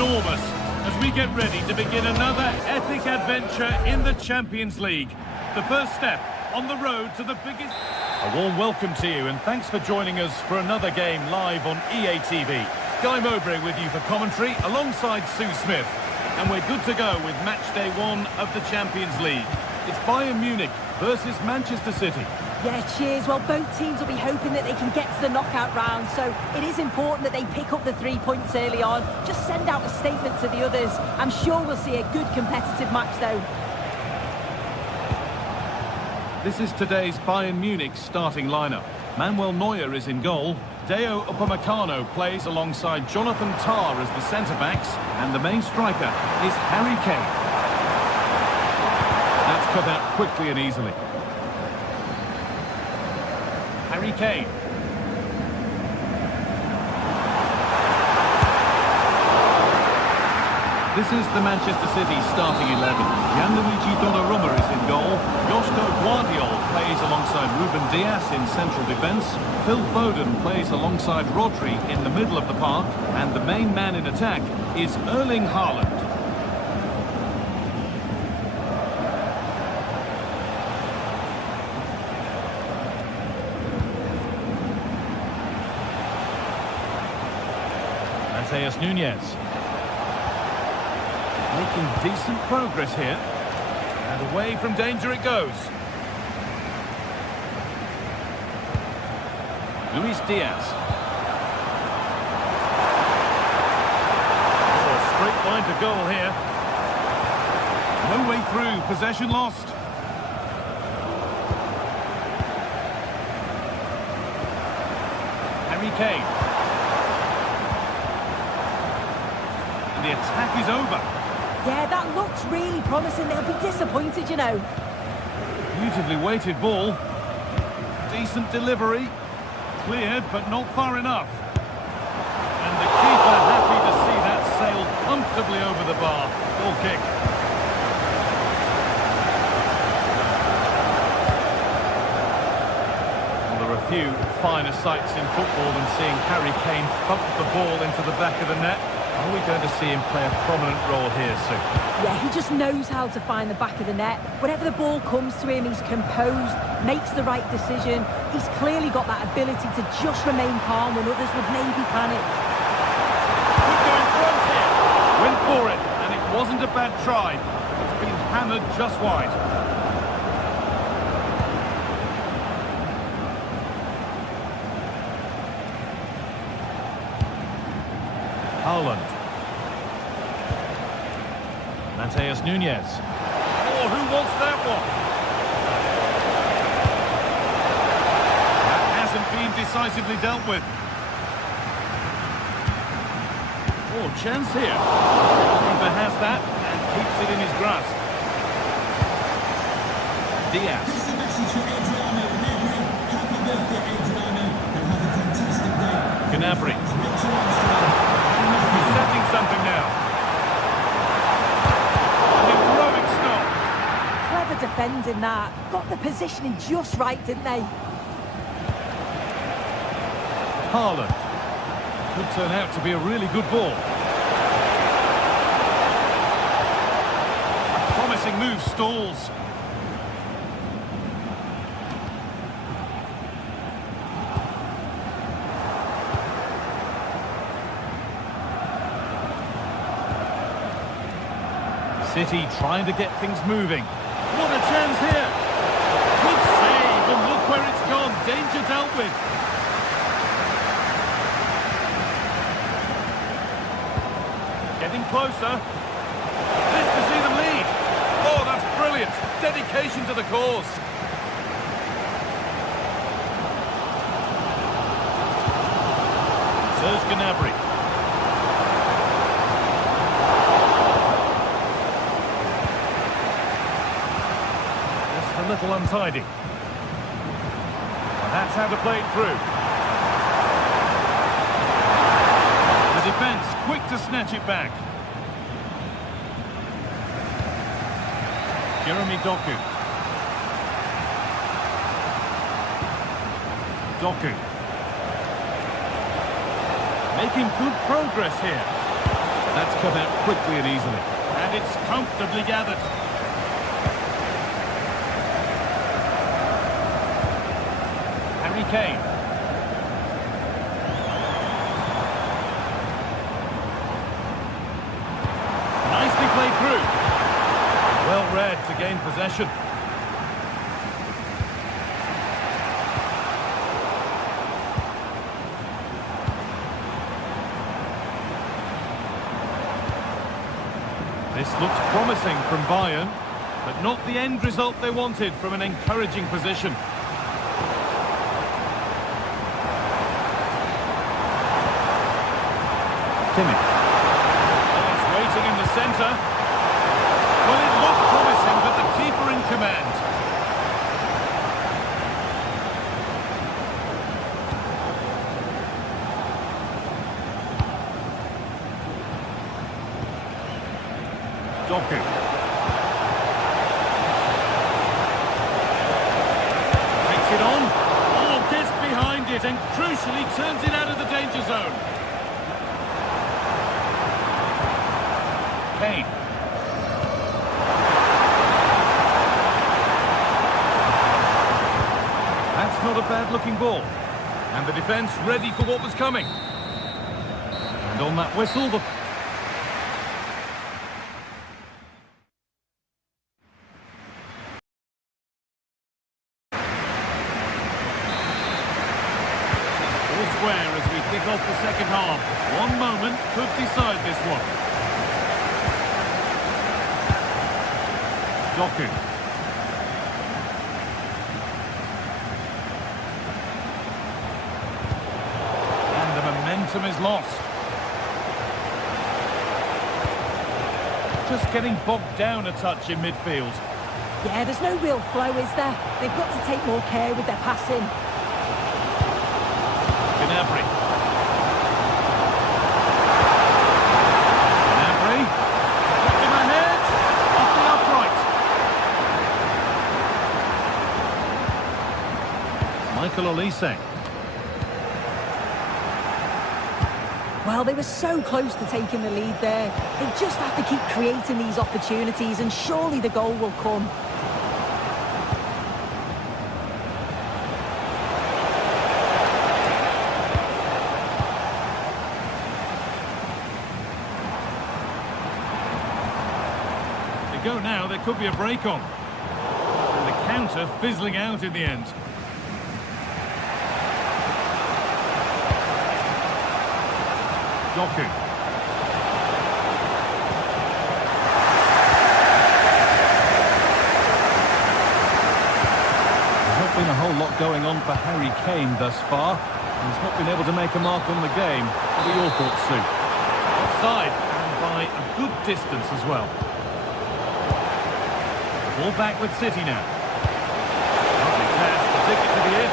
enormous as we get ready to begin another epic adventure in the Champions League. The first step on the road to the biggest... A warm welcome to you and thanks for joining us for another game live on EA TV. Guy Mowbray with you for commentary alongside Sue Smith. And we're good to go with match day 1 of the Champions League. It's Bayern Munich versus Manchester City. Yeah, cheers. Well, both teams will be hoping that they can get to the knockout round, so it is important that they pick up the 3 points early on. Just send out a statement to the others. I'm sure we'll see a good competitive match, though. This is today's Bayern Munich starting lineup. Manuel Neuer is in goal. Deo Upamecano plays alongside Jonathan Tah as the centre-backs, and the main striker is Harry Kane. That's cut out quickly and easily. Harry Kane. This is the Manchester City starting 11. Gianluigi Donnarumma is in goal. Josko Guardiol plays alongside Ruben Dias in central defence. Phil Foden plays alongside Rodri in the middle of the park. And the main man in attack is Erling Haaland. Mateus Nunes. Making decent progress here. And away from danger it goes. Luis Diaz. Oh, a straight line to goal here. No way through. Possession lost. Harry Kane. And the attack is over. Yeah, that looks really promising. They'll be disappointed, you know. Beautifully weighted ball. Decent delivery. Cleared, but not far enough. And the keeper happy to see that sail comfortably over the bar. Goal kick. Well, there are a few finer sights in football than seeing Harry Kane thump the ball into the back of the net. Are we going to see him play a prominent role here, Sue? Yeah, he just knows how to find the back of the net. Whenever the ball comes to him, he's composed, makes the right decision. He's clearly got that ability to just remain calm when others would maybe panic. Could go in front here. Went for it, and it wasn't a bad try. It's been hammered just wide. Haaland. Mateus Nunes. Oh, who wants that one? That hasn't been decisively dealt with. Oh, chance here. Keeper has that and keeps it in his grasp. Diaz. This is a message for Adriano. Happy birthday, Adriano. And have a fantastic day. Gnabry. He's setting something now. An heroic stop. Clever defending that. Got the positioning just right, didn't they? Haaland. Could turn out to be a really good ball. A promising move stalls. City trying to get things moving. What a chance here! Good save, and look where it's gone. Danger dealt with. Getting closer. This to see them lead. Oh, that's brilliant. Dedication to the cause. Serge Gnabry. A little untidy. Well, that's how to play it through. The defence quick to snatch it back. Jeremy Doku. Making good progress here. That's come out quickly and easily. And it's comfortably gathered. Harry Kane. Nicely played through. Well read to gain possession. This looks promising from Bayern, but not the end result they wanted from an encouraging position. Kimmich. Oh, he's waiting in the centre. Well, it looked promising, but the keeper in command. Doku. Takes it on. Oh, gets behind it and crucially turns it out of the danger zone. Kane. That's not a bad-looking ball. And the defence ready for what was coming. And on that whistle, the... square as we kick off the second half. One moment could decide this one. Doku. And the momentum is lost. Just getting bogged down a touch in midfield. Yeah, there's no real flow, is there? They've got to take more care with their passing. Gnabry. Took him ahead, off the upright. Michael Olise. Well, they were so close to taking the lead there. They just have to keep creating these opportunities and surely the goal will come. Go now, there could be a break on. And the counter fizzling out in the end. Doku. There's not been a whole lot going on for Harry Kane thus far. He's not been able to make a mark on the game. What are your thoughts, Sue? Offside, and by a good distance as well. All back with City now. Lovely pass, the ticket to the end.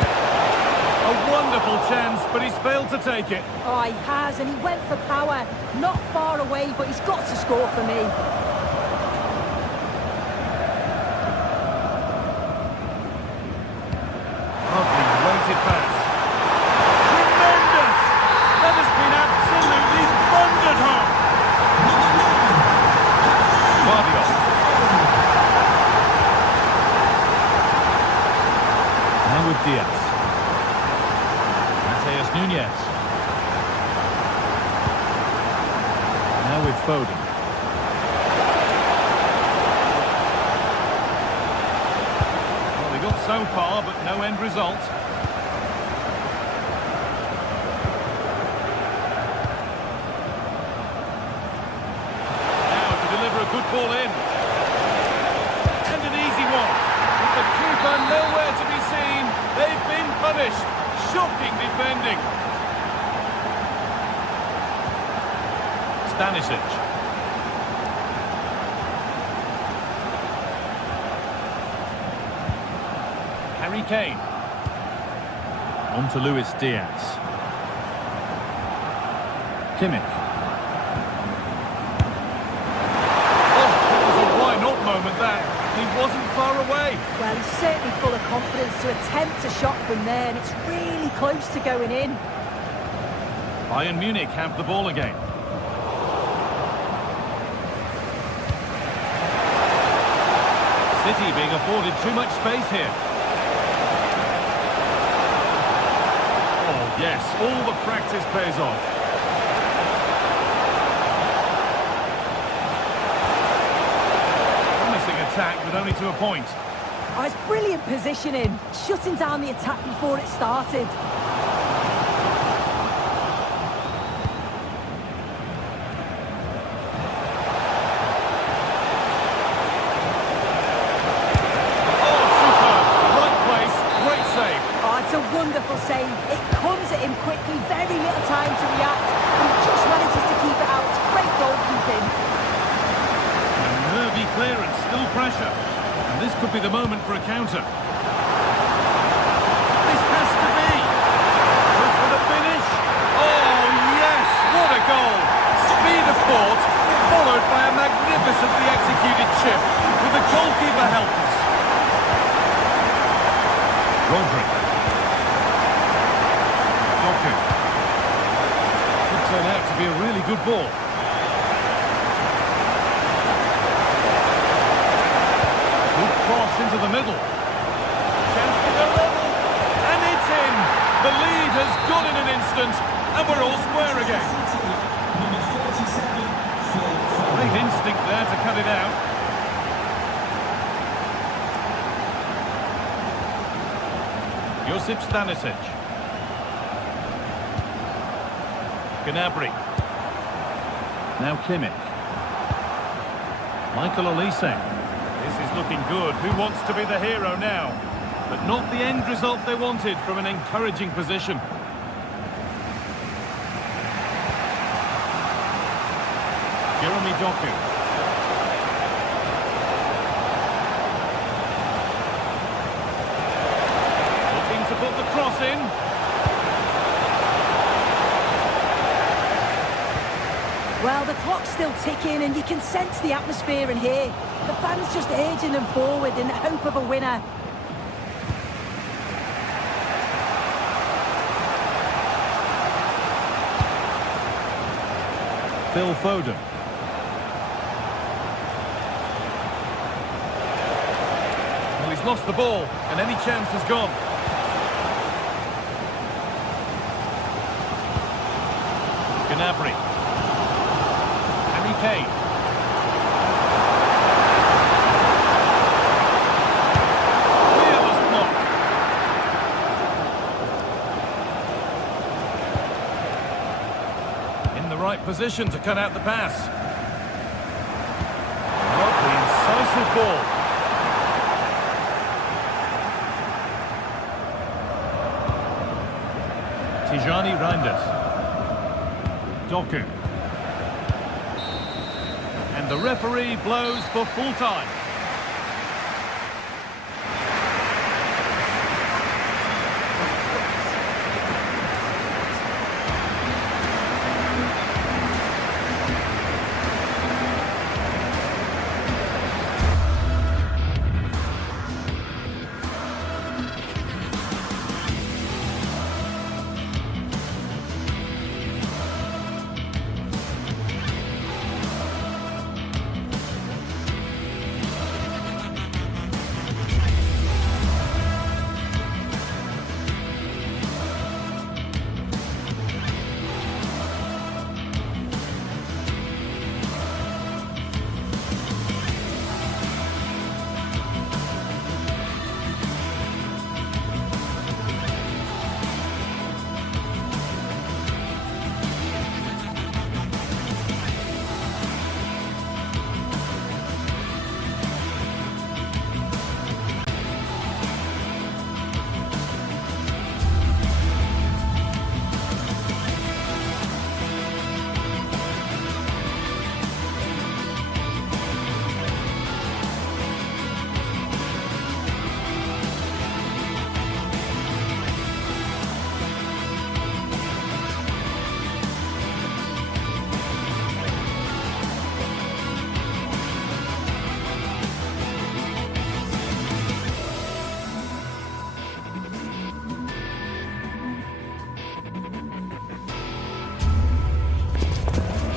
A wonderful chance, but he's failed to take it. Oh, he has, and he went for power. Not far away, but he's got to score for me. Lovely weighted pass. Tremendous! That has been absolutely thundered home. Guardiola. With Diaz. Mateus Nunes. Now with Foden. Well, they got so far, but no end result. Now to deliver a good ball in. And an easy one. With the keeper nowhere to be seen. They've been punished. Shocking defending. Stanisic. Harry Kane. On to Luis Diaz. Kimmich. Oh, that was a why not moment that. He wasn't far away. Well, he's certainly full of confidence to attempt a shot from there, and it's really close to going in. Bayern Munich have the ball again. City being afforded too much space here. Oh, yes, all the practice pays off. Promising attack, but only to a point. Oh, it's brilliant positioning, shutting down the attack before it started. Wonderful save. It comes at him quickly, very little time to react, and he just manages to keep it out. It's great goalkeeping. And nervy clearance, still pressure. And this could be the moment for a counter. This has to be. Goes for the finish. Oh, yes! What a goal! Speed of thought, followed by a magnificently executed chip, with the goalkeeper helpless. Rodri. Could turn out to be a really good ball. Good cross into the middle. Chance to go level. And it's in. The lead has gone in an instant, and we're all square again. Number 47, Great instinct there to cut it out. Josip Stanisic. Gnabry. Now Kimmich. Michael Olise. This is looking good. Who wants to be the hero now? But not the end result they wanted from an encouraging position. Jeremy Doku. Looking to put the cross in. Well, the clock's still ticking and you can sense the atmosphere in here. The fans just urging them forward in the hope of a winner. Phil Foden. Well, he's lost the ball and any chance has gone. Gnabry. Kane. Fearless block. In the right position to cut out the pass. Lovely, incisive ball. Tijani Reinders. Doku. And the referee blows for full time.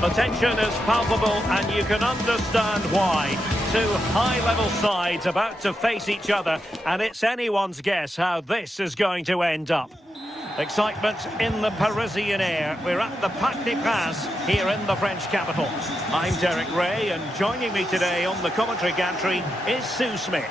The tension is palpable and you can understand why. two high-level sides about to face each other, and it's anyone's guess how this is going to end up. Excitement in the Parisian air. We're at the Parc des Princes here in the French capital. I'm Derek Ray, and joining me today on the commentary gantry is Sue Smith.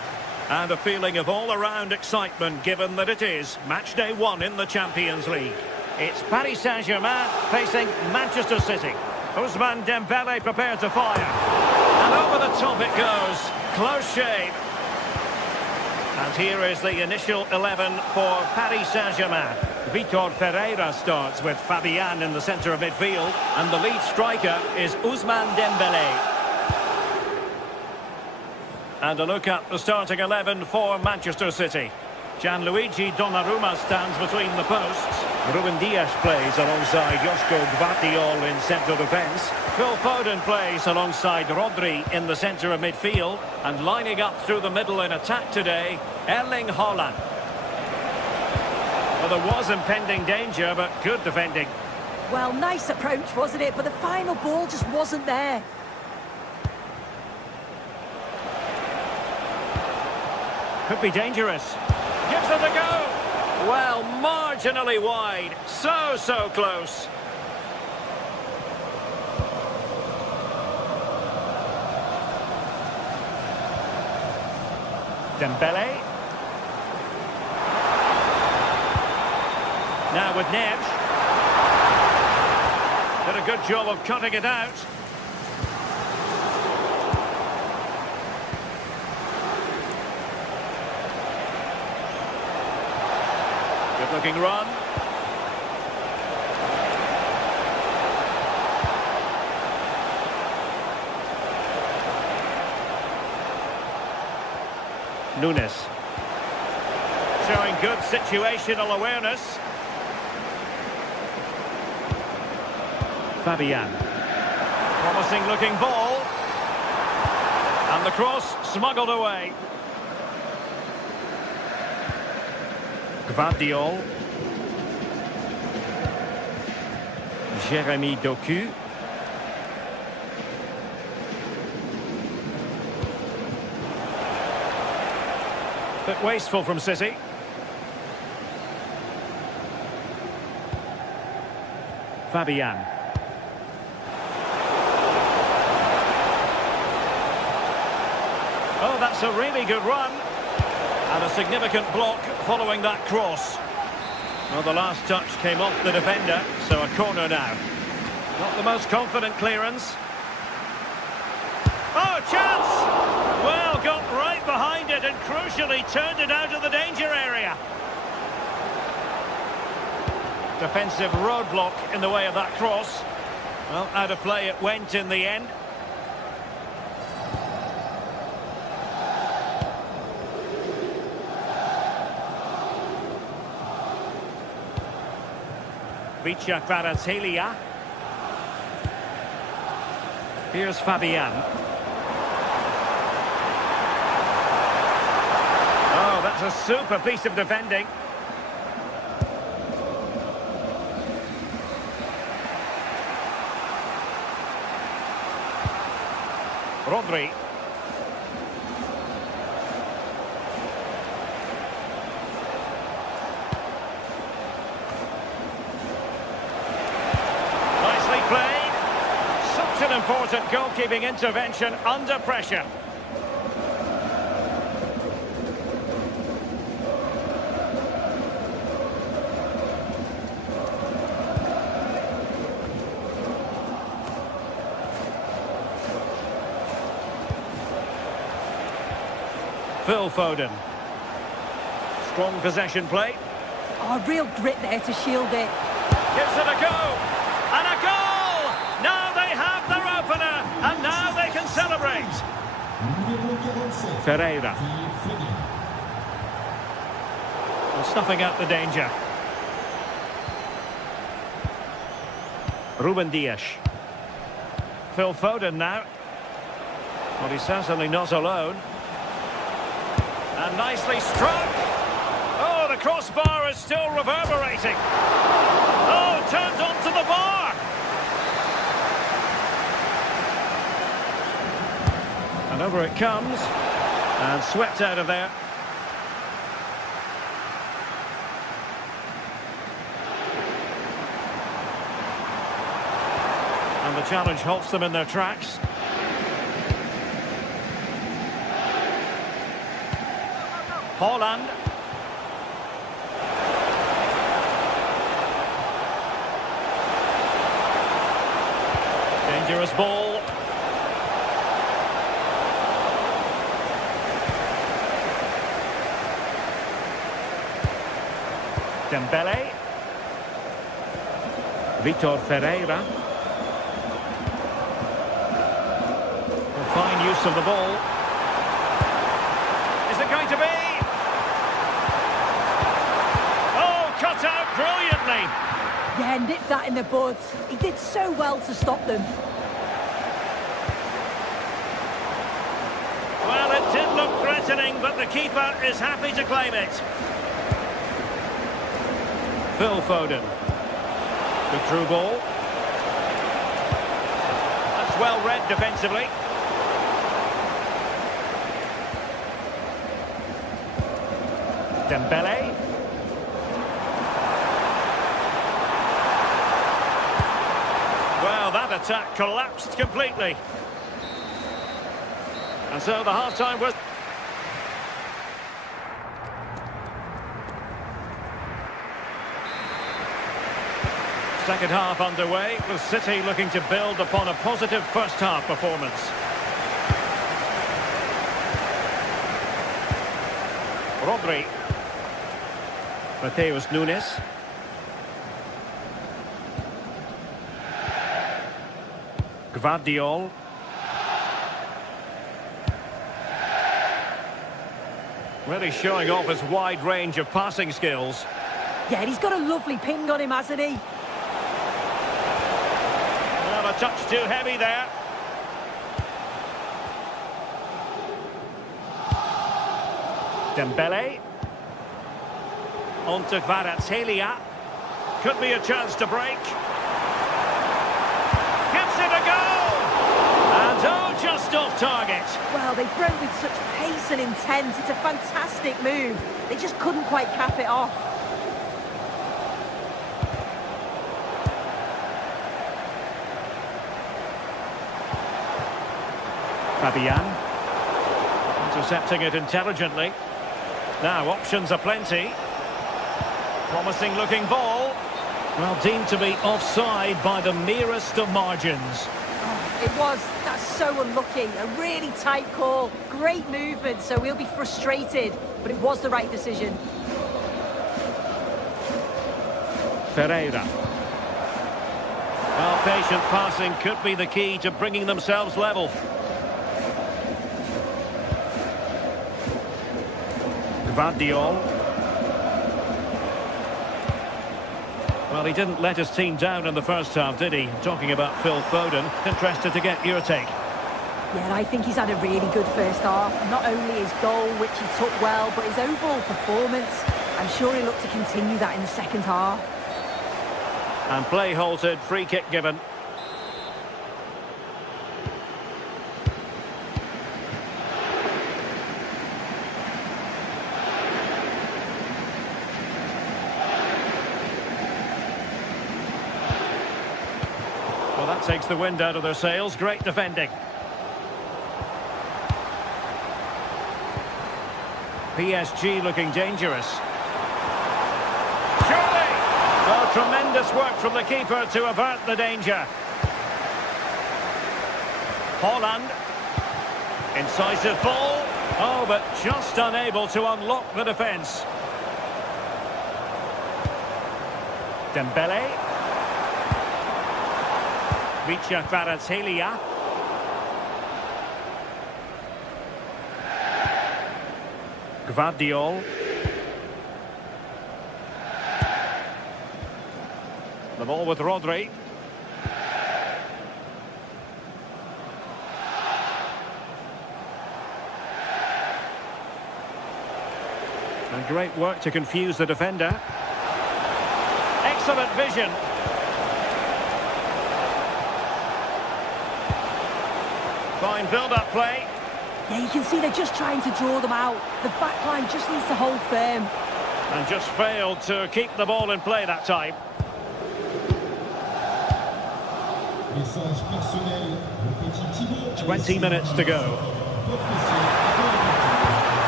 And a feeling of all-around excitement given that it is match day 1 in the Champions League. It's Paris Saint-Germain facing Manchester City. Ousmane Dembele prepared to fire. And over the top it goes. Close shave. And here is the initial 11 for Paris Saint-Germain. Vitor Ferreira starts with Fabian in the centre of midfield. And the lead striker is Ousmane Dembele. And a look at the starting 11 for Manchester City. Gianluigi Donnarumma stands between the posts. Ruben Dias plays alongside Josko Gvardiol in central defence. Phil Foden plays alongside Rodri in the centre of midfield. And lining up through the middle in attack today, Erling Haaland. Well, there was impending danger, but good defending. Well, nice approach, wasn't it? But the final ball just wasn't there. Could be dangerous. Gives it a go. Well, marginally wide. So close. Dembele. Now with Neves. Did a good job of cutting it out. Looking run. Nunes. Showing good situational awareness. Fabian. Promising looking ball. And the cross smuggled away. Gvardiol. Jérémy Doku. Bit wasteful from City. Fabian. Oh, that's a really good run. And a significant block following that cross. Well, the last touch came off the defender, so a corner now. Not the most confident clearance. Oh, chance! Well, got right behind it and crucially turned it out of the danger area. Defensive roadblock in the way of that cross. Well, out of play it went in the end. Vicha Kvaratskhelia. Here's Fabian. Oh, that's a super piece of defending. Rodri. An important goalkeeping intervention under pressure. Phil Foden. Strong possession play. Oh, real grit there to shield it. Gives it a go. And a goal! Now they have their opener, and now they can celebrate. Ferreira. And snuffing out the danger. Ruben Dias. Phil Foden now. Well, he's certainly not alone. And nicely struck. Oh, the crossbar is still reverberating. Oh, turned onto the bar. And And over it comes. And swept out of there. And the challenge halts them in their tracks. Haaland. Dangerous ball. Dembele. Vitor Ferreira. Fine use of the ball. Is it going to be? Oh, cut out brilliantly. Yeah, nipped that in the bud. He did so well to stop them. Well, it did look threatening, but the keeper is happy to claim it. Phil Foden. The through ball. That's well read defensively. Dembele. Well, that attack collapsed completely. And so the half-time was... Second half underway, with City looking to build upon a positive first-half performance. Rodri. Mateus Nunes. Gvardiol. Really showing off his wide range of passing skills. Yeah, and he's got a lovely ping on him, hasn't he? Well, a touch too heavy there. Dembele. On to Kvaratskhelia. Could be a chance to break. Gives it a go! And oh, just off target. Well, they broke with such pace and intent. It's a fantastic move. They just couldn't quite cap it off. Fabian. Intercepting it intelligently. Now, options are plenty. Promising looking ball. Well, deemed to be offside by the merest of margins. Oh, it was. That's so unlucky. A really tight call. Great movement, so we'll be frustrated. But it was the right decision. Ferreira. Well, patient passing could be the key to bringing themselves level. Gvardiol. Well, he didn't let his team down in the first half, did he? Talking about Phil Foden. Interested to get your take. Yeah, I think he's had a really good first half. Not only his goal, which he took well, but his overall performance. I'm sure he'll look to continue that in the second half. And play halted, free kick given. Well, that takes the wind out of their sails. Great defending. PSG looking dangerous. Surely! Well, tremendous work from the keeper to avert the danger. Haaland. Incisive ball. Oh, but just unable to unlock the defence. Dembele. Vitor Kvaratskhelia. Gvardiol. The ball with Rodri. And great work to confuse the defender. Excellent vision. Fine build-up play. Yeah, you can see they're just trying to draw them out. The back line just needs to hold firm. And just failed to keep the ball in play that time. Message personnel, le petit Thibaut. 20 minutes to go.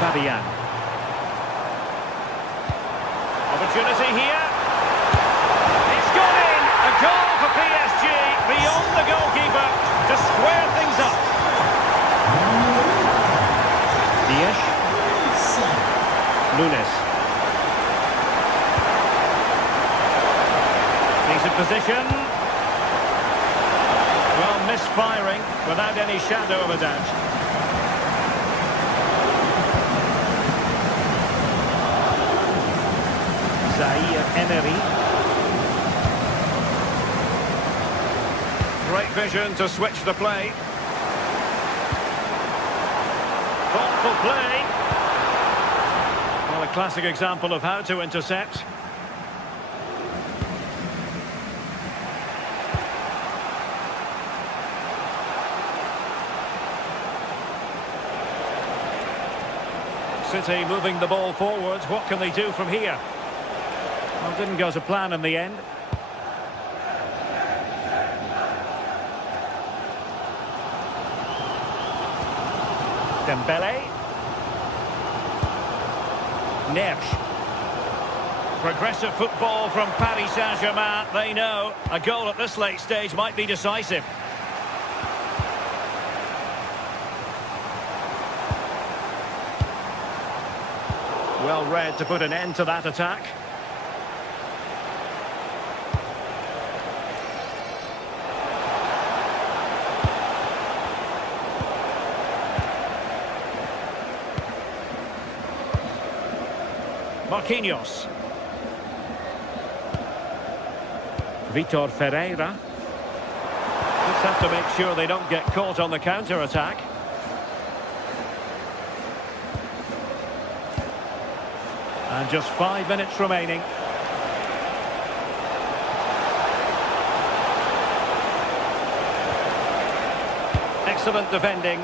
Fabian. Opportunity here. It's gone in. A goal for PSG beyond the goalkeeper to square things up. Diaz. Nunes. Decent position. Well, misfiring without any shadow of a doubt. Emery. Great vision to switch the play. Thoughtful play. Well, a classic example of how to intercept. City moving the ball forwards. What can they do from here? Well, didn't go to plan in the end. Dembele. Neves. Progressive football from Paris Saint-Germain. They know a goal at this late stage might be decisive. Well read to put an end to that attack. Marquinhos. Vitor Ferreira. Just have to make sure they don't get caught on the counter-attack. And just 5 minutes remaining. Excellent defending.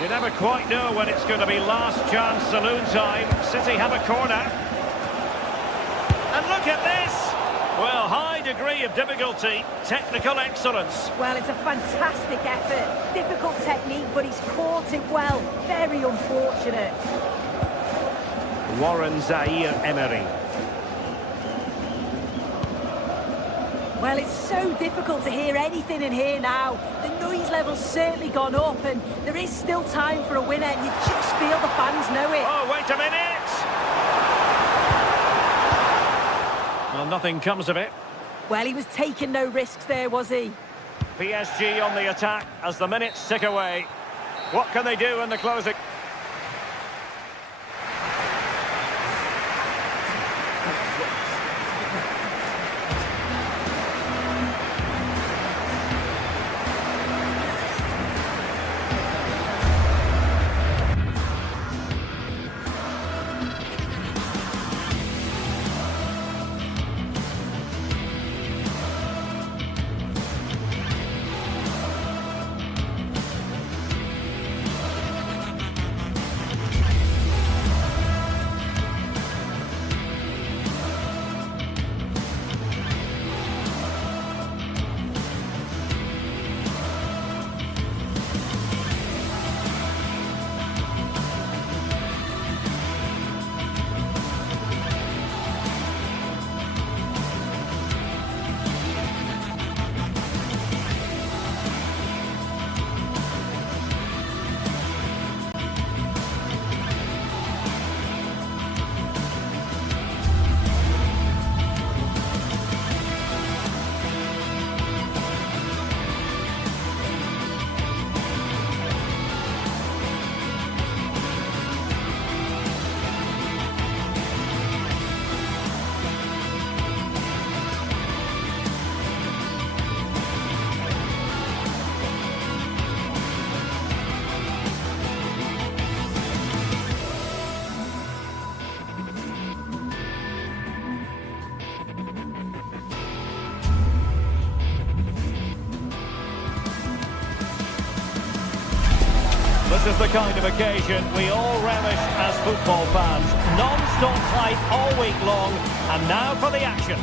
You never quite know when it's going to be last chance saloon time. City have a corner. And look at this! Well, high degree of difficulty, technical excellence. Well, it's a fantastic effort. Difficult technique, but he's caught it well. Very unfortunate. Warren Zaïre-Emery. Well, it's so difficult to hear anything in here now. The noise level's certainly gone up, and there is still time for a winner, and you just feel the fans know it. Oh, wait a minute! Well, nothing comes of it. Well, he was taking no risks there, was he? PSG on the attack as the minutes tick away. What can they do in the closing? This is the kind of occasion we all relish as football fans. Non-stop hype all week long, and now for the action.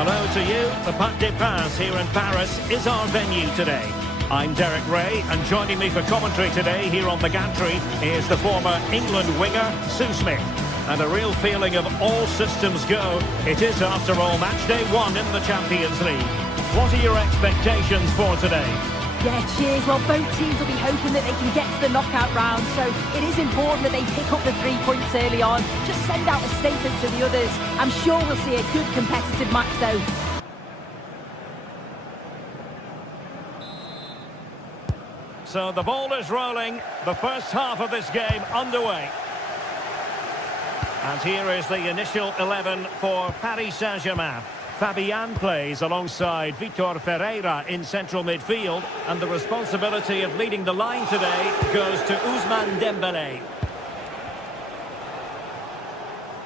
Hello to you. The Parc des Princes here in Paris is our venue today. I'm Derek Ray, and joining me for commentary today here on the gantry is the former England winger, Sue Smith. And a real feeling of all systems go. It is, after all, match day 1 in the Champions League. What are your expectations for today? Yeah, cheers. Well, both teams will be hoping that they can get to the knockout round, so it is important that they pick up the 3 points early on. Just send out a statement to the others. I'm sure we'll see a good competitive match, though. So the ball is rolling. The first half of this game underway. And here is the initial 11 for Paris Saint-Germain. Fabian plays alongside Vitor Ferreira in central midfield, and the responsibility of leading the line today goes to Ousmane Dembélé.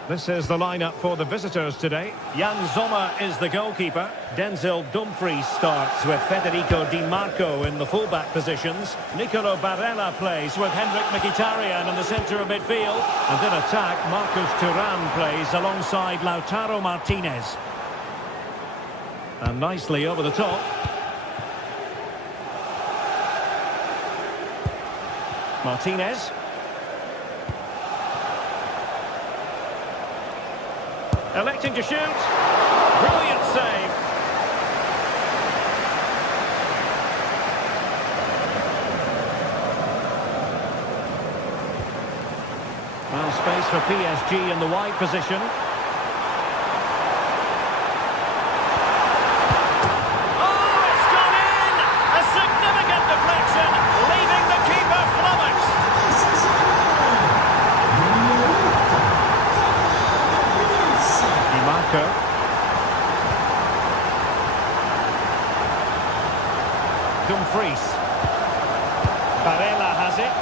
This is the lineup for the visitors today. Jan Sommer is the goalkeeper. Denzel Dumfries starts with Federico Di Marco in the fullback positions. Nicolo Barella plays with Henrik Mkhitaryan in the centre of midfield. And in attack, Marcus Thuram plays alongside Lautaro Martinez. And nicely over the top. Martinez. Electing to shoot. Brilliant save. Well, space for PSG in the wide position. Oh, it's gone in! A significant deflection, leaving the keeper flummoxed. Dumfries. Barella has it.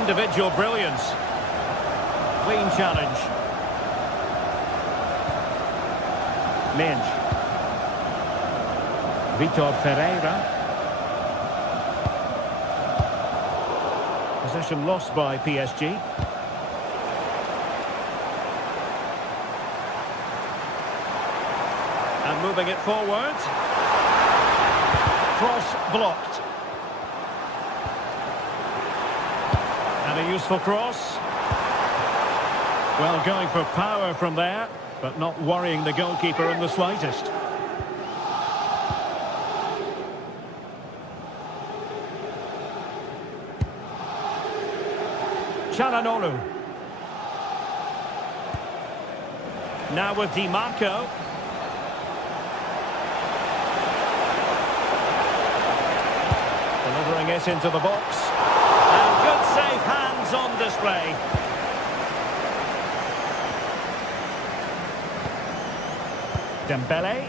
Individual brilliance. Clean challenge. Minge. Vitor Ferreira. Possession lost by PSG. And moving it forward. Cross blocked. And a useful cross. Well, going for power from there, but not worrying the goalkeeper in the slightest. Çalhanoğlu. Now with Di Marco. Delivering it into the box. And good safe hands on display. Dembélé.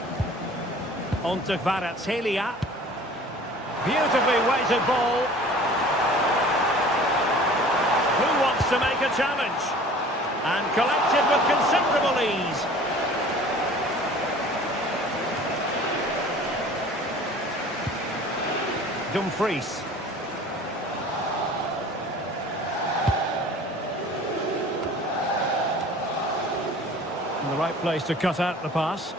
On to Kvaratskhelia. Beautifully weighted ball. Who wants to make a challenge? And collected with considerable ease. Dumfries. In the right place to cut out the pass.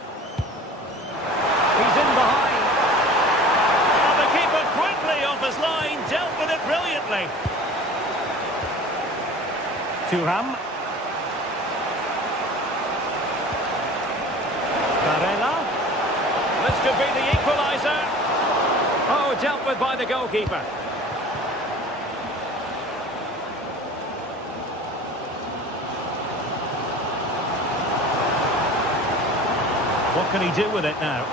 He's in behind. And the keeper quickly off his line, dealt with it brilliantly. Thuram. Barella. This could be the equaliser. Oh, dealt with by the goalkeeper. What can he do with it now?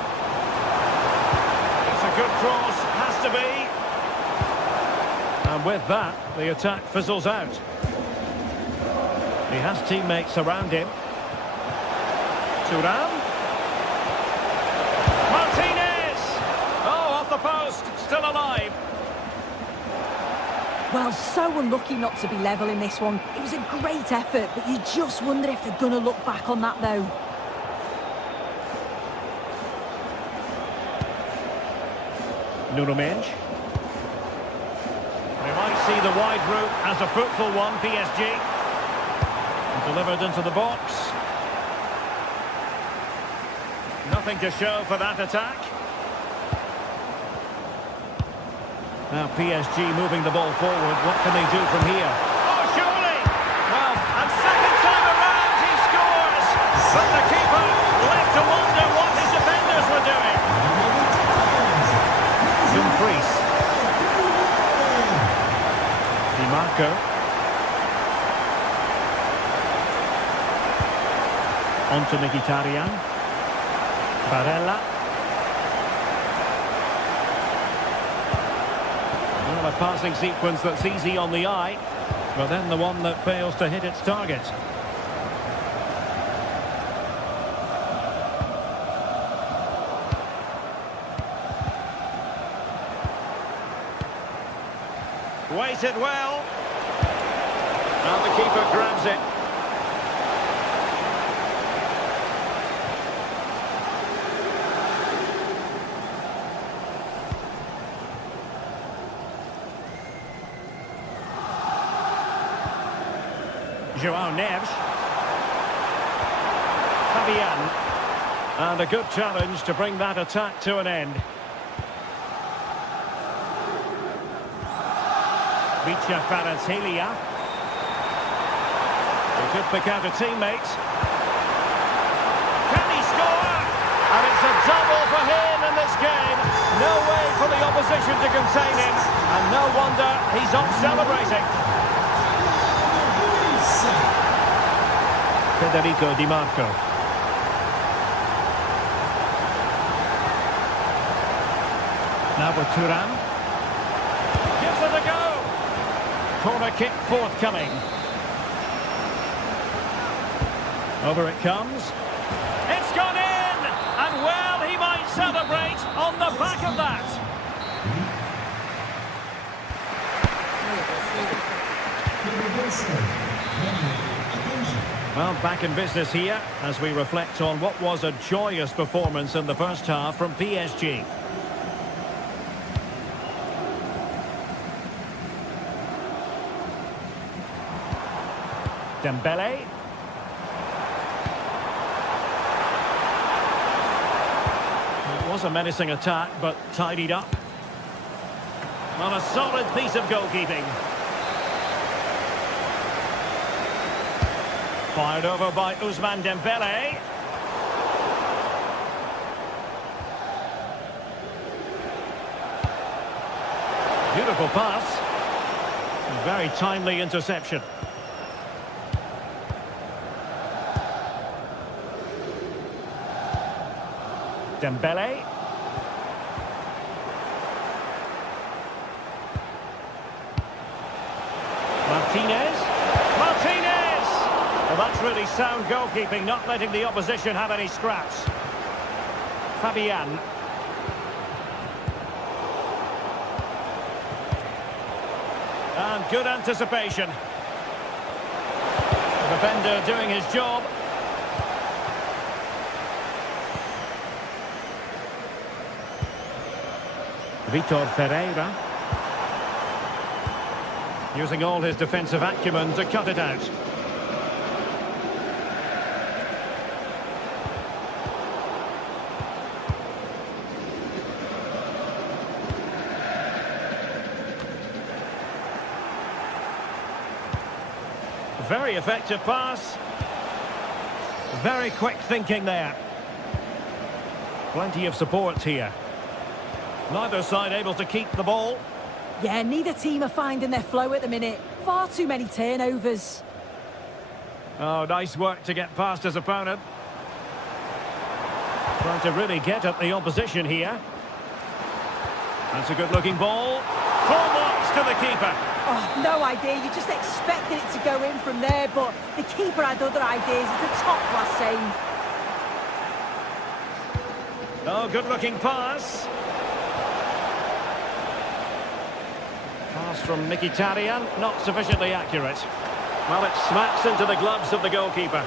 It's a good cross, has to be. And with that, the attack fizzles out. He has teammates around him. Thuram. Martinez! Oh, off the post, still alive. Well, so unlucky not to be level in this one. It was a great effort, but you just wonder if they're going to look back on that, though. Nuno Mendes. see the wide route as a fruitful one, PSG. Delivered into the box. Nothing to show for that attack. Now PSG moving the ball forward. What can they do from here? Oh, surely! Well, and second time around he scores! But the keeper left to wonder what his defenders were doing. Dumfries. Di Marco. On to Mkhitaryan. Barella. Well, a passing sequence that's easy on the eye, but then the one that fails to hit its target. Weighted well. And the keeper grabs it. João Neves. Fabian. And a good challenge to bring that attack to an end. Vicha Kvaratskhelia. He could pick out a teammate. Can he score? And it's a double for him in this game. No way for the opposition to contain him. And no wonder he's off celebrating. Federico Di Marco. Now with Thuram. Gives it a go. Corner kick forthcoming. Over it comes. It's gone in! And well, he might celebrate on the back of that. Well, back in business here as we reflect on what was a joyous performance in the first half from PSG. Dembele. It was a menacing attack, but tidied up. Well, a solid piece of goalkeeping. Fired over by Ousmane Dembele. Beautiful pass. Very timely interception. Dembele. Martinez. Well, that's really sound goalkeeping, not letting the opposition have any scraps. Fabian. And good anticipation. The defender doing his job. Vitor Ferreira. Using all his defensive acumen to cut it out. Very effective pass. Very quick thinking there. Plenty of support here. Neither side able to keep the ball. Yeah, neither team are finding their flow at the minute. Far too many turnovers. Oh, nice work to get past his opponent. Trying to really get at the opposition here. That's a good-looking ball. Full marks to the keeper. Oh, no idea. You just expected it to go in from there, but the keeper had other ideas. It's a top-class save. Oh, good-looking pass. Pass from Mkhitaryan, not sufficiently accurate. Well, it smacks into the gloves of the goalkeeper.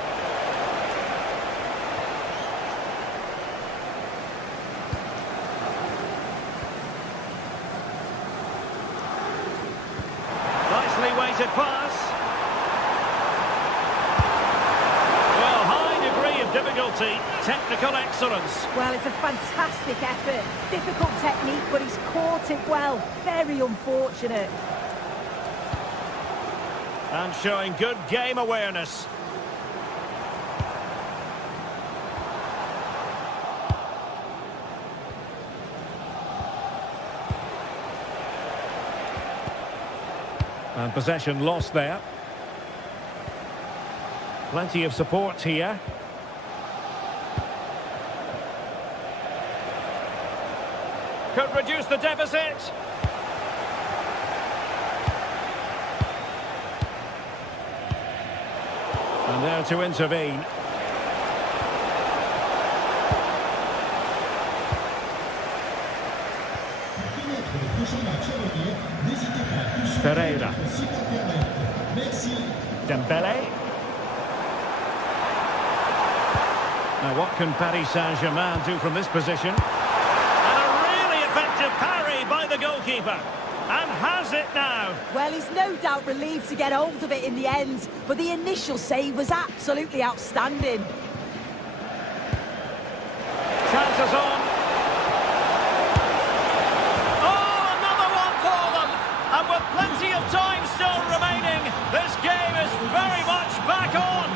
quality, technical excellence. Well, it's a fantastic effort. Difficult technique, but he's caught it well. Very unfortunate. And showing good game awareness. And possession lost there. Plenty of support here. Could reduce the deficit. And there to intervene. Pereira. Dembele. Now what can Paris Saint-Germain do from this position? And a really effective parry by the goalkeeper. And has it now. Well, he's no doubt relieved to get hold of it in the end, but the initial save was absolutely outstanding. Chances on. Oh, another one for them. And with plenty of time still remaining, this game is very much back on.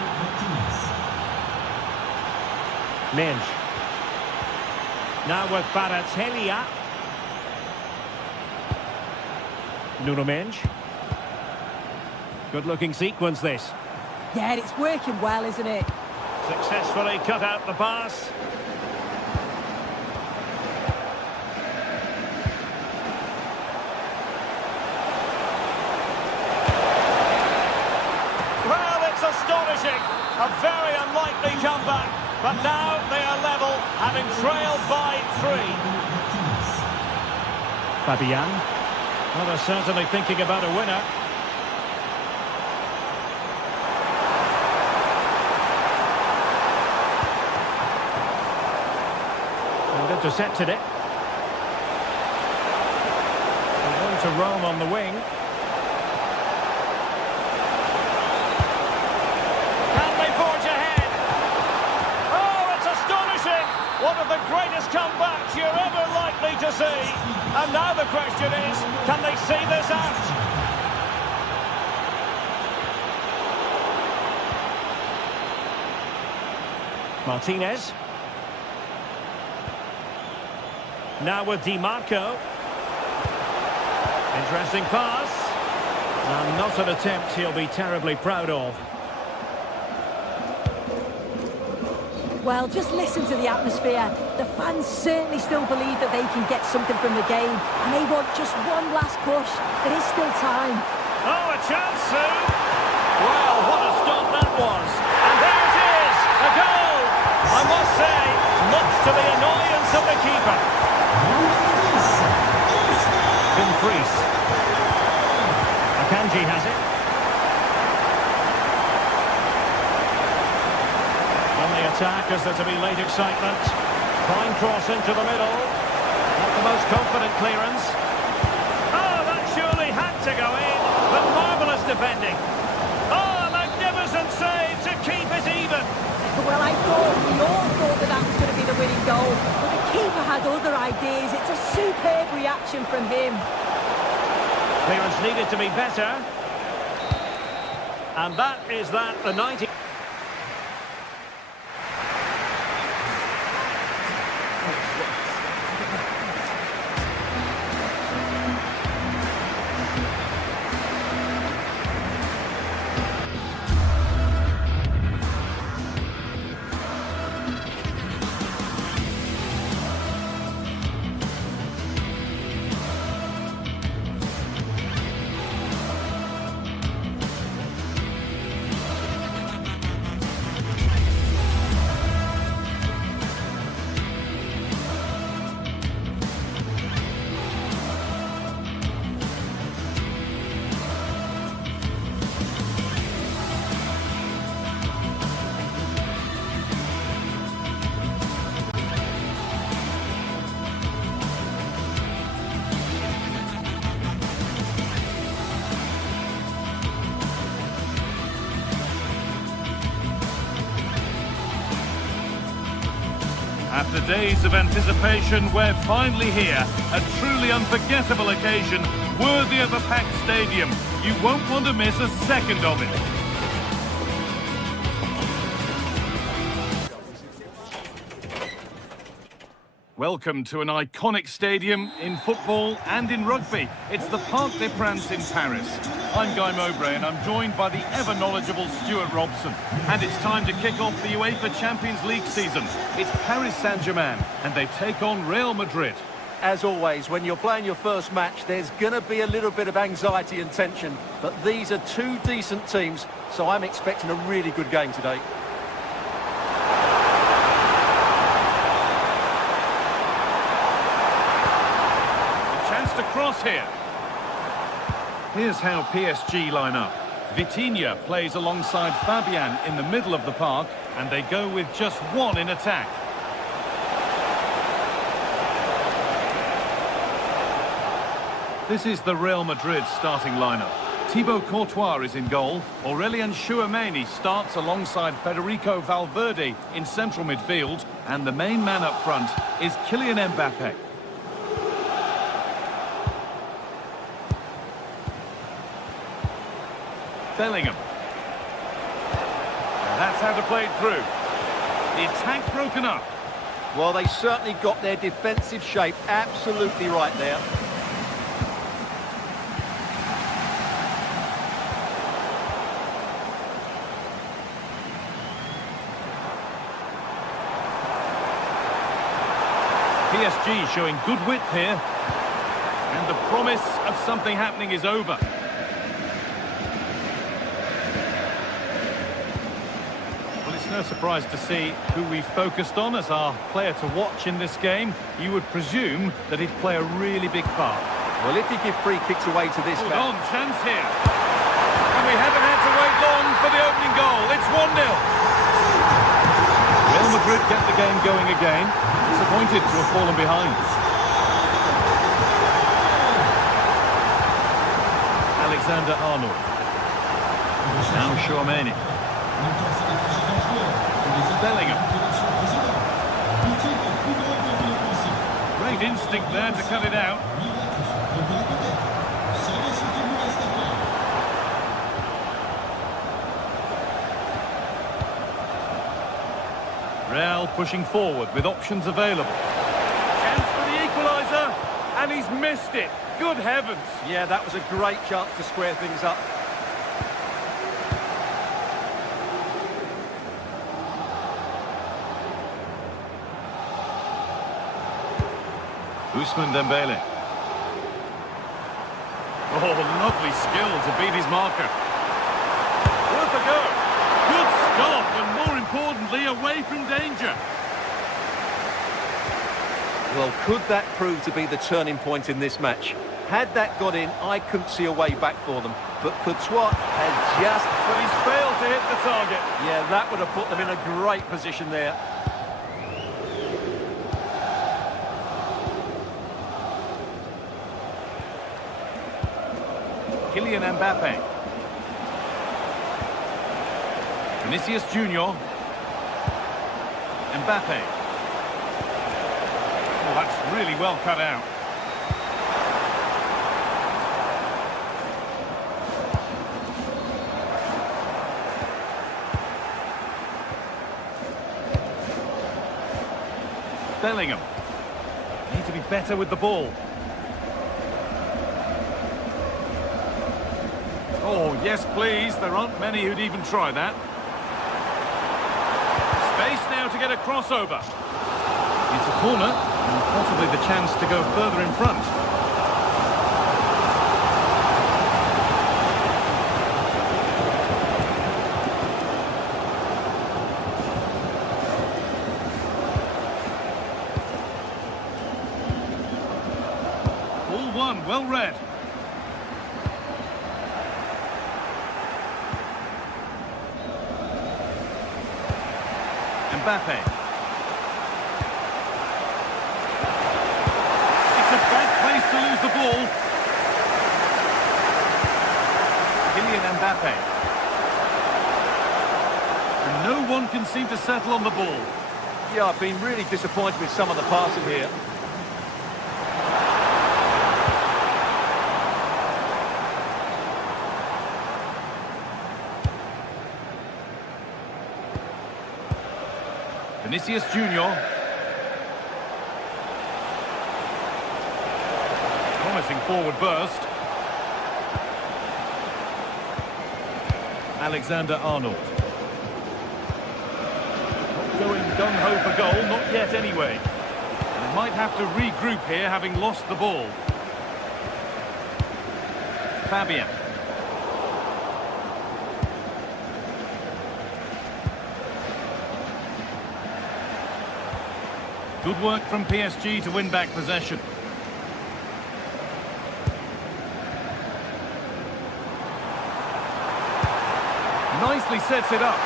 Minge. Now with Baratelia. Nuno Minge. Good looking sequence this. Yeah, it's working well, isn't it? Successfully cut out the pass. Well, it's astonishing. A very unlikely comeback. But now they are level, having trailed by 3. Fabian. Well, they're certainly thinking about a winner. And intercepted it. They're going to roam on the wing. Can they forge ahead? Oh, it's astonishing! One of the greatest comebacks you're ever likely to see. And now the question is, can they see this out? Martinez. Now with Di Marco. Interesting pass. And not an attempt he'll be terribly proud of. Well, just listen to the atmosphere. The fans certainly still believe that they can get something from the game, and they want just one last push. There is still time. Oh, a chance soon. Well, what a stop that was. And there it is, a goal. I must say, much to the annoyance of the keeper. Dumfries. Akanji has it. On the attack, as there to be late excitement. Fine cross into the middle. Not the most confident clearance. Oh, that surely had to go in, but marvellous defending. Oh, a magnificent save to keep it even. Well, we all thought that was going to be the winning goal, but the keeper had other ideas. It's a superb reaction from him. Clearance needed to be better. And that is that, the 90... After days of anticipation, we're finally here. A truly unforgettable occasion, worthy of a packed stadium. You won't want to miss a second of it. Welcome to an iconic stadium in football and in rugby. It's the Parc des Princes in Paris. I'm Guy Mowbray and I'm joined by the ever-knowledgeable Stuart Robson. And it's time to kick off the UEFA Champions League season. It's Paris Saint-Germain and they take on Real Madrid. As always, when you're playing your first match, there's going to be a little bit of anxiety and tension. But these are two decent teams, so I'm expecting a really good game today. To cross here. Here's how PSG line up. Vitinha plays alongside Fabian in the middle of the park, and they go with just one in attack. This is the Real Madrid starting lineup. Thibaut Courtois is in goal. Aurélien Tchouameni starts alongside Federico Valverde in central midfield, and the main man up front is Kylian Mbappé. Bellingham. And that's how to play it through. The attack broken up. Well, they certainly got their defensive shape absolutely right there. PSG showing good width here. And the promise of something happening is over. No surprise to see who we focused on as our player to watch in this game. You would presume that he'd play a really big part. Well, if you give free kicks away to this man... on, chance here. And we haven't had to wait long for the opening goal. It's 1-0. Real Madrid get the game going again. Disappointed to have fallen behind. Alexander-Arnold. Now Tchouameni. Bellingham. Great instinct there to cut it out. Real pushing forward with options available. Chance for the equaliser, and he's missed it. Good heavens. Yeah, that was a great chance to square things up. Ousmane Dembele. Oh, lovely skill to beat his marker. Worth a go. Good stop, and more importantly, away from danger. Well, could that prove to be the turning point in this match? Had that got in, I couldn't see a way back for them. But Courtois has just... But he's failed to hit the target. Yeah, that would have put them in a great position there. Kylian Mbappé. Vinicius Junior. Mbappé. Oh, that's really well cut out. Bellingham. Need to be better with the ball. Oh, yes, please. There aren't many who'd even try that. Space now to get a crossover. It's a corner, and possibly the chance to go further in front. Ball one, well read. Mbappé. It's a bad place to lose the ball. Kylian Mbappé. And no one can seem to settle on the ball. Yeah, I've been really disappointed with some of the passing here. Vinicius Junior. Promising forward burst. Alexander-Arnold. Not going gung-ho for goal, not yet anyway. They might have to regroup here, having lost the ball. Fabian. Good work from PSG to win back possession. Nicely sets it up.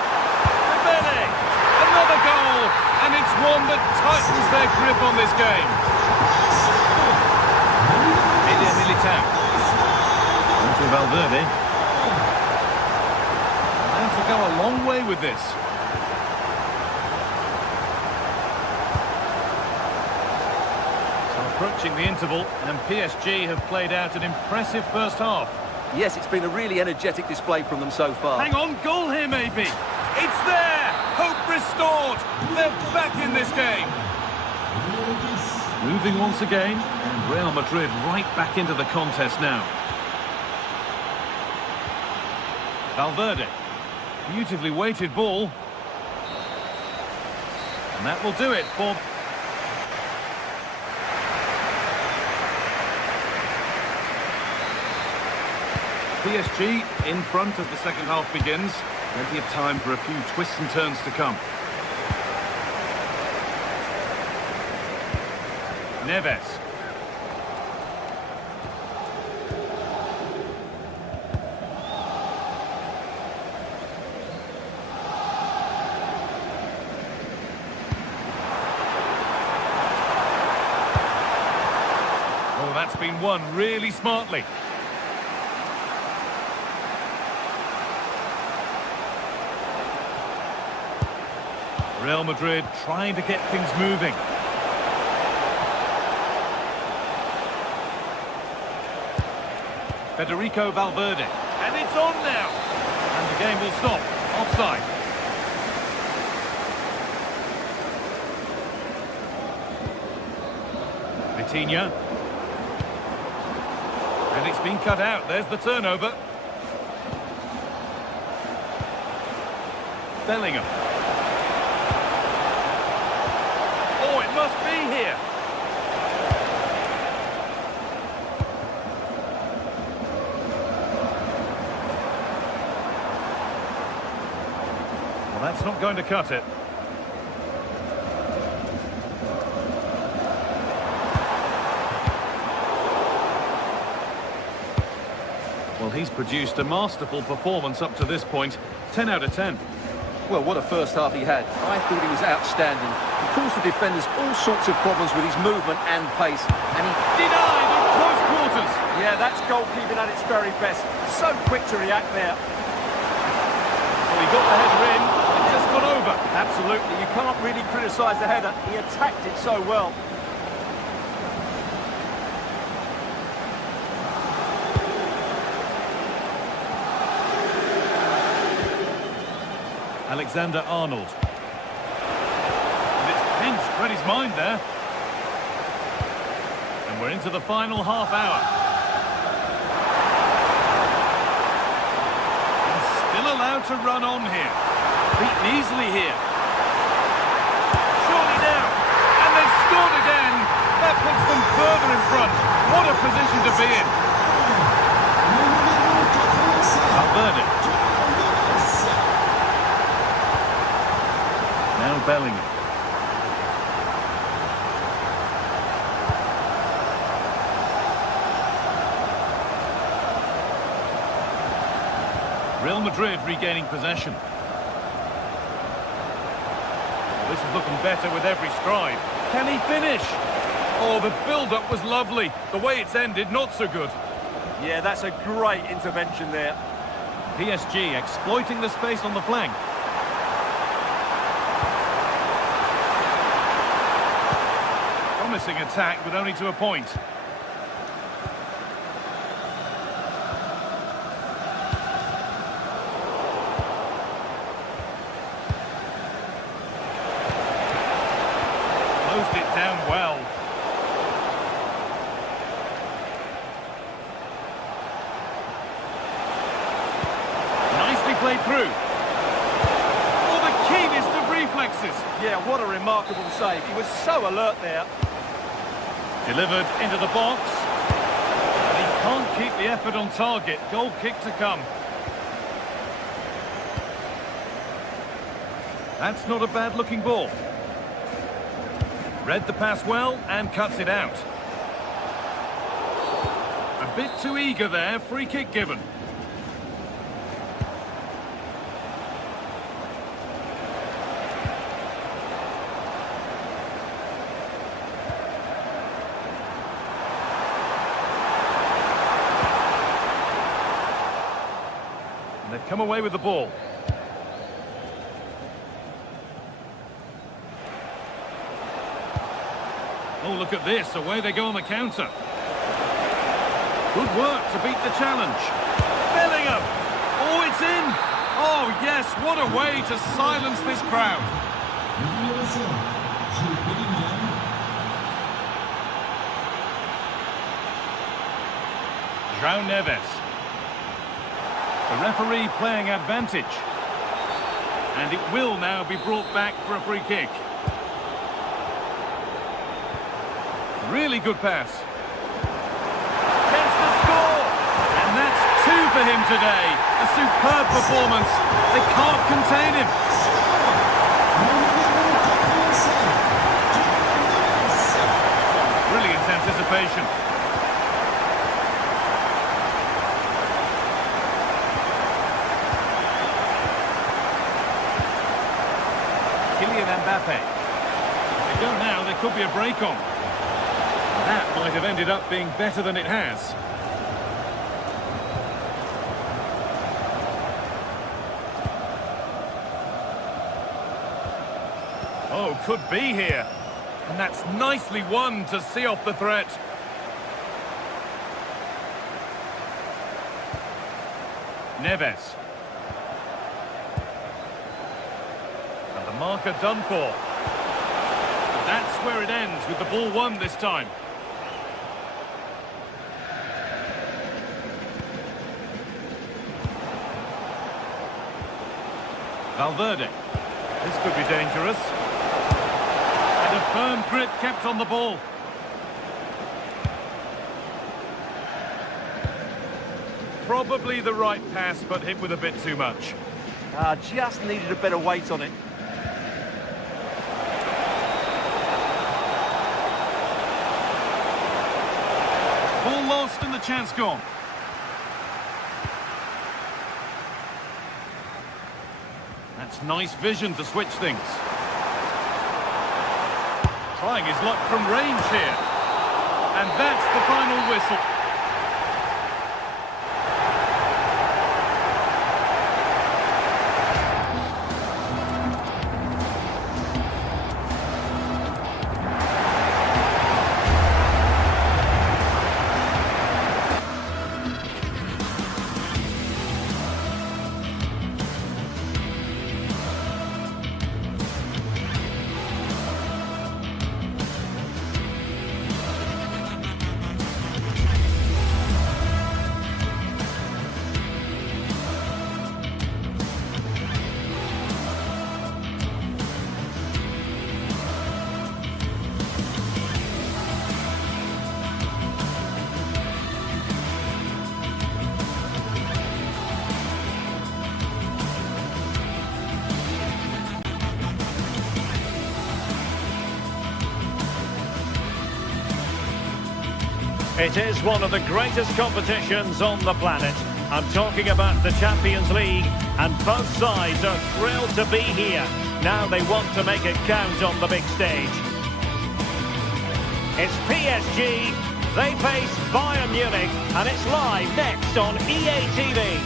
Dembele! Another goal! And it's one that tightens their grip on this game. Militao. Onto Valverde. And to go a long way with this. Approaching the interval, and PSG have played out an impressive first half. Yes, it's been a really energetic display from them so far. Hang on, goal here maybe. It's there! Hope restored! They're back in this game. Moving once again, and Real Madrid right back into the contest now. Valverde. Beautifully weighted ball. And that will do it for... PSG in front as the second half begins. Plenty of time for a few twists and turns to come. Neves. Oh, that's been won really smartly. Real Madrid trying to get things moving. Federico Valverde. And it's on now. And the game will stop. Offside. Vitinha. And it's been cut out. There's the turnover. Bellingham. Oh, it must be here. Well, that's not going to cut it. Well, he's produced a masterful performance up to this point. 10 out of 10. Well, what a first half he had. I thought he was outstanding. He caused the defenders all sorts of problems with his movement and pace. And he Denied in close quarters. Yeah, that's goalkeeping at its very best. So quick to react there. Well, he got the header in. It just got over. Absolutely. You can't really criticise the header. He attacked it so well. Alexander-Arnold. And it's pinched, read his mind there. And we're into the final half hour. And still allowed to run on here. Beaten easily here. Surely now. And they've scored again. That puts them further in front. What a position to be in. Valverde. Now Bellingham. Real Madrid regaining possession. Well, this is looking better with every stride. Can he finish? Oh, the build-up was lovely. The way it's ended, not so good. Yeah, that's a great intervention there. PSG exploiting the space on the flank. Promising attack, but only to a point. Closed it down well. Nicely played through. Oh, the keenest of reflexes. Yeah, what a remarkable save. He was so alert there. Delivered into the box. He can't keep the effort on target. Goal kick to come. That's not a bad-looking ball. Read the pass well and cuts it out. A bit too eager there. Free kick given. And they've come away with the ball. Oh, look at this. Away they go on the counter. Good work to beat the challenge. Bellingham. Oh, it's in. Oh, yes. What a way to silence this crowd. João Neves. The referee playing advantage. And it will now be brought back for a free kick. Really good pass. Gets the score! And that's 2 for him today. A superb performance. They can't contain him. Brilliant anticipation. Kylian Mbappe. If they go now, there could be a break on. That might have ended up being better than it has. Oh, could be here. And that's nicely won to see off the threat. Neves. And the marker done for. That's where it ends, with the ball won this time. Valverde. This could be dangerous. And a firm grip kept on the ball. Probably the right pass, but hit with a bit too much. Just needed a better weight on it. Ball lost and the chance gone. That's nice vision to switch things. Trying his luck from range here. And that's the final whistle. It is one of the greatest competitions on the planet. I'm talking about the Champions League, and both sides are thrilled to be here. Now they want to make it count on the big stage. It's PSG, they face Bayern Munich, and it's live next on EA TV.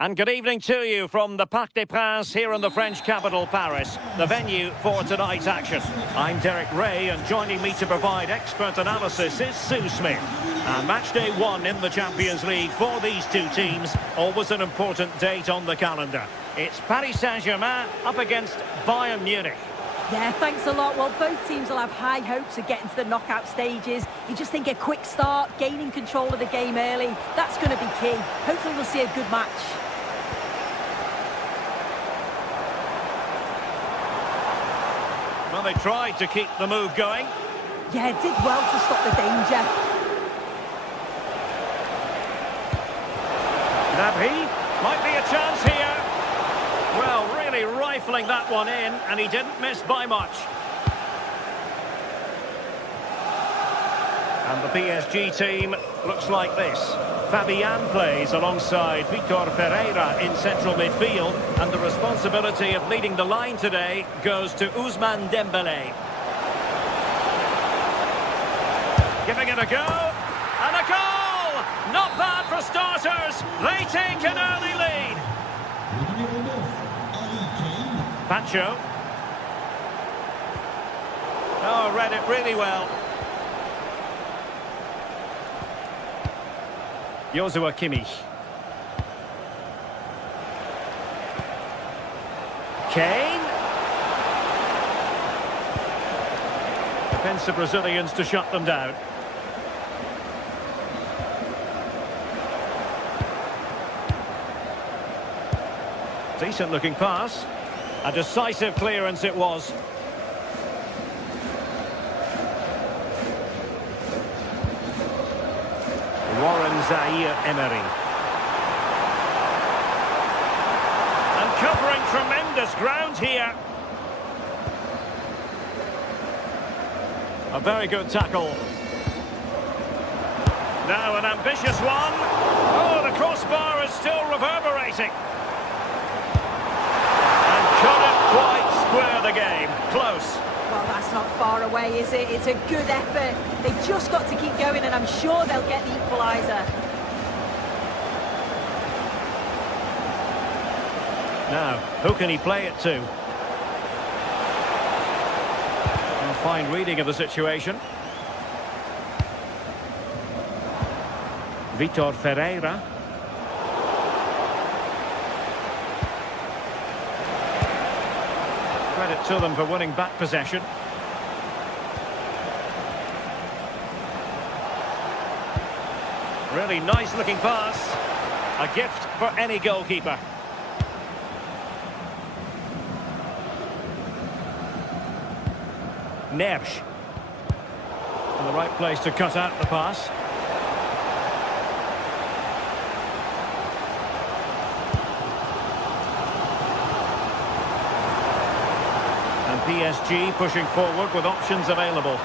And good evening to you from the Parc des Princes here in the French capital, Paris, the venue for tonight's action. I'm Derek Ray, and joining me to provide expert analysis is Sue Smith. And match day 1 in the Champions League for these two teams, always an important date on the calendar. It's Paris Saint-Germain up against Bayern Munich. Yeah, thanks a lot. Well, both teams will have high hopes of getting to the knockout stages. You just think a quick start, gaining control of the game early, that's going to be key. Hopefully we'll see a good match. Well, they tried to keep the move going. Yeah, did well to stop the danger. Gnabry, might be a chance here. Well, really rifling that one in, and he didn't miss by much. And the PSG team looks like this. Fabian plays alongside Vitor Ferreira in central midfield, and the responsibility of leading the line today goes to Ousmane Dembélé. Giving it a go, and a goal! Not bad for starters. They take an early lead. Pancho. Oh, read it really well. Joshua Kimmich. Kane. Defensive Brazilians to shut them down. Decent looking pass. A decisive clearance it was. Warren Zaire-Emery. And covering tremendous ground here. A very good tackle. Now an ambitious one. Oh, the crossbar is still reverberating. And couldn't quite square the game. Close. Well, that's not far away, is it? It's a good effort. They've just got to keep going, and I'm sure they'll get the equaliser. Now, who can he play it to? A fine reading of the situation. Vitor Ferreira. Credit to them for winning back possession. Really nice looking pass. A gift for any goalkeeper. Nersch. In the right place to cut out the pass. PSG pushing forward with options available.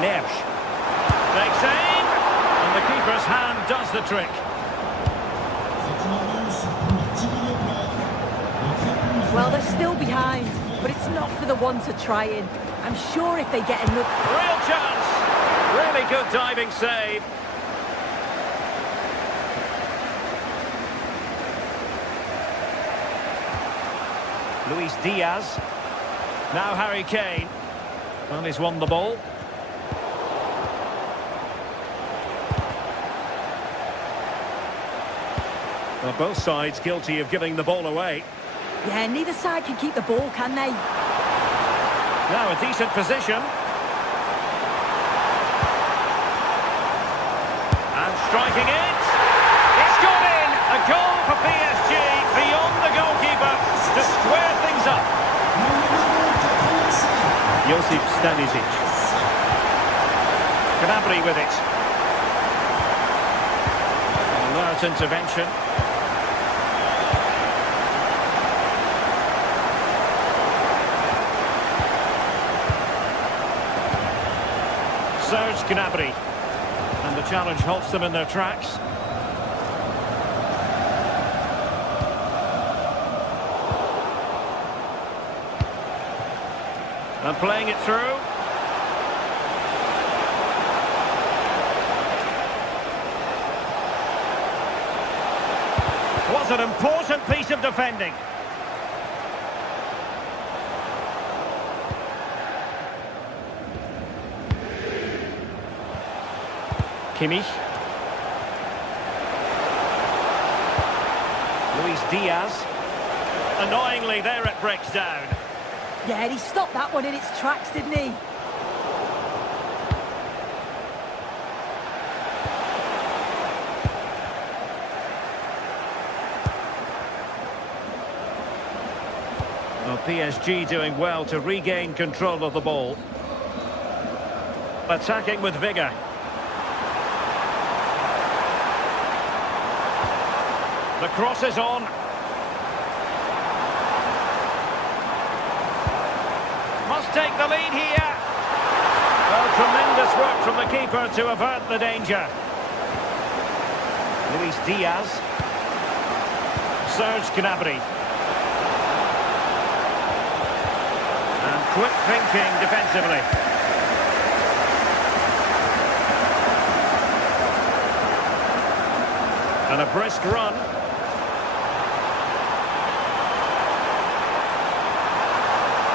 Nersch takes aim, and the keeper's hand does the trick. Well, they're still behind, but it's not for the one to try in. I'm sure if they get another... Real chance! Really good diving save. Luis Diaz. Now Harry Kane. Well, he's won the ball. Well, both sides guilty of giving the ball away. Yeah, neither side can keep the ball, can they? Now a decent position. And striking it. It's gone in. A goal for PSG beyond the goalkeeper to square things up. Josip Stanisic. Gnabry with it. Alert intervention. Serge Gnabry. And the challenge halts them in their tracks. And playing it through. was an important piece of defending. Kimmich. Luis Diaz. Annoyingly, there it breaks down. Yeah, and he stopped that one in its tracks, didn't he? Well, PSG doing well to regain control of the ball. Attacking with vigour. The cross is on. Must take the lead here. Well, tremendous work from the keeper to avert the danger. Luis Diaz. Serge Gnabry. And quick thinking defensively. And a brisk run.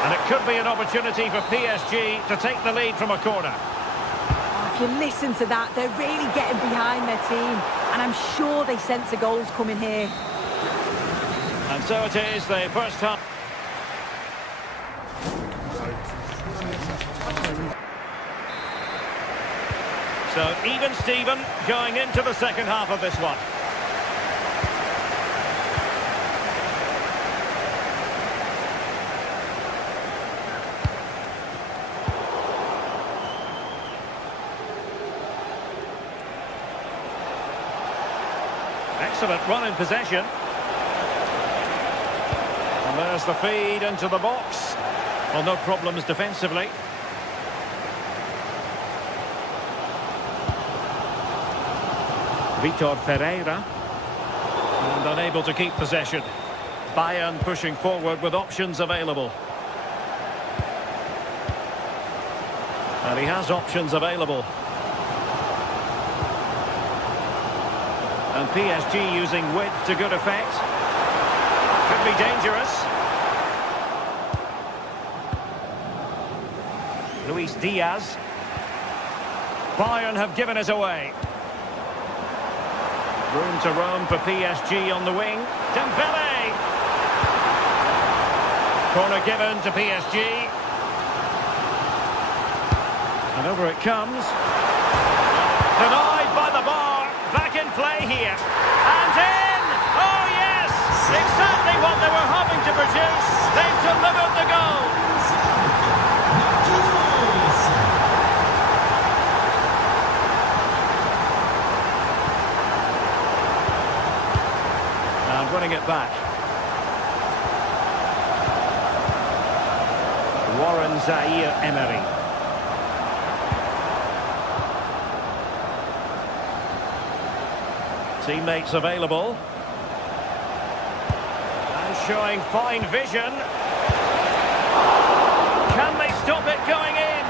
And it could be an opportunity for PSG to take the lead from a corner. Oh, if you listen to that, they're really getting behind their team. And I'm sure they sense the goals coming here. And so it is, the first half. So even Steven going into the second half of this one. Excellent run in possession. And there's the feed into the box. Well, no problems defensively. Vitor Ferreira. And unable to keep possession. Bayern pushing forward with options available. And he has options available. And PSG using width to good effect. Could be dangerous. Luis Diaz. Bayern have given it away. Room to roam for PSG on the wing. Dembele. Corner given to PSG. And over it comes. Denied by the bar. Back in play here. And in! Oh, yes! Exactly what they were hoping to produce. They've delivered the goal. And winning it back. Warren Zaire-Emery. Teammates available. And showing fine vision. Can they stop it going in?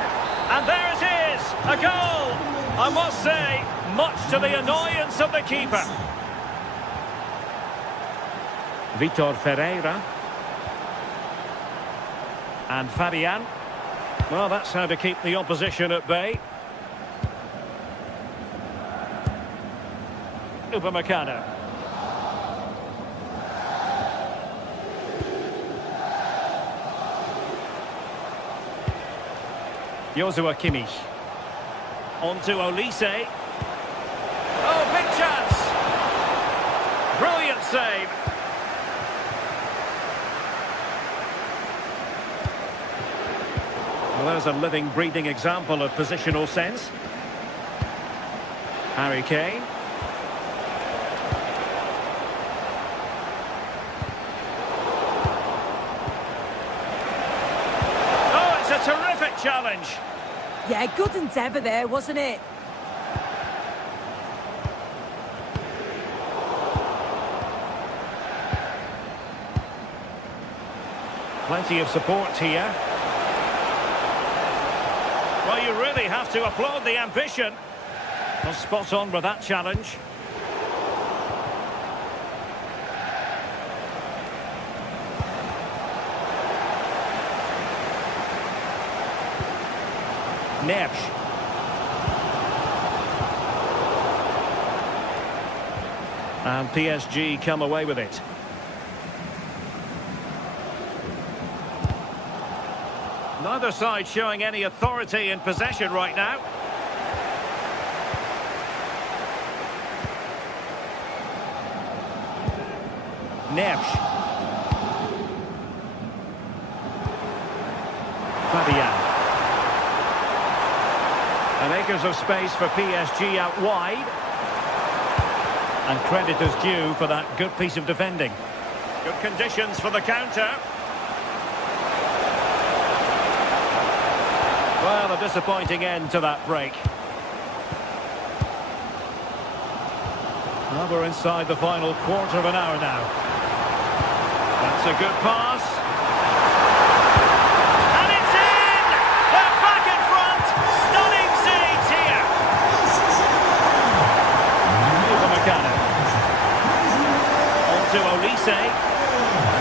And there it is, a goal. I must say, much to the annoyance of the keeper. Vitor Ferreira. And Fabian. Well, that's how to keep the opposition at bay. Upamecano. Joshua Kimmich. On to Olise. Oh, big chance. Brilliant save. Well, there's a living, breathing example of positional sense. Harry Kane. Terrific challenge. Yeah, good endeavour there, wasn't it? Plenty of support here. Well, you really have to applaud the ambition. Well, spot on with that challenge. Neves. And PSG come away with it. Neither side showing any authority in possession right now. Neves. Fabian. And acres of space for PSG out wide. And credit is due for that good piece of defending. Good conditions for the counter. Well, a disappointing end to that break. Well, we're inside the final quarter of an hour now. That's a good pass. And it's in! They're back in front! Stunning scenes here! Upamecano. On to Olise.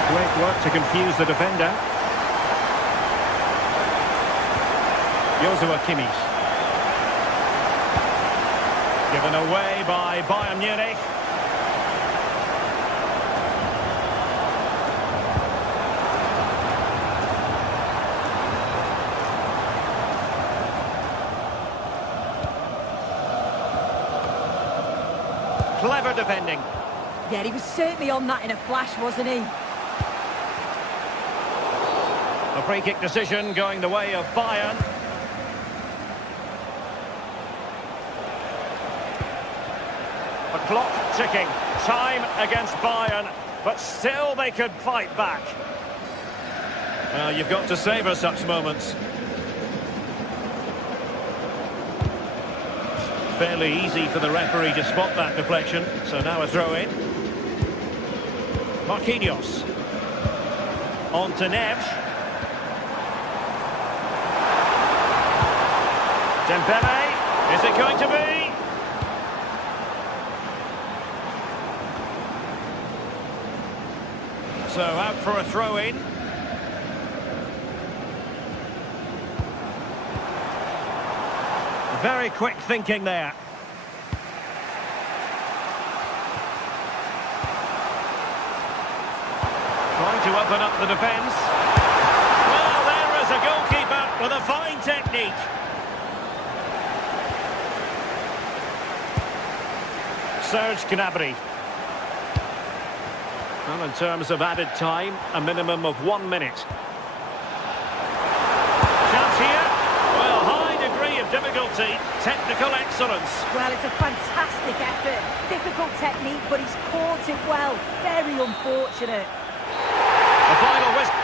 Great work to confuse the defender. Joshua Kimmich. Given away by Bayern Munich. Clever defending. Yeah, he was certainly on that in a flash, wasn't he? A free kick decision going the way of Bayern. The clock ticking. Time against Bayern, but still they could fight back. You've got to savour such moments. Fairly easy for the referee to spot that deflection. So now a throw-in. Marquinhos. On to Neves. Dembele. Is it going to be? So out for a throw-in. Very quick thinking there. Trying to open up the defence. Well, there is a goalkeeper with a fine technique. Serge Gnabry. Well, in terms of added time, a minimum of 1 minute. Chance here. Well, high degree of difficulty, technical excellence. Well, it's a fantastic effort. Difficult technique, but he's caught it well. Very unfortunate. The final whistle.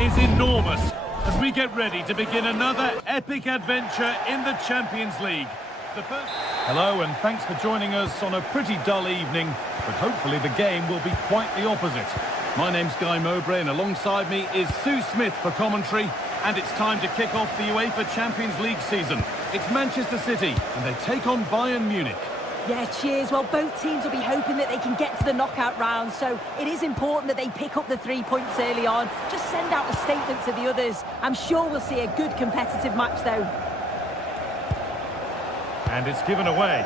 Is enormous as we get ready to begin another epic adventure in the Champions League. The first... Hello and thanks for joining us on a pretty dull evening, but hopefully the game will be quite the opposite. My name's Guy Mowbray and alongside me is Sue Smith for commentary, and it's time to kick off the UEFA Champions League season. It's Manchester City and they take on Bayern Munich. Yeah, cheers. Well, both teams will be hoping that they can get to the knockout round, so it is important that they pick up the 3 points early on. Just send out a statement to the others. I'm sure we'll see a good competitive match though. And it's given away.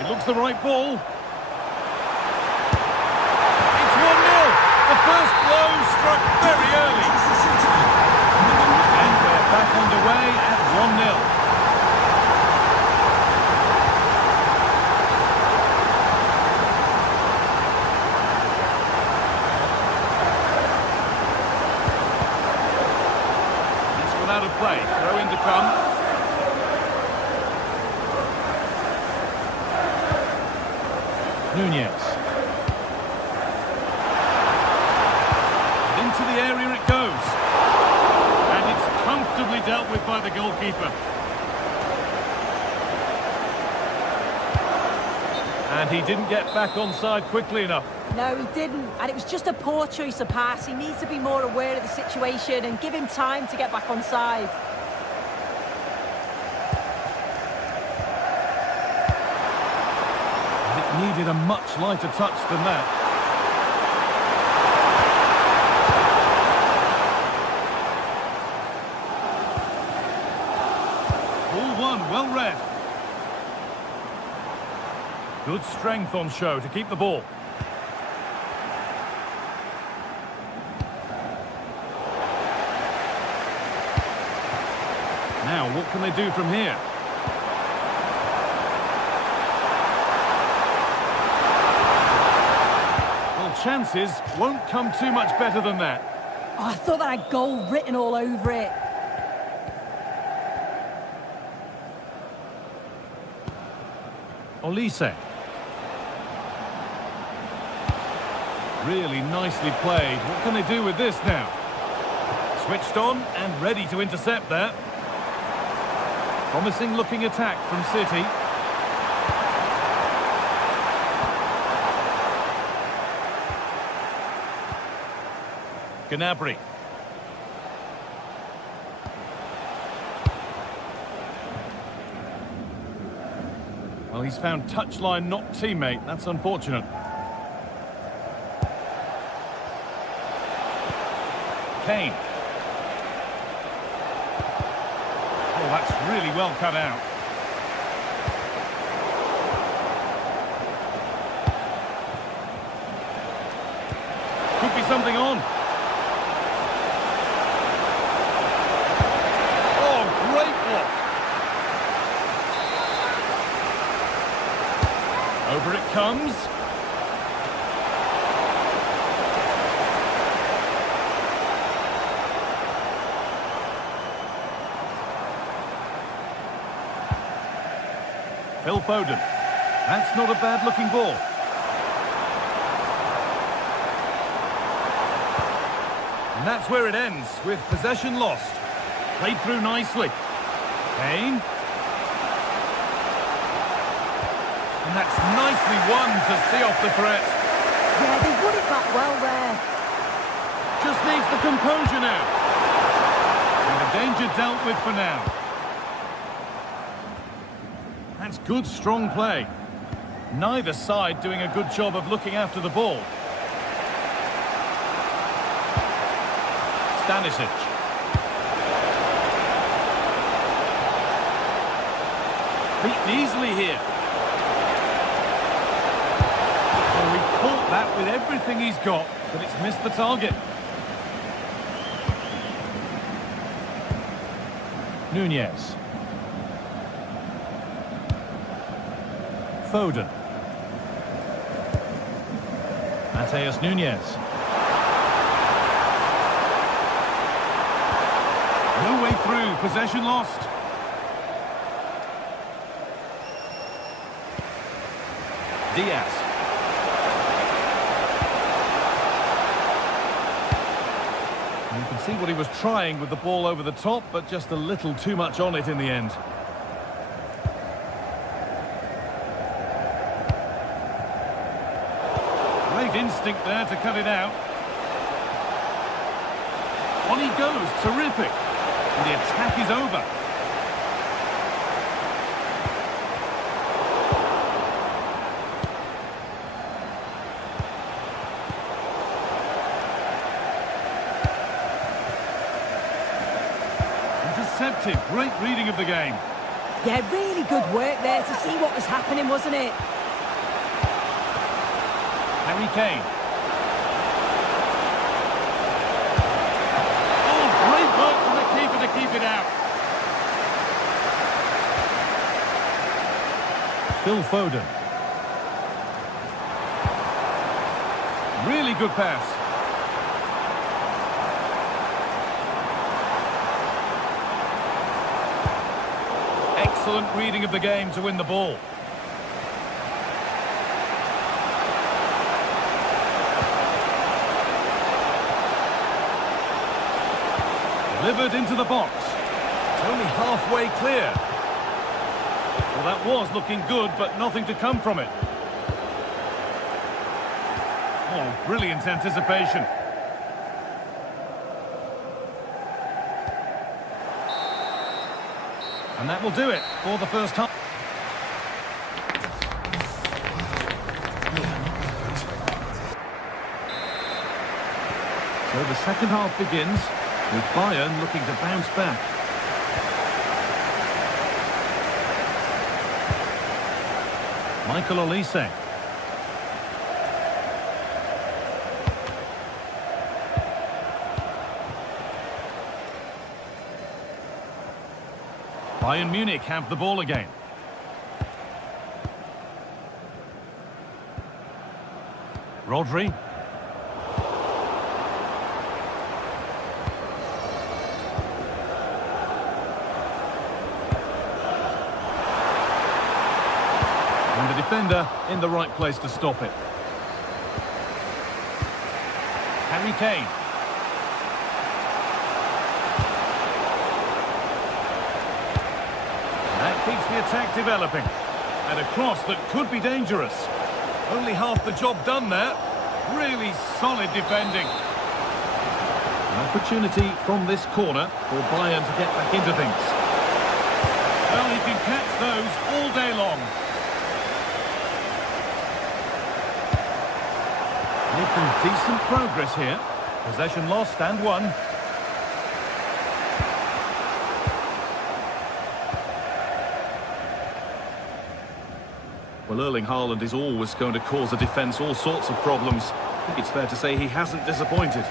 It looks the right ball. It's 1-0. The first blow struck very early. And they're back underway at 1-0. It's gone out of play. Throw in to come. Nunez. Into the area it goes. And it's comfortably dealt with by the goalkeeper. And he didn't get back onside quickly enough. No, he didn't. And it was just a poor choice of pass. He needs to be more aware of the situation and give him time to get back onside. Needed a much lighter touch than that. Ball one, well read. Good strength on show to keep the ball. Now, what can they do from here? Chances won't come too much better than that. Oh, I thought that had goal written all over it. Olise. Really nicely played. What can they do with this now? Switched on and ready to intercept that. Promising looking attack from City. Gnabry. Well, he's found touchline, not teammate. That's unfortunate. Kane. Oh, that's really well cut out. Could be something on. Over it comes. Phil Foden. That's not a bad looking ball. And that's where it ends, with possession lost. Played through nicely. Kane. And that's nicely won to see off the threat. Yeah, they won it back well there. Just needs the composure now. And the danger dealt with for now. That's good, strong play. Neither side doing a good job of looking after the ball. Stanisic. Beaten easily here. Well, he caught that with everything he's got, but it's missed the target. Nunez. Foden. Mateus Nunez. No way through, possession lost. Diaz. You can see what he was trying with the ball over the top, but just a little too much on it in the end. Great instinct there to cut it out. On he goes, terrific. And the attack is over. Intercepted, great reading of the game. Yeah, really good work there to see what was happening, wasn't it? Harry Kane. Oh, great work from the keeper to keep it out. Phil Foden. Really good pass. Excellent reading of the game to win the ball. Delivered into the box. It's only halfway clear. Well, that was looking good, but nothing to come from it. Oh, brilliant anticipation. And that will do it for the first half. So the second half begins with Bayern looking to bounce back. Michael Olise. Bayern Munich have the ball again. Rodri. And the defender in the right place to stop it. Harry Kane. That keeps the attack developing. And a cross that could be dangerous. Only half the job done there. Really solid defending. An opportunity from this corner for Bayern to get back into things. Well, he can catch those all day long. Making decent progress here. Possession lost and won. Well, Erling Haaland is always going to cause a defence all sorts of problems. I think it's fair to say he hasn't disappointed.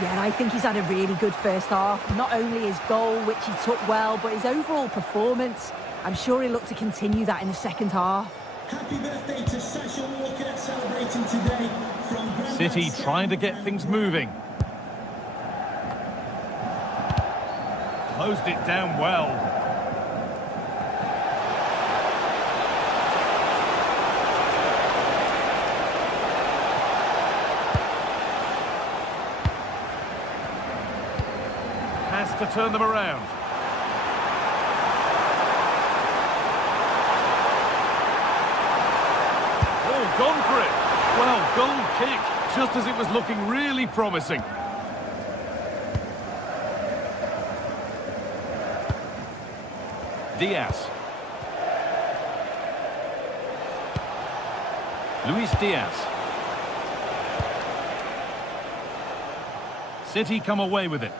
Yeah, I think he's had a really good first half. Not only his goal, which he took well, but his overall performance. I'm sure he'll look to continue that in the second half. Happy birthday to Sasha Walker, celebrating today from City trying to get things moving. Closed it down well. Has to turn them around. Oh, gone for it. Well, goal kick, just as it was looking really promising. Diaz. Luis Diaz. City come away with it.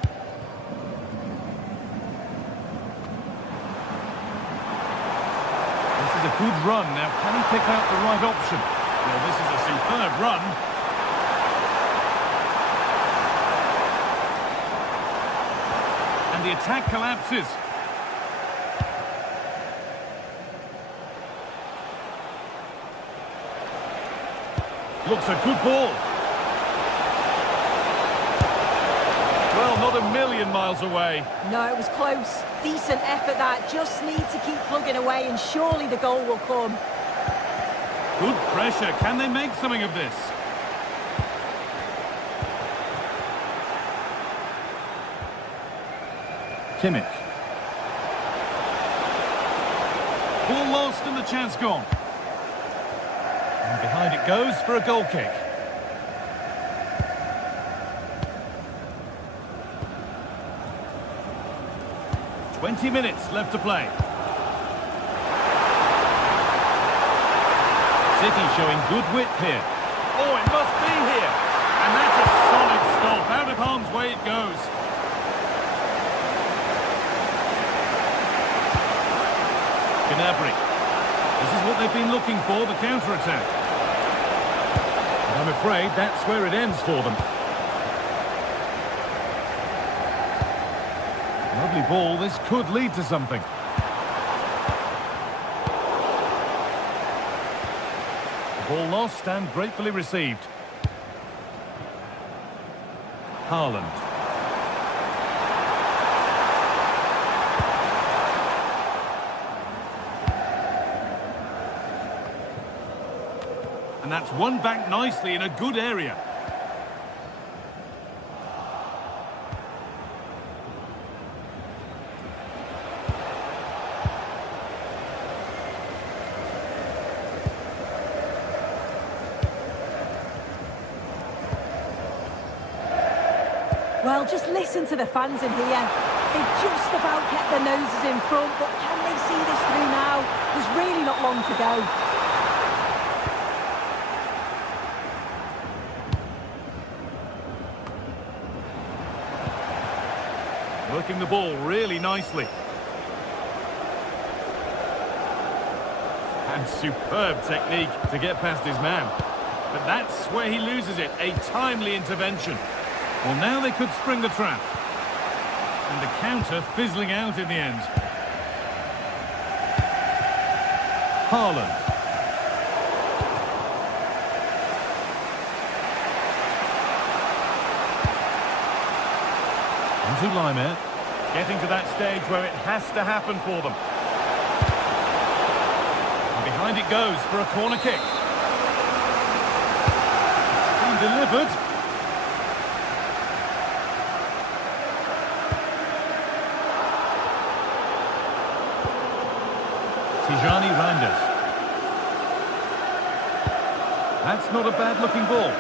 A good run. Now, can he pick out the right option? Well, this is a superb run. And the attack collapses. Looks a good ball. Well, not a million miles away. No, it was close. Decent effort that. Just need to keep plugging away and surely the goal will come. Good pressure. Can they make something of this? Kimmich. Ball lost and the chance gone. And behind it goes for a goal kick. 20 minutes left to play. City showing good width here. Oh, it must be here. And that's a solid stop. Out of harm's way it goes. Gnabry. This is what they've been looking for, the counter-attack. And I'm afraid that's where it ends for them. Lovely ball. This could lead to something. Ball lost and gratefully received. Haaland. And that's won back nicely in a good area. Well, just listen to the fans in here. They've just about kept their noses in front, but can they see this through now? There's really not long to go. Working the ball really nicely. And superb technique to get past his man. But that's where he loses it, a timely intervention. Well, now they could spring the trap. And the counter fizzling out in the end. Haaland. Into Laimer. Getting to that stage where it has to happen for them. And behind it goes for a corner kick. It's been delivered. Tijani Randers. That's not a bad-looking ball.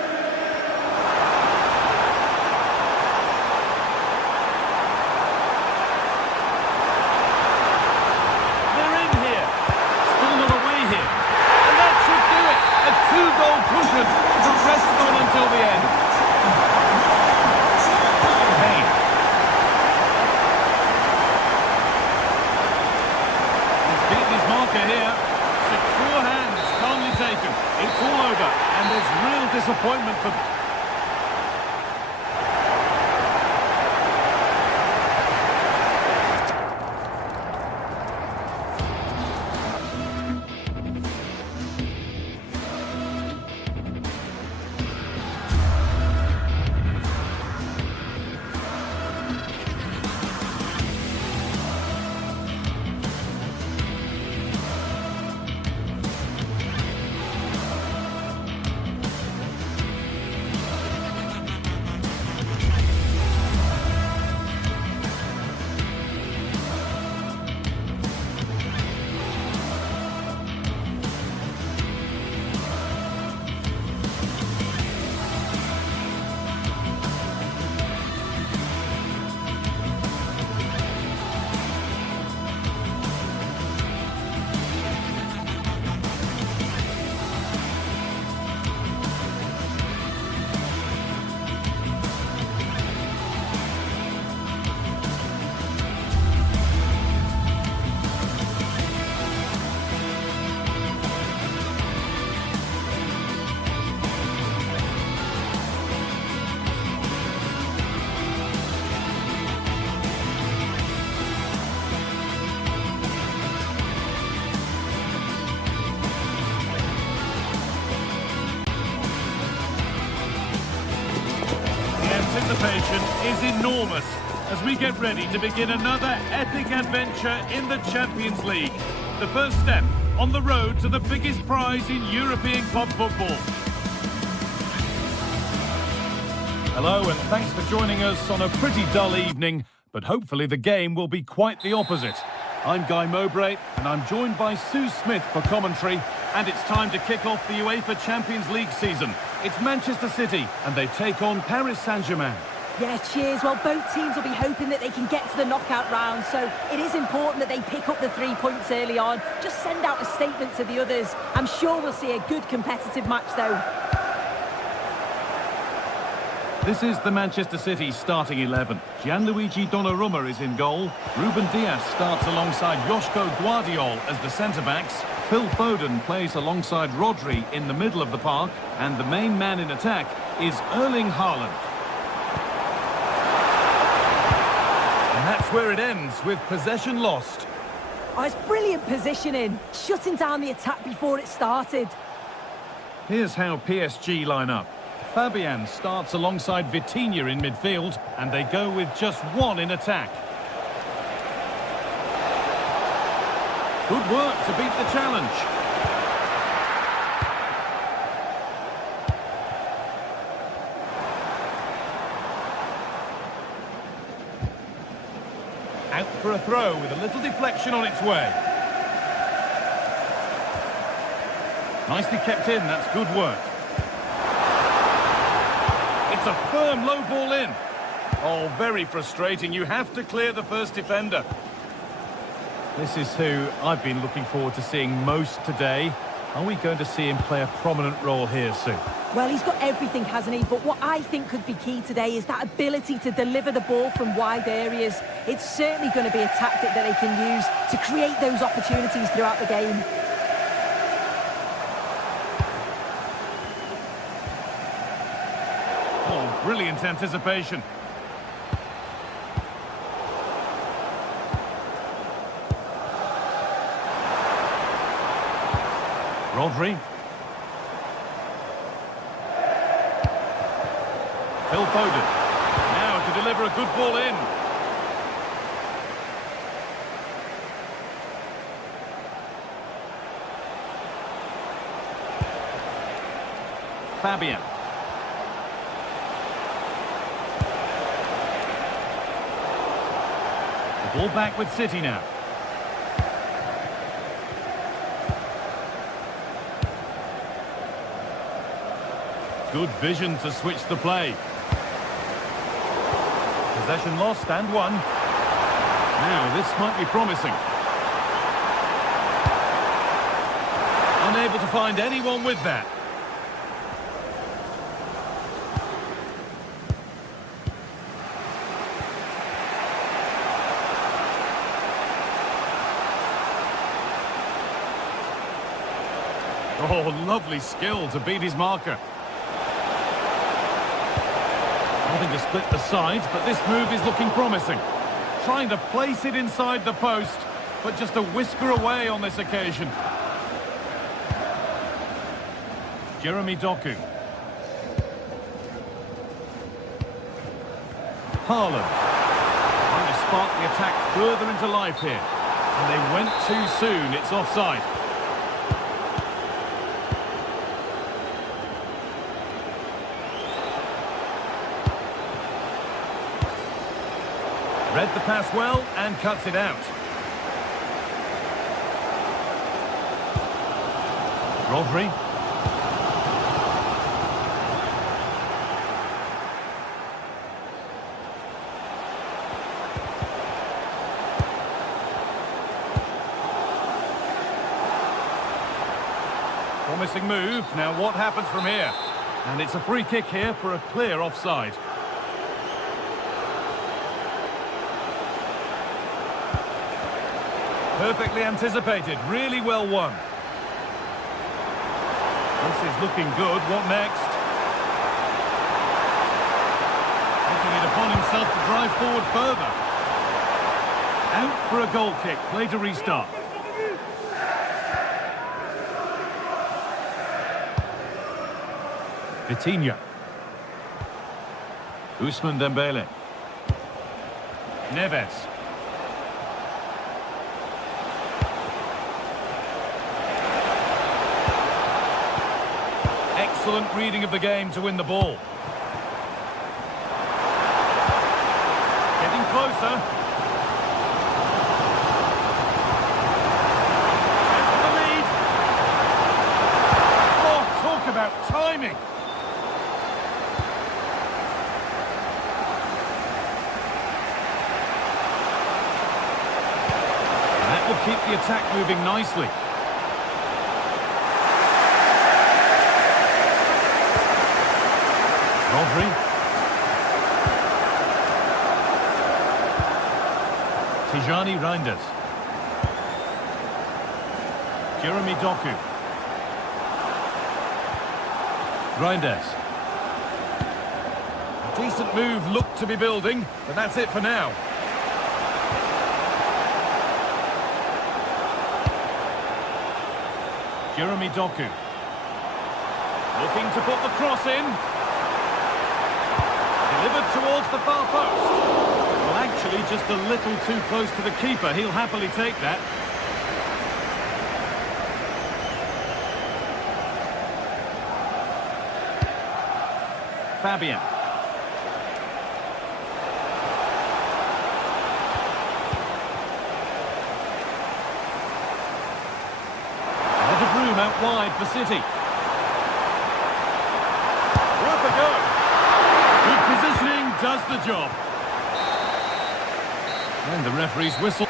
They're in here. Still not away here. And that should do it. A two-goal cushion to rest on until the end. Kane. Marker here, secure hands, calmly taken. It's all over, and there's real disappointment for them. Anticipation is enormous as we get ready to begin another epic adventure in the Champions League. The first step on the road to the biggest prize in European club football. Hello and thanks for joining us on a pretty dull evening, but hopefully the game will be quite the opposite. I'm Guy Mowbray and I'm joined by Sue Smith for commentary, and it's time to kick off the UEFA Champions League season. It's Manchester City and they take on Paris Saint-Germain. Yeah, cheers. Well, both teams will be hoping that they can get to the knockout round, so it is important that they pick up the 3 points early on. Just send out a statement to the others. I'm sure we'll see a good competitive match, though. This is the Manchester City starting 11. Gianluigi Donnarumma is in goal. Ruben Dias starts alongside Joško Guardiol as the centre-backs. Phil Foden plays alongside Rodri in the middle of the park. And the main man in attack is Erling Haaland. And that's where it ends, with possession lost. Oh, it's brilliant positioning, shutting down the attack before it started. Here's how PSG line up. Fabian starts alongside Vitinha in midfield, and they go with just one in attack. Good work to beat the challenge. Out for a throw with a little deflection on its way. Nicely kept in, that's good work. It's a firm low ball in. Oh, very frustrating. You have to clear the first defender. This is who I've been looking forward to seeing most today. Are we going to see him play a prominent role here soon? Well, he's got everything, hasn't he? But what I think could be key today is that ability to deliver the ball from wide areas. It's certainly going to be a tactic that they can use to create those opportunities throughout the game. Oh, brilliant anticipation. Rodri. Phil Foden. Now to deliver a good ball in. Fabian. The ball back with City now. Good vision to switch the play. Possession lost and won. Now this might be promising. Unable to find anyone with that. Oh, lovely skill to beat his marker. Nothing to split the sides, but this move is looking promising. Trying to place it inside the post, but just a whisker away on this occasion. Jeremy Doku. Haaland. Trying to spark the attack further into life here. And they went too soon, it's offside. Read the pass well and cuts it out. Rodri. Promising move. Now what happens from here? And it's a free kick here for a clear offside. Perfectly anticipated, really well won. This is looking good. What next? Taking it upon himself to drive forward further. Out for a goal kick. Play to restart. Vitinha. Ousmane Dembele. Neves. Excellent reading of the game to win the ball. Getting closer. That's the lead. Oh, talk about timing. keep the attack moving nicely. Rodri. Tijani Reinders. Jeremy Doku. Reinders. A decent move looked to be building, but that's it for now. Jeremy Doku. Looking to put the cross in. Delivered towards the far post. Well, actually, just a little too close to the keeper. He'll happily take that. Fabian. A lot of room out wide for City. Worth a go. Good positioning does the job. And the referee's whistle.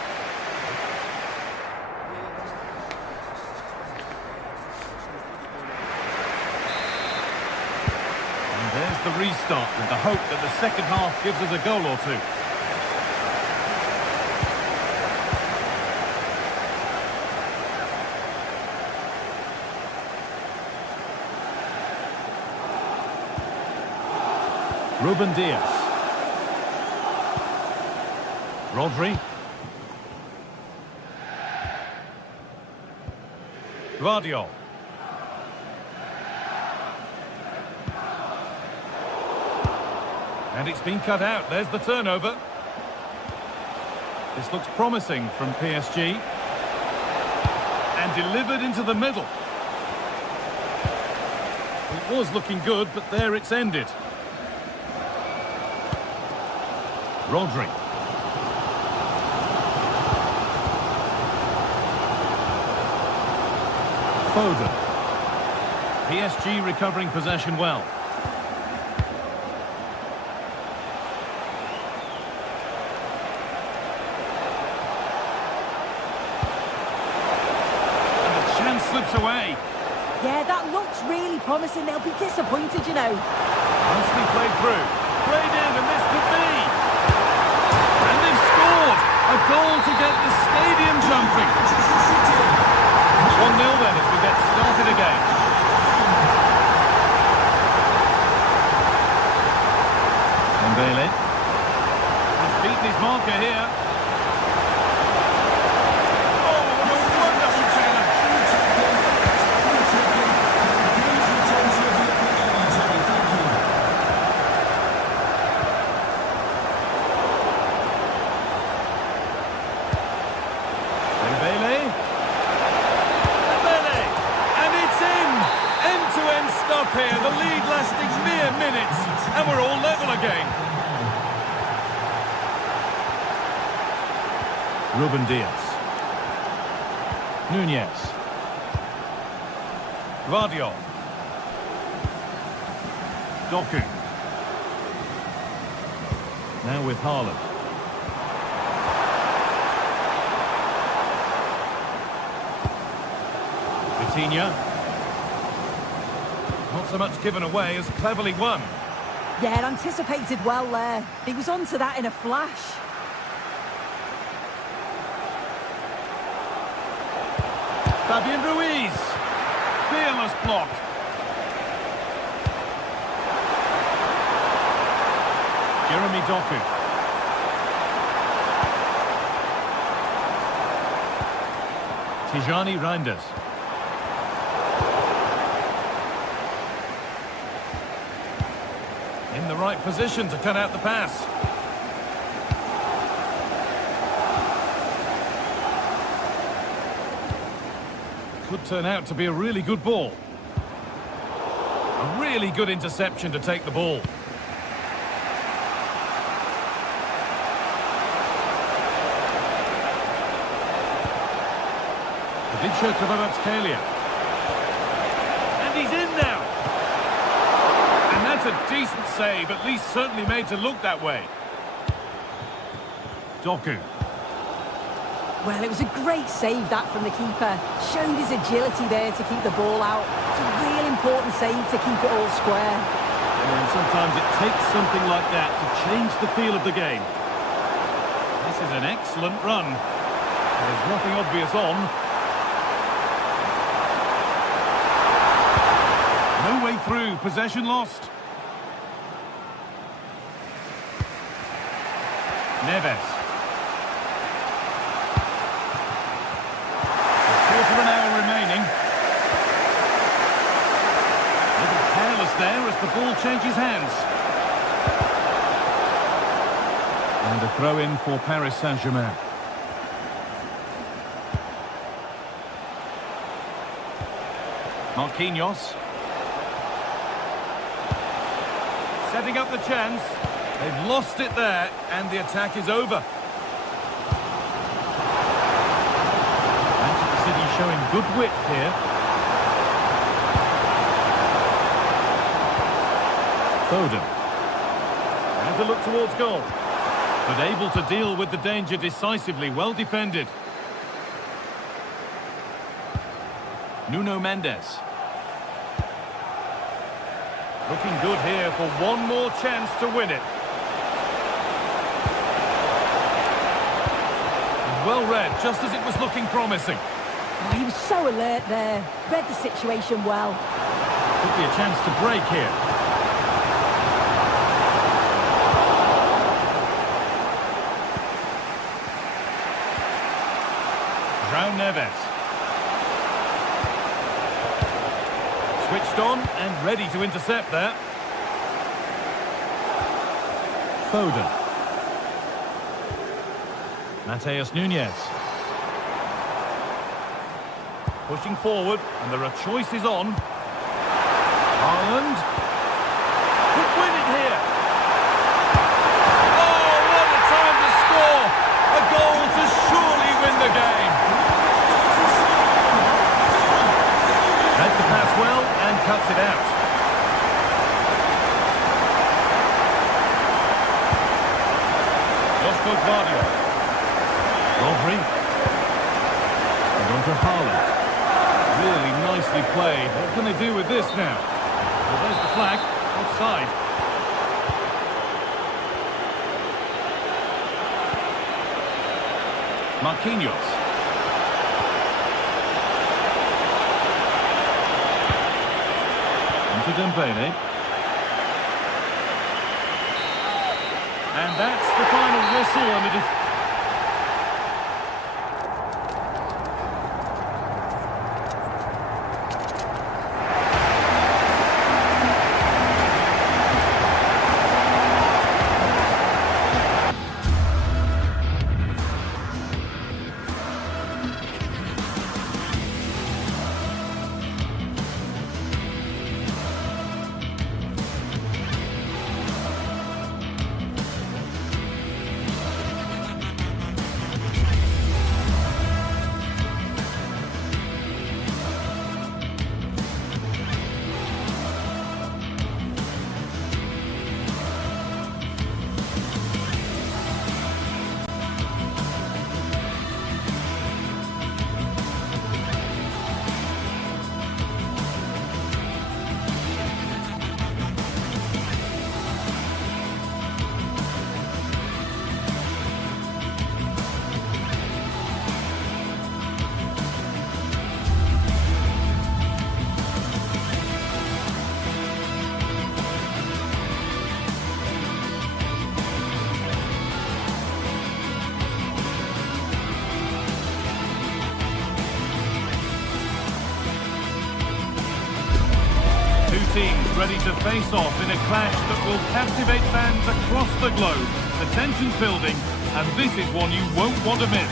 And there's the restart with the hope that the second half gives us a goal or two. Ruben Diaz. Rodri. Guardiola. And it's been cut out. There's the turnover. This looks promising from PSG. And delivered into the middle. It was looking good, but there it's ended. Rodri. Foden. PSG recovering possession well. And the chance slips away. Yeah, that looks really promising. They'll be disappointed, you know. Nicely played through. Played in, and this could be. And they've scored. A goal to get the stadium jumping. 1-0 then as we get started again. Dembele. He's beaten his marker here. Oh, what a wonderful challenge. Dembele. Stop here, the lead lasting mere minutes, and we're all level again. Ruben Diaz. Nunez. Guardiola. Doku. Now with Haaland. Vitinha. Not so much given away as cleverly won. Yeah, anticipated well there. He was onto that in a flash. Fabian Ruiz. Fearless block. Jeremy Doku. Tijani Reinders. In the right position to cut out the pass. Could turn out to be a really good ball. A really good interception to take the ball. Vincenzo Kvaratskhelia. And he's in now. And that's a decent save, at least certainly made to look that way. Doku. Well, it was a great save, that, from the keeper. Showed his agility there to keep the ball out. It's a real important save to keep it all square. And sometimes it takes something like that to change the feel of the game. This is an excellent run. There's nothing obvious on. No way through, possession lost. Neves. Quarter of an hour remaining. A little careless there as the ball changes hands. And a throw in for Paris Saint-Germain. Marquinhos. Setting up the chance. They've lost it there, and the attack is over. Manchester City showing good wit here. Foden. And to look towards goal. But able to deal with the danger decisively, well defended. Nuno Mendes. Looking good here for one more chance to win it. Well read, just as it was looking promising. Oh, he was so alert there. Read the situation well. Could be a chance to break here. João Neves. Switched on and ready to intercept there. Foden. Mateus Nunes. Pushing forward, and there are choices on. Haaland. Could win it here. Oh, what a time to score! A goal to surely win the game. Read the pass well and cuts it out. Josko Gvardiol. Rodri. And on to Haaland. Really nicely played. What can they do with this now? Well, there's the flag. Offside. Marquinhos. Into Dembele. And that's the final whistle, and it is... Teams ready to face off in a clash that will captivate fans across the globe. The tension's building, and this is one you won't want to miss.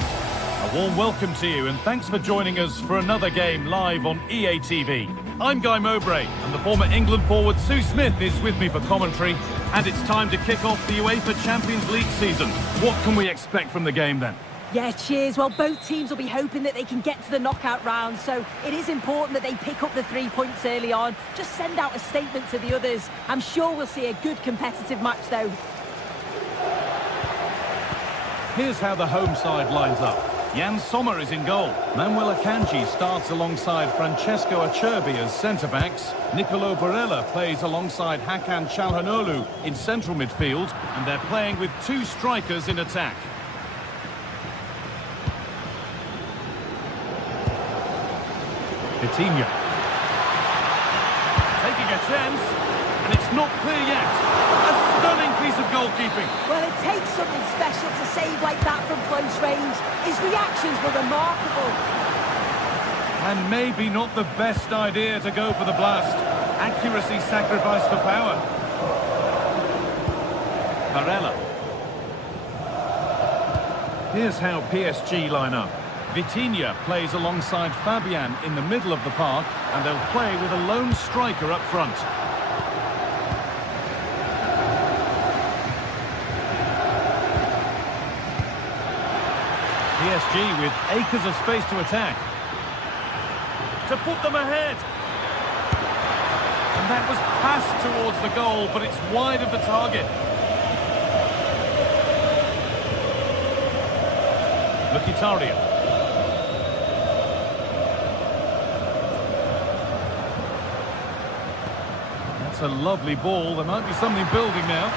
A warm welcome to you, and thanks for joining us for another game live on EA TV. I'm Guy Mowbray, and the former England forward Sue Smith is with me for commentary, and it's time to kick off the UEFA Champions League season. What can we expect from the game then? Yeah, cheers. Well, both teams will be hoping that they can get to the knockout round, so it is important that they pick up the 3 points early on. Just send out a statement to the others. I'm sure we'll see a good competitive match, though. Here's how the home side lines up. Jan Sommer is in goal. Manuel Akanji starts alongside Francesco Acerbi as centre-backs. Nicolo Barella plays alongside Hakan Çalhanoğlu in central midfield. And they're playing with two strikers in attack. Coutinho. Taking a chance. And it's not clear yet. A stunning piece of goalkeeping. Well, it takes something special to save like that from close range. His reactions were remarkable. And maybe not the best idea to go for the blast. Accuracy sacrificed for power. Barella. Here's how PSG line up. Vitinha plays alongside Fabian in the middle of the park, and they'll play with a lone striker up front. PSG with acres of space to attack. To put them ahead. And that was passed towards the goal, but it's wide of the target. Mkhitaryan. That's a lovely ball. There might be something building now.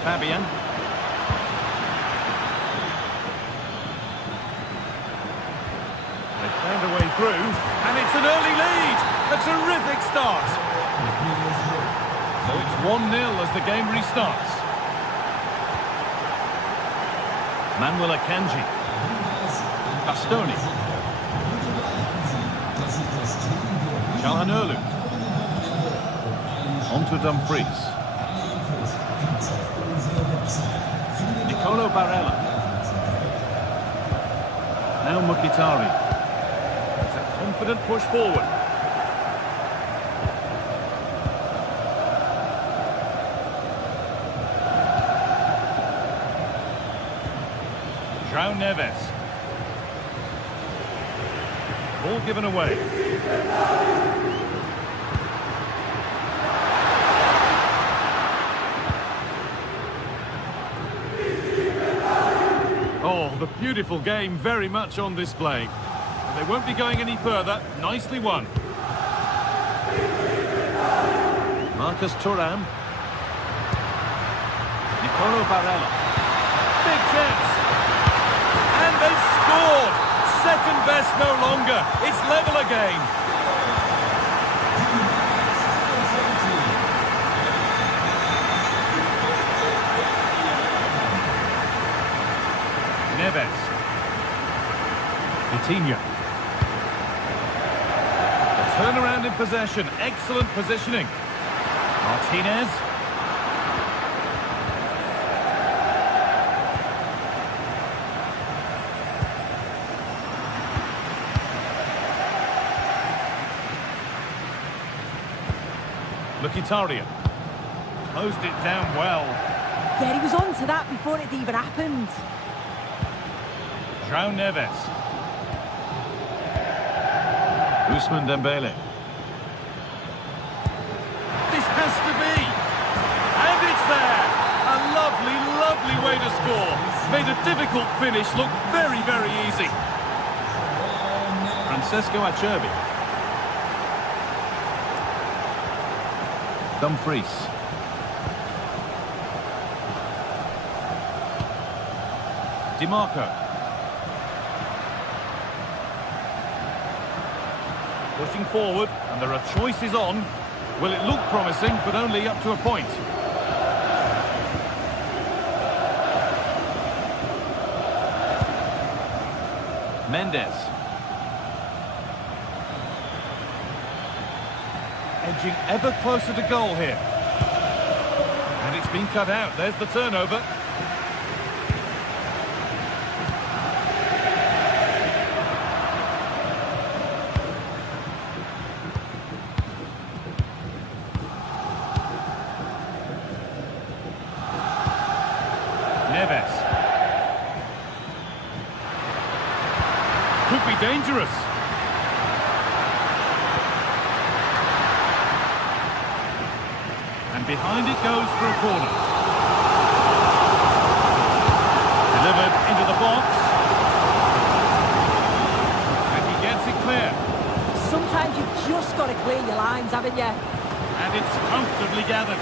Fabian. They found a way through, and it's an early lead. A terrific start. So it's 1-0 as the game restarts. Manuel Akanji. Bastoni. Çalhanoğlu. On to Dumfries. Nicolo Barella. Now Mkhitaryan. It's a confident push forward. João Neves. Ball given away. Oh, the beautiful game very much on display. They won't be going any further. Nicely won. Marcus Thuram. Nicolo Barella. Big chance. And they scored. Second best no longer. It's level again. Neves. Vitinha. A turnaround in possession. Excellent positioning. Martinez. Mkhitaryan. Closed it down well. Yeah, he was on to that before it even happened. João Neves. Ousmane Dembele. This has to be. And it's there. A lovely, lovely way to score. Made a difficult finish look very, very easy. Francesco Acerbi. Dumfries. DiMarco. Pushing forward, and there are choices on. Well, it looked promising, but only up to a point. Mendes. Edging ever closer to goal here. And it's been cut out. There's the turnover. Neves. Could be dangerous. And behind it goes for a corner. Delivered into the box. And he gets it clear. Sometimes you've just got to clear your lines, haven't you? And it's comfortably gathered.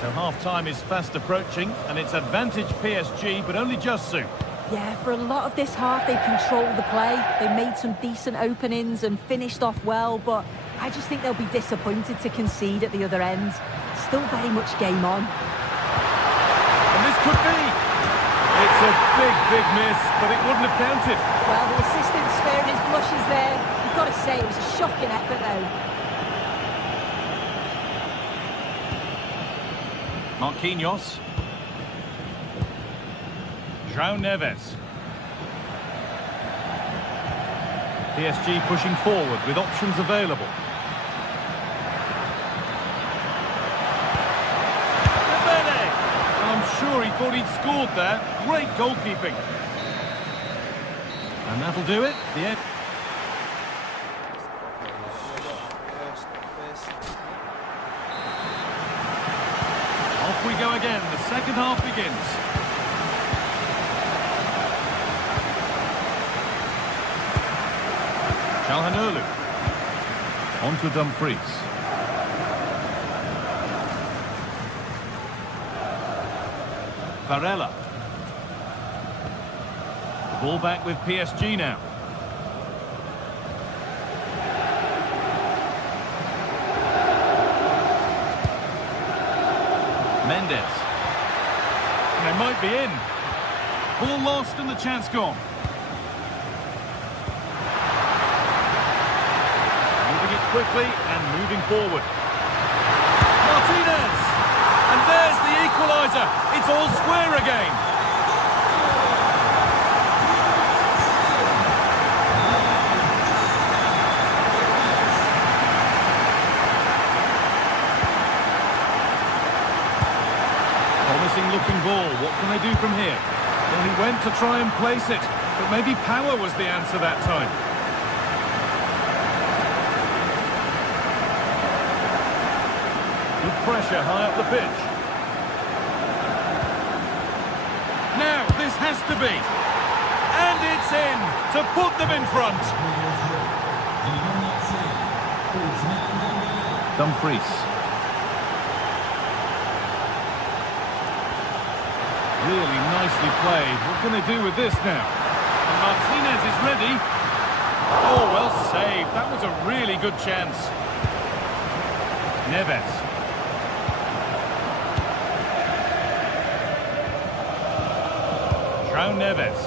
So half-time is fast approaching, and it's advantage PSG, but only just soon. Yeah, for a lot of this half, they've controlled the play. They made some decent openings and finished off well, but I just think they'll be disappointed to concede at the other end. Still very much game on. And this could be. It's a big miss, but it wouldn't have counted. Well, the assistant spared his blushes there. You've got to say, it was a shocking effort, though. Marquinhos. João Neves. PSG pushing forward with options available. Dembele! I'm sure he thought he'd scored there. Great goalkeeping. And that'll do it. The end. Off we go again. The second half begins. Calhanoglu. On to Dumfries. Varela. The ball back with PSG now. Mendes. And they might be in. Ball lost and the chance gone. Moving it quickly and moving forward. Martinez! And there's the equaliser. It's all square again. Promising looking ball. What can they do from here? Well, he went to try and place it, but maybe power was the answer that time. Good pressure high up the pitch. Now, this has to be. And it's in to put them in front. Dumfries. Really nicely played. What can they do with this now? And Martinez is ready. Oh, well saved. That was a really good chance. Neves. João Neves.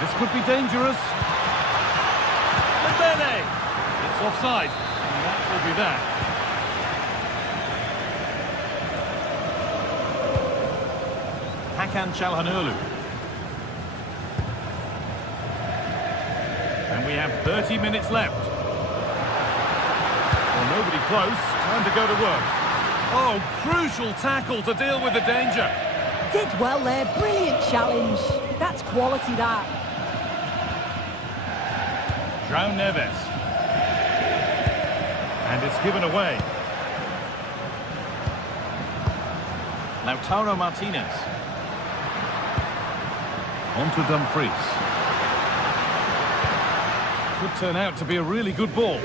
This could be dangerous. Dembele. It's offside. And that will be that. Hakan Çalhanoğlu. And we have 30 minutes left. Well, nobody close. Time to go to work. Oh, crucial tackle to deal with the danger. Did well there. Brilliant challenge. That's quality, that. João Neves. And it's given away. Lautaro Martinez. On to Dumfries. Could turn out to be a really good ball.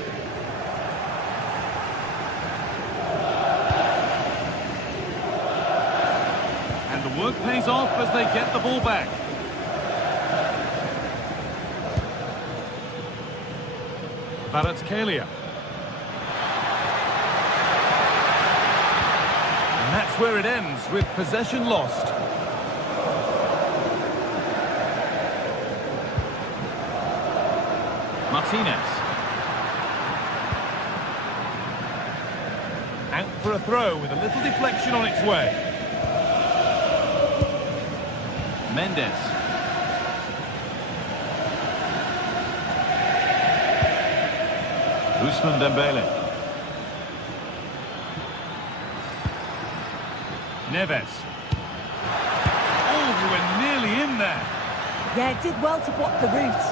And the work pays off as they get the ball back. Kvaratskhelia. And that's where it ends, with possession lost. Martinez. Out for a throw with a little deflection on its way. Mendes. Ousmane Dembele. Neves. Oh, Yeah, did well to block the route.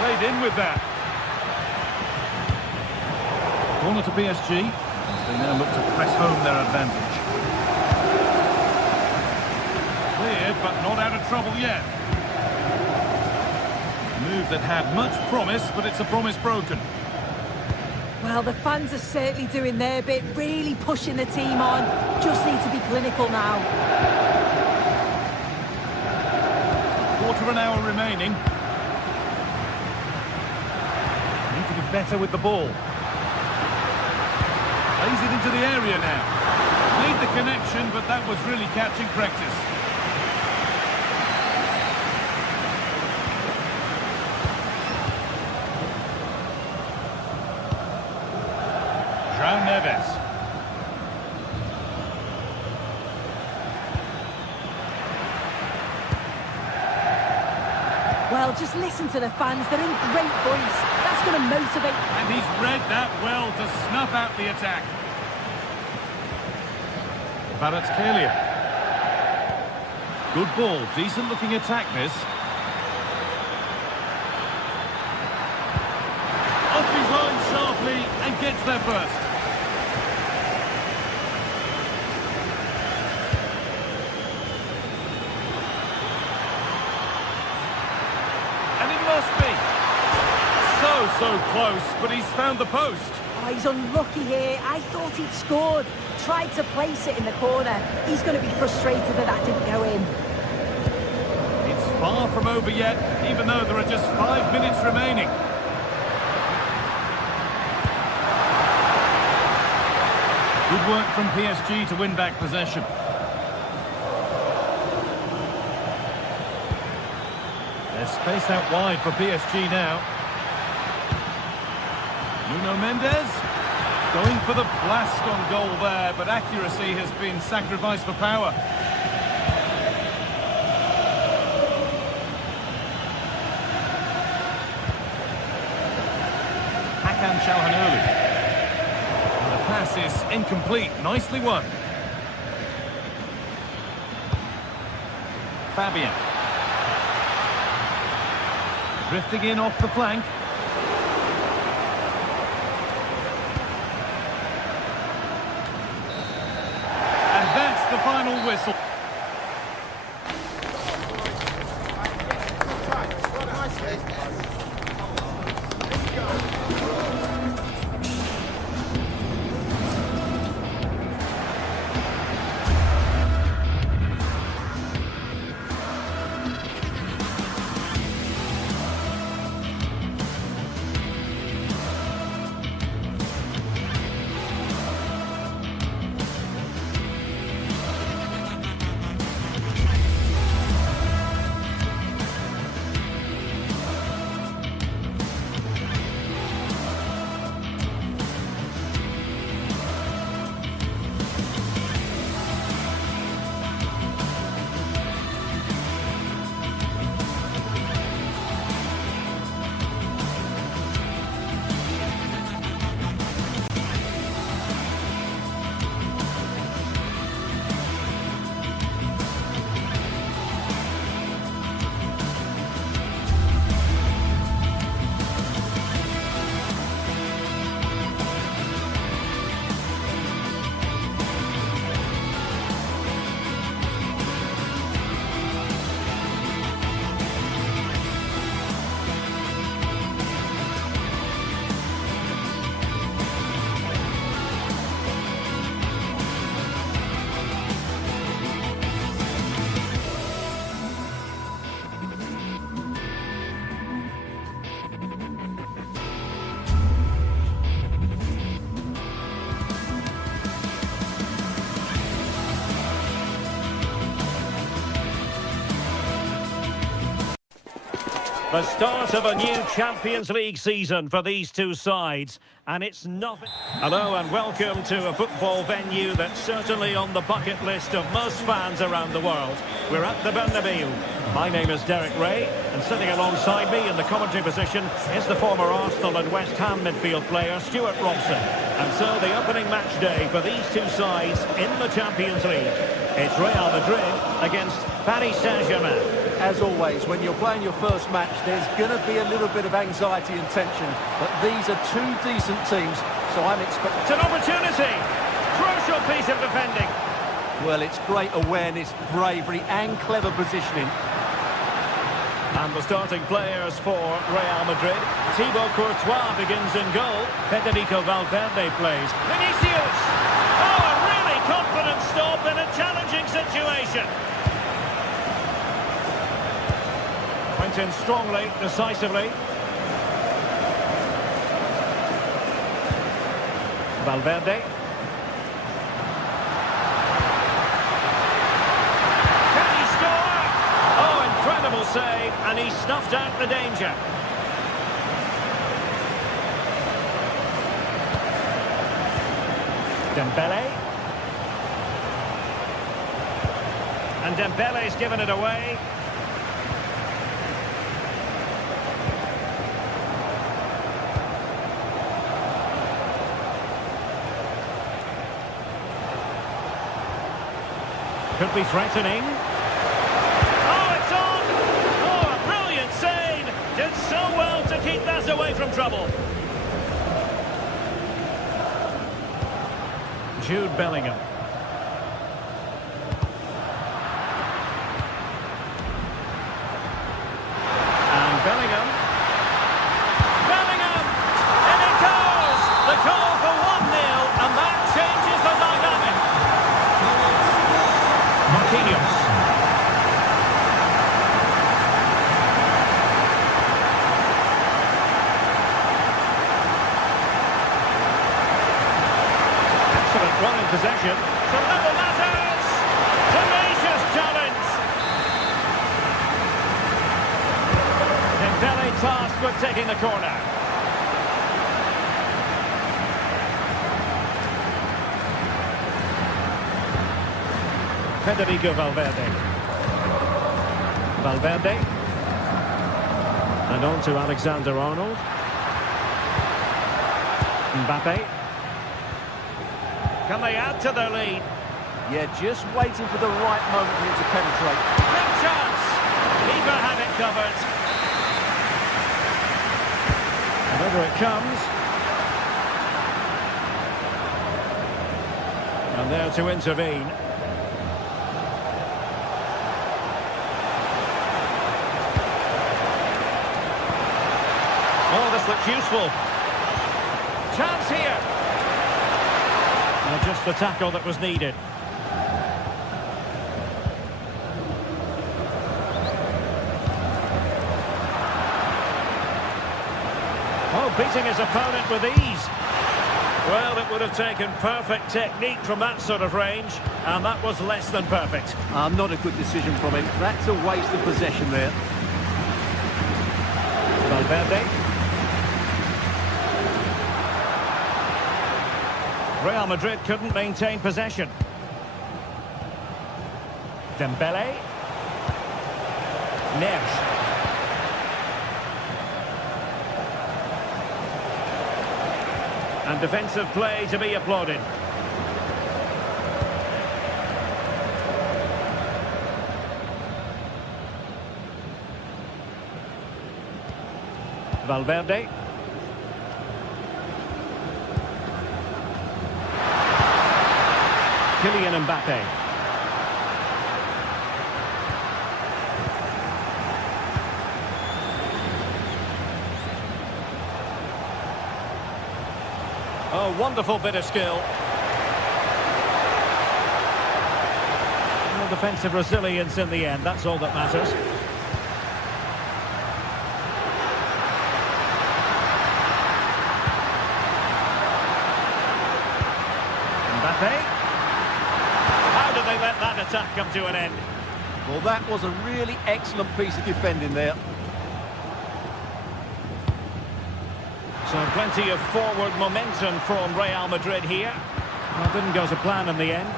Played in with that. Corner to PSG. As they now look to press home their advantage. Cleared, but not out of trouble yet. Move that had much promise, but it's a promise broken. Well, the fans are certainly doing their bit, really pushing the team on. Just need to be clinical now. Quarter of an hour remaining. Need to be better with the ball. Plays it into the area now. Made the connection, but that was really catching practice. João Neves. Well, just listen to the fans. They're in great voice. That's going to motivate. And he's read that well to snuff out the attack. Kvaratskhelia. Good ball. Decent looking attack this. Off his line sharply and gets there first. Must be. So close, but he's found the post. Oh, he's unlucky here. I thought he'd scored. Tried to place it in the corner. He's going to be frustrated that that didn't go in. It's far from over yet, even though there are just 5 minutes remaining. Good work from PSG to win back possession. There's space out wide for PSG now. Nuno Mendes going for the blast on goal there, but accuracy has been sacrificed for power. Hakan Çalhanoğlu. The pass is incomplete. Nicely won. Fabian. Drifting in off the flank. And that's the final whistle. The start of a new Champions League season for these two sides, and it's nothing. Hello and welcome to a football venue that's certainly on the bucket list of most fans around the world. We're at the Bernabeu. My name is Derek Ray, and sitting alongside me in the commentary position is the former Arsenal and West Ham midfield player Stuart Robson. And so the opening match day for these two sides in the Champions League. It's Real Madrid against Paris Saint-Germain. As always, when you're playing your first match, there's going to be a little bit of anxiety and tension. But these are two decent teams, so I'm expecting... It's an opportunity! Crucial piece of defending. Well, it's great awareness, bravery and clever positioning. And the starting players for Real Madrid. Thibaut Courtois begins in goal. Federico Valverde plays. Vinicius! Oh, a really confident stop in a challenging situation. Went in strongly, decisively. Valverde. Can he score? Oh, incredible save, and he snuffed out the danger. Dembele. And Dembele's given it away. Could be threatening. Oh, it's on! Oh, a brilliant save! Did so well to keep that away from trouble. Jude Bellingham. And Bellingham. Bellingham! And it goes! The goal for 1-0, and that changes the dynamic. Marquinhos. Excellent run in possession. From level matters. Tenacious talent. Dembele tasked with taking the corner. Federico Valverde. Valverde. And on to Alexander-Arnold. Mbappe. Can they add to their lead? Yeah, just waiting for the right moment for him to penetrate. Big chance! Keeper had it covered. Whether it comes. And there to intervene. Oh, this looks useful. Chance here. Well, just the tackle that was needed. Oh, beating his opponent with ease. Well, it would have taken perfect technique from that sort of range, and that was less than perfect. Not a good decision from him. That's a waste of possession there. Valverde. Real Madrid couldn't maintain possession. Dembele. Neves. And defensive play to be applauded. Valverde. Kylian Mbappe. Oh, wonderful bit of skill. Well, defensive resilience in the end, that's all that matters. Mbappe. How did they let that attack come to an end? Well, that was a really excellent piece of defending there. So plenty of forward momentum from Real Madrid here. Well, didn't go to plan in the end.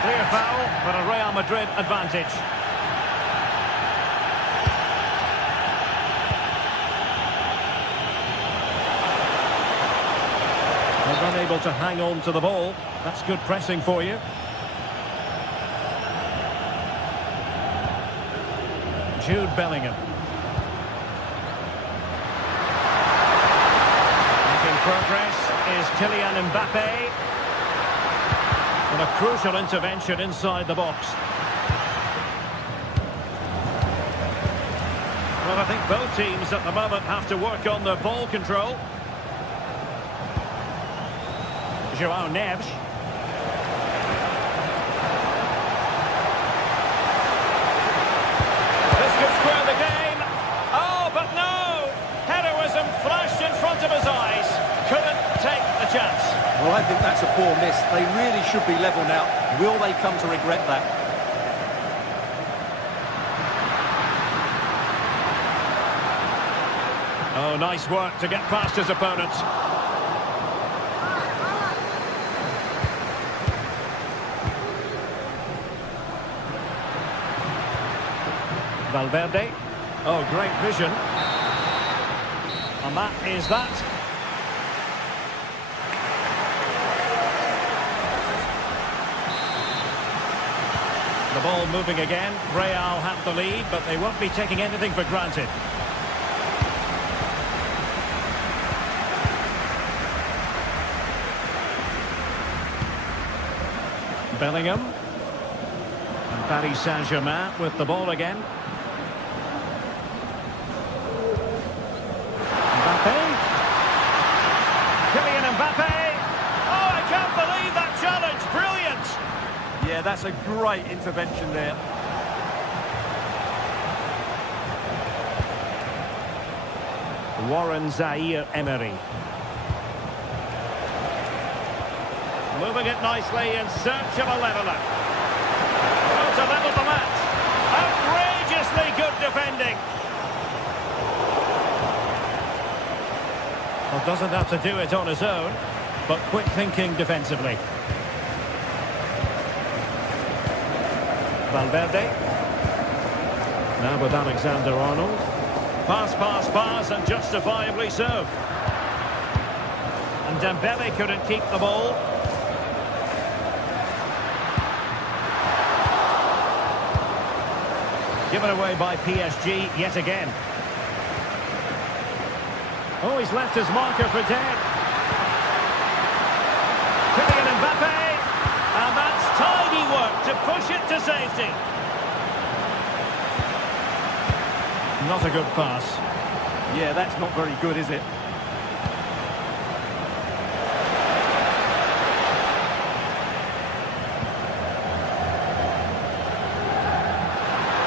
Clear foul, but a Real Madrid advantage. They're unable to hang on to the ball. That's good pressing for you. Jude Bellingham. Making progress is Kylian Mbappe. And a crucial intervention inside the box. Well, I think both teams at the moment have to work on their ball control. João Neves. This could square the game. Oh, but no! Heroism flashed in front of his eyes. Couldn't take the chance. Well, I think that's a poor miss. They really should be level now. Will they come to regret that? Oh, nice work to get past his opponents. Valverde. Oh, great vision. And that is that. The ball moving again. Real have the lead, but they won't be taking anything for granted. Bellingham. And Paris Saint-Germain with the ball again. Mbappe. Kylian Mbappe. Oh, I can't believe that challenge. Brilliant. Yeah, that's a great intervention there. Warren Zaire-Emery. Moving it nicely in search of a leveller. Oh, to level the match. Outrageously good defending. Well, doesn't have to do it on his own, but quick thinking defensively. Valverde. Now with Alexander-Arnold. Pass, pass, pass, and justifiably so. And Dembele couldn't keep the ball. Given away by PSG yet again. Oh, he's left his marker for dead. Kylian Mbappe. And that's tidy work to push it to safety. Not a good pass. Yeah, that's not very good, is it?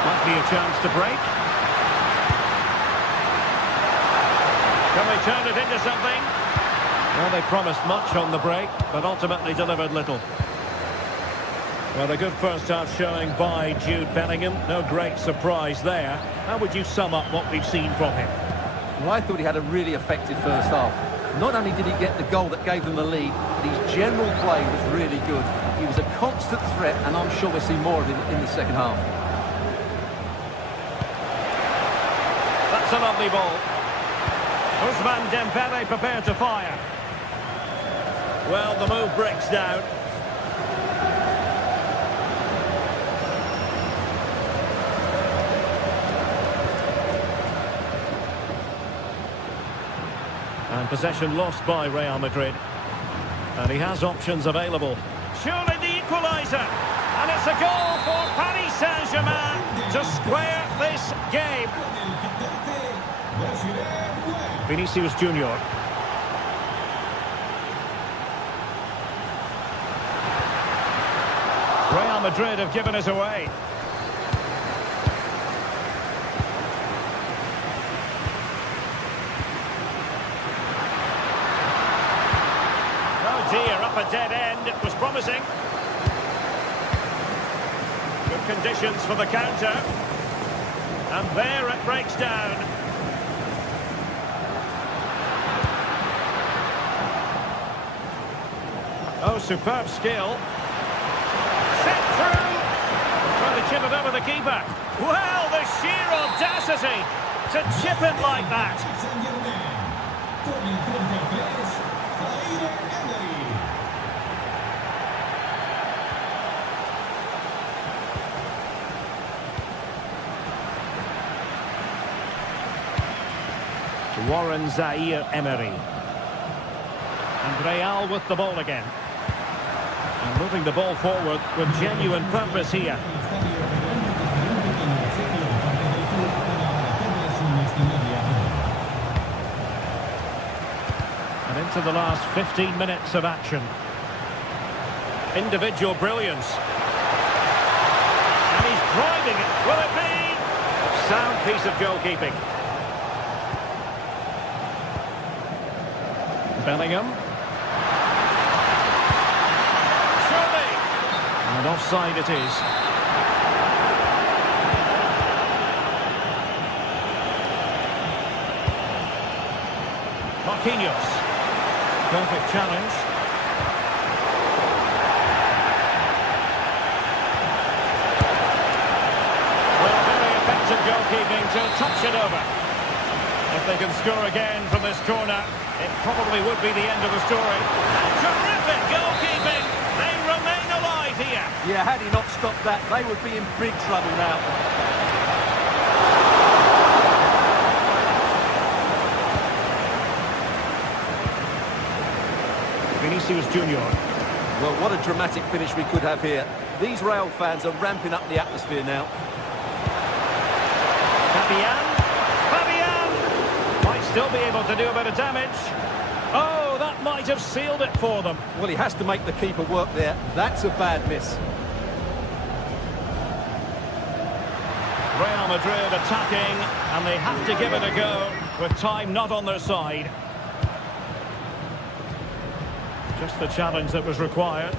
Might be a chance to break. Can they turn it into something? Well, they promised much on the break, but ultimately delivered little. Well, a good first half showing by Jude Bellingham. No great surprise there. How would you sum up what we've seen from him? Well, I thought he had a really effective first half. Not only did he get the goal that gave them the lead, but his general play was really good. He was a constant threat, and I'm sure we'll see more of him in the second half. That's a lovely ball. Ousmane Dembele prepared to fire. Well, the move breaks down. And possession lost by Real Madrid. And he has options available. Surely the equaliser. And it's a goal for Paris Saint-Germain to square this game. Vinicius Junior. Real Madrid have given us away. Oh dear, up a dead end. It was promising. Good conditions for the counter. And there it breaks down. Oh, superb skill. Set through. Trying to chip it over the keeper. Well, the sheer audacity to chip it like that. Warren Zaire-Emery. And Real with the ball again. And moving the ball forward with genuine purpose here. And into the last 15 minutes of action. Individual brilliance. And he's driving it. Will it be? Sound piece of goalkeeping. Bellingham. Surely. And offside it is. Marquinhos. Perfect challenge. Well, very effective goalkeeping to touch it over. If they can score again from this corner, it probably would be the end of the story. And terrific goalkeeping! They remain alive here. Yeah, had he not stopped that, they would be in big trouble now. Vinicius Junior. Well, what a dramatic finish we could have here. These Real fans are ramping up the atmosphere now. Fabian. Might still be able to do a bit of damage. Oh, that might have sealed it for them. Well, he has to make the keeper work there. That's a bad miss. Real Madrid attacking, and they have to give it a go with time not on their side. Just the challenge that was required.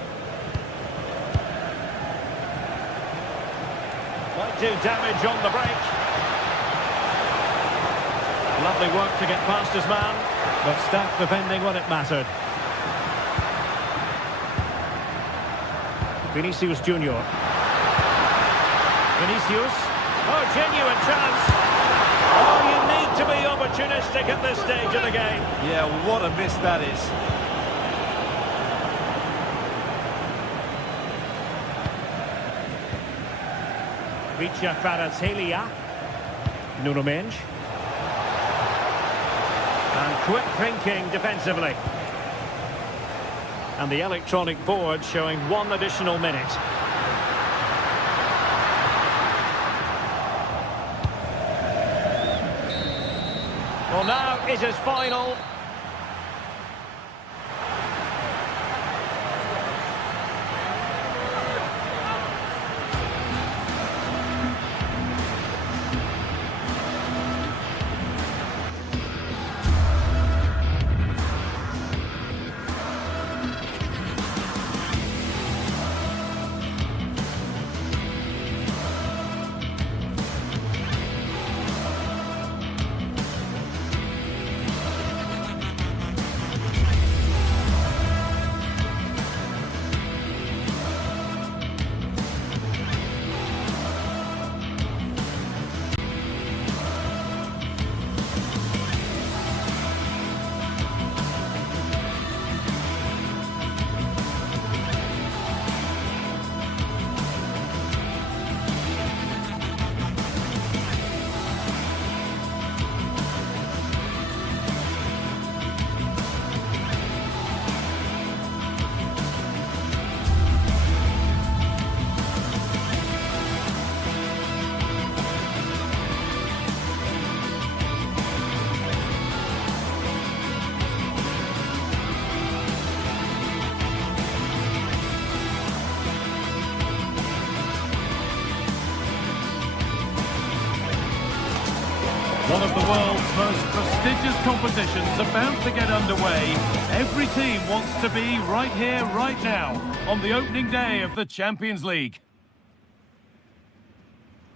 Might do damage on the break. Lovely work to get past his man, but staff defending when it mattered. Vinicius Junior. Vinicius. Oh, genuine chance. Oh, you need to be opportunistic at this stage of the game. Yeah, what a miss that is. Vicha Kvaratskhelia. Nuno Mendes. And quick thinking defensively. And the electronic board showing 1 additional minute. Well, now it is final. One of the world's most prestigious competitions about to get underway. Every team wants to be right here, right now, on the opening day of the Champions League.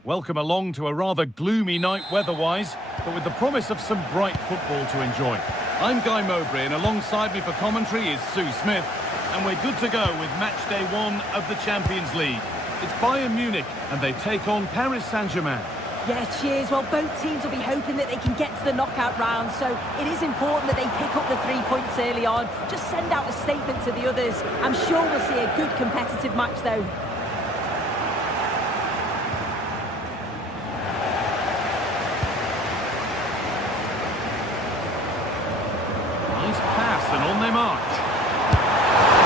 Welcome along to a rather gloomy night weather-wise, but with the promise of some bright football to enjoy. I'm Guy Mowbray, and alongside me for commentary is Sue Smith, and we're good to go with match day 1 of the Champions League. It's Bayern Munich, and they take on Paris Saint-Germain. Yeah, cheers. Well, both teams will be hoping that they can get to the knockout round, so it is important that they pick up the 3 points early on. Just send out a statement to the others. I'm sure we'll see a good competitive match, though. Nice pass, and on they march.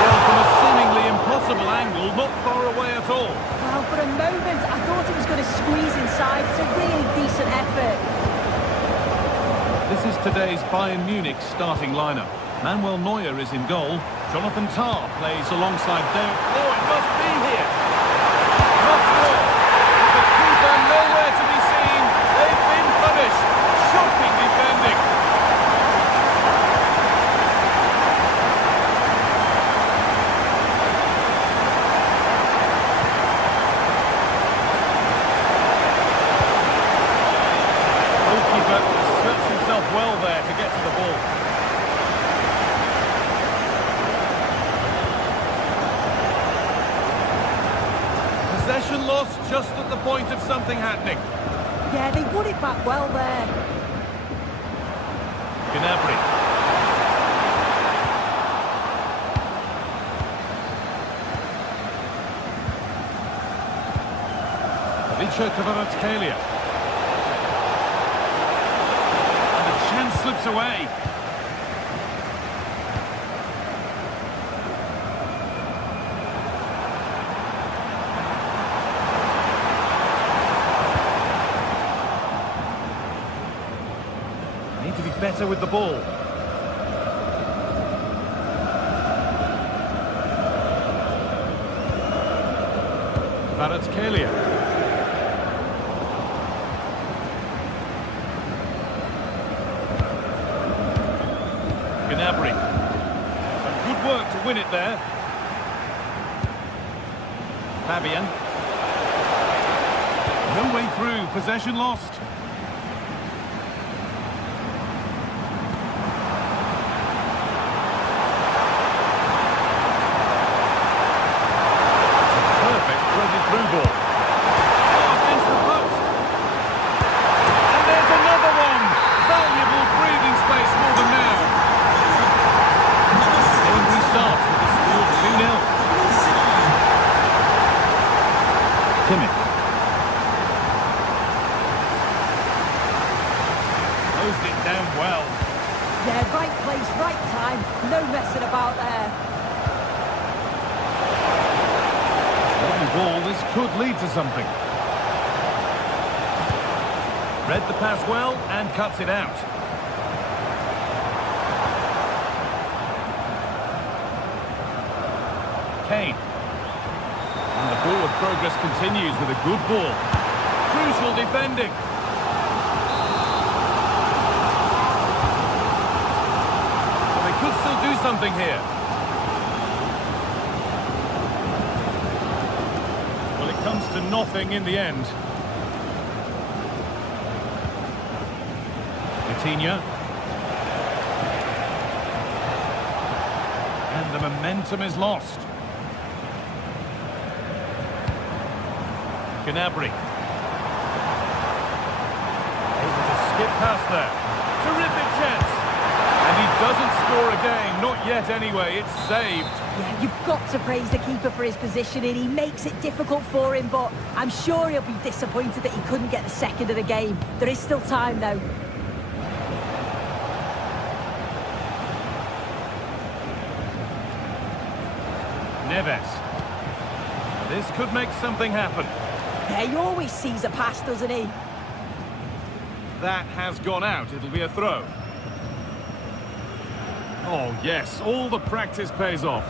Well, from a seemingly impossible angle, not far away at all. Well, for a moment, I thought it was going to squeeze inside. It's a really decent effort. This is today's Bayern Munich starting lineup. Manuel Neuer is in goal. Jonathan Tah plays alongside Dale. Oh, it must be here. Must score. The keeper nowhere to be seen. They've been punished. Shocking defending. Well there to get to the ball. Possession lost just at the point of something happening. Yeah, they won it back well there. Gnabry. Kvaratskhelia. Chance slips away. Need to be better with the ball. Kvaratskhelia. Gnabry. Some good work to win it there. Fabian. No way through. Possession lost. It's a perfect threaded through ball. Oh, against the post. And there's another one. Valuable breathing space more than now. Starts with the score 2-0. Kimmich. Closed it down well. Yeah, right place, right time. No messing about there. Lovely ball. This could lead to something. Read the pass well and cuts it out. Kane. And the forward progress continues with a good ball. Crucial defending. Well, they could still do something here. Well, it comes to nothing in the end. Coutinho. And the momentum is lost. Gnabry. Able to skip past there. Terrific chance. And he doesn't score again. Not yet anyway. It's saved. Yeah, you've got to praise the keeper for his positioning. He makes it difficult for him, but I'm sure he'll be disappointed that he couldn't get the second of the game. There is still time, though. Neves. This could make something happen. Yeah, he always sees a pass, doesn't he? That has gone out. It'll be a throw. Oh, yes. All the practice pays off.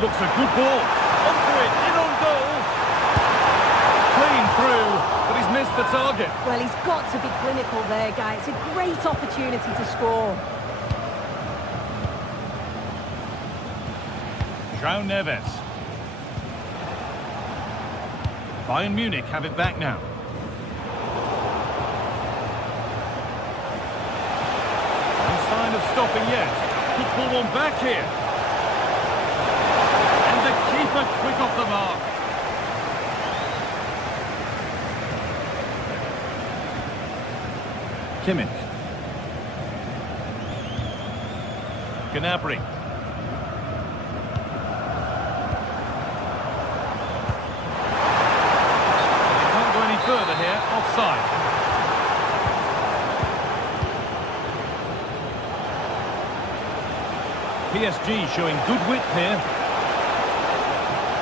Looks a good ball. Onto it. In on goal. Clean through, but he's missed the target. Well, he's got to be clinical there, guy. It's a great opportunity to score. João Neves. Bayern Munich have it back now. No sign of stopping yet. Could pull one back here. And the keeper quick off the mark. Kimmich. Gnabry. Can't go any further here. Offside. PSG showing good width here.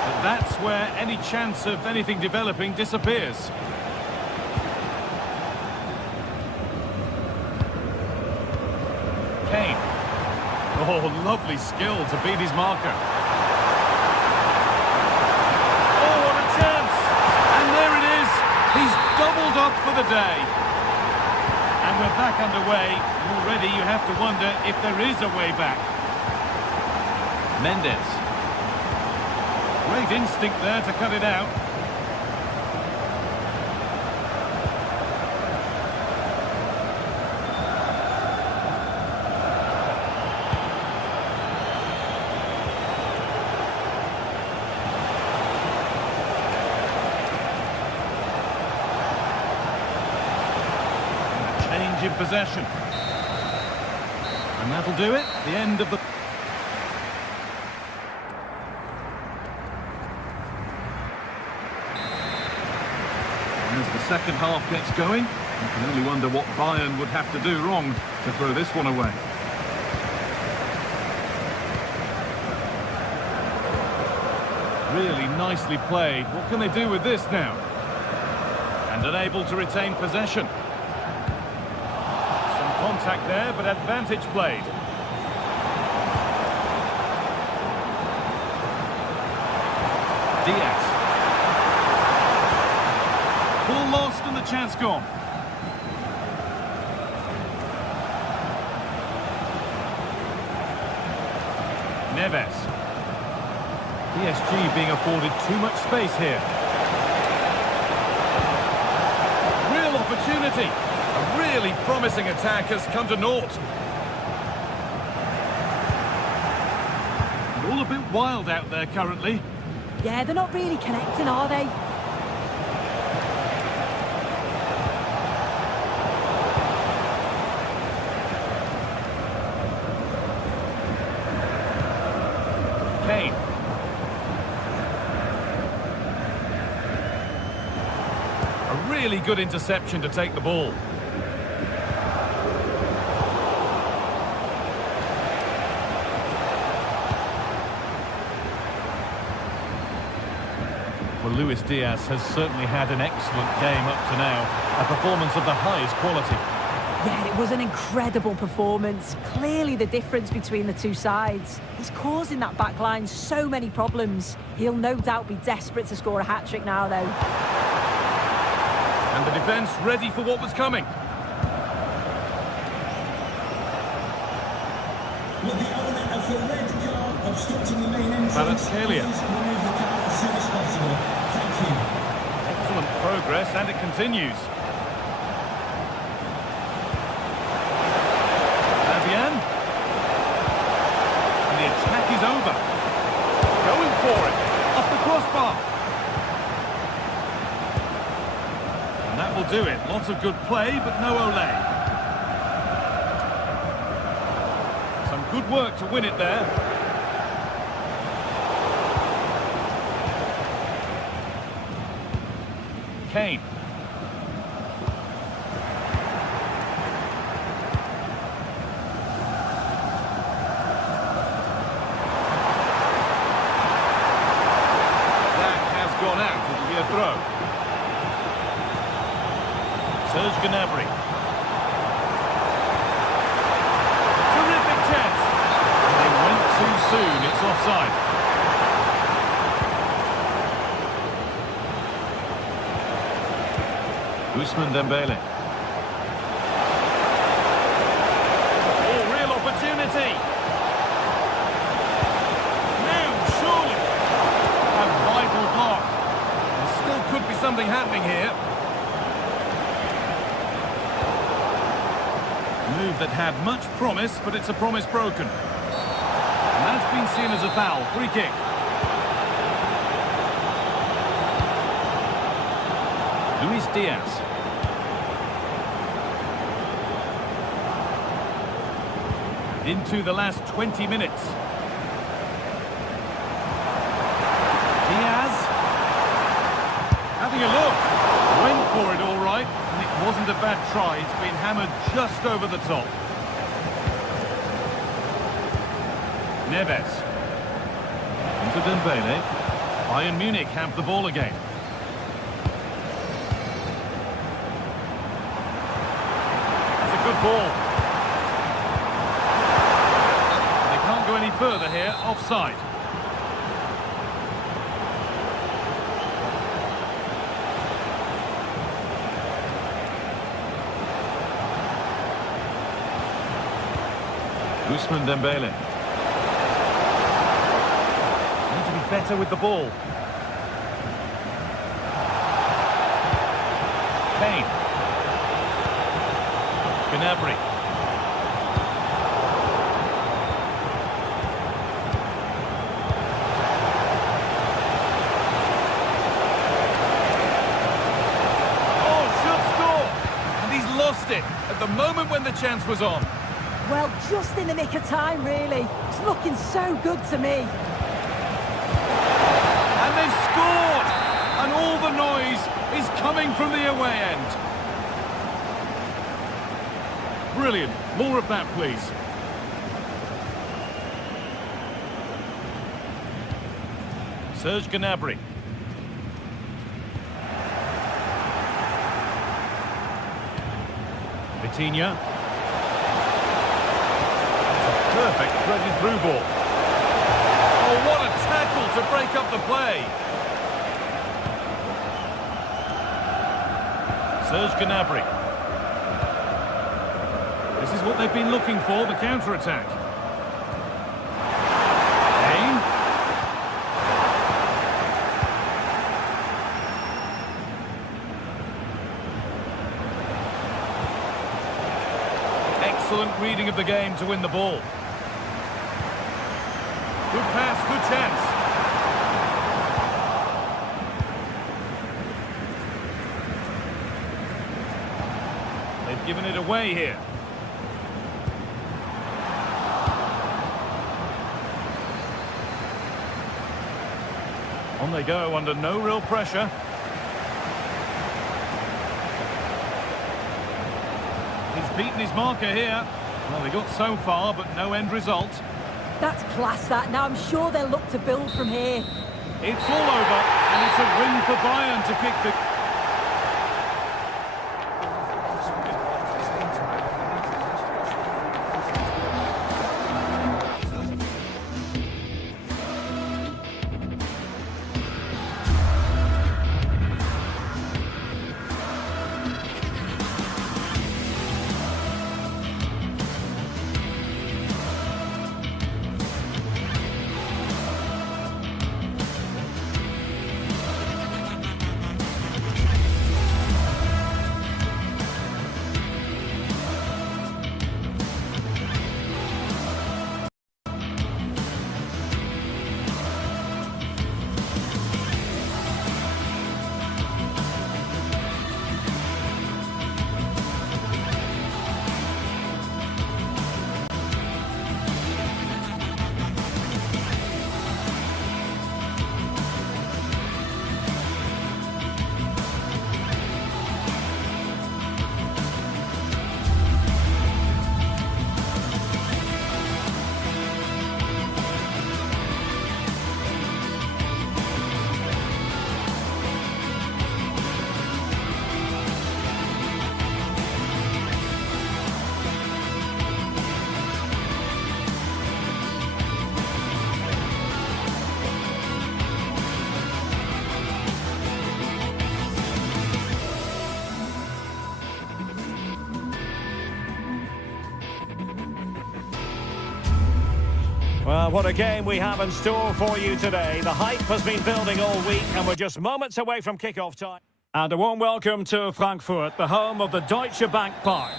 But that's where any chance of anything developing disappears. Kane. Oh, lovely skill to beat his marker. Oh, what a chance! And there it is. He's doubled up for the day. And we're back underway. Already you have to wonder if there is a way back. Mendes. Great instinct there to cut it out. Change in possession. And that'll do it. The end of the... As the second half gets going, you can only wonder what Bayern would have to do wrong to throw this one away. Really nicely played. What can they do with this now? And unable to retain possession. Some contact there, but advantage played. Diaz. Ball lost and the chance gone. Neves. PSG being afforded too much space here. Real opportunity. A really promising attack has come to naught. All a bit wild out there currently. Yeah, they're not really connecting, are they? Kane. A really good interception to take the ball. Well, Luis Diaz has certainly had an excellent game up to now. A performance of the highest quality. Yeah, it was an incredible performance. Clearly the difference between the two sides. He's causing that back line so many problems. He'll no doubt be desperate to score a hat-trick now, though. And the defence ready for what was coming. With the owner of the red car obstructing the main entrance, Kvaratskhelia. please remove the car as soon as possible. Thank you. Excellent progress, and it continues. Fabian. And the attack is over. Going for it. Off the crossbar. And that will do it. Lots of good play, but no Olé. Some good work to win it there. Kane. That has gone out. It'll be a throw. Serge Gnabry. Terrific chance. And they went too soon. It's offside. Ousmane Dembele. Oh, real opportunity. Now, surely. A vital block. There still could be happening here. A move that had much promise, but it's a promise broken. And that's been seen as a foul. Free kick. Luis Diaz. Into the last 20 minutes. Diaz. Having a look. Went for it all right. And it wasn't a bad try. It's been hammered just over the top. Neves. Into Dembele. Bayern Munich have the ball again. That's a good ball. Go any further here, offside. Ousmane Dembele. Need to be better with the ball. Kane. Gnabry. It at the moment when the chance was on. Well, just in the nick of time, really. It's looking so good to me. And they've scored! And all the noise is coming from the away end. Brilliant. More of that, please. Serge Gnabry. Vitinha. It's a perfect threaded through ball. Oh, what a tackle to break up the play. Serge Gnabry. This is what they've been looking for, the counter-attack. Kane. Excellent reading of the game to win the ball. Good pass, good chance. They've given it away here. On they go under no real pressure. He's beaten his marker here. Well, they got so far, but no end result. That's class, that. Now I'm sure they'll look to build from here. It's all over, and it's a win for Bayern to kick the... Well, what a game we have in store for you today. The hype has been building all week, and we're just moments away from kick-off time. And a warm welcome to Frankfurt, the home of the Deutsche Bank Park.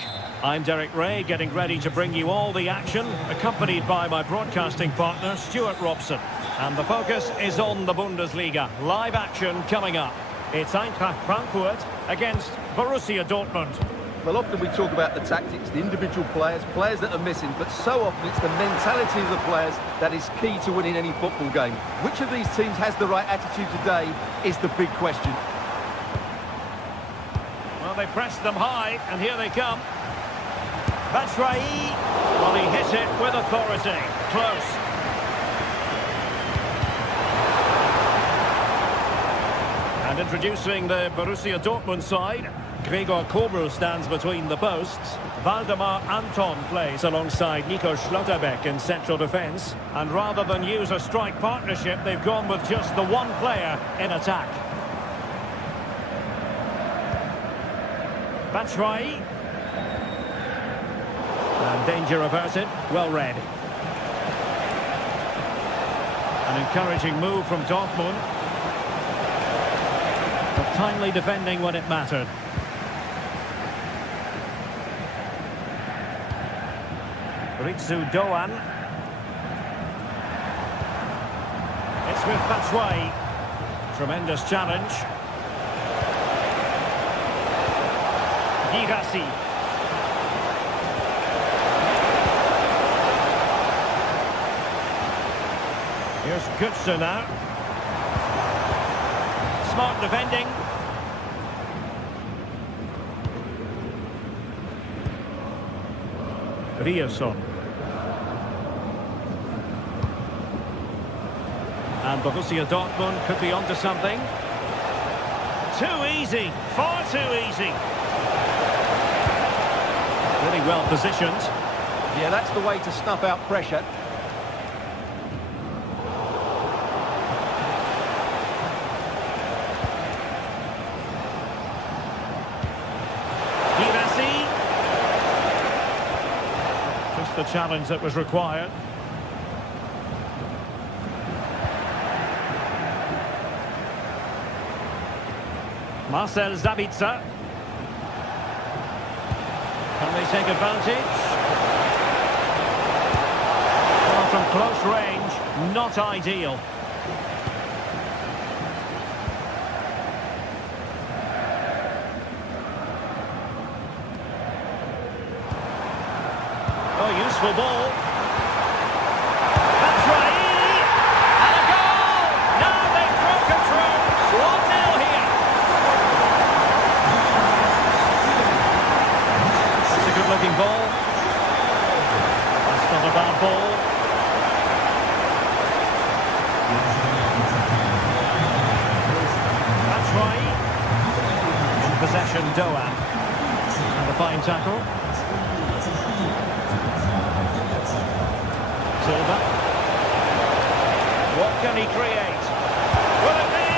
I'm Derek Ray, getting ready to bring you all the action, accompanied by my broadcasting partner, Stuart Robson. And the focus is on the Bundesliga. Live action coming up. It's Eintracht Frankfurt against Borussia Dortmund. Well, often we talk about the tactics, the individual players that are missing, but so often it's the mentality of the players that is key to winning any football game. Which of these teams has the right attitude today is the big question. Well, they pressed them high, and here they come. Batshuayi, well, he hit it with authority. Close. And introducing the Borussia Dortmund side, Gregor Kobel stands between the posts. Waldemar Anton plays alongside Nico Schlotterbeck in central defence. And rather than use a strike partnership, they've gone with just the one player in attack. Batshuayi. And danger averted, well read. An encouraging move from Dortmund. But timely defending when it mattered. Ritsu Doan. It's with Batshuayi. Tremendous challenge. Girassi. Here's Götze now. Smart defending. Ryerson. And Borussia Dortmund could be onto something. Too easy, far too easy. Really well positioned. Yeah, that's the way to snuff out pressure. Girassi. Just the challenge that was required. Marcel Sabitzer. Can they take advantage? Well, from close range, not ideal. Oh, useful ball. Batshuayi! And a goal! Now they've broken through. 1-0 here. It's a good-looking ball. That's not a bad ball. Batshuayi. In possession, Doan. And a fine tackle. Silva. What can he create? Will it be?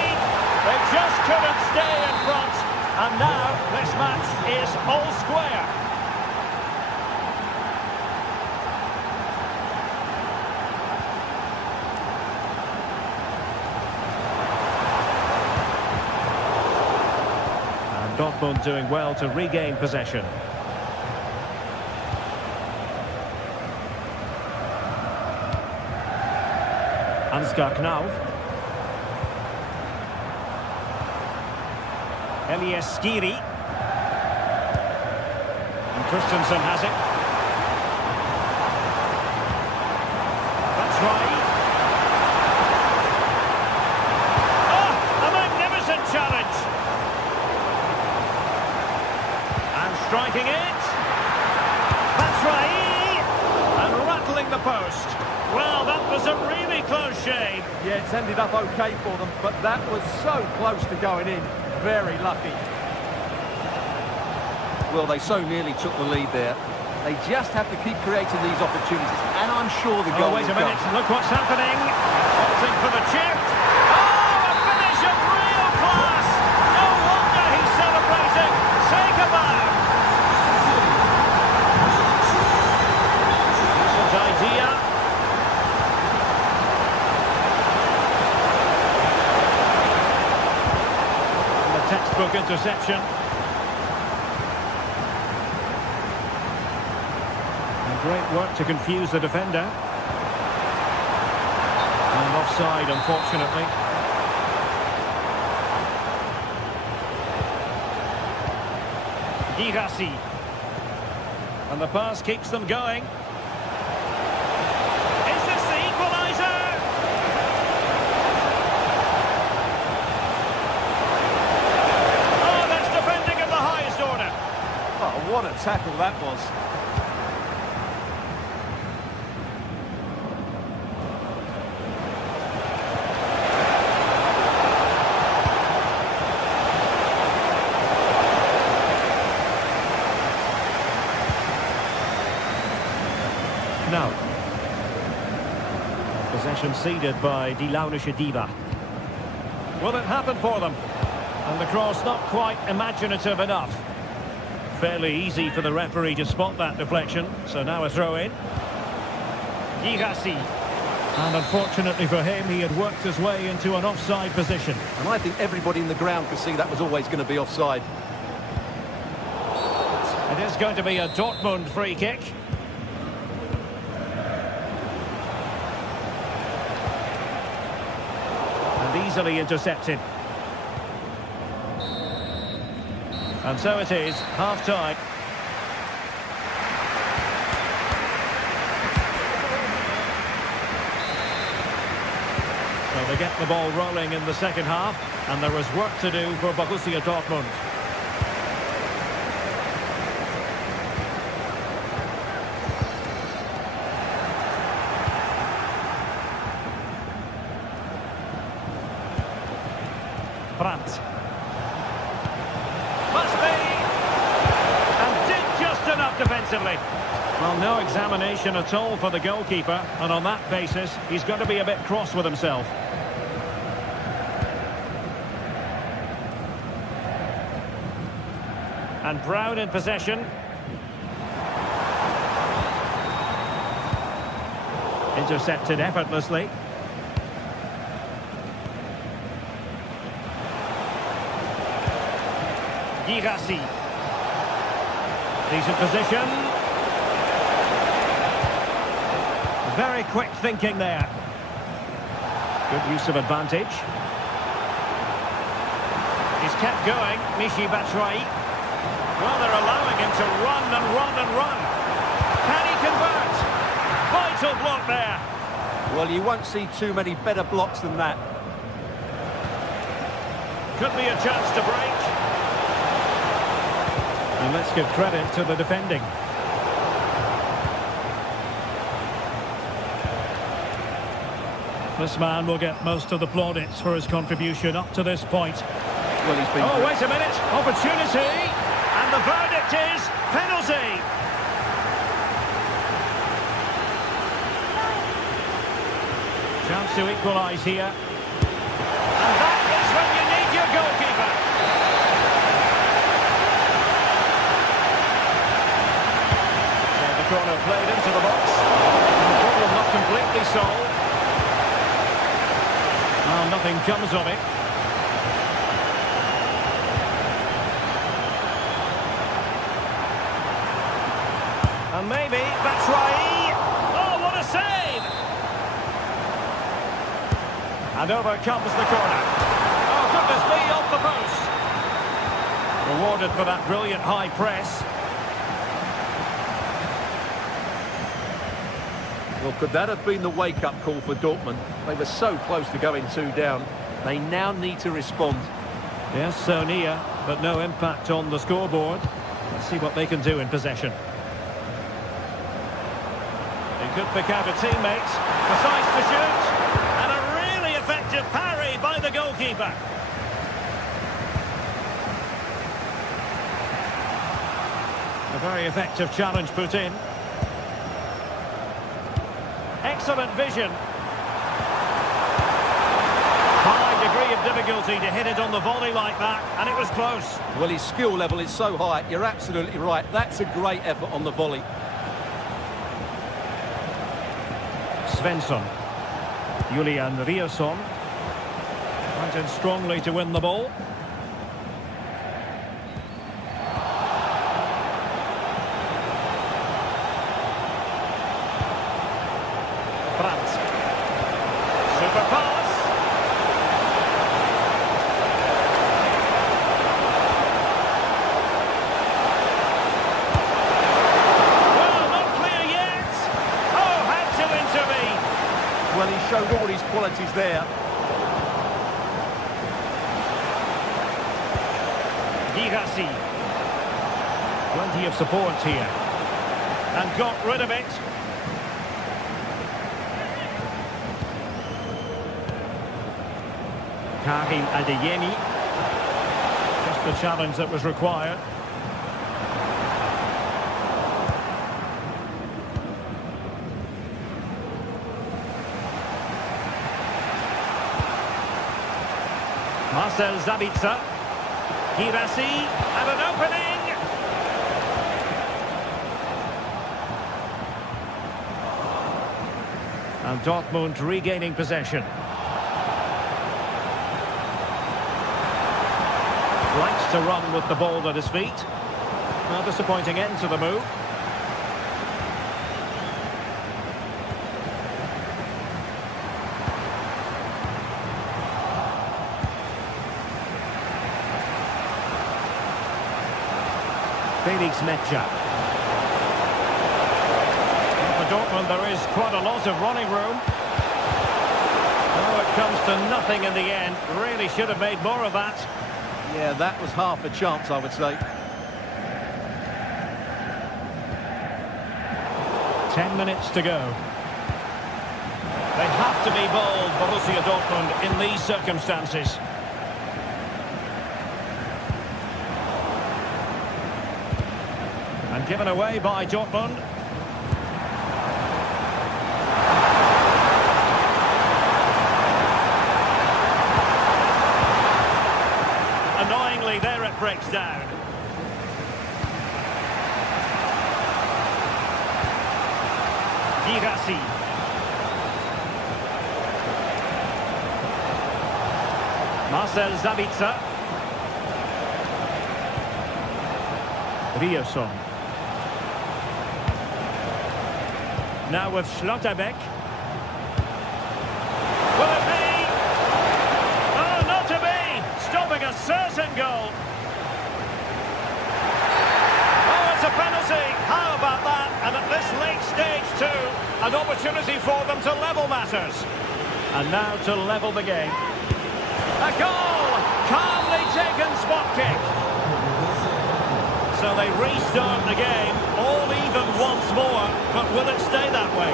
They just couldn't stay in front. And now this match is all square. And Dortmund doing well to regain possession. Ansgar Knauf. Elias Skiri. And Christensen has it. Batshuayi. Oh, a magnificent challenge. And striking it. Batshuayi. And rattling the post. Well, that was a really close shave. Yeah, it's ended up okay for them, but that was so close to going in. Very lucky. Well, they so nearly took the lead there. They just have to keep creating these opportunities, and I'm sure the goal wait a will minute, come. look what's happening. Opting for the chip. Oh, a finish of real class. No wonder he's celebrating. Take a bow. Decent idea. Textbook interception. And great work to confuse the defender. And offside, unfortunately. Girassi. And the pass keeps them going. Is this the equaliser? Oh, that's defending of the highest order. Oh, what a tackle that was. Now, possession ceded by Die Launische Diva. Will it happen for them? And the cross not quite imaginative enough. Fairly easy for the referee to spot that deflection. So now a throw in. Girassi. And unfortunately for him, he had worked his way into an offside position. And I think everybody in the ground could see that was always going to be offside. It is going to be a Dortmund free kick. Easily intercepted. And so it is, half-time. So they get the ball rolling in the second half, and there is work to do for Borussia Dortmund. Brandt. Must be! And did just enough defensively. Well, no examination at all for the goalkeeper, and on that basis, he's going to be a bit cross with himself. And Brown in possession. Intercepted effortlessly. Girassi. Decent position. Very quick thinking there. Good use of advantage. He's kept going, Michy Batshuayi. Well, they're allowing him to run and run and run. Can he convert? Vital block there. Well, you won't see too many better blocks than that. Could be a chance to break. And let's give credit to the defending. This man will get most of the plaudits for his contribution up to this point. Well, he's been... Oh, wait a minute. Opportunity. And the verdict is penalty. Chance to equalise here. And that is when you need your goalkeeper. So the corner played into the box. The problem not completely solved. Well, nothing comes of it. And maybe Batshuayi. Oh, what a save! And over comes the corner. Oh, goodness me, off the post. Rewarded for that brilliant high press. Well, could that have been the wake-up call for Dortmund? They were so close to going 2 down. They now need to respond. Yes, so near, but no impact on the scoreboard. Let's see what they can do in possession. They could pick out a teammate. Precise to shoot. And a really effective parry by the goalkeeper. A very effective challenge put in. Excellent vision. High degree of difficulty to hit it on the volley like that, and it was close. Well, his skill level is so high, you're absolutely right. That's a great effort on the volley. Svensson. Julian Riosson. Went in strongly to win the ball. qualities there. Girassi. Plenty of support here. And got rid of it. Karim Adeyemi. Just the challenge that was required. Marcel Sabitzer. Girassi, and an opening! And Dortmund regaining possession. Likes to run with the ball at his feet. A disappointing end to the move. Felix Metscher. For Dortmund, there is quite a lot of running room. Oh, it comes to nothing in the end. Really should have made more of that. Yeah, that was half a chance, I would say. 10 minutes to go. They have to be bold, Borussia Dortmund, in these circumstances. And given away by Dortmund. Annoyingly, there it breaks down. Girassi. Marcel Sabitzer. Ryerson. Now with Schlotterbeck. Will it be? Oh, not to be! Stopping a certain goal. Oh, it's a penalty. How about that? And at this late stage too, an opportunity for them to level matters. And now to level the game. A goal! Calmly taken spot kick. So they restart the game, all even once more, but will it stay that way?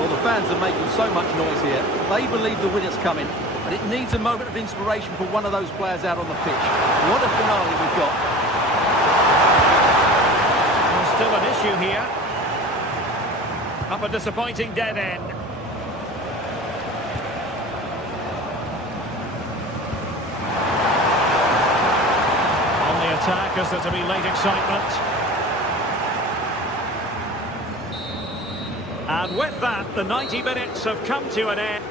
Well, the fans are making so much noise here. They believe the winner's coming, and it needs a moment of inspiration for one of those players out on the pitch. What a finale we've got. There's still an issue here. Up a disappointing dead end. Attackers, there to be late excitement. And with that, the 90 minutes have come to an end.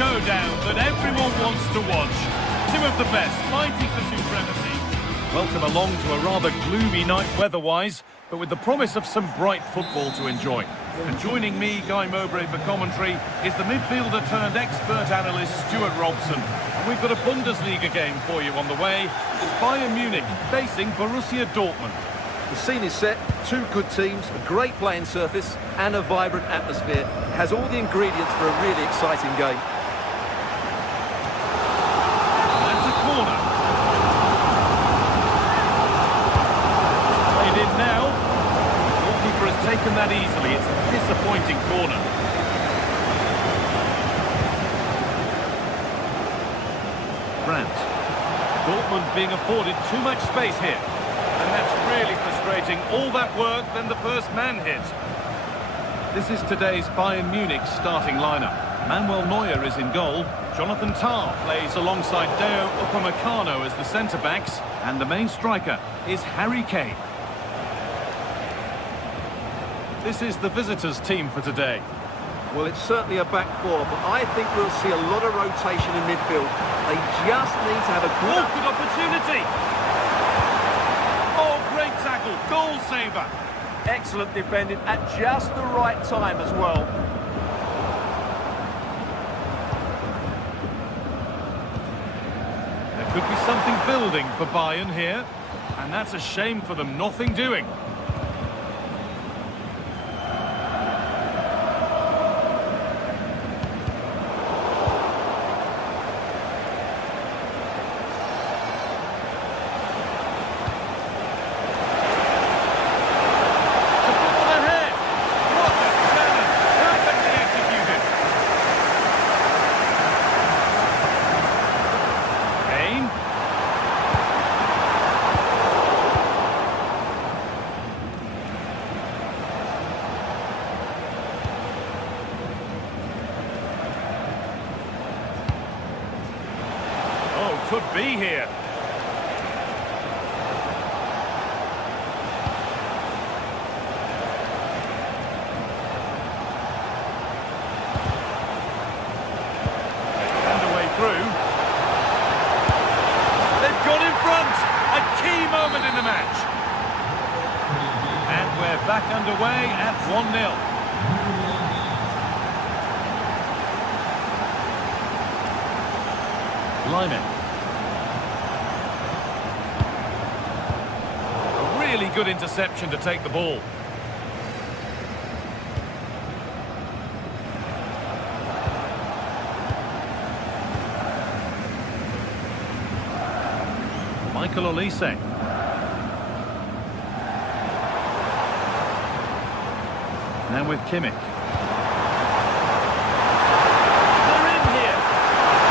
Showdown that everyone wants to watch. Two of the best fighting for supremacy. Welcome along to a rather gloomy night weather-wise, but with the promise of some bright football to enjoy. And joining me, Guy Mowbray, for commentary is the midfielder turned expert analyst Stuart Robson. And we've got a Bundesliga game for you on the way. It's Bayern Munich facing Borussia Dortmund. The scene is set, two good teams, a great playing surface and a vibrant atmosphere. It has all the ingredients for a really exciting game. That's a corner. easily. It's a disappointing corner. Brandt. Dortmund being afforded too much space here. And that's really frustrating. All that work, then the first man hit. This is today's Bayern Munich starting lineup. Manuel Neuer is in goal. Jonathan Tah plays alongside Deo Upamecano as the centre-backs. And the main striker is Harry Kane. This is the visitors' team for today. Well, it's certainly a back four, but I think we'll see a lot of rotation in midfield. They just need to have a good... Good opportunity! Oh, great tackle. Goal saver. Excellent defending at just the right time as well. There could be something building for Bayern here. And that's a shame for them. Nothing doing. Could be here. And a way through. They've got in front. A key moment in the match. And we're back underway at 1-0. Lyman. Really good interception to take the ball. Michael Olise. Now with Kimmich. They're in here.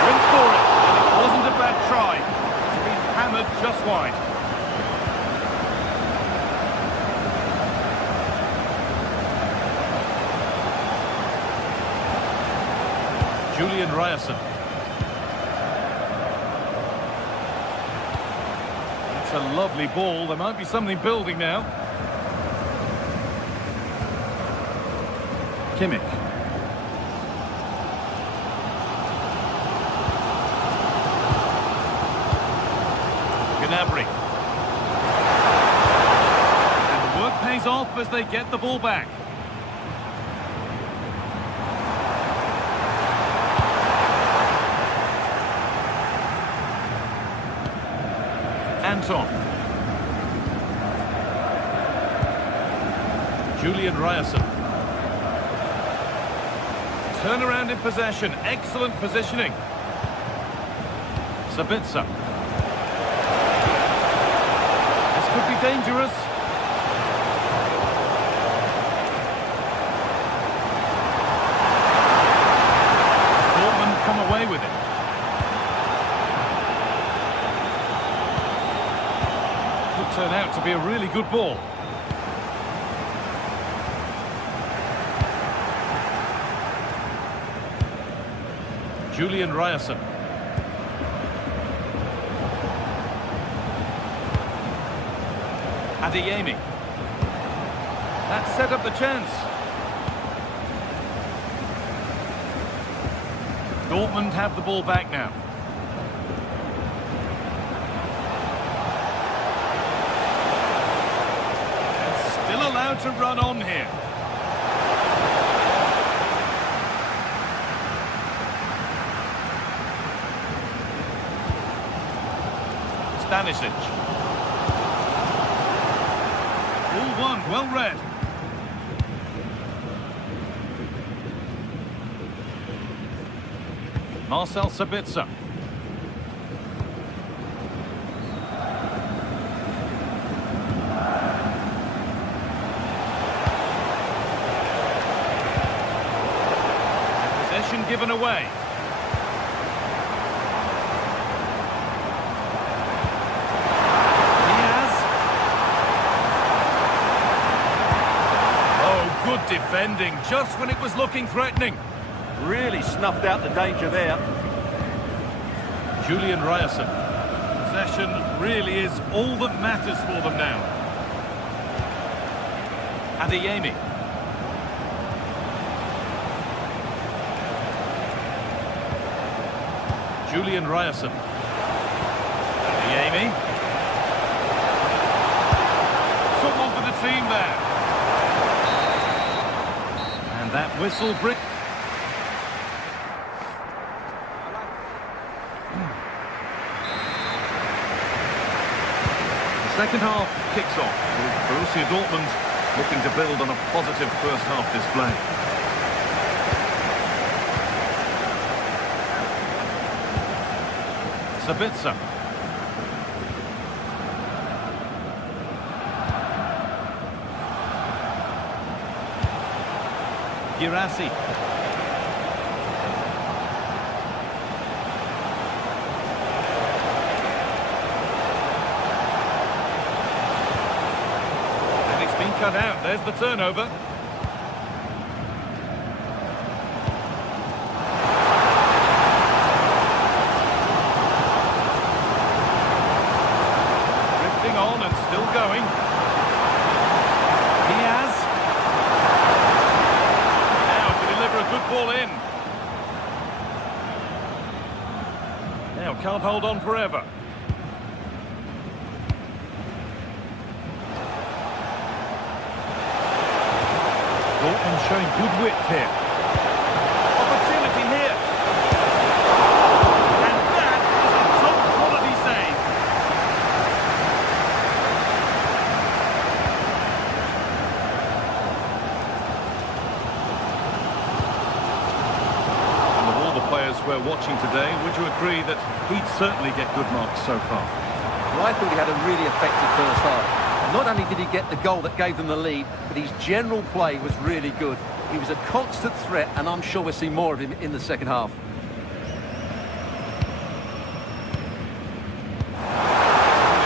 Went for it. It wasn't a bad try. It's been hammered just wide. Julian Ryerson. It's a lovely ball. There might be something building now. Kimmich. Gnabry. And the work pays off as they get the ball back. Anton. Julian Ryerson. Turn around in possession. Excellent positioning. Sabitzer. This could be dangerous. Dortmund come away with it. Turn out to be a really good ball. Julian Ryerson. Adeyemi. That set up the chance. Dortmund have the ball back now. Allowed to run on here. Stanisic. All one, well read. Marcel Sabitzer. given away. Good defending, just when it was looking threatening. Really snuffed out the danger there. Julian Ryerson. Possession really is all that matters for them now. Adeyemi. Julian Ryerson. Adeyemi. Someone for the team there. And that whistle brings... The second half kicks off with Borussia Dortmund looking to build on a positive first half display. Sabitzer. Girassi. And it's been cut out. There's the turnover. Drifting on and still going. Good ball in. Now can't hold on forever. Dortmund showing good width here. Opportunity here. And that is a top quality save. We're watching today, would you agree that he'd certainly get good marks so far? Well, I thought he had a really effective first half. Not only did he get the goal that gave them the lead, but his general play was really good. He was a constant threat, and I'm sure we'll see more of him in the second half.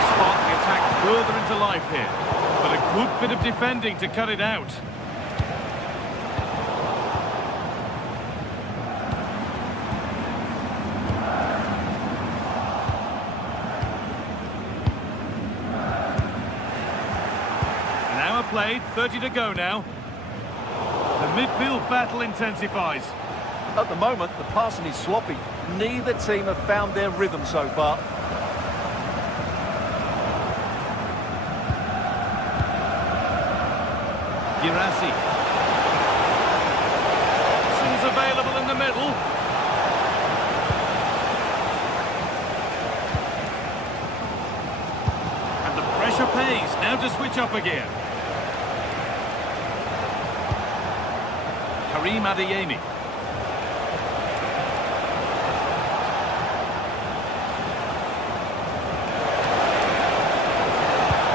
Spark the attack further into life here, but a good bit of defending to cut it out. Played, 30 to go now. The midfield battle intensifies. At the moment, the passing is sloppy. Neither team have found their rhythm so far. Girassi. Options available in the middle. And the pressure pays. Now to switch up again. Adeyemi.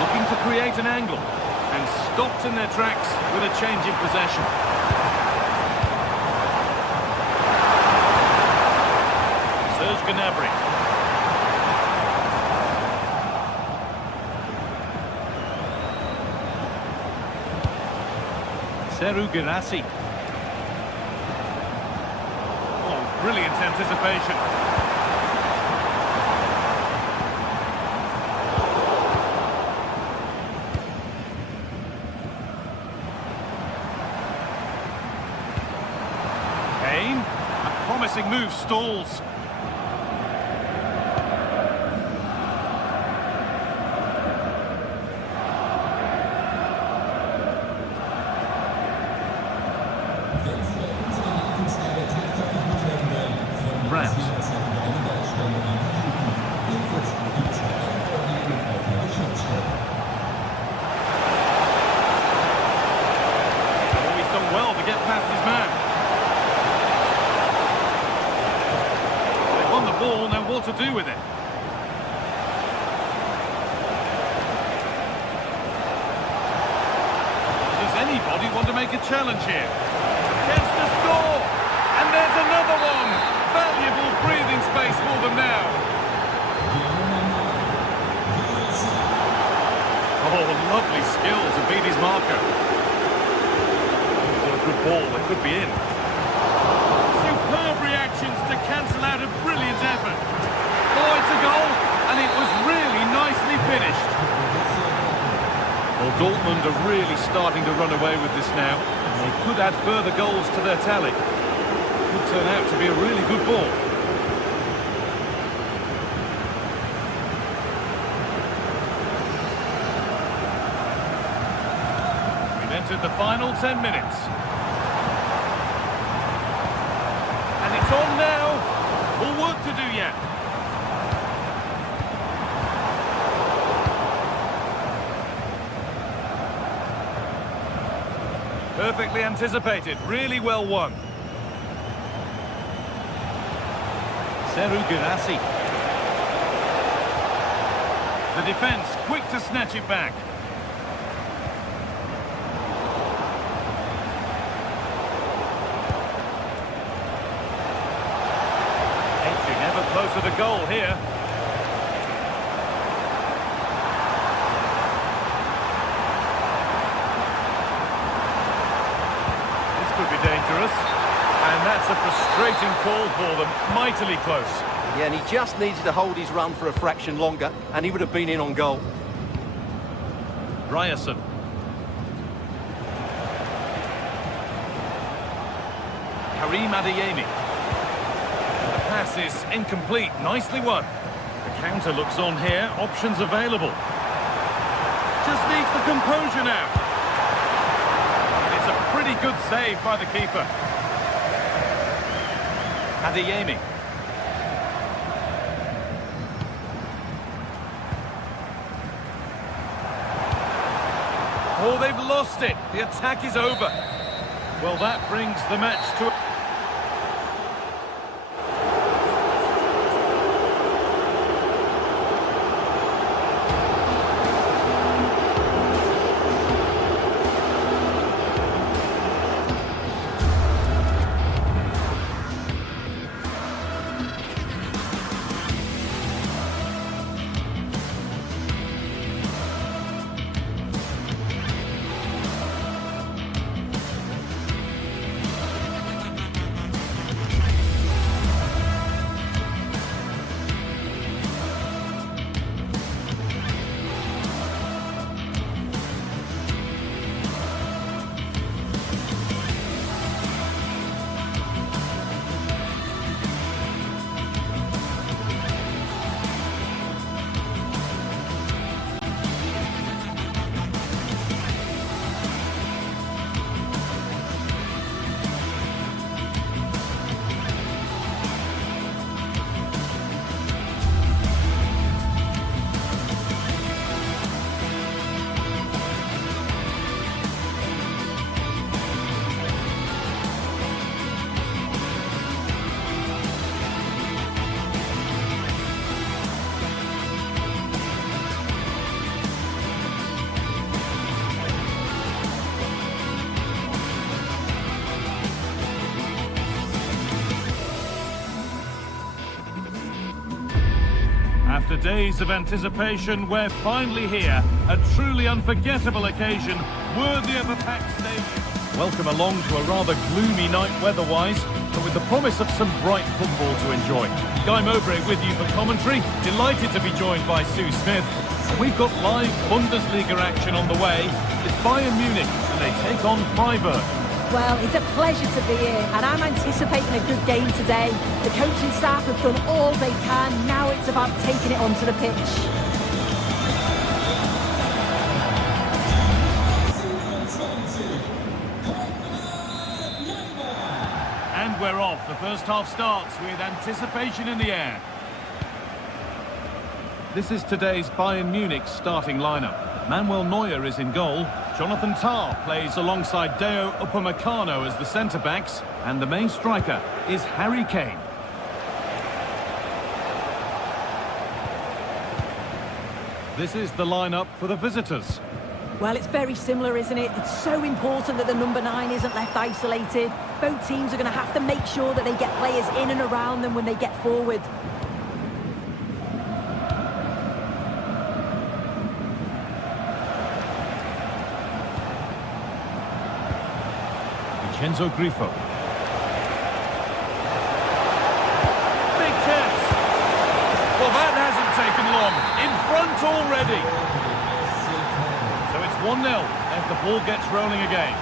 Looking to create an angle and stopped in their tracks with a change in possession. Serge Gnabry. Serhou Girassi. Brilliant anticipation. Kane, a promising move stalls. What to do with it. Does anybody want to make a challenge here? Chance to score! And there's another one! for them now. Oh, lovely skill to beat his marker. What a good ball, it could be in. Superb reactions to cancel out a brilliant effort. Oh, it's a goal, and it was really nicely finished. Well, Dortmund are really starting to run away with this now. They could add further goals to their tally. Could turn out to be a really good ball. We've entered the final 10 minutes. And it's on now. More work to do yet. Perfectly anticipated, really well won. Seru Girassi. The defence quick to snatch it back. Edging ever closer to goal here. Could be dangerous, and that's a frustrating call for them, mightily close. Yeah, and he just needed to hold his run for a fraction longer, and he would have been in on goal. Ryerson. Karim Adeyemi. The pass is incomplete, nicely won. The counter looks on here, options available. Just needs the composure now. Pretty good save by the keeper. Adeyemi. Oh, they've lost it. The attack is over. Well, that brings the match to... After days of anticipation, we're finally here. A truly unforgettable occasion, worthy of a packed stadium. Welcome along to a rather gloomy night weather-wise, but with the promise of some bright football to enjoy. Guy Mowbray with you for commentary. Delighted to be joined by Sue Smith. We've got live Bundesliga action on the way. It's Bayern Munich, and they take on Freiburg. Well, it's a pleasure to be here, and I'm anticipating a good game today. The coaching staff have done all they can. Now it's about taking it onto the pitch. And we're off. The first half starts with anticipation in the air. This is today's Bayern Munich starting lineup. Manuel Neuer is in goal. Jonathan Tah plays alongside Deo Upamecano as the centre-backs. And the main striker is Harry Kane. This is the lineup for the visitors. Well, it's very similar, isn't it? It's so important that the number 9 isn't left isolated. Both teams are going to have to make sure that they get players in and around them when they get forward. Vincenzo Grifo. Big chance. Well, that hasn't taken long. In front already. So it's 1-0 as the ball gets rolling again.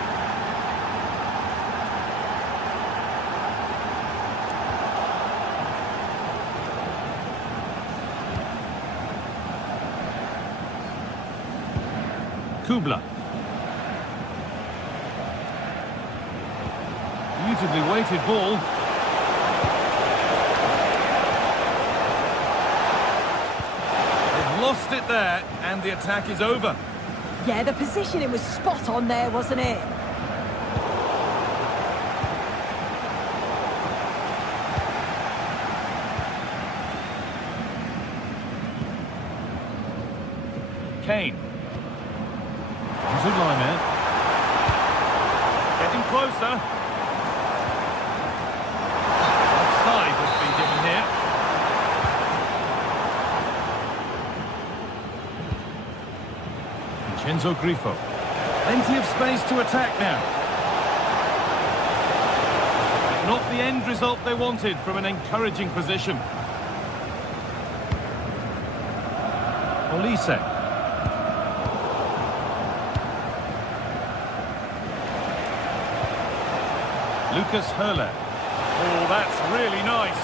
Kubla. Beautifully weighted ball. They've lost it there, and the attack is over. Yeah, the positioning was spot on there, wasn't it? Kane. Zulayman. Getting closer. Offside has been given here. Vincenzo Grifo. Plenty of space to attack now. Not the end result they wanted from an encouraging position. Olise. Lucas Hurler. Oh, that's really nice.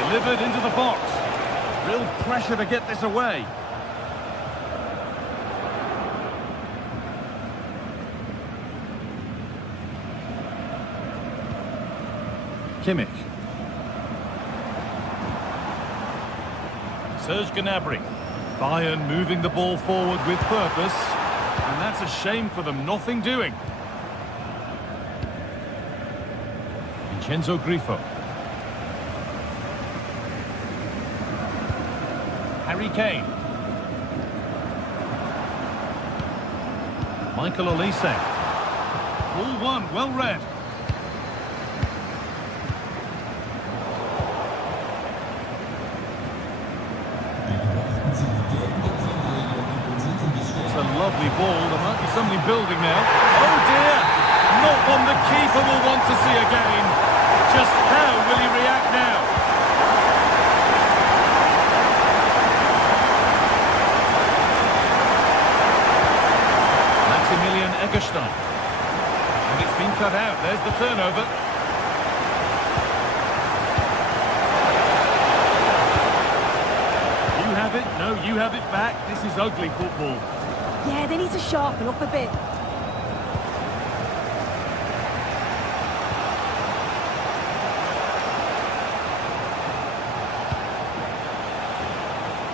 Delivered into the box. Real pressure to get this away. Kimmich. Serge Gnabry. Bayern moving the ball forward with purpose. And that's a shame for them, nothing doing. Vincenzo Grifo. Harry Kane. Michael Olise. Ball one, well read. It's a lovely ball. There might be something building now. Oh dear! Not one the keeper will want to see again. Just how will he react now? Maximilian Eggestein. And it's been cut out. There's the turnover. You have it. No, you have it back. This is ugly football. Yeah, they need to sharpen up a bit.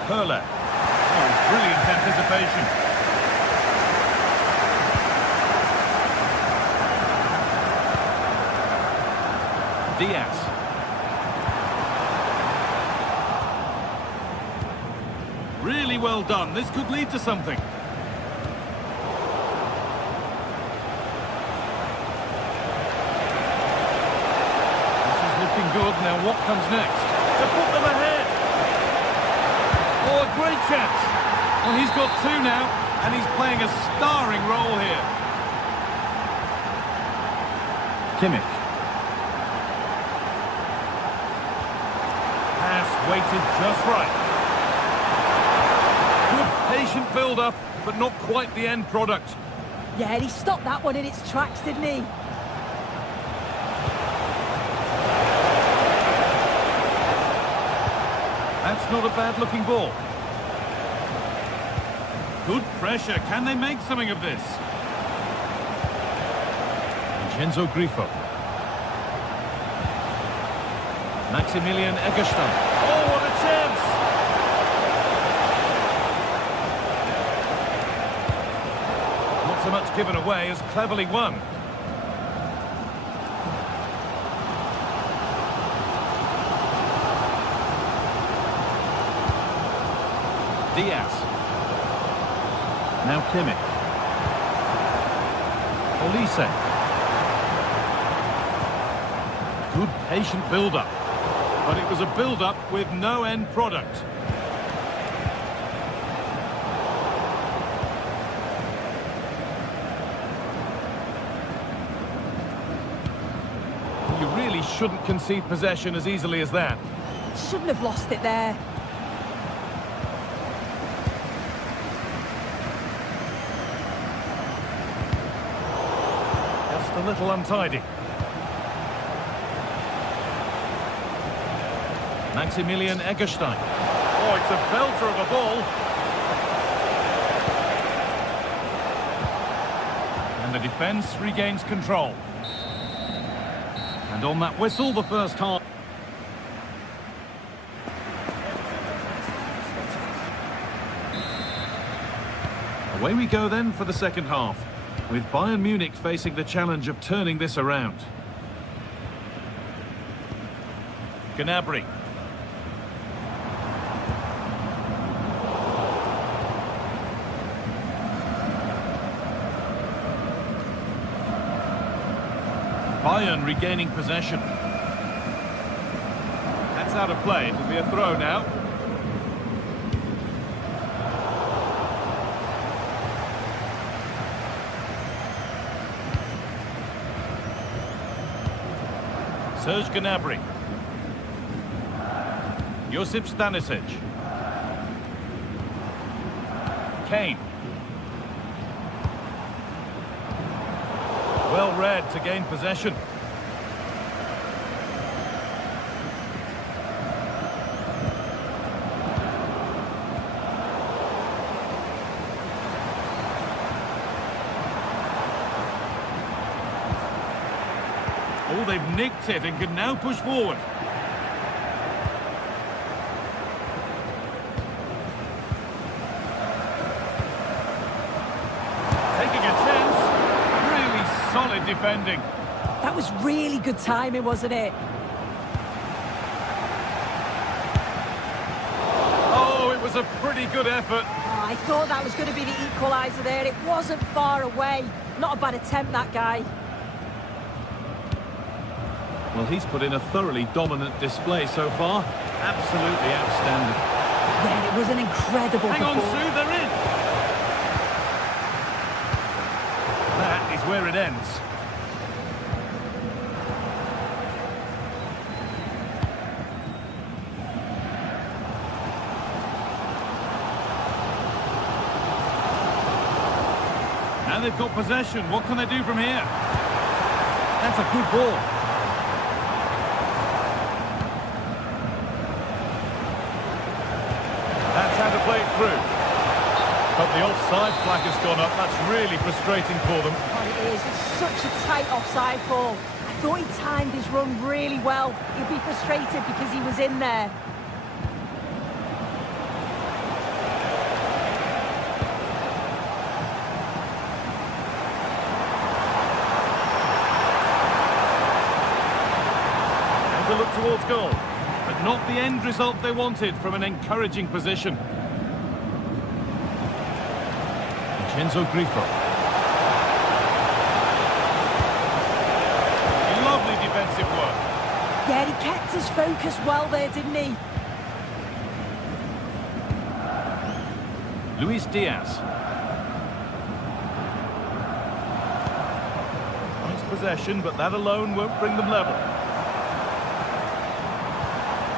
Hurler. Oh, brilliant anticipation. Diaz. Really well done. This could lead to something. This is looking good. Now what comes next? To put them ahead. Oh, a great chance. Well, he's got two now, and he's playing a starring role here. Kimmich. Pass weighted just right. Good patient build-up, but not quite the end product. Yeah, he stopped that one in its tracks, didn't he? That's not a bad-looking ball. Good pressure. Can they make something of this? Vincenzo Grifo. Maximilian Eggestein. Oh, what a chance! Not so much given away as cleverly won. Diaz. Now Kimmich. Olise. Good patient build-up. But it was a build-up with no end product. really shouldn't concede possession as easily as that. Shouldn't have lost it there. Just a little untidy. Maximilian Eggestein. Oh, it's a belter of a ball. And the defence regains control. And on that whistle, the first half. Away we go then for the second half, with Bayern Munich facing the challenge of turning this around. Gnabry. Bayern regaining possession. That's out of play. It'll be a throw now. Serge Gnabry. Josip Stanisic. Kane. Well read to gain possession. Oh, they've nicked it and can now push forward. Taking a chance. Really solid defending. That was really good timing, wasn't it? Oh, it was a pretty good effort. Oh, I thought that was going to be the equaliser there. It wasn't far away. Not a bad attempt, that guy. Well, he's put in a thoroughly dominant display so far. Absolutely outstanding. Yeah, it was an incredible Hang on, performance. Sue, they're in. That is where it ends. Now they've got possession. What can they do from here? That's a good ball. That's how to play it through. But the offside flag has gone up. That's really frustrating for them. Oh, it is. It's such a tight offside ball. I thought he timed his run really well. He'll be frustrated because he was in there. And to look towards goal. But not the end result they wanted from an encouraging position. Vincenzo Grifo. Lovely defensive work. Yeah, he kept his focus well there, didn't he? Luis Diaz. Nice possession, but that alone won't bring them level.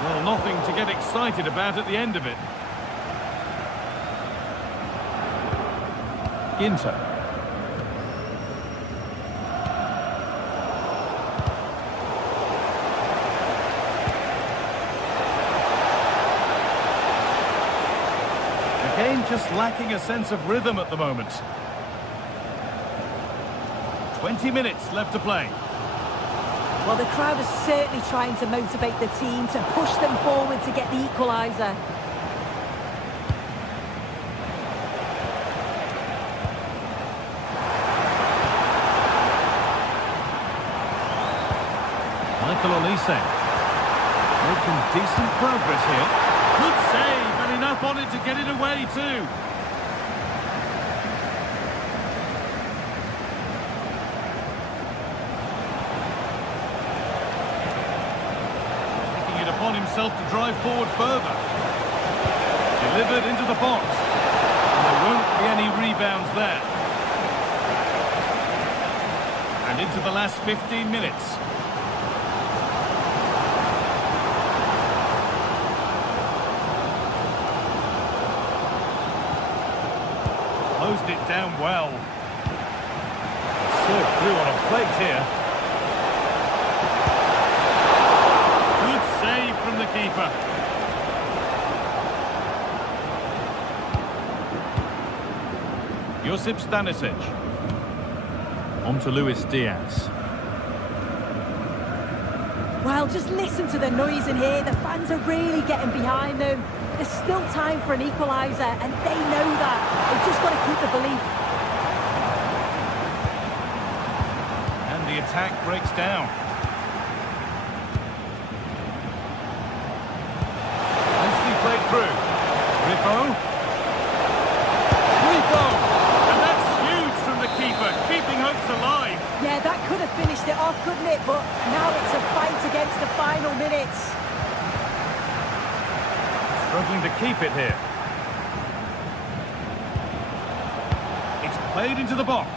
Well, nothing to get excited about at the end of it. Ginter. Again, just lacking a sense of rhythm at the moment. 20 minutes left to play. Well, the crowd is certainly trying to motivate the team to push them forward to get the equaliser. Michael Olise. Making decent progress here. Good save, and enough on it to get it away too. Taking it upon himself to drive forward further. Delivered into the box. And there won't be any rebounds there. And into the last 15 minutes. down well. Served through on a plate here. Good save from the keeper. Josip Stanisic. On to Luis Diaz. Well, just listen to the noise in here. The fans are really getting behind them. There's still time for an equaliser, and they know that. They've just got to keep the belief. And the attack breaks down. Nicely played through. Riffo. And that's huge from the keeper, keeping hopes alive. Yeah, that could have finished it off, couldn't it? But now it's a fight against the final minutes. Struggling to keep it here. It's played into the box.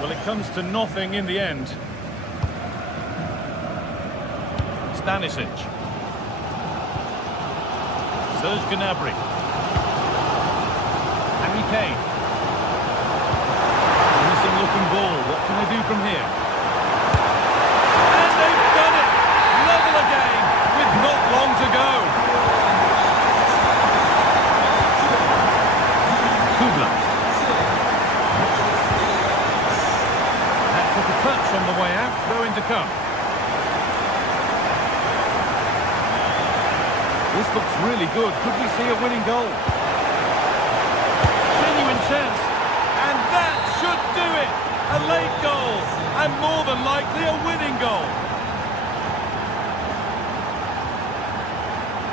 Well, it comes to nothing in the end. Stanisic. Serge Gnabry. Harry Kane. Missing looking ball. What can they do from here? And they've done it! Level again with not long to go. Kubla. That took a touch on the way out. Throw in to come. This looks really good. Could we see a winning goal? Genuine chance. And that should do it. A late goal. And more than likely a winning goal.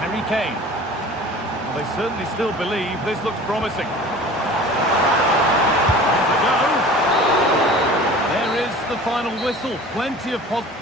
Harry Kane. Well, they certainly still believe this looks promising. Here's a go. There is the final whistle. Plenty of positive.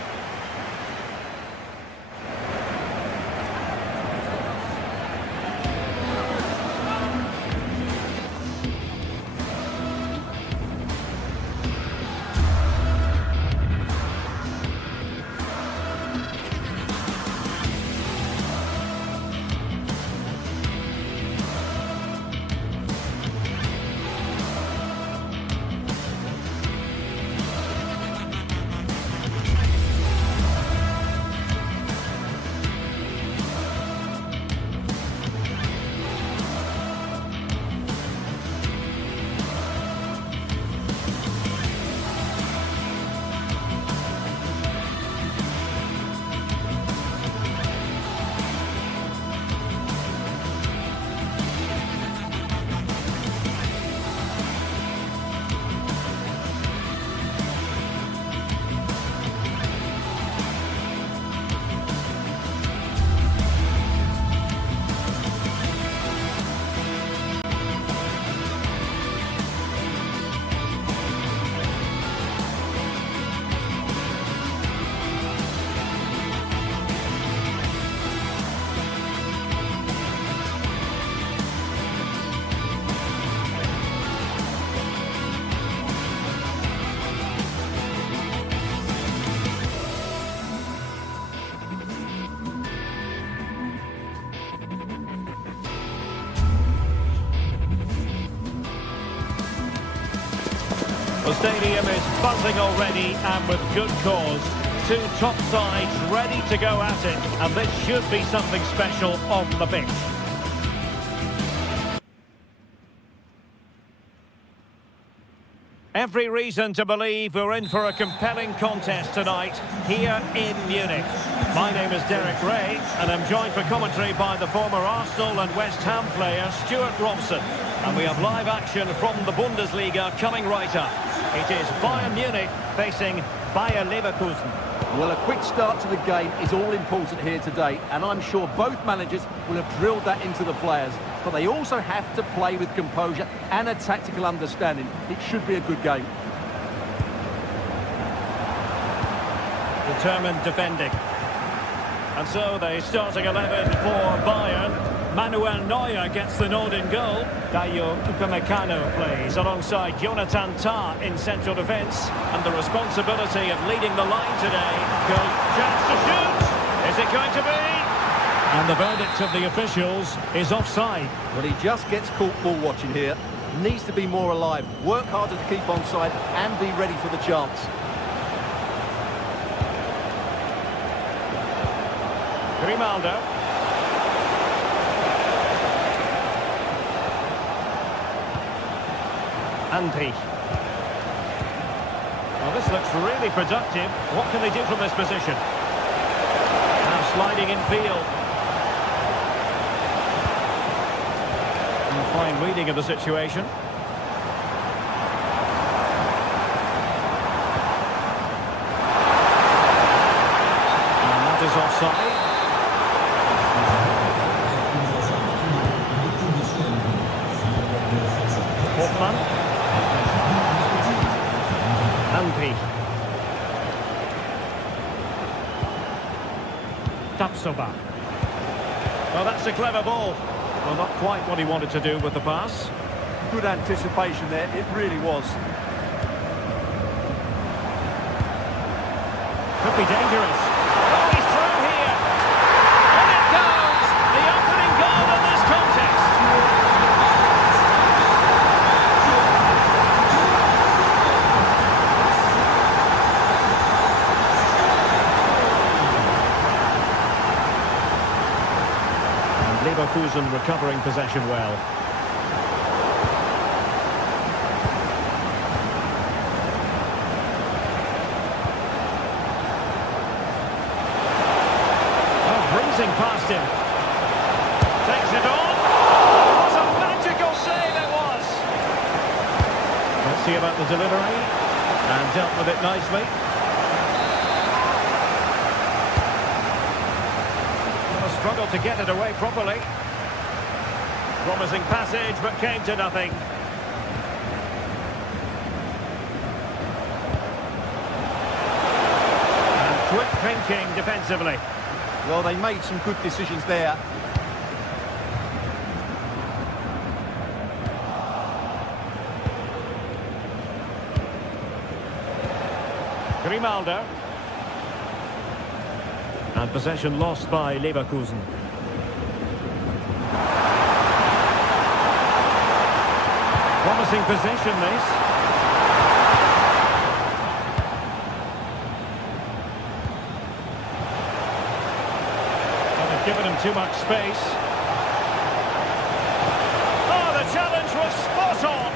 The stadium is buzzing already, and with good cause. Two top sides ready to go at it, and this should be something special on the pitch. Every reason to believe we're in for a compelling contest tonight here in Munich. My name is Derek Ray, and I'm joined for commentary by the former Arsenal and West Ham player Stuart Robson. And we have live action from the Bundesliga coming right up. It is Bayern Munich facing Bayer Leverkusen. Well, a quick start to the game is all important here today, and I'm sure both managers will have drilled that into the players. But they also have to play with composure and a tactical understanding. It should be a good game. Determined defending. And so the starting 11 for Bayern. Manuel Neuer gets the nod in goal. Dayo Upamecano plays alongside Jonathan Tah in central defence. And the responsibility of leading the line today goes chance to shoot. Is it going to be? And the verdict of the officials is offside. Well, he just gets caught ball watching here. needs to be more alive, work harder to keep onside and be ready for the chance. Grimaldo. Andri. Well, this looks really productive. What can they do from this position? Now sliding in field. And a fine reading of the situation. And that is offside. Hoffman. Andri. Tapsoba. Well, that's a clever ball. Well, not quite what he wanted to do with the pass. Good anticipation there, it really was. Could be dangerous. Oh, he's through here. And it goes. The opening goal in this contest. Leverkusen recovering possession well. Oh, breezing past him. Takes it on. What a magical save it was. Let's see about the delivery. And dealt with it nicely. Struggled to get it away properly. Promising passage, but came to nothing. And quick thinking defensively. Well, they made some good decisions there. Grimaldo. And possession lost by Leverkusen. Promising position, this. Well, they've given him too much space. Oh, the challenge was spot on.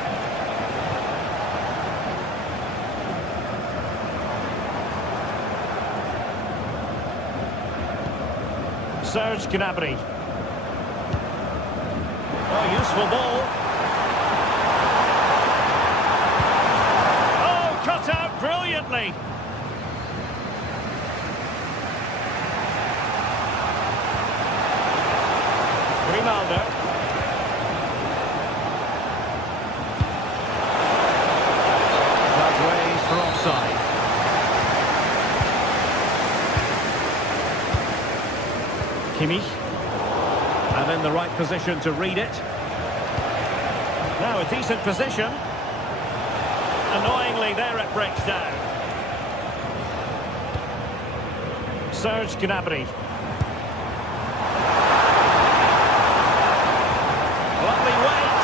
Serge Gnabry. Oh, useful ball. Oh, cut out brilliantly. Grimaldo. That raised for offside. Kimmich, and in the right position to read it. Now a decent position. Annoyingly, there it breaks down. Serge Gnabry. Lovely weight.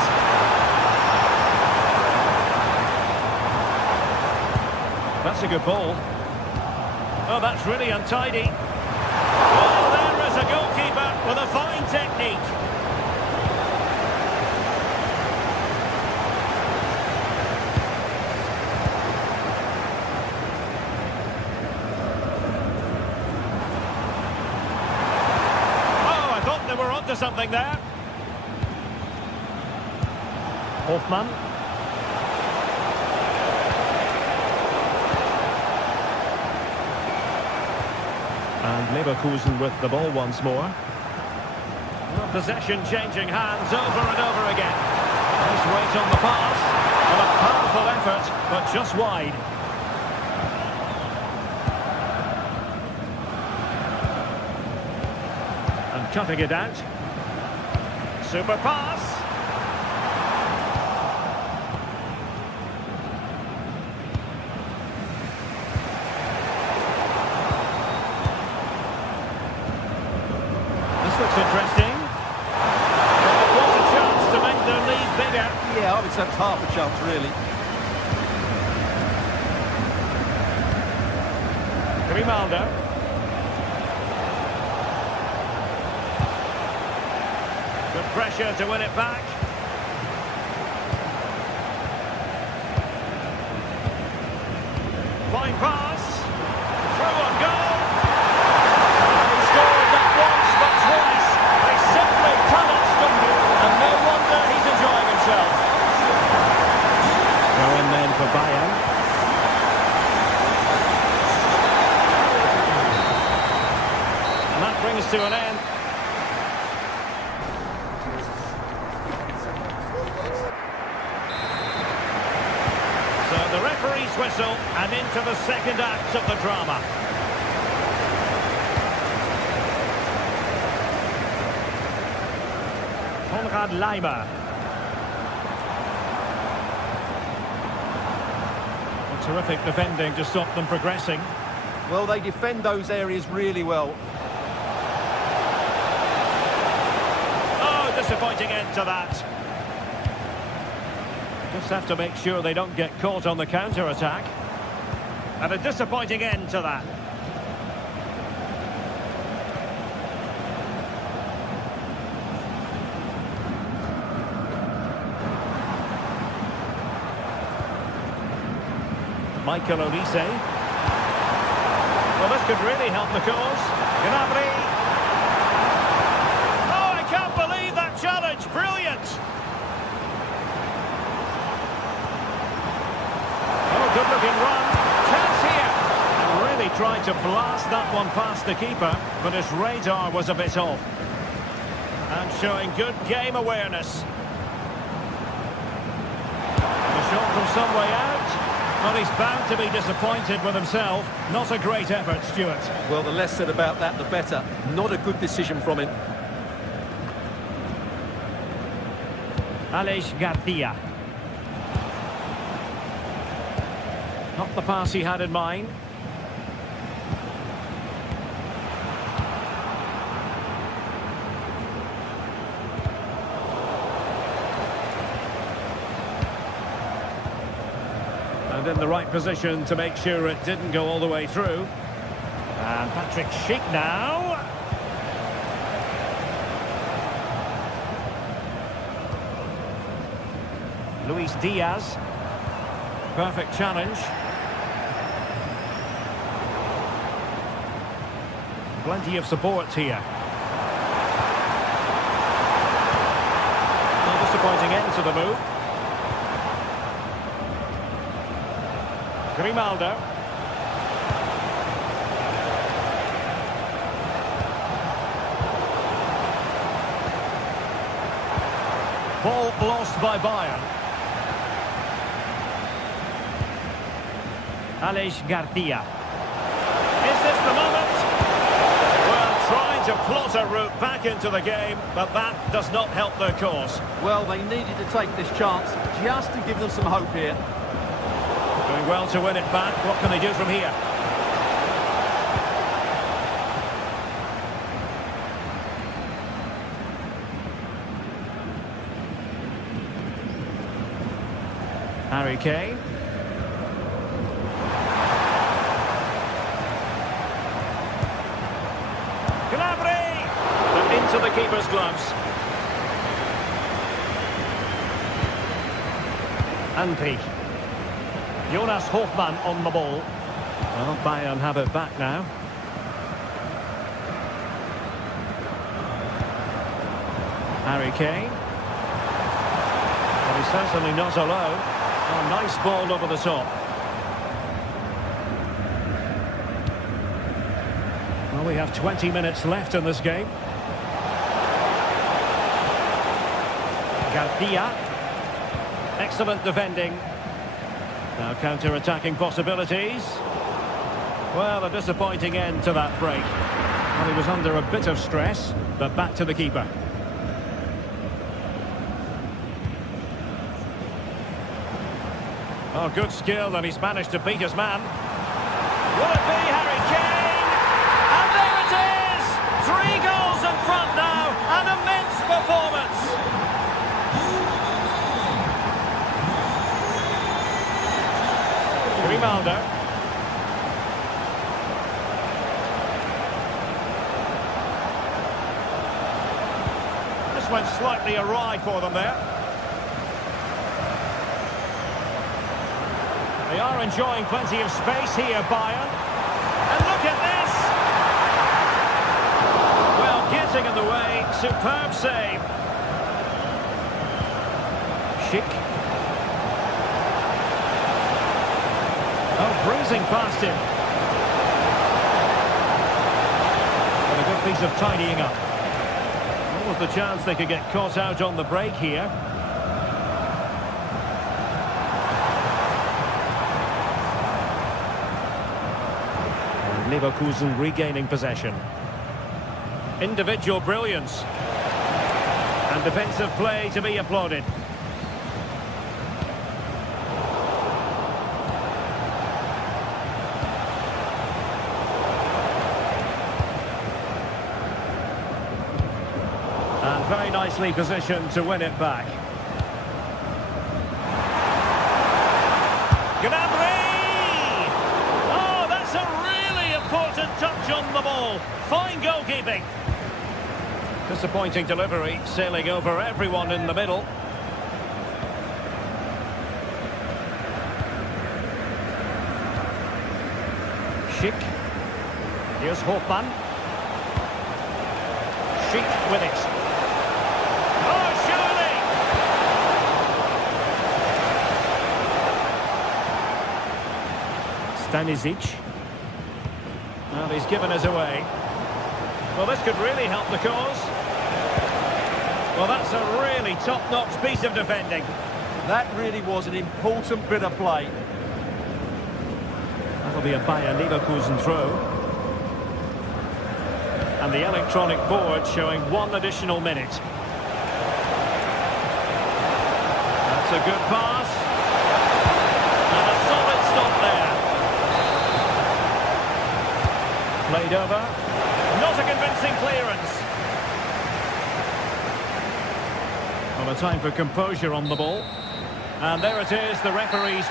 That's a good ball. Oh, that's really untidy. Oh, there is a goalkeeper with a fine technique. Oh, I thought they were onto something there. Hoffman. And Leverkusen with the ball once more. Well, possession changing hands over and over again. Nice weight on the pass. Well, a powerful effort, but just wide. And cutting it out. Super pass. Looks interesting. Well, it was a chance to make their lead bigger. Yeah, I would really. Grimaldo. Good pressure to win it back. Fine pass. Through on goal. He scored not once but twice. They simply cannot stop him. And no wonder he's enjoying himself. Go in then for Bayern. And that brings to an end. So the referee's whistle and into the second act of the drama. Konrad Laimer. Well, terrific defending to stop them progressing. Well, they defend those areas really well. Oh, disappointing end to that. Just have to make sure they don't get caught on the counter-attack. And a disappointing end to that. Michael Olise. Well, this could really help the cause. Gnabry. Oh, I can't believe that challenge. Brilliant. Oh, good-looking run. Chance here. And really tried to blast that one past the keeper, but his radar was a bit off. And showing good game awareness. The shot from some way out. Well, he's bound to be disappointed with himself. Not a great effort, Stuart. Well, the less said about that, the better. Not a good decision from him. Aleix Garcia. Not the pass he had in mind. And in the right position to make sure it didn't go all the way through. And Patrick Schick now. Luis Diaz. Perfect challenge. Plenty of support here. A disappointing end to the move. Grimaldo. Ball lost by Bayern. Aleix Garcia. Is this the moment? Well, trying to plot a route back into the game, but that does not help their cause. Well, they needed to take this chance just to give them some hope here. Doing well to win it back. What can they do from here? Harry Kane. Gnabry! And into the keeper's gloves. Anpi. Jonas Hofmann on the ball. Well, Bayern have it back now. Harry Kane. Well, he's certainly not alone. Oh, nice ball over the top. Well, we have 20 minutes left in this game. Garcia. Excellent defending. Now counter-attacking possibilities. Well, a disappointing end to that break. Well, he was under a bit of stress, but back to the keeper. Oh, good skill, and he's managed to beat his man. Will it be Harry Kane? And there it is! 3 goals in front now. An immense performance. Grimaldo. This went slightly awry for them there. They are enjoying plenty of space here, Bayern. And look at this! Well, getting in the way, superb save. Schick. Oh, breezing past him. And a good piece of tidying up. What was the chance they could get caught out on the break here? Leverkusen regaining possession. Individual brilliance. And defensive play to be applauded. And very nicely positioned to win it back. Touch on the ball. Fine goalkeeping. Disappointing delivery, sailing over everyone in the middle. Schick. Here's Hofmann. Schick with it. Oh, surely! Stanisic. Well, he's given us away. Well, this could really help the cause. Well, that's a really top-notch piece of defending. That really was an important bit of play. That'll be a Bayer Leverkusen throw. And the electronic board showing 1 additional minute. That's a good pass. And a solid stop there. Played over. Not a convincing clearance. Well, a time for composure on the ball. And there it is, the referee's...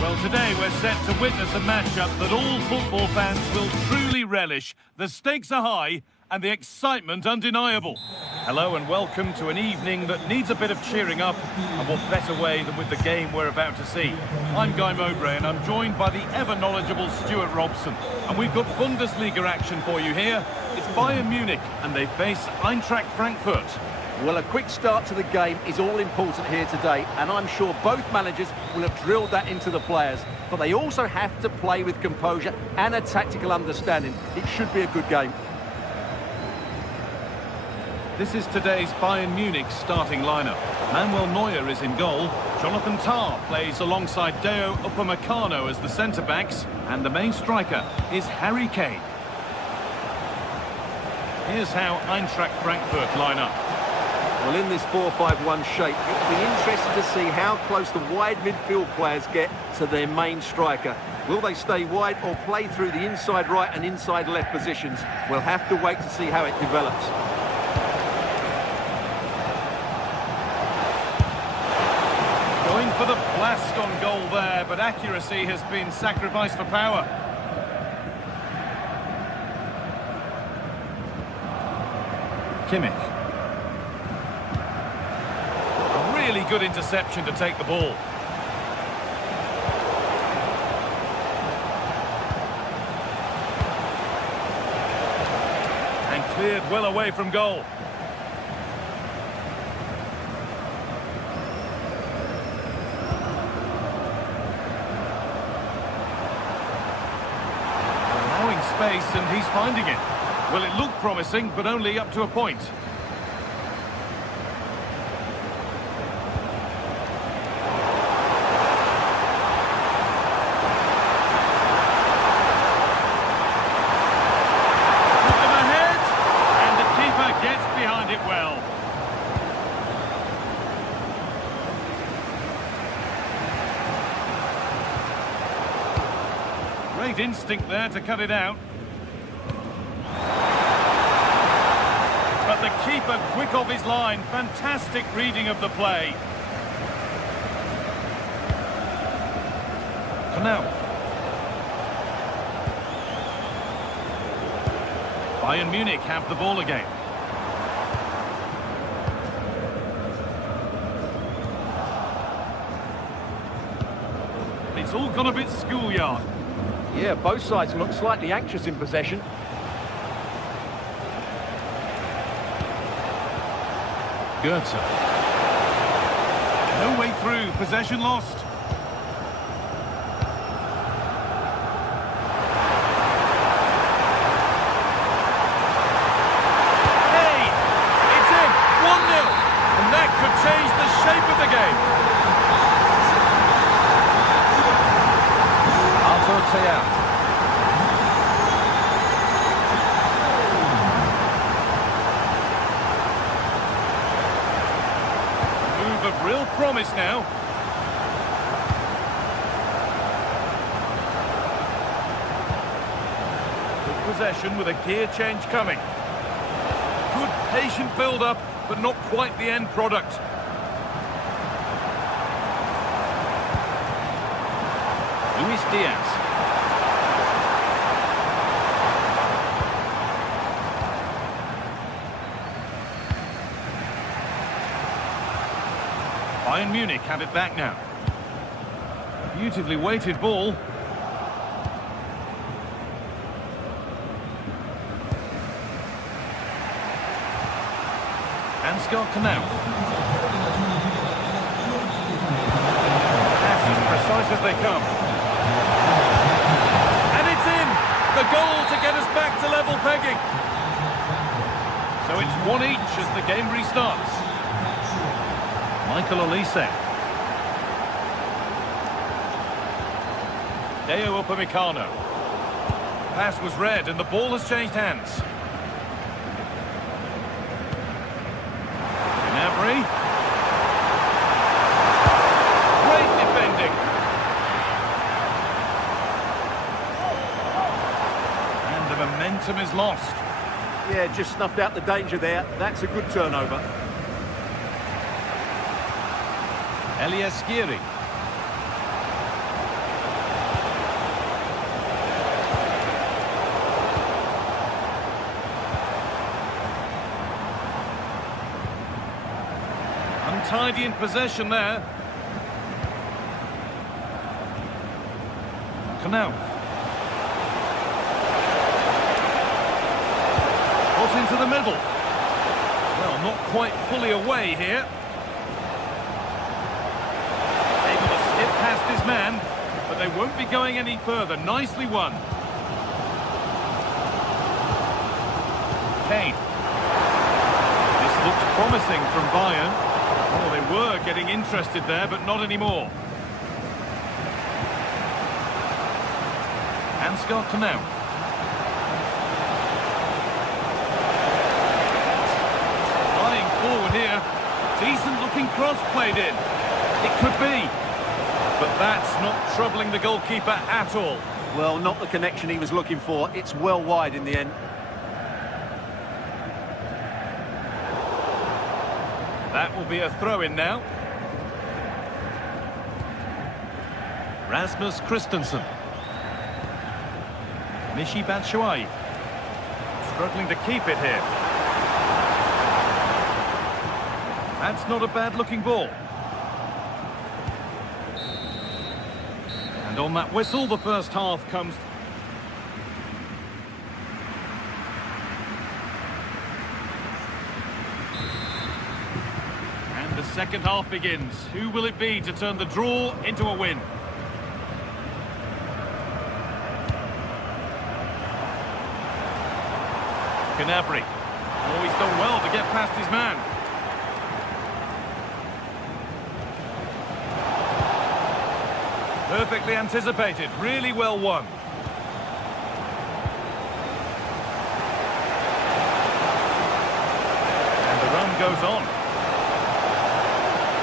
Well, today we're set to witness a matchup that all football fans will truly relish. The stakes are high and the excitement undeniable. Hello and welcome to an evening that needs a bit of cheering up, and what better way than with the game we're about to see. I'm Guy Mowbray and I'm joined by the ever-knowledgeable Stuart Robson. And we've got Bundesliga action for you here. It's Bayern Munich and they face Eintracht Frankfurt. Well, a quick start to the game is all important here today, and I'm sure both managers will have drilled that into the players. But they also have to play with composure and a tactical understanding. It should be a good game. This is today's Bayern Munich starting lineup. Manuel Neuer is in goal. Jonathan Tah plays alongside Deo Upamecano as the centre-backs. And the main striker is Harry Kane. Here's how Eintracht Frankfurt line up. Well, in this 4-5-1 shape, it'll be interesting to see how close the wide midfield players get to their main striker. Will they stay wide or play through the inside right and inside left positions? We'll have to wait to see how it develops. Going for the blast on goal there, but accuracy has been sacrificed for power. Kimmich. A really good interception to take the ball. And cleared well away from goal. Allowing space, and he's finding it. Well, it looked promising, but only up to a point. Put them ahead, and the keeper gets behind it well. Great instinct there to cut it out. But the keeper quick off his line. Fantastic reading of the play. Knauf. Bayern Munich have the ball again. It's all gone a bit schoolyard. Yeah, both sides look slightly anxious in possession. Goethe. No way through. Possession lost. Hey! It's in! 1-0! And that could change the shape of the game. Arthur out. Of real promise now. Good possession with a gear change coming. Good patient build-up, but not quite the end product. Luis Diaz. Bayern Munich have it back now. Beautifully weighted ball. Ansgar Knauf. Pass as precise as they come. And it's in! The goal to get us back to level pegging. So it's 1 each as the game restarts. Michael Olise. Deo Upamecano. Pass was read and the ball has changed hands. Gnabry. Great defending. And the momentum is lost. Yeah, just snuffed out the danger there. That's a good turnover. Elias Giri. Untidy in possession there. Knauf. Put into the middle. Well, not quite fully away here. Past his man, but they won't be going any further. Nicely won. Kane. This looks promising from Bayern. Oh, they were getting interested there, but not anymore. Ansgar Knauf. Flying forward here. Decent-looking cross played in. It could be. But that's not troubling the goalkeeper at all. Well, not the connection he was looking for. It's well wide in the end. That will be a throw-in now. Rasmus Christensen. Michy Batshuayi. Struggling to keep it here. That's not a bad-looking ball. And on that whistle, the first half comes. And the second half begins. Who will it be to turn the draw into a win? Gnabry. Oh, he's done well to get past his man. Perfectly anticipated, really well won. And the run goes on.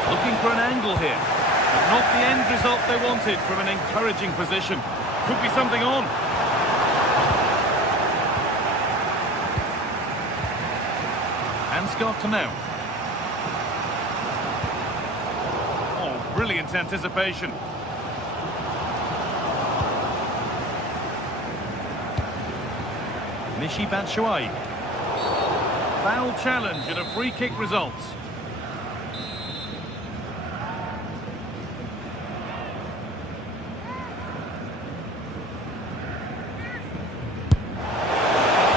Looking for an angle here. But not the end result they wanted from an encouraging position. Could be something on. Ansgar to now. Oh, brilliant anticipation. Michy Batshuayi. Foul challenge and a free kick results.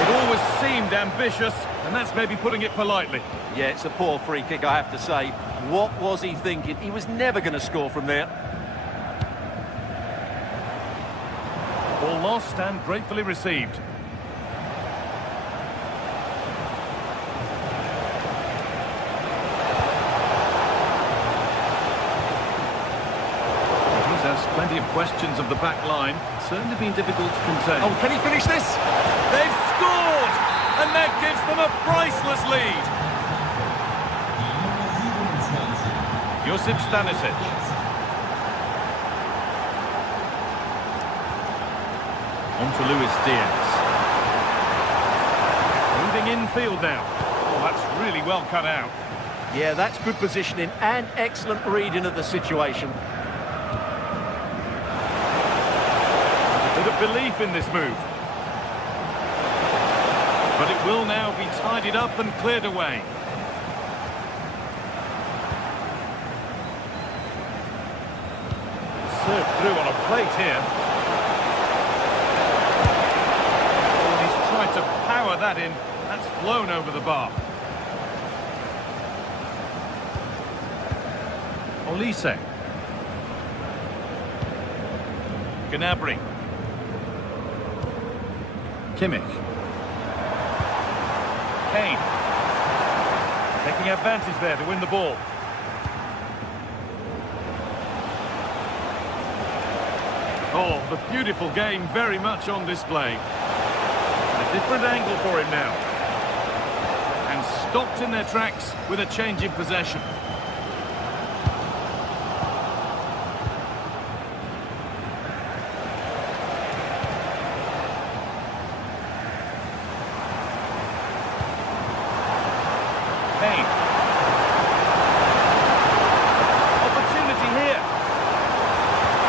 It always seemed ambitious, and that's maybe putting it politely. Yeah, it's a poor free kick, I have to say. What was he thinking? He was never going to score from there. Ball lost and gratefully received. Plenty of questions of the back line. Certainly been difficult to contain. Oh, can he finish this? They've scored! And that gives them a priceless lead. Josip Stanisic. On to Luis Diaz. Moving infield now. Oh, that's really well cut out. Yeah, that's good positioning and excellent reading of the situation. Bit of belief in this move. But it will now be tidied up and cleared away. Served through on a plate here. Oh, he's tried to power that in. That's flown over the bar. Olise. Gnabry. Kimmich. Kane. Taking advantage there to win the ball. Oh, the beautiful game very much on display. A different angle for him now. And stopped in their tracks with a change in possession. Opportunity here.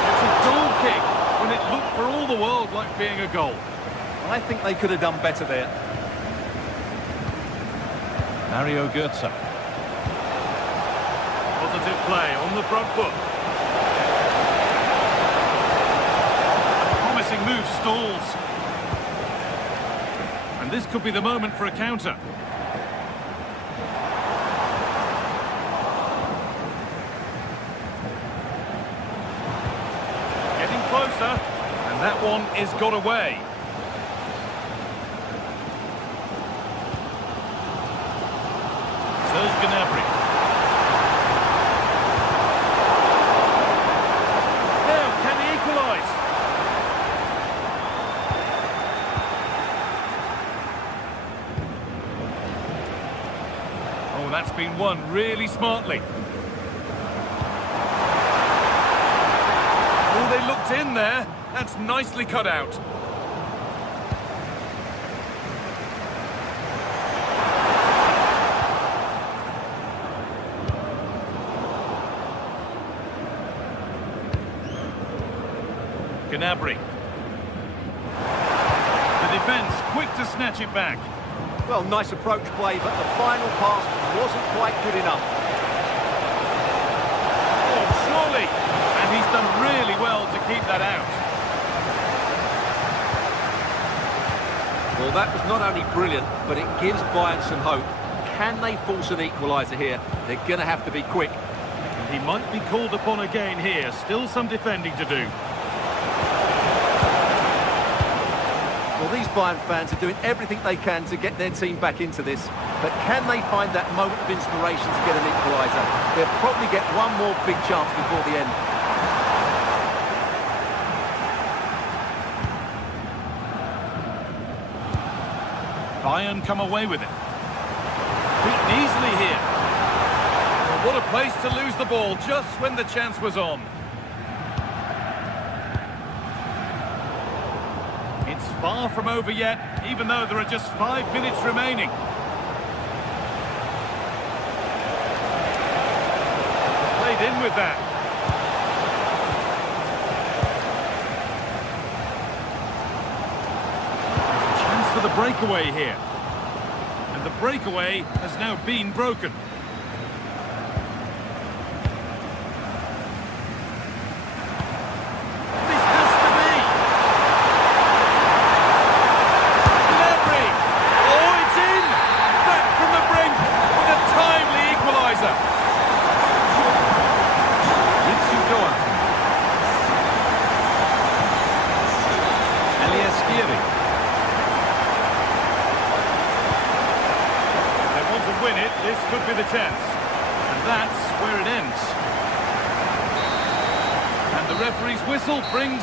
It's a goal kick when it looked for all the world like being a goal. I think they could have done better there. Mario Götze. Positive play on the front foot. A promising move stalls. And this could be the moment for a counter. Closer, and that one is got away. Serge Gnabry. Now, can he equalise? Oh, that's been won really smartly. Oh, they looked in there. That's nicely cut out. Gnabry. The defence quick to snatch it back. Well, nice approach play, but the final pass wasn't quite good enough. Oh, surely! And he's done really well to keep that out. Well, that was not only brilliant, but it gives Bayern some hope. Can they force an equaliser here? They're going to have to be quick. And he might be called upon again here. Still some defending to do. Well, these Bayern fans are doing everything they can to get their team back into this. But can they find that moment of inspiration to get an equaliser? They'll probably get one more big chance before the end. Bayern come away with it. Beaten easily here. Well, what a place to lose the ball just when the chance was on. It's far from over yet, even though there are just 5 minutes remaining. Played in with that. Chance for the breakaway here. And the breakaway has now been broken. Win it, this could be the chance. And that's where it ends. And the referee's whistle brings...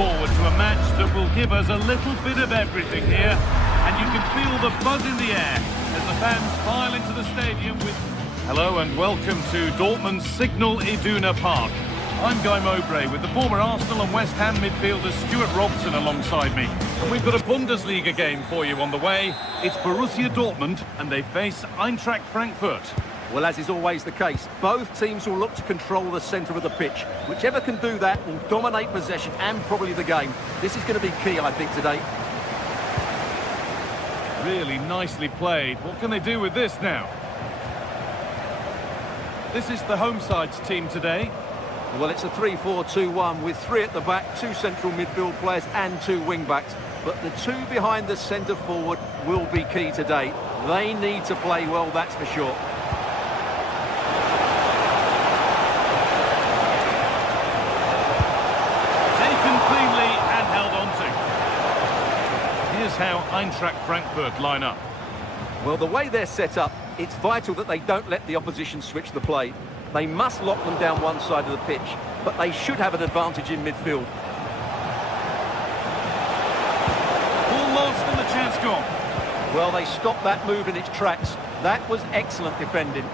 forward to a match that will give us a little bit of everything here. And you can feel the buzz in the air as the fans file into the stadium with... Hello and welcome to Dortmund's Signal Iduna Park. I'm Guy Mowbray with the former Arsenal and West Ham midfielder Stuart Robson alongside me. And we've got a Bundesliga game for you on the way. It's Borussia Dortmund and they face Eintracht Frankfurt. Well, as is always the case, both teams will look to control the centre of the pitch. Whichever can do that will dominate possession and probably the game. This is going to be key, I think, today. Really nicely played. What can they do with this now? This is the home side's team today. Well, it's a 3-4-2-1 with 3 at the back, 2 central midfield players and 2 wing-backs. But the 2 behind the centre forward will be key today. They need to play well, that's for sure. Taken cleanly and held on to. Here's how Eintracht Frankfurt line up. Well, the way they're set up, it's vital that they don't let the opposition switch the play. They must lock them down one side of the pitch, but they should have an advantage in midfield. Ball lost and the chance gone. Well, they stopped that move in its tracks. That was excellent defending.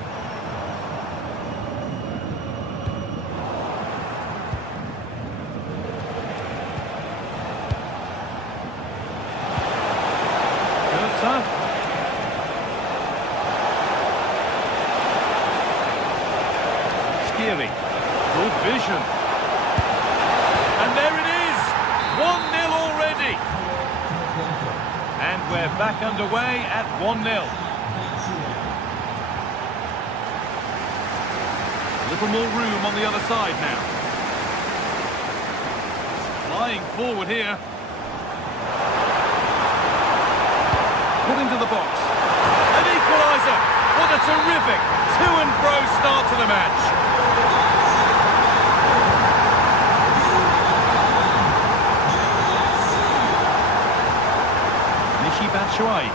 Good vision. And there it is! 1-0 already. And we're back underway at 1-0. A little more room on the other side now. Flying forward here. Put into the box. An equaliser! What a terrific to-and-fro start to the match. Batshuayi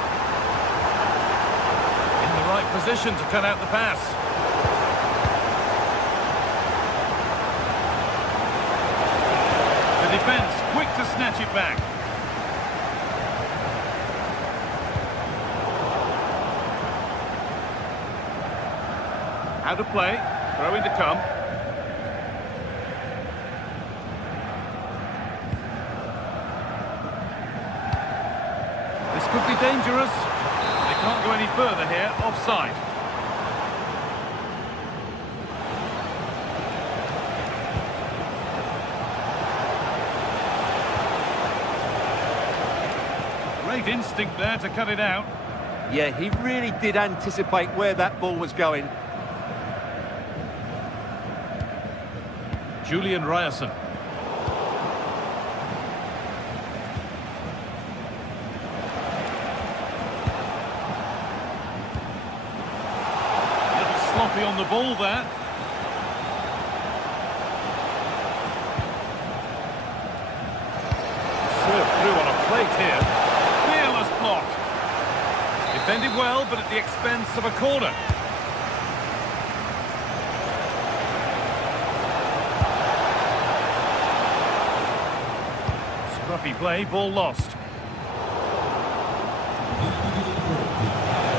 in the right position to cut out the pass. The defence quick to snatch it back. How to play, throw in to come. Could be dangerous. They can't go any further here, offside. Great instinct there to cut it out. Yeah, he really did anticipate where that ball was going. Julian Ryerson. Sloppy on the ball there. Served through on a plate here. Fearless block. Defended well, but at the expense of a corner. Scruffy play, ball lost.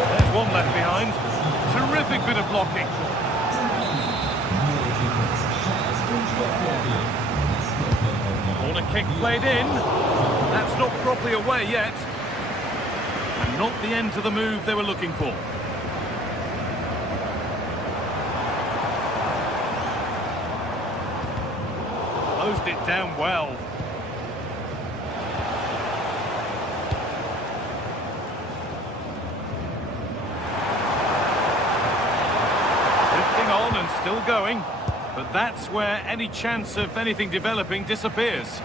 There's one left behind. Terrific bit of blocking. Corner kick played in. That's not properly away yet. And not the end to the move they were looking for. Closed it down well. On and still going, but that's where any chance of anything developing disappears.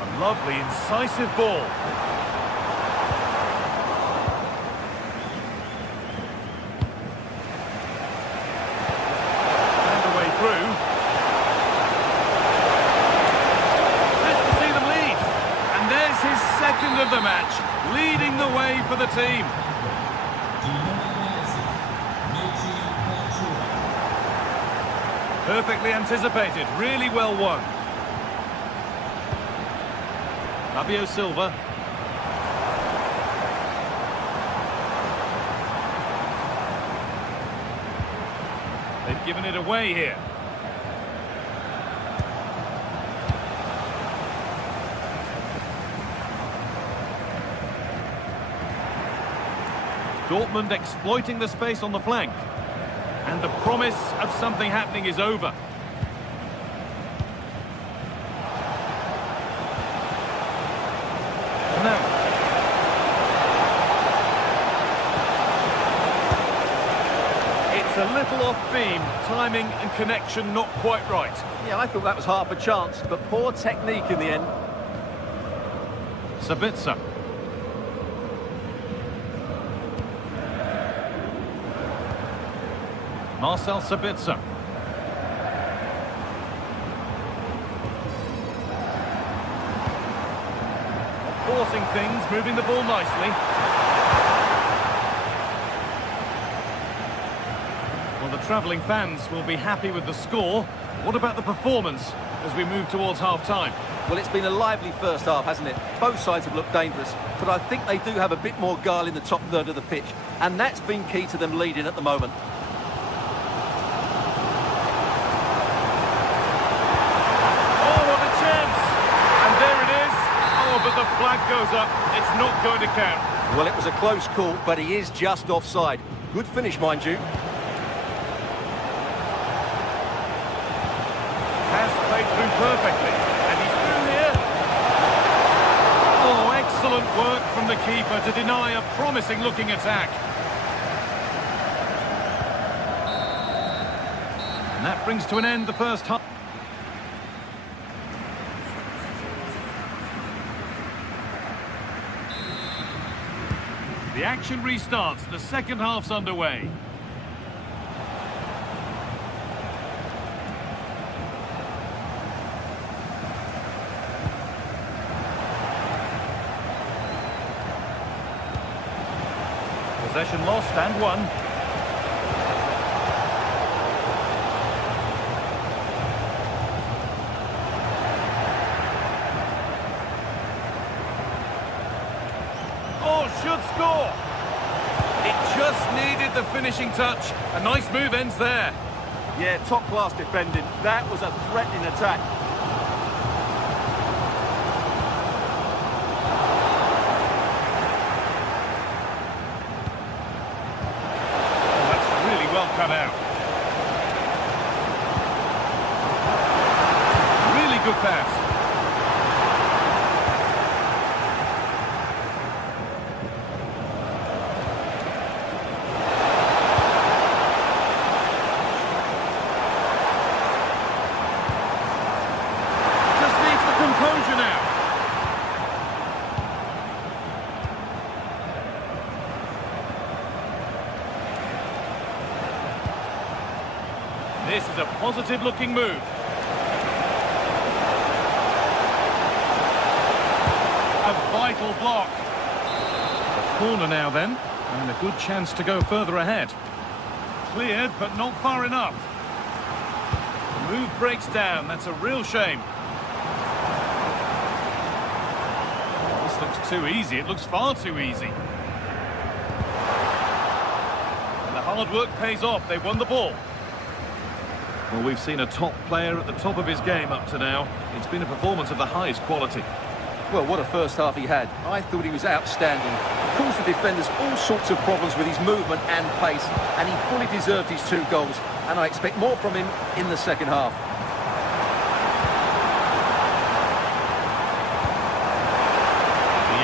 A lovely, incisive ball. Found a way through. Nice to see them lead. And there's his second of the match, leading the way for the team. Perfectly anticipated, really well won. Fabio Silva. They've given it away here. Dortmund exploiting the space on the flank. And the promise of something happening is over. Now. It's a little off beam, timing and connection not quite right. Yeah, I thought that was half a chance, but poor technique in the end. Sabitzer. Marcel Sabitzer. Forcing things, moving the ball nicely. Well, the travelling fans will be happy with the score. What about the performance as we move towards half-time? Well, it's been a lively first half, hasn't it? Both sides have looked dangerous, but I think they do have a bit more guile in the top third of the pitch, and that's been key to them leading at the moment. But the flag goes up. It's not going to count. Well, it was a close call, but he is just offside. Good finish, mind you. Has played through perfectly. And he's through here. Oh, excellent work from the keeper to deny a promising-looking attack. And that brings to an end the first half. The action restarts. The second half's underway. Possession lost and won. Should score. It just needed the finishing touch. A nice move ends there. Yeah, top-class defending. That was a threatening attack. Oh, that's really well cut out. Really good pass. This is a positive-looking move. A vital block. A corner now then, and a good chance to go further ahead. Cleared, but not far enough. The move breaks down. That's a real shame. This looks too easy. It looks far too easy. And the hard work pays off. They've won the ball. Well, we've seen a top player at the top of his game up to now. It's been a performance of the highest quality. Well, what a first half he had. I thought he was outstanding. He caused the defenders all sorts of problems with his movement and pace, and he fully deserved his 2 goals. And I expect more from him in the second half.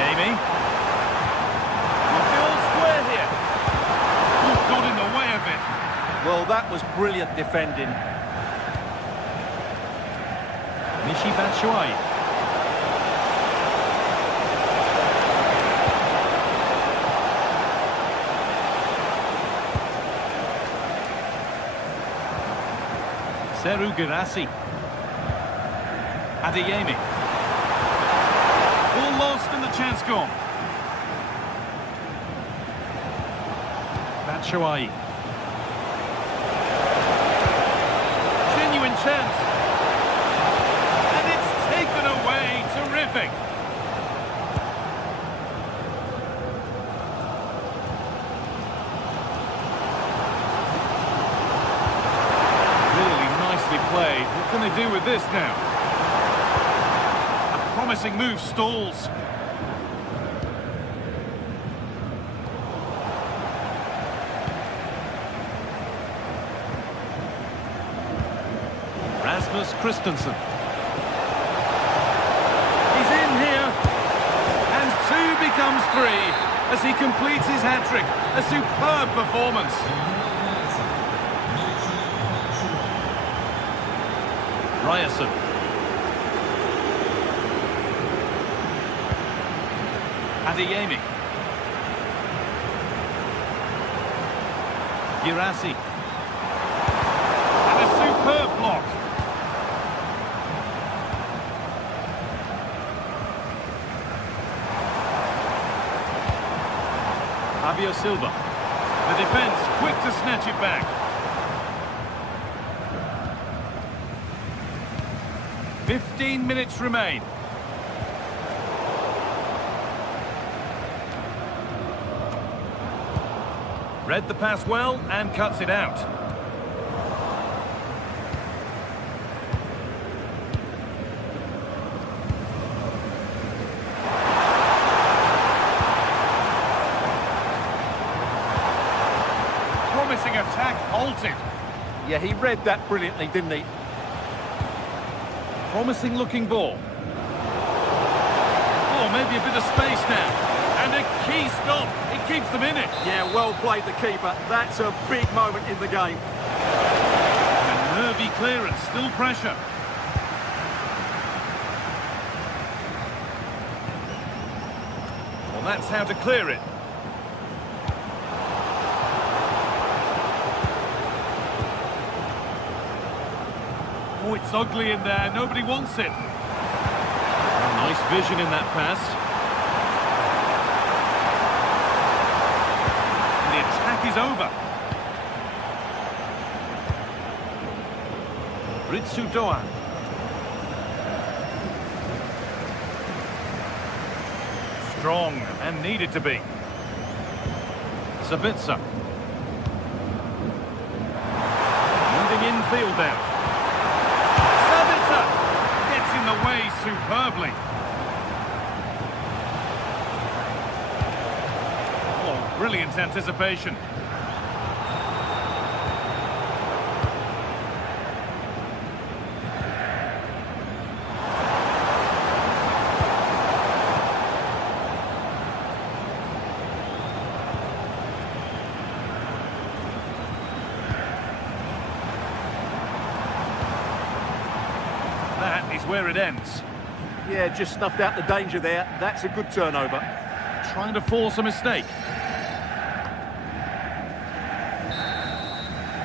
Amy. All square here. Who's got in the way of it? Well, that was brilliant defending. Michy Batshuayi. Seru Girassi. Adeyemi. All lost and the chance gone. Batshuayi. attempt. And it's taken away. Terrific. Really nicely played. What can they do with this now? A promising move stalls. Rasmus Christensen. He's in here. And 2 becomes 3 as he completes his hat-trick. A superb performance. Ryerson. Adeyemi. Girassi. And a superb block. Fabio Silva. The defence quick to snatch it back. 15 minutes remain. Read the pass well and cuts it out. Promising attack halted. Yeah, he read that brilliantly, didn't he? Promising looking ball. Oh, maybe a bit of space now. And a key stop. It keeps them in it. Yeah, well played, the keeper. That's a big moment in the game. And nervy clearance, still pressure. Well, that's how to clear it. Oh, it's ugly in there. Nobody wants it. Nice vision in that pass. The attack is over. Ritsu Doan. Strong and needed to be. Sabitzer. Moving infield now. Gets in the way superbly. Oh, brilliant anticipation. That is where it ends. Yeah, just snuffed out the danger there. That's a good turnover. Trying to force a mistake.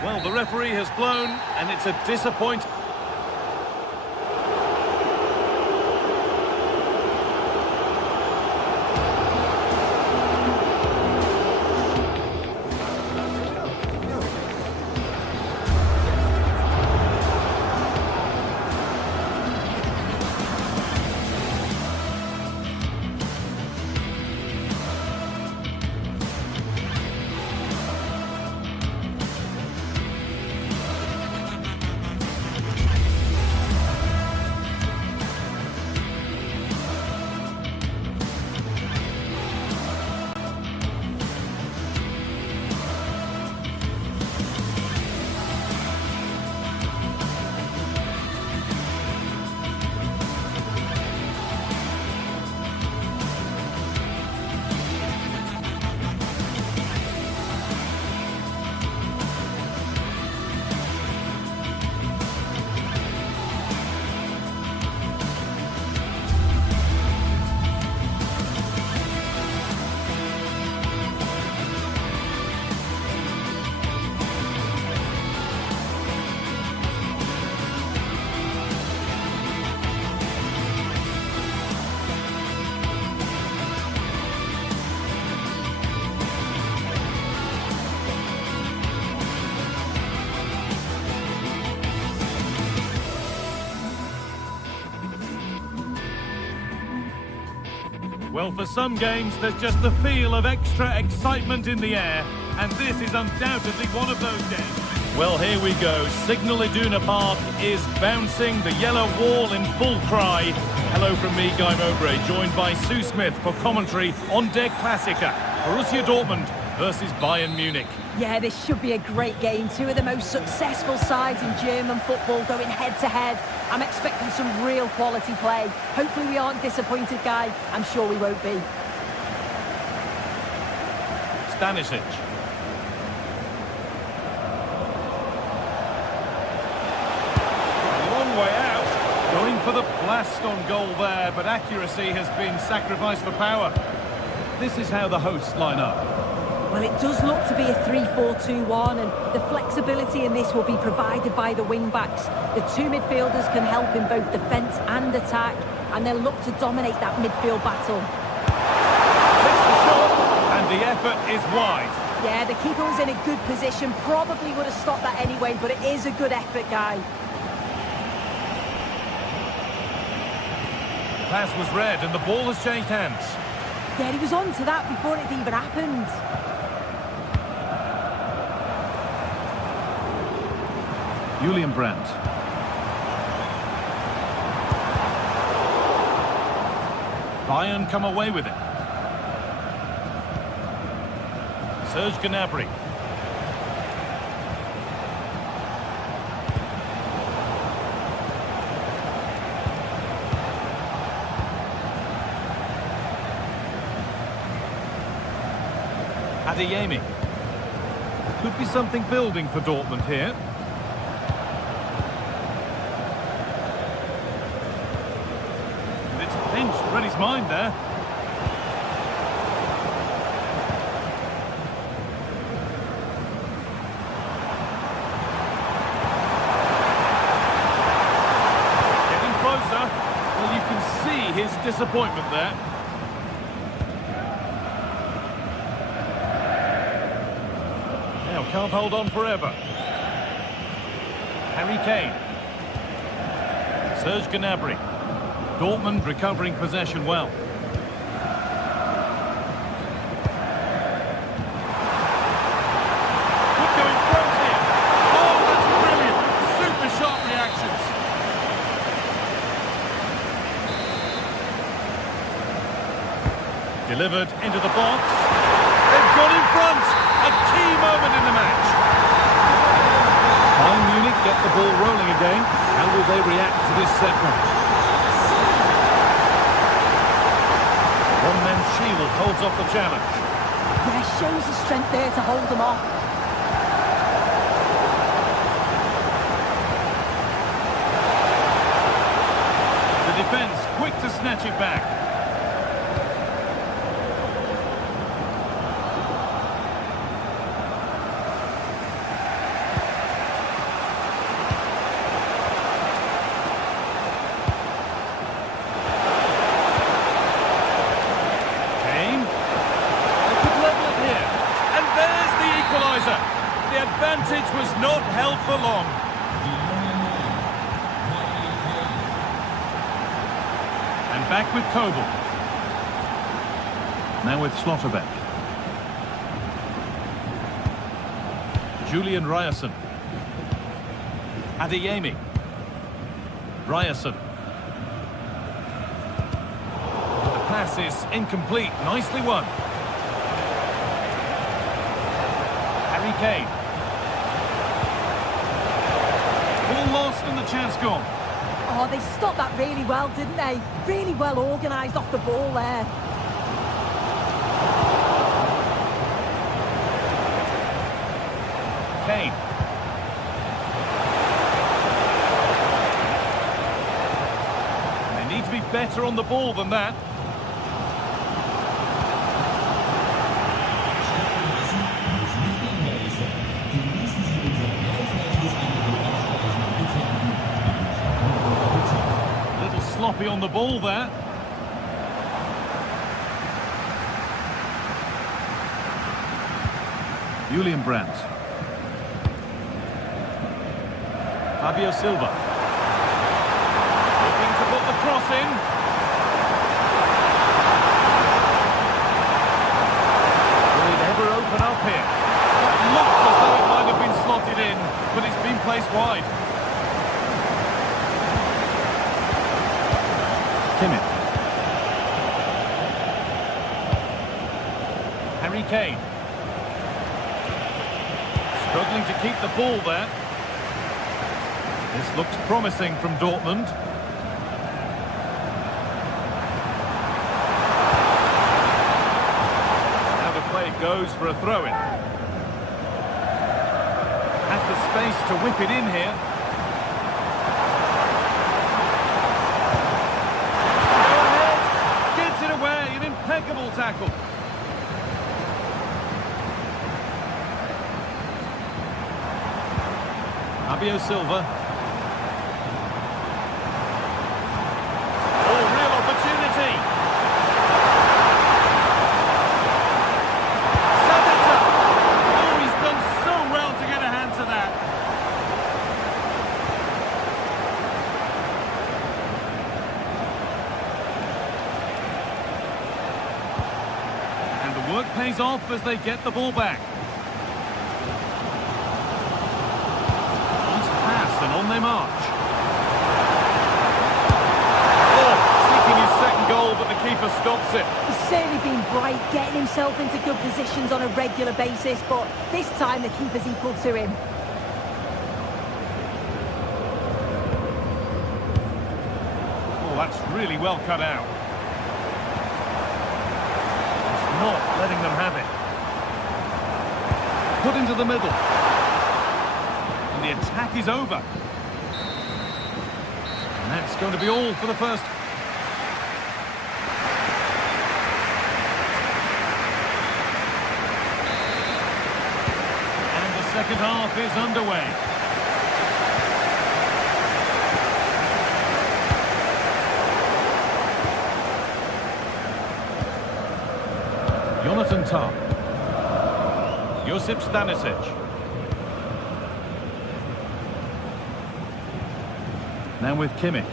Well, the referee has blown, and it's a disappointing. Well, for some games, there's just the feel of extra excitement in the air, and this is undoubtedly one of those games. Well, here we go. Signal Iduna Park is bouncing, the yellow wall in full cry. Hello from me, Guy Mowbray, joined by Sue Smith for commentary on Der Klassiker. Borussia Dortmund versus Bayern Munich. Yeah, this should be a great game. Two of the most successful sides in German football going head-to-head. I'm expecting some real quality play. Hopefully we aren't disappointed, Guy. I'm sure we won't be. Stanisic. Long way out. Going for the blast on goal there, but accuracy has been sacrificed for power. This is how the hosts line up. Well, it does look to be a 3-4-2-1, and the flexibility in this will be provided by the wing-backs. The two midfielders can help in both defence and attack, and they'll look to dominate that midfield battle. Takes the shot, and the effort is wide. Yeah, the keeper was in a good position, probably would have stopped that anyway, but it is a good effort, Guy. Pass was read, and the ball has changed hands. Yeah, he was on to that before it even happened. Julian Brandt. Bayern come away with it. Serge Gnabry. Adeyemi. Could be something building for Dortmund here. And it's pinched, read his mind there. Getting closer. Well, you can see his disappointment there. Can't hold on forever. Harry Kane. Serge Gnabry. Dortmund recovering possession well. Could go in front here. Oh, that's brilliant. Super sharp reactions. Delivered into the box. They've got in front. A key moment in the match. Bayern Munich get the ball rolling again. How will they react to this setback? One-man shield holds off the challenge. Yeah, shows the strength there to hold them off. The defence quick to snatch it back. The advantage was not held for long. And back with Kobel. Now with Slotterbeck. Julian Ryerson. Adeyemi. Ryerson. The pass is incomplete. Nicely won. Harry Kane. Ball lost and the chance gone. Oh, they stopped that really well, didn't they? Really well organised off the ball there. Kane. They need to be better on the ball than that. Sloppy on the ball there. Julian Brandt. Fabio Silva. Looking to put the cross in. Kimmich. Harry Kane. Struggling to keep the ball there. This looks promising from Dortmund. Now the play goes for a throw-in. Has the space to whip it in here. Go ahead. Gets it away. An impeccable tackle. Fabio Silva. Oh, real opportunity. Sabitzer. Oh, he's done so well to get a hand to that. And the work pays off as they get the ball back. And on they march. Oh, seeking his second goal, but the keeper stops it. He's certainly been bright, getting himself into good positions on a regular basis, but this time the keeper's equal to him. Oh, that's really well cut out. Just not letting them have it. Put into the middle. The attack is over. And that's going to be all for the first. And the second half is underway. Jonathan Tah. Josip Stanisic. Now with Kimmich.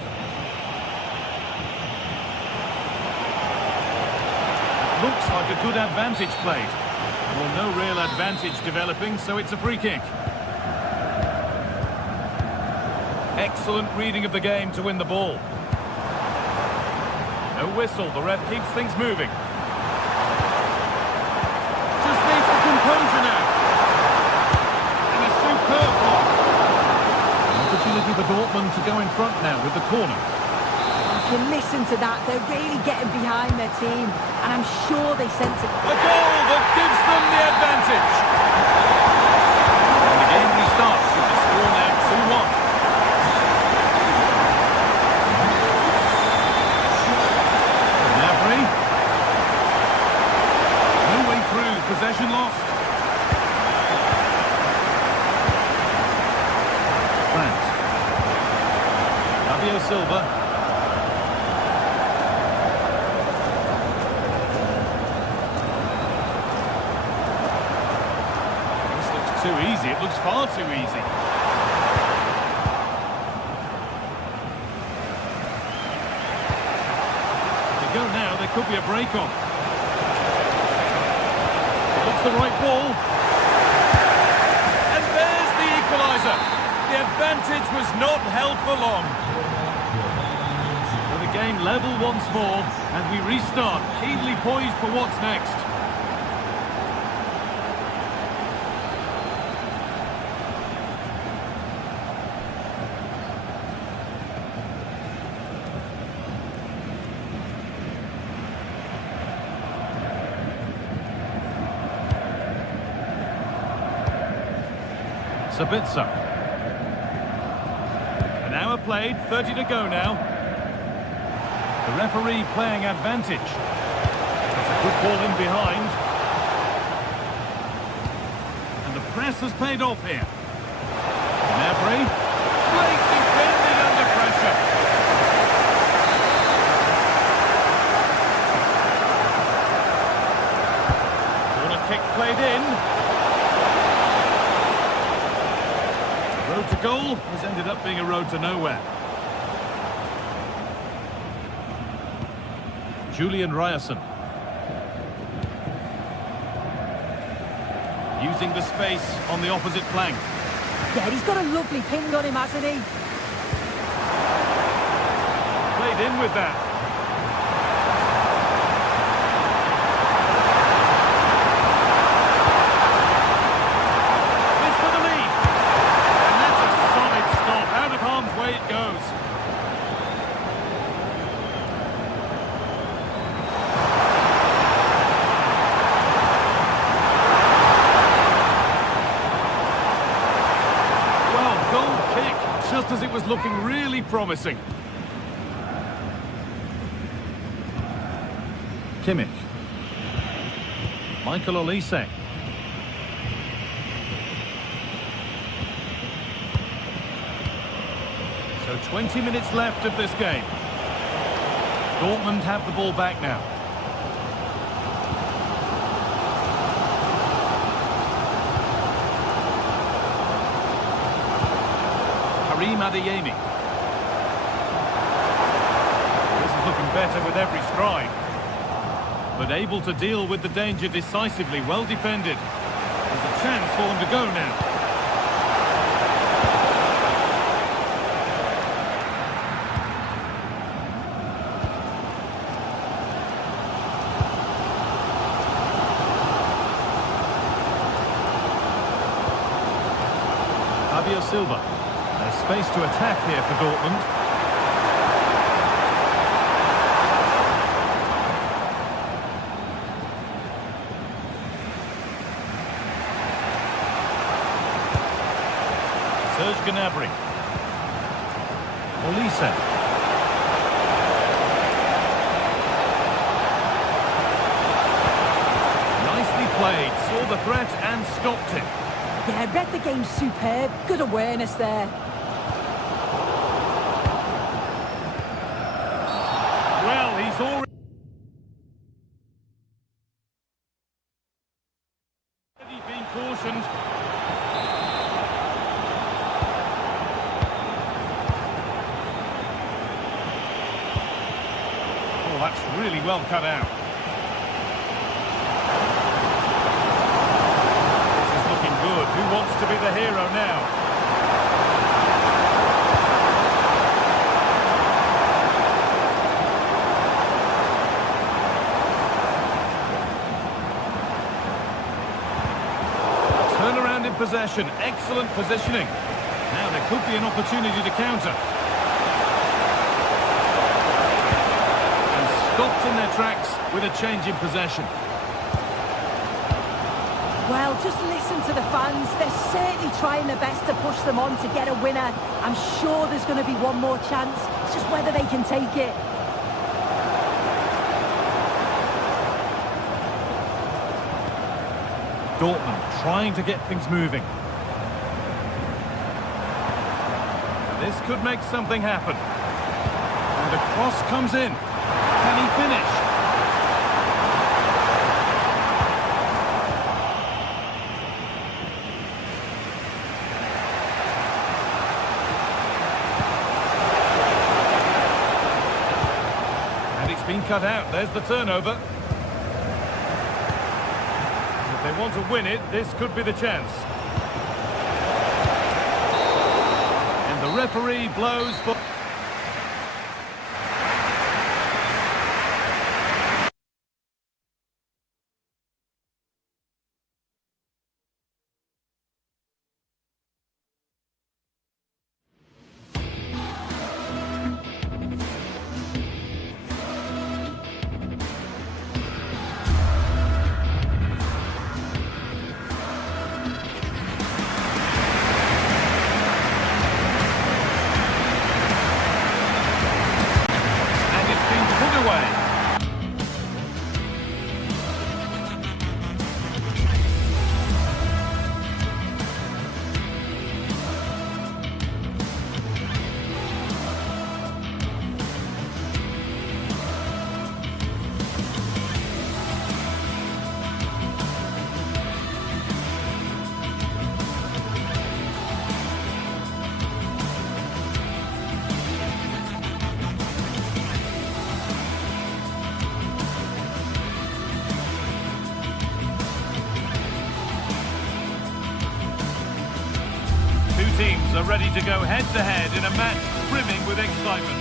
Looks like a good advantage played. Well, no real advantage developing, so it's a free kick. Excellent reading of the game to win the ball. No whistle, the ref keeps things moving. Just needs the composure now. And a superb block. Opportunity for Dortmund to go in front now with the corner. If you listen to that, they're really getting behind their team, and I'm sure they sense it. A goal that gives them the advantage. And the game restarts with the score now 2-1. Gnabry. No way through, possession lost. Fabio Silva. This looks too easy. It looks far too easy. If they go now, there could be a break on. Looks the right ball. And there's the equaliser. The advantage was not held for long. So the game level once more, and we restart, keenly poised for what's next. Sabitzer. An hour played, 30 to go now. The referee playing advantage. It's a good ball in behind. And the press has paid off here. Gnabry. Great defending under pressure. Corner kick played in. Road to goal has ended up being a road to nowhere. Julian Ryerson. Using the space on the opposite flank. Yeah, he's got a lovely ping on him, hasn't he? Played in with that. is looking really promising. Kimmich. Michael Olise. So 20 minutes left of this game. Dortmund have the ball back now. Karim Adeyemi. This is looking better with every stride. But able to deal with the danger decisively, well defended. There's a chance for them to go now. Fabio Silva. There's space to attack here for Dortmund. Serge Gnabry. Olise. Nicely played, saw the threat and stopped it. Yeah, read the game superb. Good awareness there. Well, he's already been cautioned. Oh, that's really well cut out. This is looking good. Who wants to be the hero now? Turnaround in possession. Excellent positioning. Now there could be an opportunity to counter. Stopped in their tracks with a change in possession. Well, just listen to the fans. They're certainly trying their best to push them on to get a winner. I'm sure there's going to be one more chance. It's just whether they can take it. Dortmund trying to get things moving. This could make something happen. And the cross comes in. Can he finish? And it's been cut out. There's the turnover. If they want to win it, this could be the chance. And the referee blows for... Teams are ready to go head-to-head in a match brimming with excitement.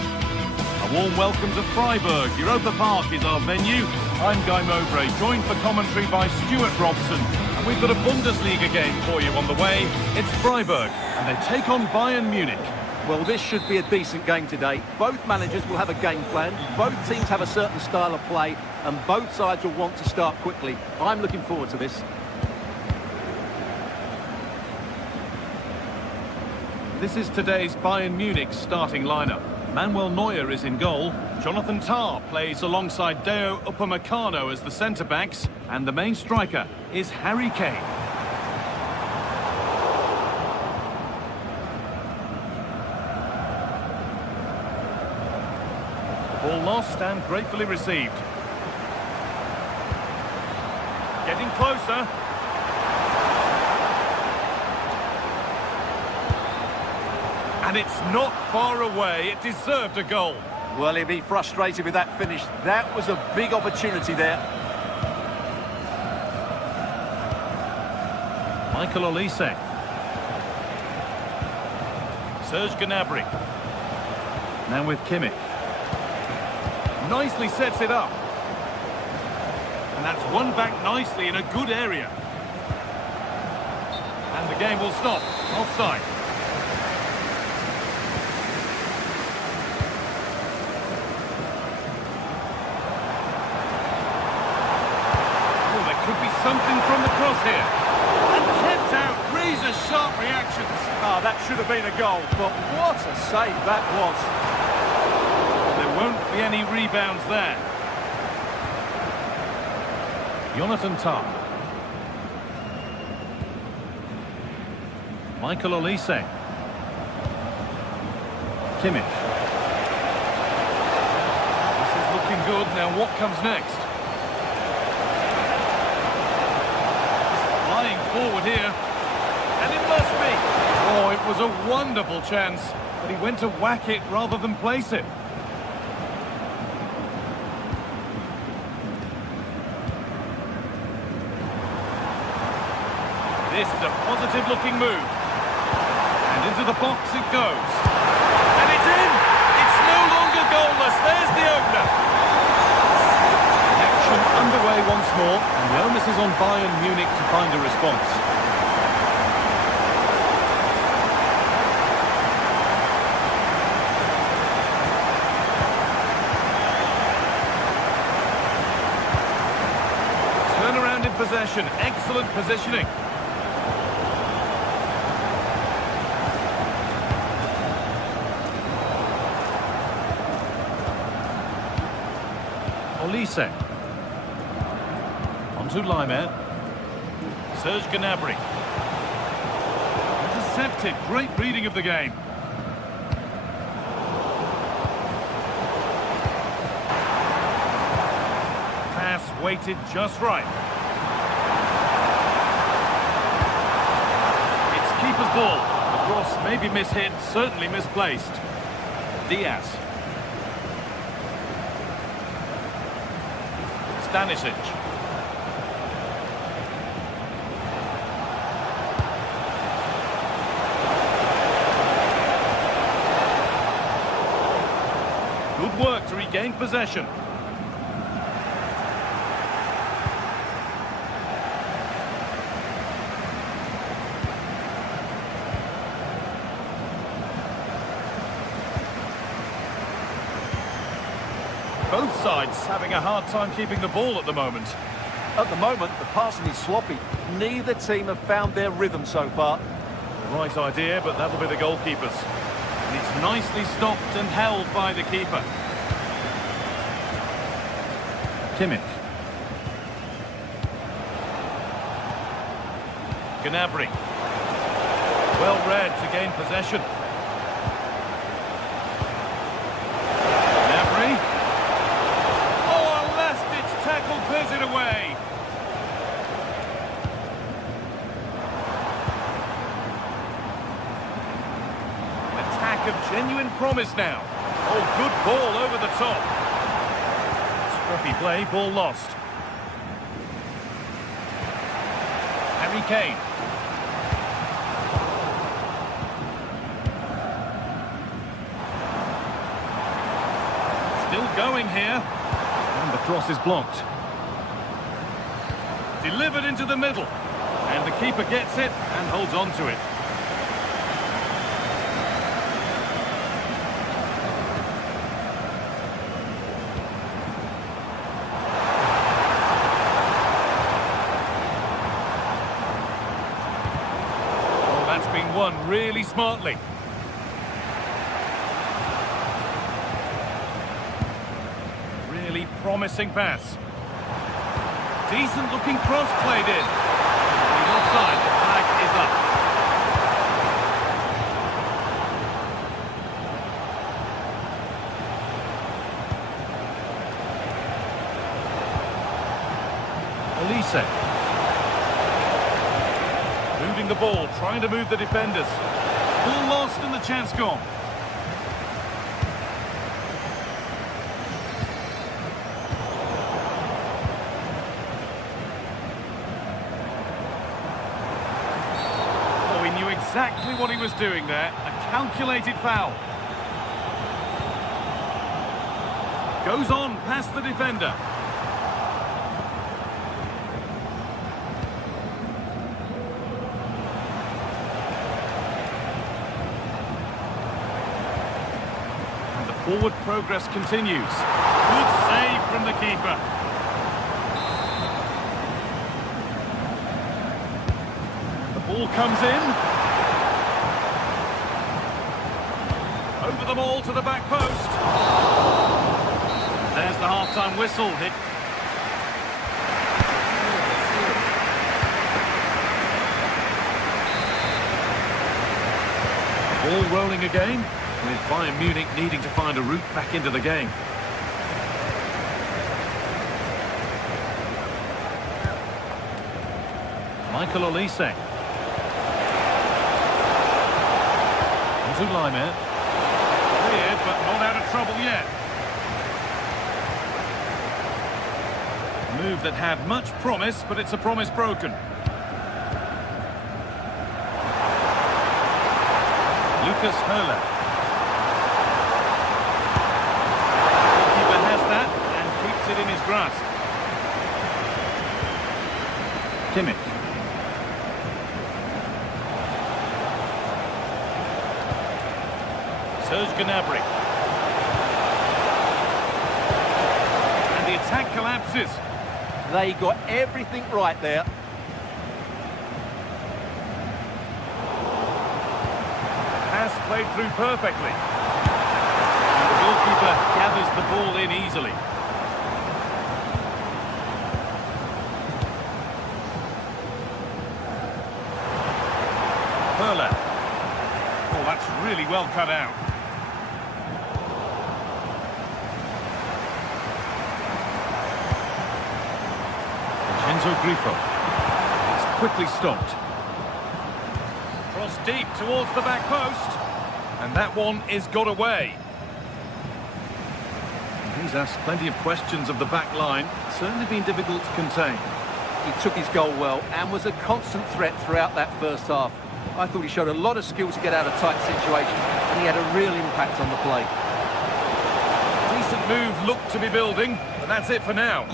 A warm welcome to Freiburg. Europa Park is our venue. I'm Guy Mowbray, joined for commentary by Stuart Robson. And we've got a Bundesliga game for you on the way. It's Freiburg, and they take on Bayern Munich. Well, this should be a decent game today. Both managers will have a game plan. Both teams have a certain style of play, and both sides will want to start quickly. I'm looking forward to this. this is today's Bayern Munich starting lineup. Manuel Neuer is in goal. Jonathan Tah plays alongside Deo Upamecano as the centre-backs. And the main striker is Harry Kane. The ball lost and gratefully received. Getting closer. And it's not far away. It deserved a goal. Well, he'll be frustrated with that finish. That was a big opportunity there. Michael Olise. Serge Gnabry. Now with Kimmich. Nicely sets it up. And that's won back nicely in a good area. And the game will stop. Offside. Could be something from the cross here. And kept out. Razor-sharp reactions. Ah, that should have been a goal, but what a save that was. There won't be any rebounds there. Jonathan Tah. Michael Olise. Kimmich. This is looking good. Now what comes next? Forward here, and it must be. Oh, it was a wonderful chance, but he went to whack it rather than place it. This is a positive-looking move, and into the box it goes, and it's in. It's no longer goalless. There's the opener. Action underway once more, and the onus is on Bayern Munich to find a response. Turnaround in possession, excellent positioning. Olise. To Laimer. Serge Gnabry. Intercepted. Great reading of the game. Pass weighted just right. It's keeper's ball. The cross may be mishit, certainly misplaced. Diaz. Stanisic. Good work to regain possession. Both sides having a hard time keeping the ball at the moment. At the moment, the passing is sloppy. Neither team have found their rhythm so far. The right idea, but that'll be the goalkeeper's. And it's nicely stopped and held by the keeper. Kimmich. Gnabry. Well read to gain possession. Gnabry. Oh, a last-ditch tackle clears it away. Attack of genuine promise now. Oh, good ball over the top. Scruffy play, ball lost. Harry Kane. Still going here. And the cross is blocked. Delivered into the middle. And the keeper gets it and holds on to it. Won really smartly. promising pass. Decent looking cross played in. He's offside, the flag is up. Olise. Moving the ball, trying to move the defenders. Ball lost and the chance gone. Oh, he knew exactly what he was doing there. A calculated foul. Goes on past the defender. Forward progress continues. Good save from the keeper. The ball comes in. Over the ball to the back post. There's the half-time whistle. Ball rolling again, with Bayern Munich needing to find a route back into the game. Michael Olise. Zulaimer. Cleared, but not out of trouble yet. A move that had much promise, but it's a promise broken. Lucas Höller. It in his grasp. Kimmich. Serge Gnabry. And the attack collapses. They got everything right there. Pass played through perfectly. And the goalkeeper gathers the ball in easily. Oh, that's really well cut out. Vincenzo Grifo. It's quickly stopped. Cross deep towards the back post. And that one is got away. He's asked plenty of questions of the back line. It's certainly been difficult to contain. He took his goal well and was a constant threat throughout that first half. I thought he showed a lot of skill to get out of tight situations, and he had a real impact on the play. Decent move looked to be building, but that's it for now.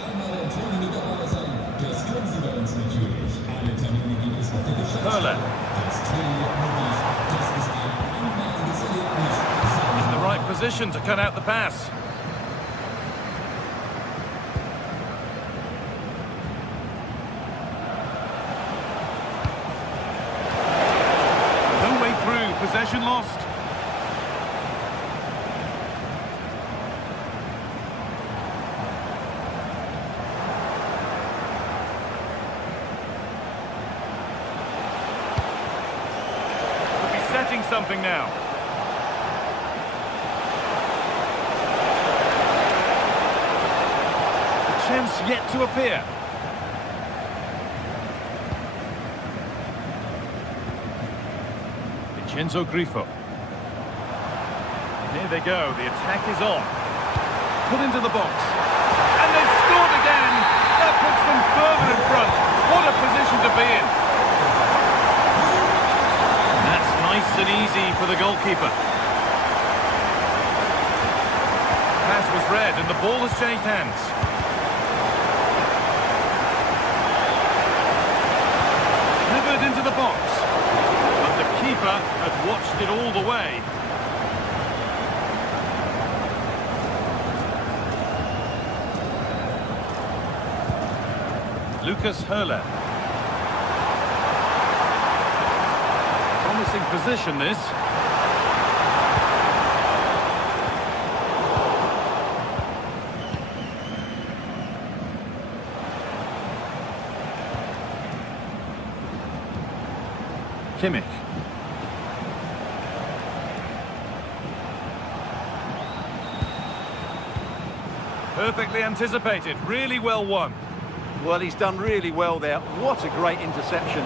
Höller. In the right position to cut out the pass. Possession lost. Could be setting something now. A chance yet to appear. Vincenzo Grifo. Here they go, the attack is on. Put into the box. And they've scored again! That puts them further in front. What a position to be in. And that's nice and easy for the goalkeeper. Pass was read and the ball has changed hands. Delivered into the box. The keeper had watched it all the way. Lucas Höller. Promising position this. Kimmich. Perfectly anticipated, really well won. Well, he's done really well there. What a great interception.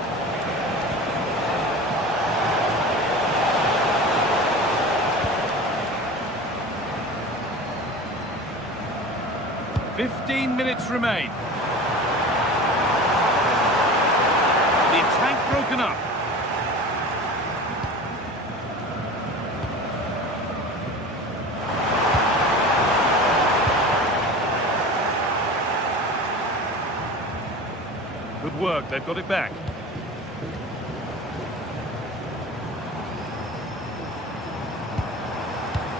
"15 minutes remain. The attack broken up. Good work, they've got it back.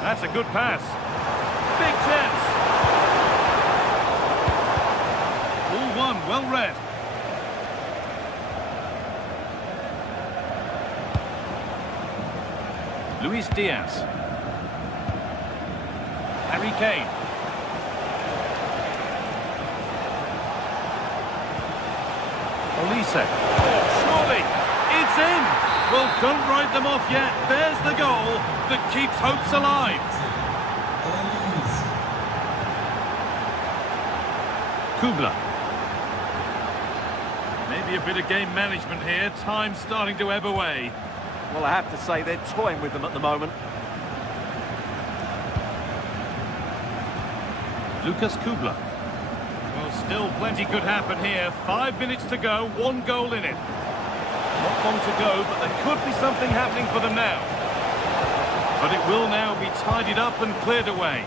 That's a good pass. Big chance. All one, well read. Luis Diaz. Harry Kane. Olise. Oh, surely, it's in! Well, don't write them off yet. There's the goal that keeps hopes alive. Kubla. Maybe a bit of game management here. Time's starting to ebb away. Well, I have to say they're toying with them at the moment. Lucas Kubla. Well, still plenty could happen here. 5 minutes to go, 1 goal in it. Not long to go, but there could be something happening for them now. But it will now be tidied up and cleared away.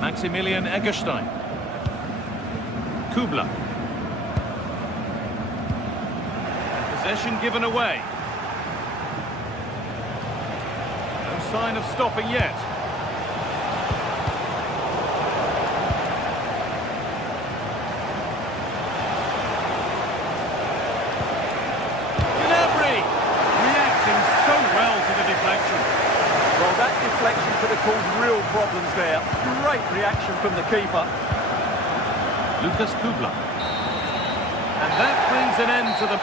Maximilian Eggestein. Kubla. Possession given away. No sign of stopping yet. Gnabry reacting so well to the deflection. Well, that deflection could have caused real problems there. Great reaction from the keeper. Lucas Kubla. And that brings an end to the...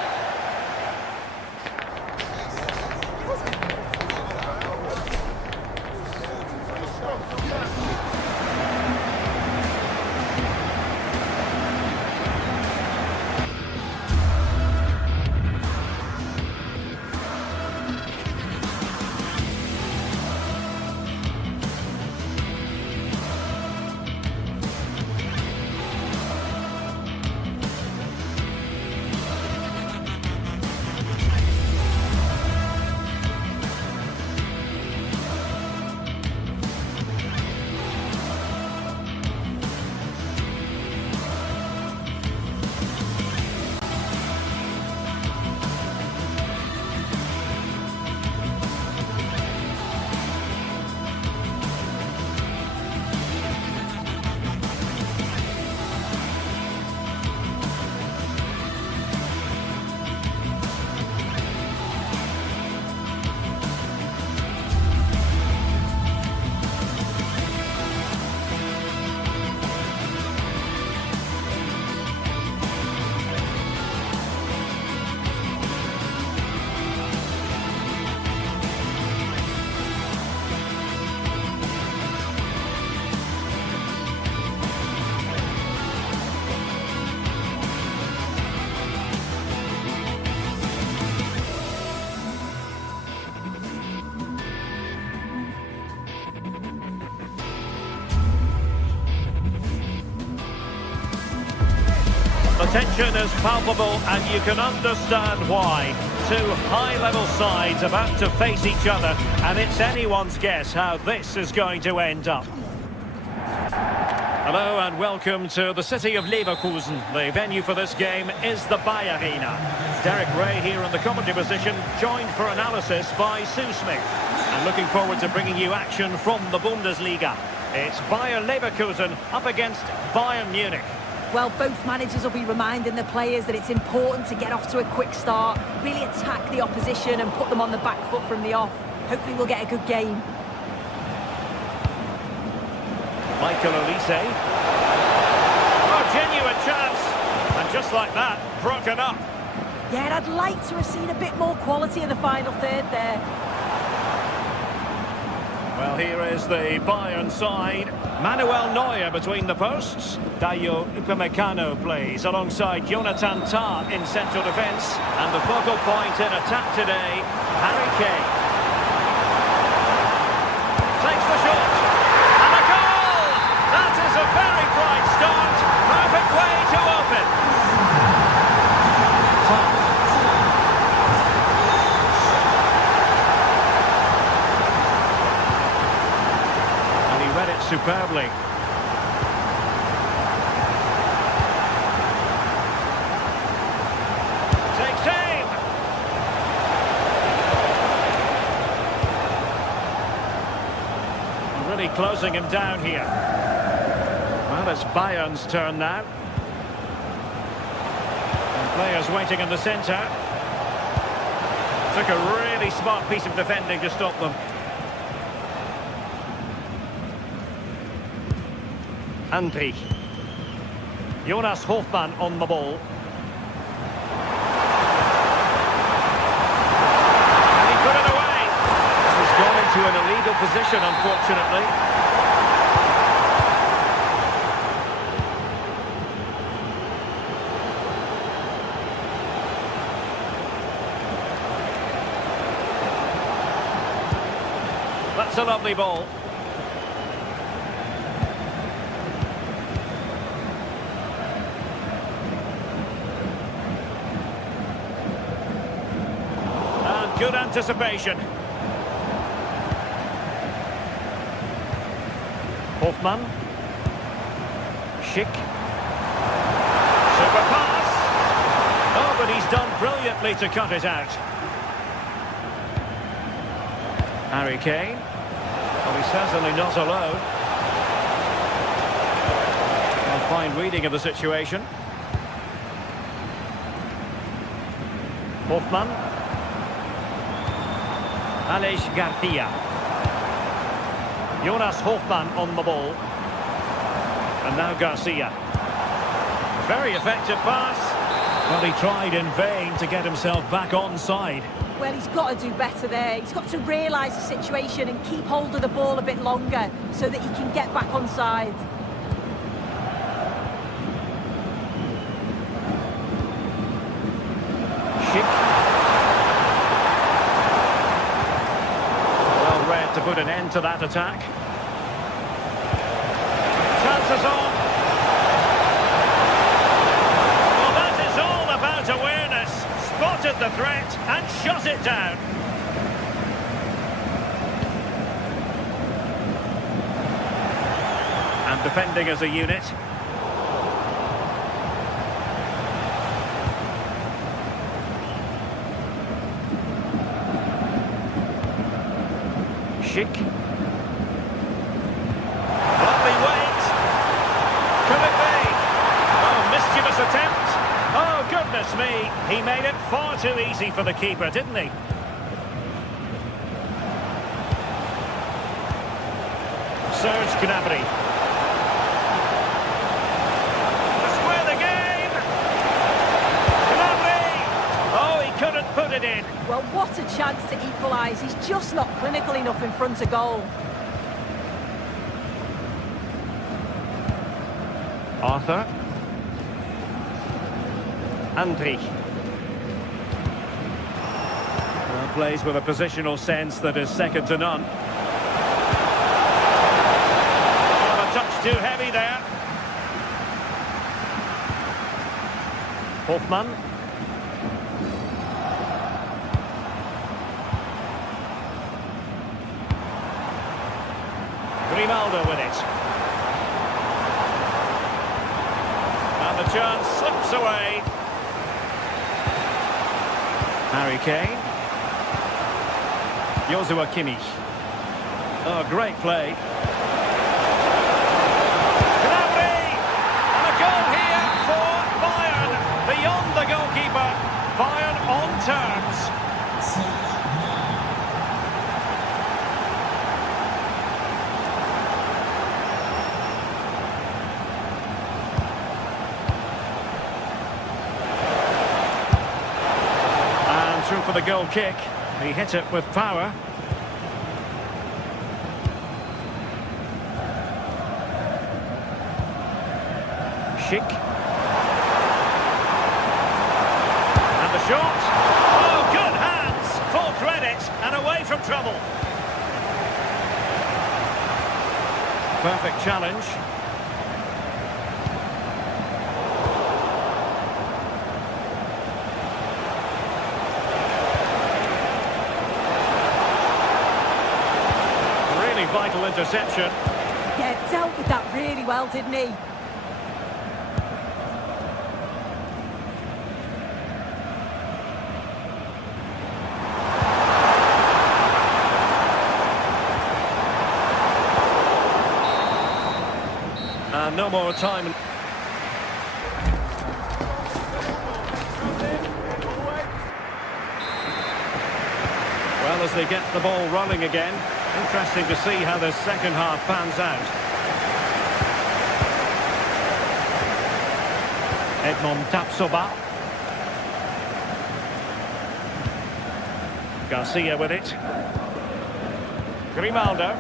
The tension is palpable and you can understand why. Two high-level sides about to face each other, and it's anyone's guess how this is going to end up. Hello and welcome to the city of Leverkusen. The venue for this game is the Bayer Arena. Derek Ray here in the commentary position, joined for analysis by Sue Smith. And looking forward to bringing you action from the Bundesliga. It's Bayer Leverkusen up against Bayern Munich. Well, both managers will be reminding the players that it's important to get off to a quick start, really attack the opposition and put them on the back foot from the off. Hopefully we'll get a good game. Michael Olise. A genuine chance. And just like that, broken up. Yeah, I'd like to have seen a bit more quality in the final third there. Well, here is the Bayern side. Manuel Neuer between the posts. Dayo Upamecano plays alongside Jonathan Tah in central defence. And the focal point in attack today, Harry Kane. Takes the shot. And a goal! That is a very bright start. Perfect way to open. Tah. Read it superbly. Takes aim. Really closing him down here. Well, it's Bayern's turn now. And players waiting in the centre. Took a really smart piece of defending to stop them. Andri. Jonas Hofmann on the ball. And he put it away. He's gone into an illegal position, unfortunately. That's a lovely ball. Good anticipation. Hofmann. Schick. Super pass. Oh, but he's done brilliantly to cut it out. Harry Kane. Well, he's certainly not alone. A fine reading of the situation. Hofmann. Aleix Garcia. Jonas Hofmann on the ball. And now Garcia. Very effective pass. Well, he tried in vain to get himself back onside. Well, he's got to do better there. He's got to realise the situation and keep hold of the ball a bit longer so that he can get back onside. Schick. To put an end to that attack. Chances on. Well, that is all about awareness. Spotted the threat and shot it down. And defending as a unit. Schick. Lovely wait. Could it be? Oh, mischievous attempt. Oh, goodness me. He made it far too easy for the keeper, didn't he? Serge Gnabry. To square the game. Gnabry. Oh, he couldn't put it in. Well, what a chance to equalise. He's just not clinical enough in front of goal. Arthur. Andri. Well, plays with a positional sense that is second to none. Oh, a touch too heavy there. Hofmann. Grimaldo with it. And the chance slips away. Harry Kane. Joshua Kimmich. Oh, great play. Gnabry! And a goal here for Bayern. Beyond the goalkeeper. Bayern on terms. for the goal kick. He hit it with power. Schick. And the shot. Oh, good hands. Full credit and away from trouble. Perfect challenge. Really vital interception. Yeah, dealt with that really well, didn't he? No more time. Well, as they get the ball rolling again, interesting to see how the second half pans out. Edmond Tapsoba. Garcia with it. Grimaldo.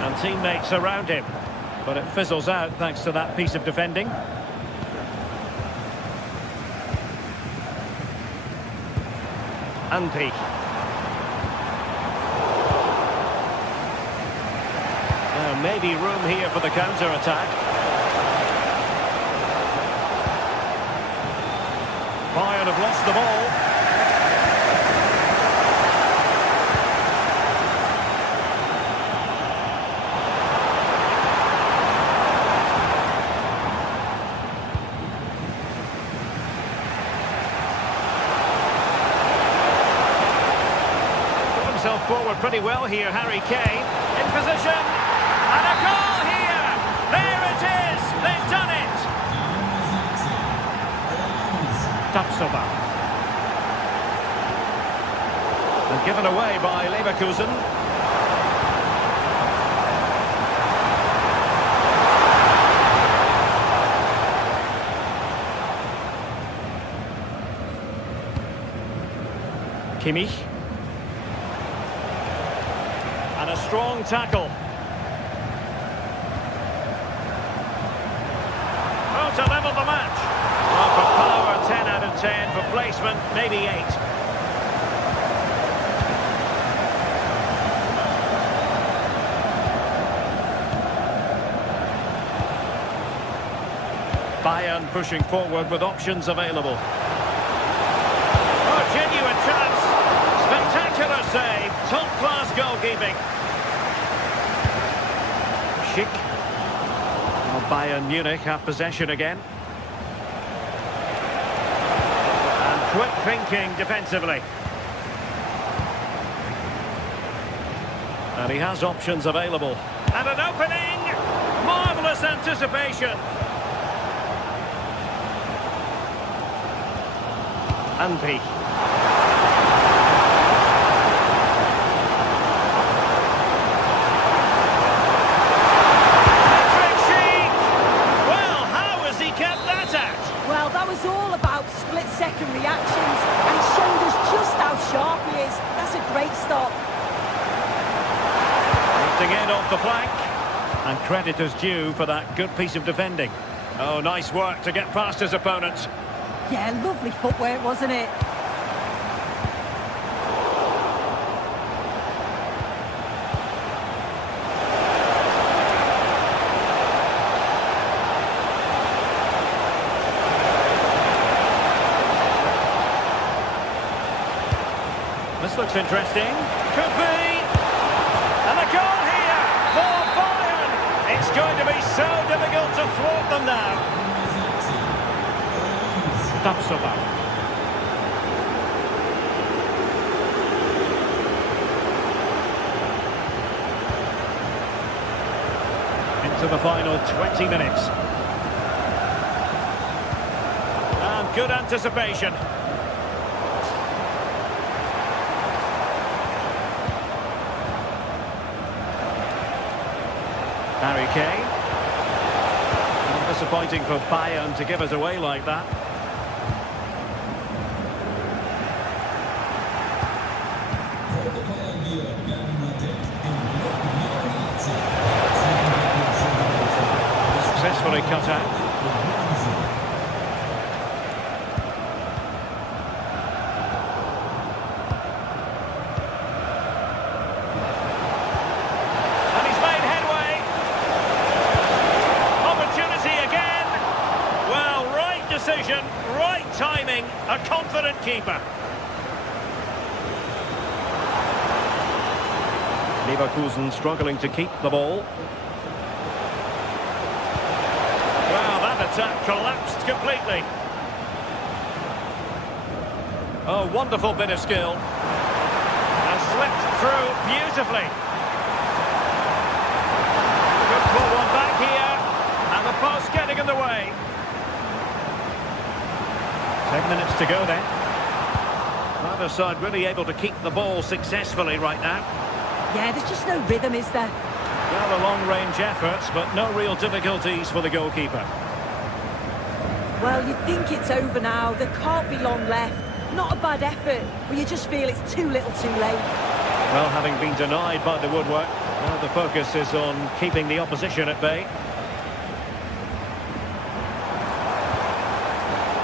And teammates around him, but it fizzles out thanks to that piece of defending. Andri. Now maybe room here for the counter-attack. Bayern have lost the ball. Forward pretty well here, Harry Kane in position, and a goal here. There it is. They've done it. Tapsoba, and given away by Leverkusen. Kimmich. And a strong tackle. Oh, to level the match. Well, for power, 10 out of 10. For placement, maybe 8. Bayern pushing forward with options available. Oh, genuine chance. Spectacular save. Top-class goalkeeping. Schick. Well, Bayern Munich have possession again. And quick thinking defensively. And he has options available. And an opening! Marvellous anticipation. Andri. Well, that was all about split-second reactions, and it showed us just how sharp he is. That's a great stop. Lifting in off the flank, and credit is due for that good piece of defending. Oh, nice work to get past his opponents. Yeah, lovely footwork, wasn't it? This looks interesting. Could be. And a goal here for Bayern. It's going to be so difficult to thwart them now. Tapsoba. Into the final 20 minutes. And good anticipation. Harry Kane. Disappointing for Bayern to give us away like that. Nicely cut out. Decision, right timing, a confident keeper. Leverkusen struggling to keep the ball. Well, that attack collapsed completely. Oh, wonderful bit of skill. And slipped through beautifully. Good pull one back here. And the post getting in the way. 10 minutes to go then. Neither side really able to keep the ball successfully right now. Yeah, there's just no rhythm, is there? Well, the long-range efforts, but no real difficulties for the goalkeeper. Well, you think it's over now. There can't be long left. Not a bad effort, but you just feel it's too little too late. Well, having been denied by the woodwork, now the focus is on keeping the opposition at bay.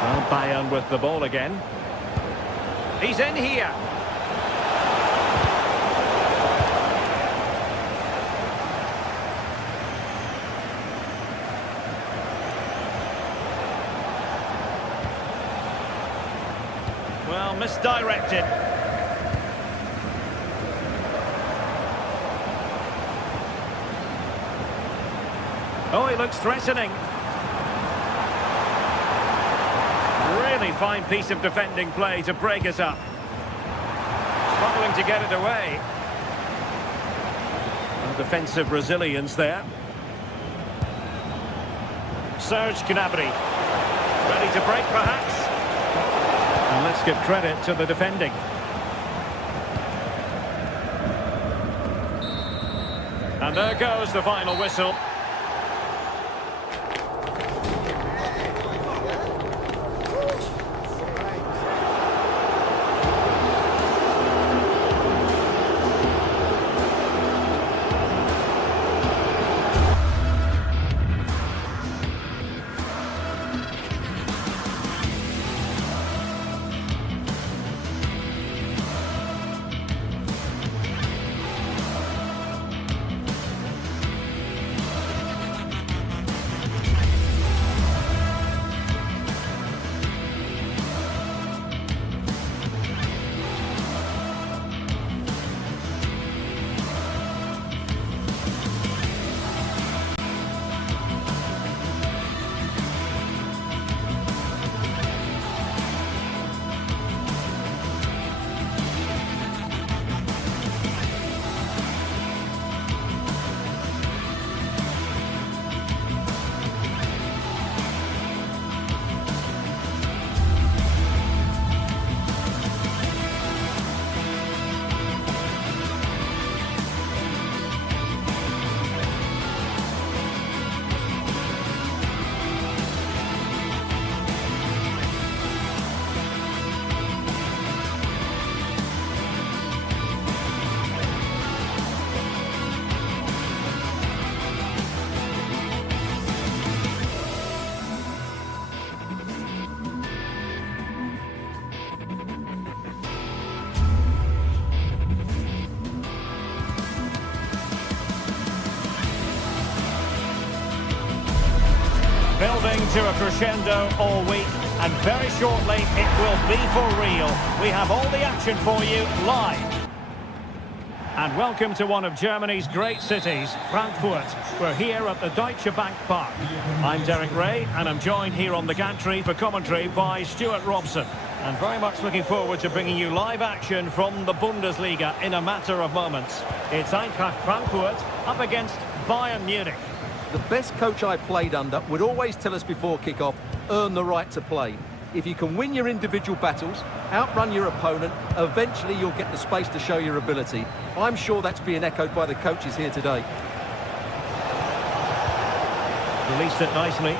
Well, Bayern with the ball again. He's in here. Well, misdirected. Oh, he looks threatening. Really fine piece of defending play to break us up. Struggling to get it away. And defensive resilience there. Serge Gnabry. Ready to break perhaps. And let's give credit to the defending. And there goes the final whistle. Building to a crescendo all week, and very shortly it will be for real. We have all the action for you live. And welcome to one of Germany's great cities, Frankfurt. We're here at the Deutsche Bank Park. I'm Derek Ray, and I'm joined here on the gantry for commentary by Stuart Robson. And very much looking forward to bringing you live action from the Bundesliga in a matter of moments. It's Eintracht Frankfurt up against Bayern Munich. The best coach I played under would always tell us before kick-off, earn the right to play. If you can win your individual battles, outrun your opponent, eventually you'll get the space to show your ability. I'm sure that's being echoed by the coaches here today. Released it nicely.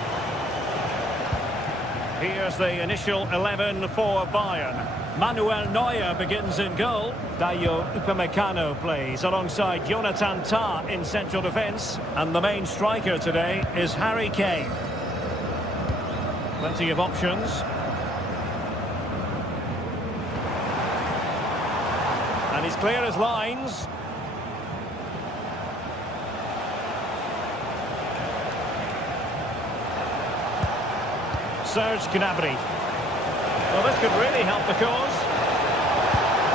Here's the initial 11 for Bayern. Manuel Neuer begins in goal. Dayo Upamecano plays alongside Jonathan Tah in central defence. And the main striker today is Harry Kane. Plenty of options. And he's clear as lines. Serge Gnabry. Well, this could really help the cause.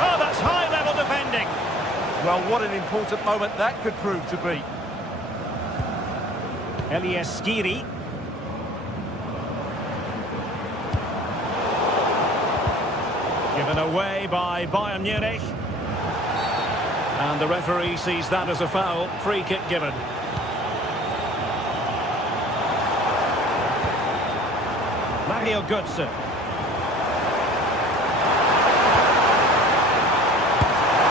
Oh, that's high-level defending. Well, what an important moment that could prove to be. Elias Skiri. Given away by Bayern Munich. And the referee sees that as a foul. Free kick given. Mario Götze.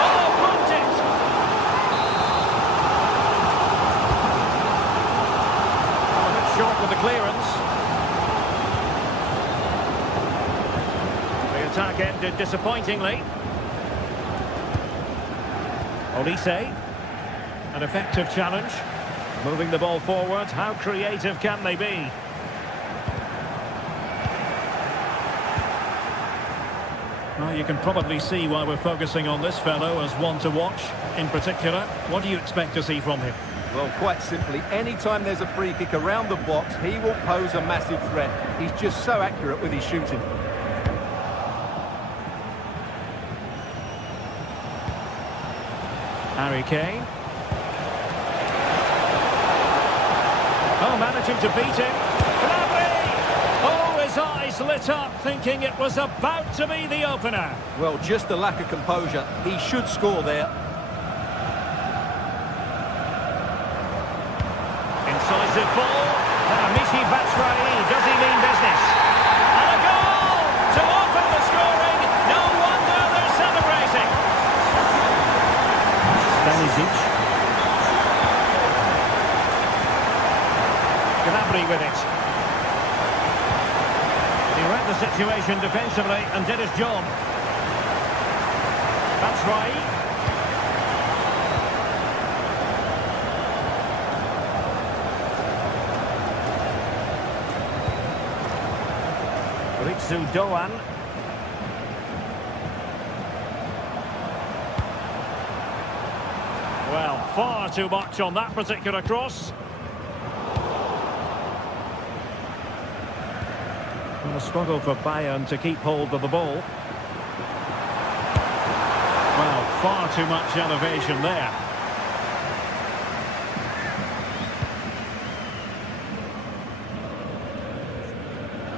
Oh, blocked it! A bit short with the clearance. The attack ended disappointingly. Olise. An effective challenge. Moving the ball forward. How creative can they be? Well, you can probably see why we're focusing on this fellow as one to watch. In particular, what do you expect to see from him? Well, quite simply, anytime there's a free kick around the box, he will pose a massive threat. He's just so accurate with his shooting. Harry Kane. Oh, managing to beat him. Gnabry! Oh, his eyes lit up, thinking it was about to be the opener. Well, just a lack of composure. He should score there. Incisive ball. Michy Batshuayi, does he mean business? And a goal to open the scoring. No wonder they're celebrating. Stanisic. Gnabry with it. He read the situation defensively and did his job. Batshuayi. Ritsu Doan. Well, far too much on that particular cross. And a struggle for Bayern to keep hold of the ball. Well, far too much elevation there.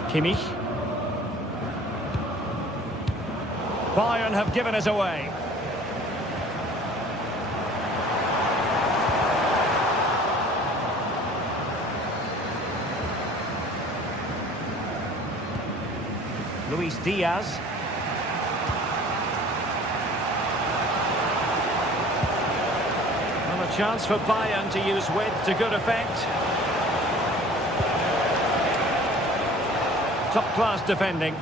Kimmich. Bayern have given us away. Luis Diaz. And a chance for Bayern to use width to good effect. Top-class defending.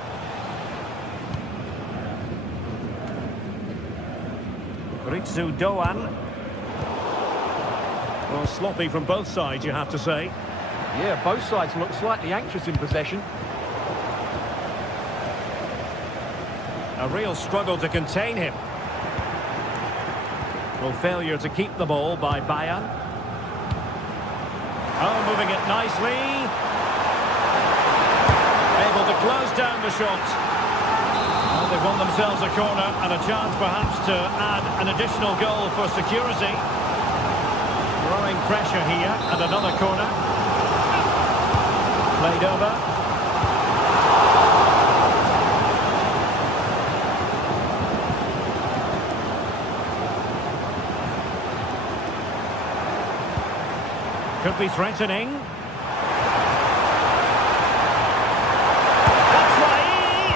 Ritsu Doan. Well, sloppy from both sides, you have to say. Yeah, both sides look slightly anxious in possession. A real struggle to contain him. Well, failure to keep the ball by Bayern. Oh, moving it nicely. Able to close down the shot. Well, they've won themselves a corner and a chance perhaps to add an additional goal for security. Growing pressure here and another corner. Played over. Could be threatening. Batshuayi!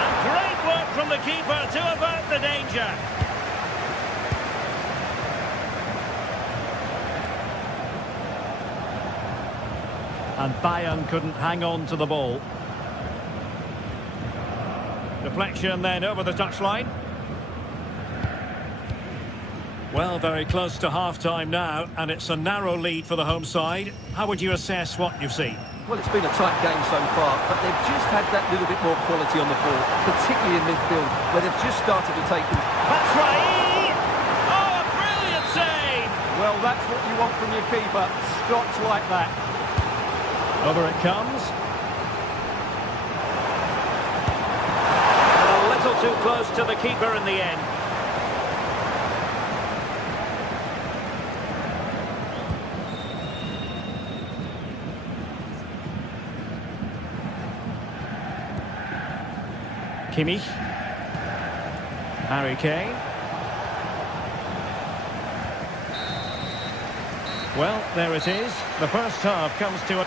And great work from the keeper to avert the danger. And Bayern couldn't hang on to the ball. Deflection then over the touchline. Well, very close to half-time now, and it's a narrow lead for the home side. How would you assess what you've seen? Well, it's been a tight game so far, but they've just had that little bit more quality on the ball, particularly in midfield, where they've just started to take them. That's right! Oh, a brilliant save! Well, that's what you want from your keeper. Stops like that. Over it comes. And a little too close to the keeper in the end. Kimmich. Harry Kane. Well, there it is. The first half comes to a...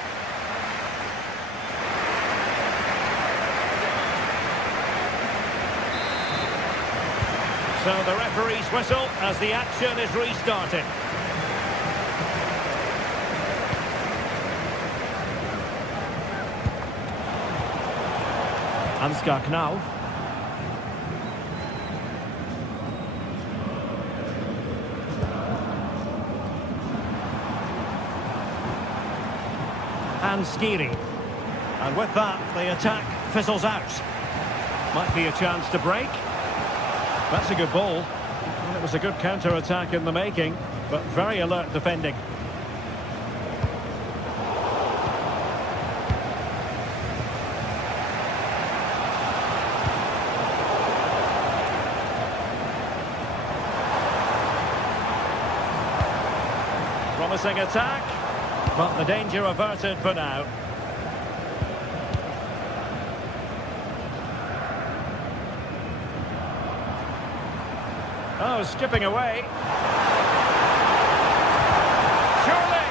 So the referee's whistle as the action is restarted. Ansgar Knauf. And Skiri. And with that, the attack fizzles out. Might be a chance to break. That's a good ball. And it was a good counter-attack in the making, but very alert defending. Promising attack, but the danger averted for now. Oh, skipping away. Surely.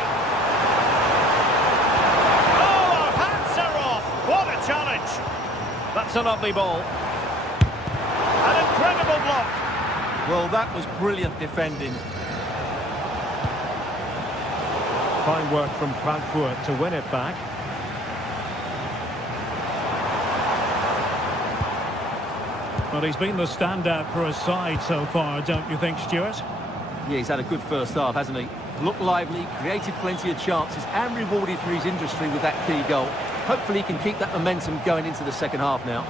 Oh, our hats are off. What a challenge. That's a lovely ball. An incredible block. Well, that was brilliant defending. Fine work from Frankfurt to win it back. But he's been the standout for his side so far, don't you think, Stuart? Yeah, he's had a good first half, hasn't he? Looked lively, created plenty of chances and rewarded for his industry with that key goal. Hopefully he can keep that momentum going into the second half now.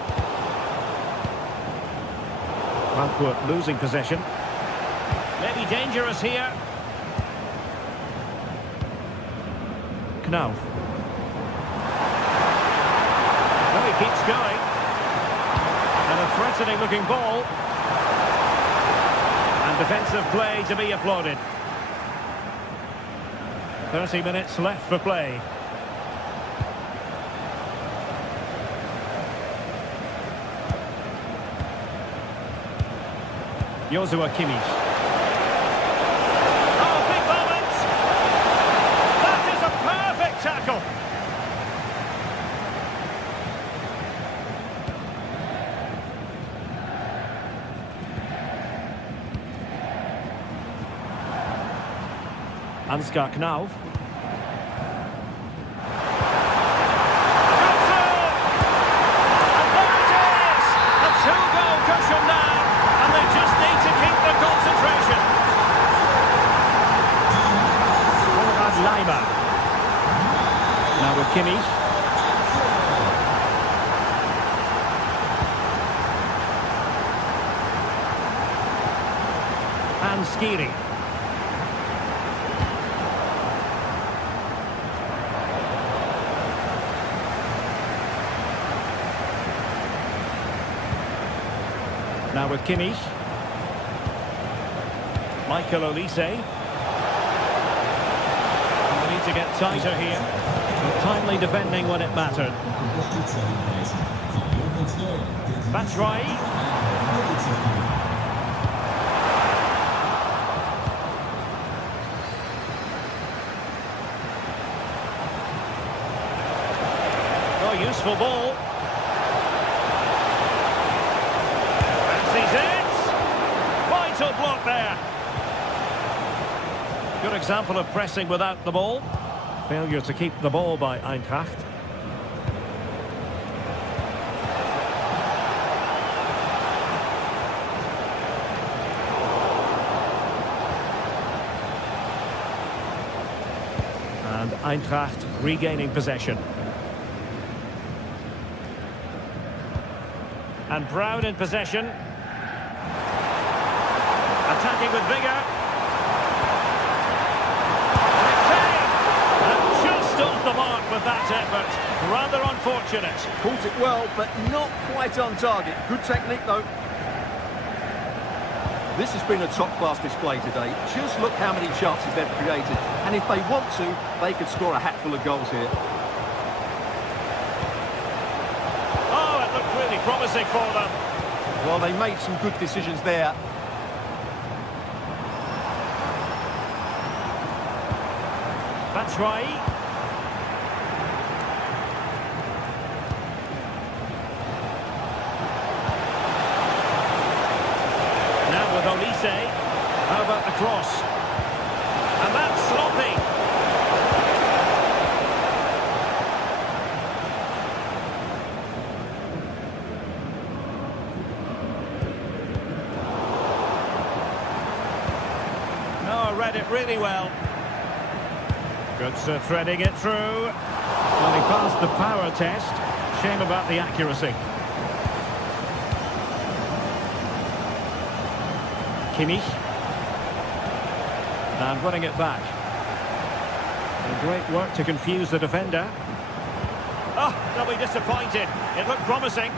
Frankfurt losing possession. Maybe dangerous here. Knauf. No, he keeps going. And a threatening looking ball. And defensive play to be applauded. 30 minutes left for play. Joshua Kimmich. Oh, big moment! That is a perfect tackle! Ansgar Knauf. And there it is! A two-goal cushion now, and they just need to keep the concentration. Leimer. Now with Kimmich. And Skiri. Now with Kimmich. Michael Olise. We need to get tighter here. Timely defending when it mattered. That's right. Oh, useful ball. Fancies it. Vital block there. Good example of pressing without the ball. Failure to keep the ball by Eintracht. And Eintracht regaining possession. And Brown in possession. Attacking with vigour. And just off the mark with that effort. Rather unfortunate. Caught it well, but not quite on target. Good technique, though. This has been a top-class display today. Just look how many chances they've created. And if they want to, they could score a hatful of goals here. Oh, it looked really promising for them. Well, they made some good decisions there. That's right. Now with Olise. How about the cross? And that's sloppy. Oh, read it really well. Götze threading it through. Well, he passed the power test. Shame about the accuracy. Kimmich. And running it back. And great work to confuse the defender. Oh, they'll be disappointed. It looked promising.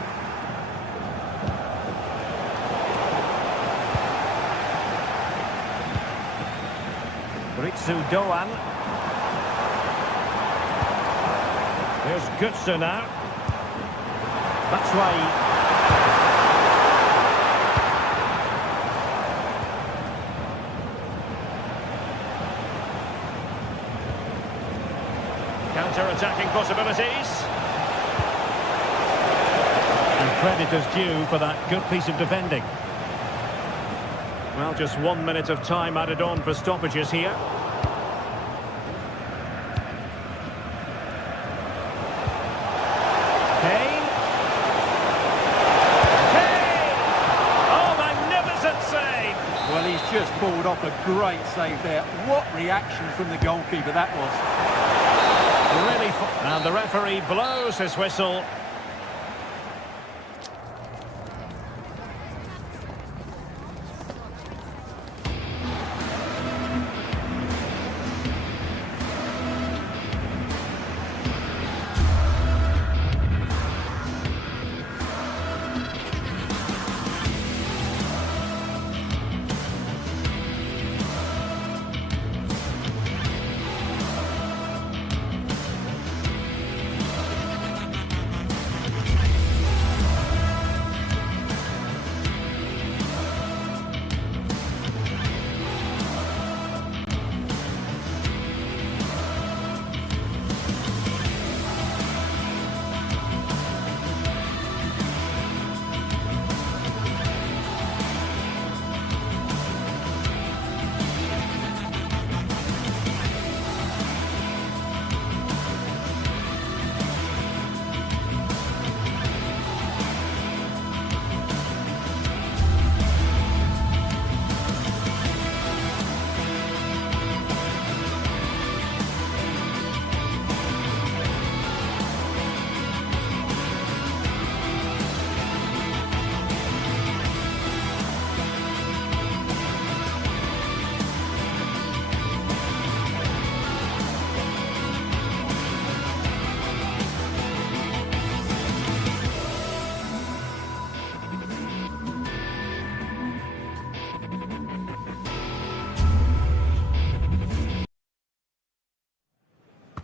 Ritsu Doan. There's Götze now. That's right. Counter-attacking possibilities. And credit is due for that good piece of defending. Well, just 1 minute of time added on for stoppages here. Kane. Kane! Oh, magnificent save! Well, he's just pulled off a great save there. What reaction from the goalkeeper that was. Really, and the referee blows his whistle.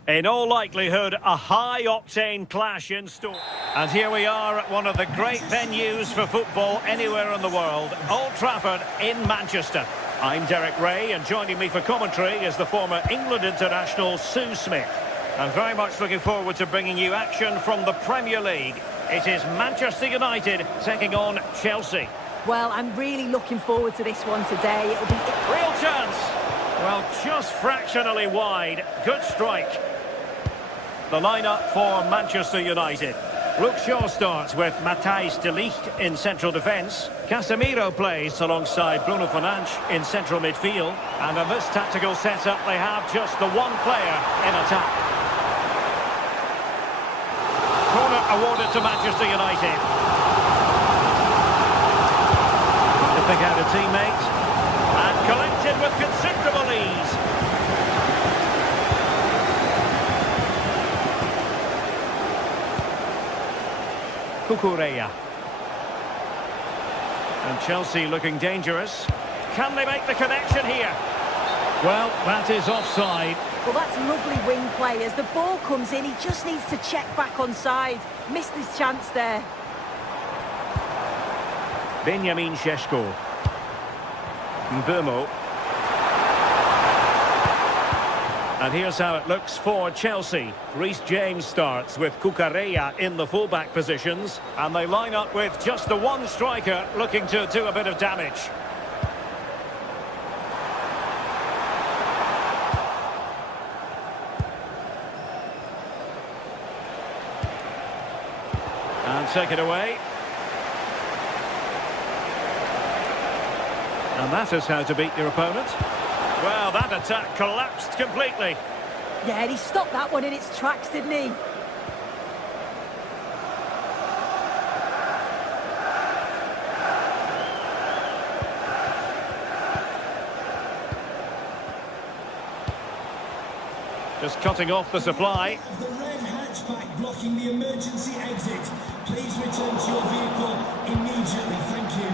In all likelihood, a high-octane clash in store. And here we are at one of the great venues for football anywhere in the world, Old Trafford in Manchester. I'm Derek Ray, and joining me for commentary is the former England international Sue Smith. I'm very much looking forward to bringing you action from the Premier League. It is Manchester United taking on Chelsea. Well, I'm really looking forward to this one today. It'll be... Real chance! Well, just fractionally wide. Good strike. The lineup for Manchester United. Luke Shaw starts with Matthijs de Ligt in central defence. Casemiro plays alongside Bruno Fernandes in central midfield. And in this tactical setup, they have just the one player in attack. Corner awarded to Manchester United. To pick out a teammate. And collected with considerable ease. Cucurella. And Chelsea looking dangerous. Can they make the connection here? Well, that is offside. Well, that's lovely wing play. As the ball comes in, he just needs to check back onside. Missed his chance there. Benjamin Šeško. Mbeumo. And here's how it looks for Chelsea. Reece James starts with Cucurella in the fullback positions. And they line up with just the one striker looking to do a bit of damage. And take it away. And that is how to beat your opponent. Well, that attack collapsed completely. Yeah, and he stopped that one in its tracks, didn't he? Just cutting off the supply. The red hatchback blocking the emergency exit. Please return to your vehicle immediately. Thank you.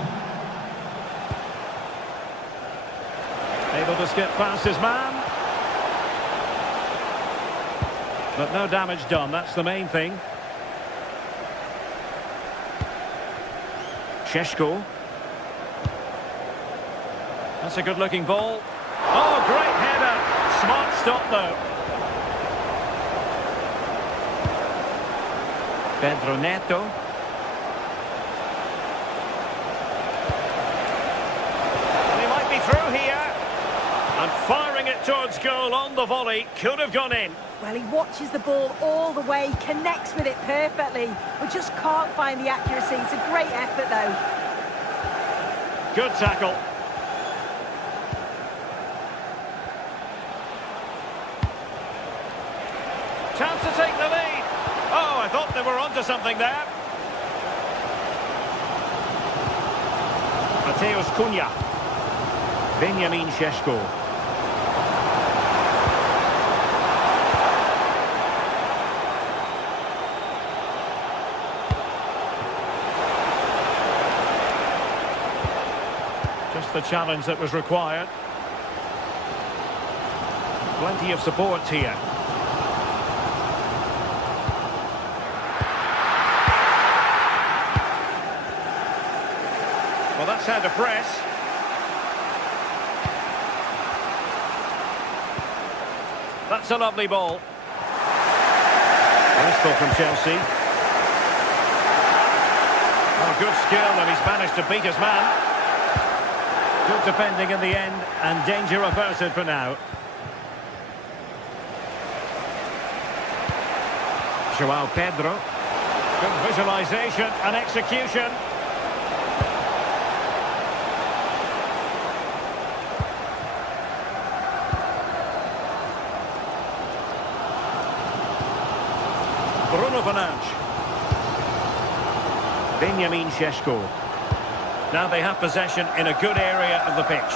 Able to skip past his man. But no damage done, that's the main thing. Šeško. That's a good-looking ball. Oh, great header. Smart stop, though. Pedro Neto. He might be through here. And firing it towards goal on the volley. Could have gone in. Well, he watches the ball all the way, connects with it perfectly, but just can't find the accuracy. It's a great effort, though. Good tackle. Chance to take the lead. Oh, I thought they were onto something there. Mateus Cunha. Benjamin Šeško. Just the challenge that was required. Plenty of support here. Well, that's how to press. That's a lovely ball. Wasteful from Chelsea. Oh, good skill, and he's managed to beat his man. Good defending in the end, and danger averted for now. João Pedro. Good visualisation and execution. Bruno Fernandes. Benjamin Šeško. Now they have possession in a good area of the pitch.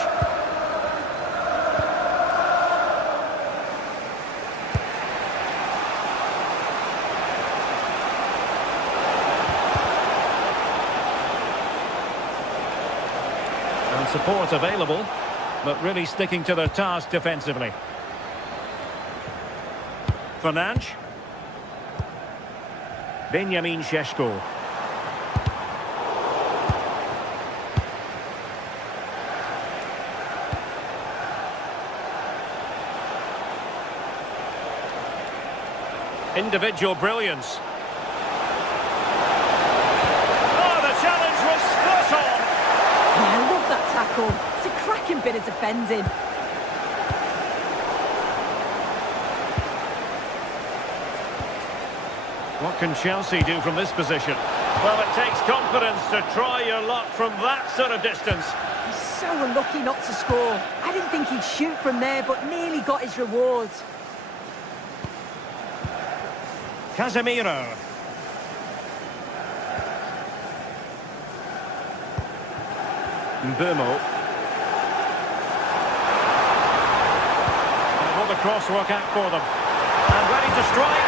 And support available, but really sticking to their task defensively. Fernandes. Benjamin Šeško. Individual brilliance. Oh, the challenge was spot on. Yeah, I love that tackle. It's a cracking bit of defending. What can Chelsea do from this position? Well, it takes confidence to try your luck from that sort of distance. He's so unlucky not to score. I didn't think he'd shoot from there, but nearly got his rewards. Casemiro. Mbumo. Will the cross work out for them? And ready to strike.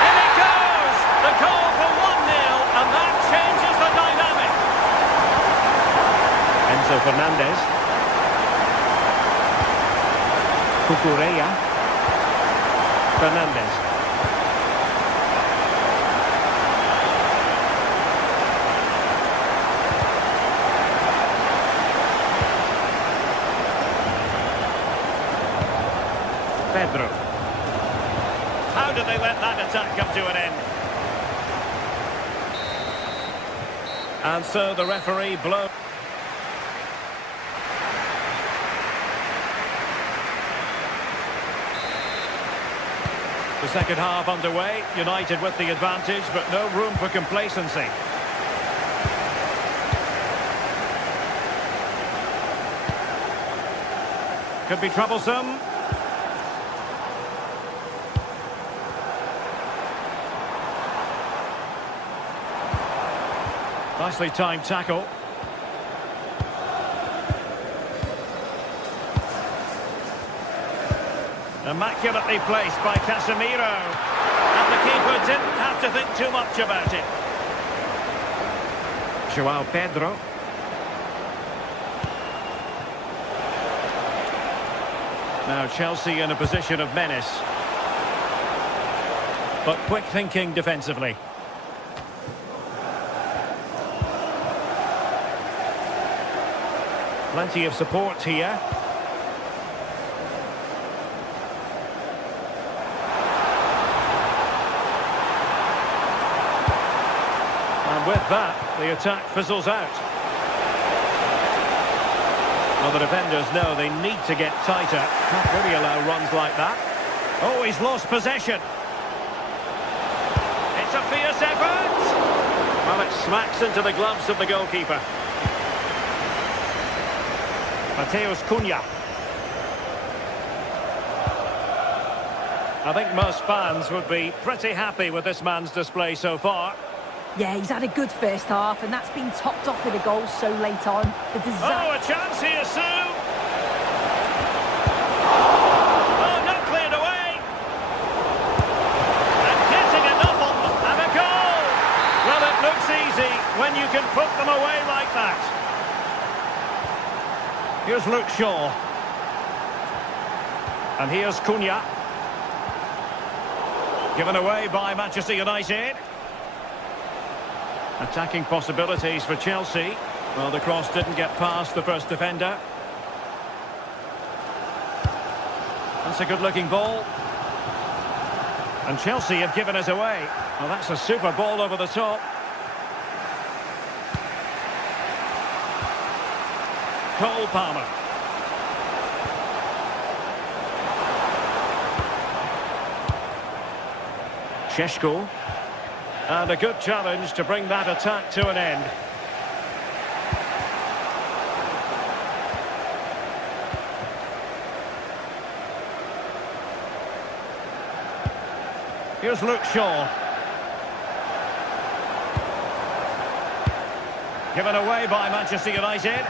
In it goes! The goal for 1-0, and that changes the dynamic. Enzo Fernandez. Cucurella. Fernandez. Pedro. How did they let that attack come to an end? And so the referee blows. The second half underway. United with the advantage, but no room for complacency. Could be troublesome. Nicely timed tackle. Immaculately placed by Casemiro. And the keeper didn't have to think too much about it. João Pedro. Now Chelsea in a position of menace. But quick thinking defensively. Plenty of support here. And with that, the attack fizzles out. Well, the defenders know they need to get tighter. Can't really allow runs like that. Oh, he's lost possession. It's a fierce effort. Well, it smacks into the gloves of the goalkeeper. Mateus Cunha. I think most fans would be pretty happy with this man's display so far. Yeah, he's had a good first half, and that's been topped off with a goal so late on. Oh, a chance here, Sue! Oh, not cleared away! And getting enough on them, and a goal! Well, it looks easy when you can put them away like that. Here's Luke Shaw. And here's Cunha. Given away by Manchester United. Attacking possibilities for Chelsea. Well, the cross didn't get past the first defender. That's a good-looking ball. And Chelsea have given it away. Well, that's a super ball over the top. Cole Palmer. Šeško. And a good challenge to bring that attack to an end. Here's Luke Shaw. Given away by Manchester United.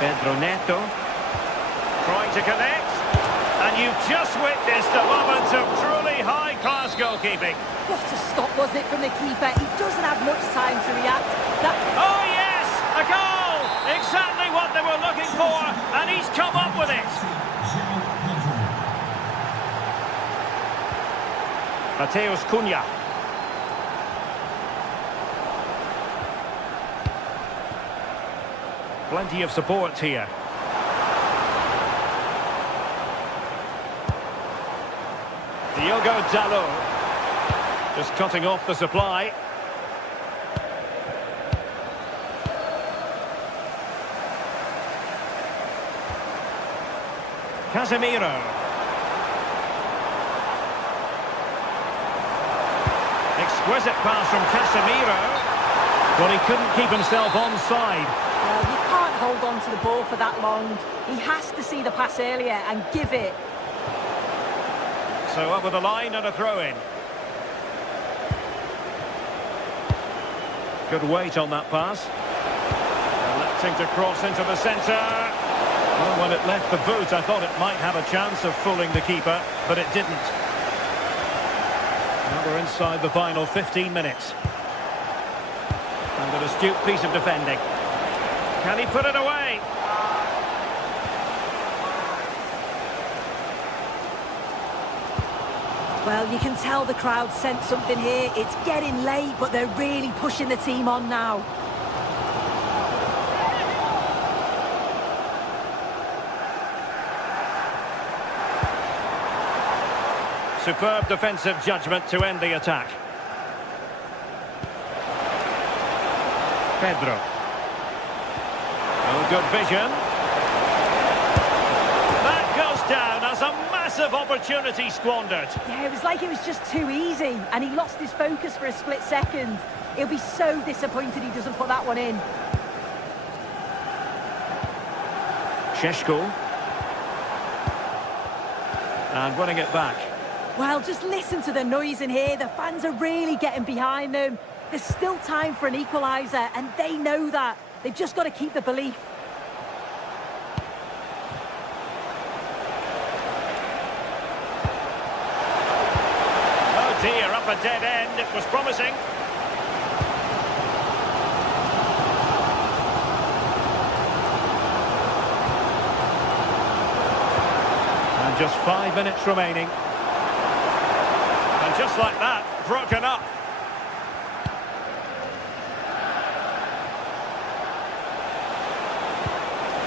Pedro Neto. Trying to connect. And you've just witnessed a moment of truly high-class goalkeeping. What a stop was it from the keeper. He doesn't have much time to react. Oh, yes! A goal! Exactly what they were looking for, and he's come up with it. Mateus Cunha. Plenty of support here. Diogo Dalot. Just cutting off the supply. Casemiro. Exquisite pass from Casemiro. But he couldn't keep himself onside. Well, you can't hold on to the ball for that long. He has to see the pass earlier and give it. So over the line and a throw-in. Good weight on that pass. Electing to cross into the centre. Well, when it left the boot, I thought it might have a chance of fooling the keeper, but it didn't. Now we're inside the final 15 minutes. And an astute piece of defending. Can he put it away? Well, you can tell the crowd sense something here. It's getting late, but they're really pushing the team on now. Superb defensive judgment to end the attack. Pedro. Oh, good vision. That goes down as a massive opportunity squandered. Yeah, it was like it was just too easy, and he lost his focus for a split second. He'll be so disappointed he doesn't put that one in. Šeško. And winning it back. Well, just listen to the noise in here. The fans are really getting behind them. There's still time for an equaliser, and they know that. They've just got to keep the belief. Oh dear, up a dead end. It was promising. And just 5 minutes remaining. And just like that, broken up.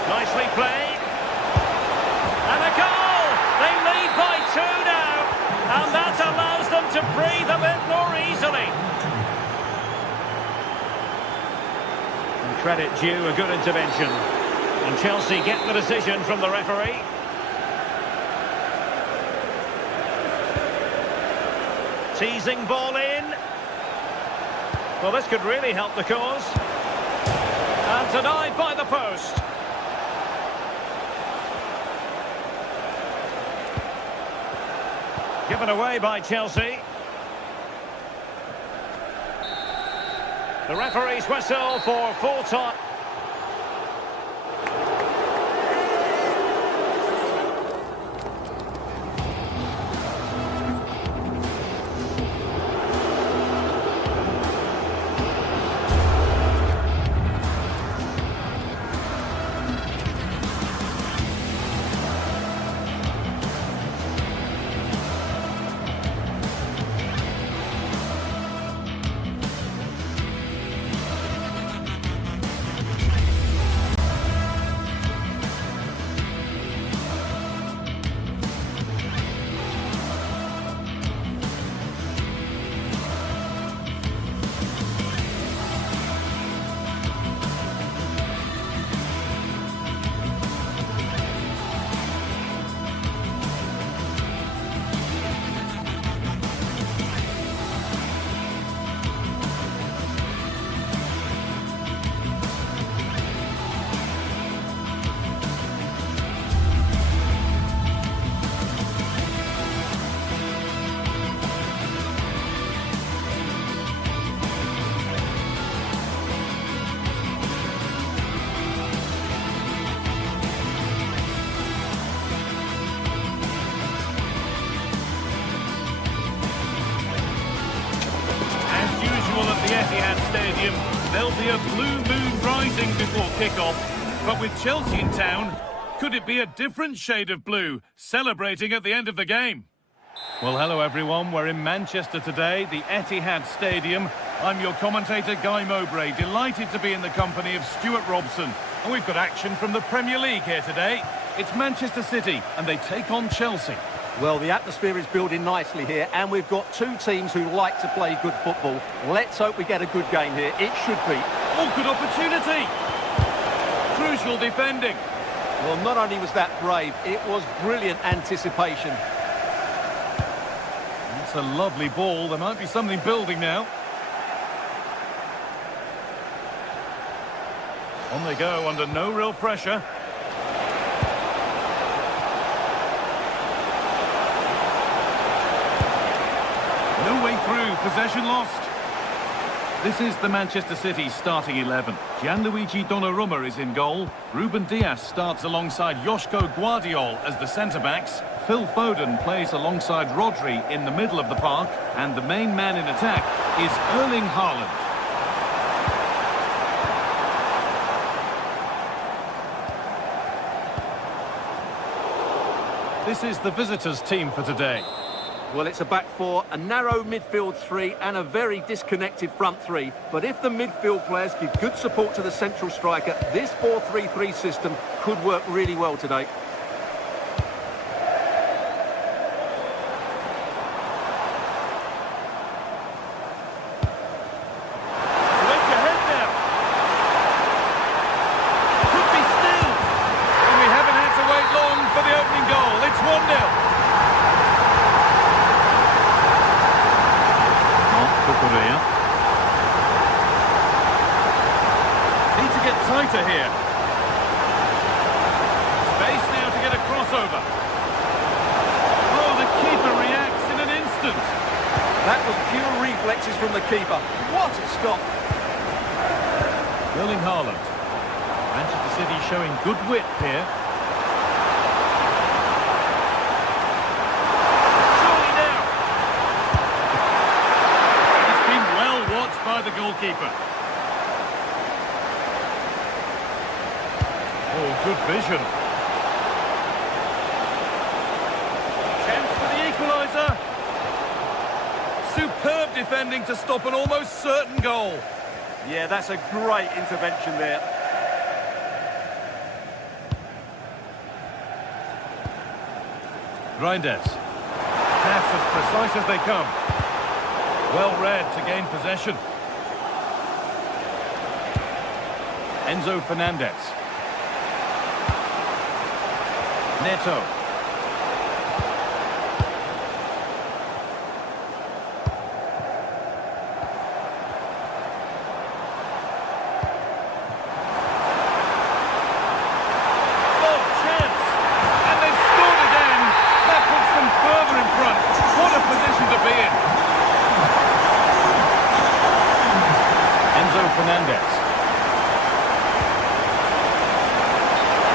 Nicely played. And a goal! They lead by 2 now. And that allows them to breathe a bit more easily. And credit due, a good intervention. And Chelsea get the decision from the referee. Teasing ball in. Well, this could really help the cause. And denied by the post. Given away by Chelsea. The referee's whistle for full time. At the Etihad Stadium, there'll be a blue moon rising before kick-off. But with Chelsea in town, could it be a different shade of blue, celebrating at the end of the game? Well, hello everyone. We're in Manchester today, the Etihad Stadium. I'm your commentator, Guy Mowbray, delighted to be in the company of Stuart Robson. And we've got action from the Premier League here today. It's Manchester City, and they take on Chelsea. Well, the atmosphere is building nicely here, and we've got two teams who like to play good football. Let's hope we get a good game here. It should be. Oh, good opportunity! Crucial defending. Well, not only was that brave, it was brilliant anticipation. It's a lovely ball. There might be something building now. On they go under no real pressure. No way through, possession lost. This is the Manchester City starting 11. Gianluigi Donnarumma is in goal. Ruben Dias starts alongside Joško Guardiol as the centre-backs. Phil Foden plays alongside Rodri in the middle of the park. And the main man in attack is Erling Haaland. This is the visitors' team for today. Well, it's a back four, a narrow midfield three and a very disconnected front three. But if the midfield players give good support to the central striker, this 4-3-3 system could work really well today. Edge ahead now. Could be still. And we haven't had to wait long for the opening goal. It's 1-0. Korea. Need to get tighter here. Space now to get a crossover. Oh, the keeper reacts in an instant. That was pure reflexes from the keeper. What a stop! Erling Haaland. Manchester City showing good wit here. By the goalkeeper. Oh, good vision. Chance for the equaliser. Superb defending to stop an almost certain goal. Yeah, that's a great intervention there. Reinders. Pass as precise as they come. Well read to gain possession. Enzo Fernandez. Neto. Oh, chance! And they've scored again! That puts them further in front. What a position to be in! Enzo Fernandez.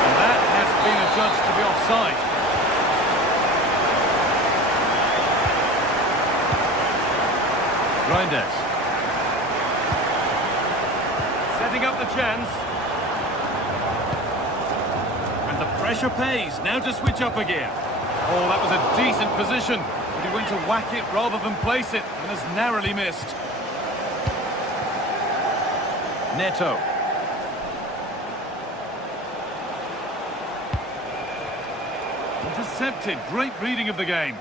And that has been adjudged to be offside. Reinders. Setting up the chance. And the pressure pays. Now to switch up again. Oh, that was a decent position. But he went to whack it rather than place it and has narrowly missed. Neto. Intercepted. Great reading of the game.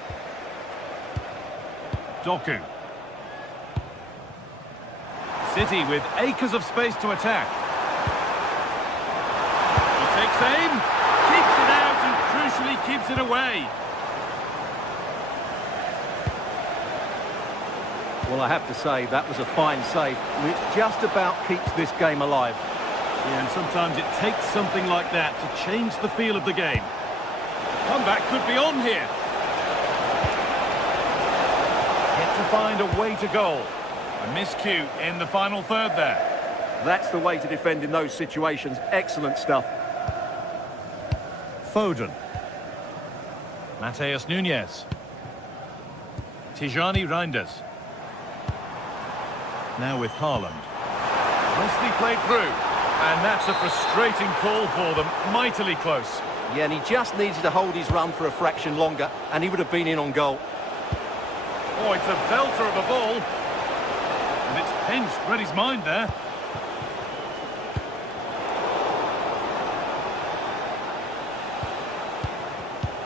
Doku. City with acres of space to attack. He takes aim, keeps it out and crucially keeps it away. Well, I have to say, that was a fine save, which just about keeps this game alive. Yeah, and sometimes it takes something like that to change the feel of the game. Comeback could be on here. Yet to find a way to goal. A miscue in the final third there. That's the way to defend in those situations. Excellent stuff. Foden. Matheus Nunes. Tijani Reinders. Now with Haaland. Nicely played through. And that's a frustrating call for them. Mightily close. Yeah, and he just needed to hold his run for a fraction longer, and he would have been in on goal. Oh, it's a belter of a ball. And it's pinched, read his mind there.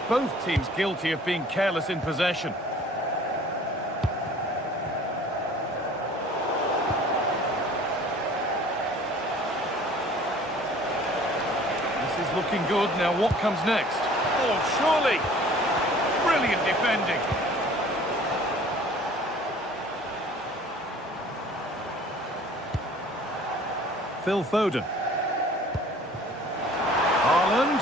Both teams guilty of being careless in possession. This is looking good. Now what comes next? Oh, surely. Brilliant defending. Phil Foden. Haaland.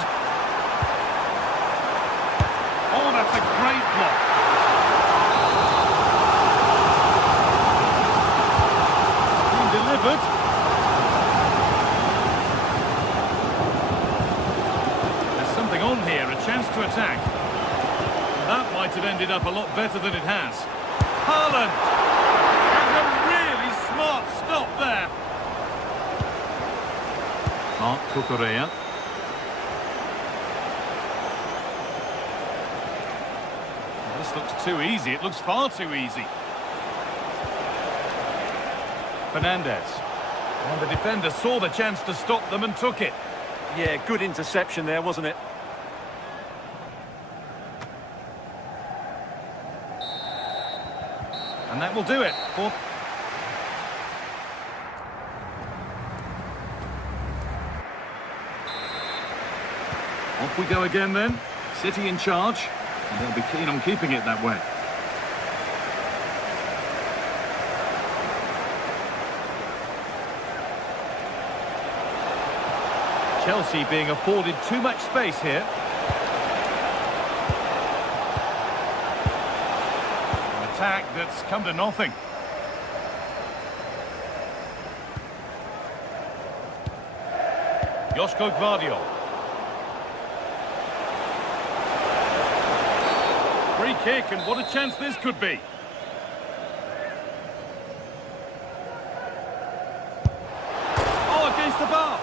Oh, that's a great block. It's been delivered. There's something on here, a chance to attack. That might have ended up a lot better than it has. Haaland! And a really smart stop there. Mark Cucurella. This looks too easy. It looks far too easy. Fernandez. And the defender saw the chance to stop them and took it. Yeah, good interception there, wasn't it? And that will do it. Off we go again then. City in charge. And they'll be keen on keeping it that way. Chelsea being afforded too much space here. An attack that's come to nothing. Joško Gvardiol. Free kick, and what a chance this could be. Oh, against the bar.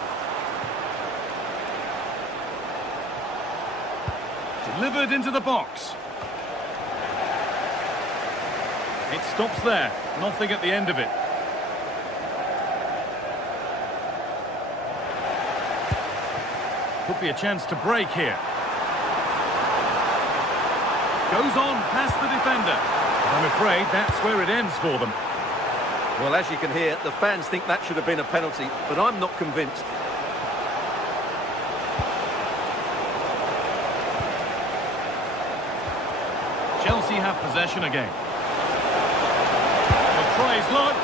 Delivered into the box. It stops there. Nothing at the end of it. Could be a chance to break here. Goes on past the defender. I'm afraid that's where it ends for them. Well, as you can hear, the fans think that should have been a penalty, but I'm not convinced. Chelsea have possession again. The try is look.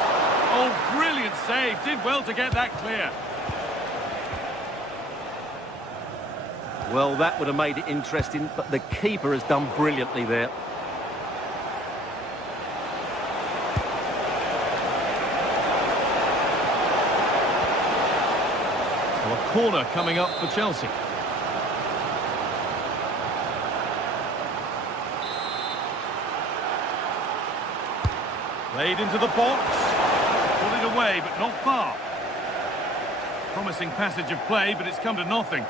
Oh, brilliant save. Did well to get that clear. Well, that would have made it interesting, but the keeper has done brilliantly there. So a corner coming up for Chelsea. Played into the box. Put it away, but not far. Promising passage of play, but it's come to nothing.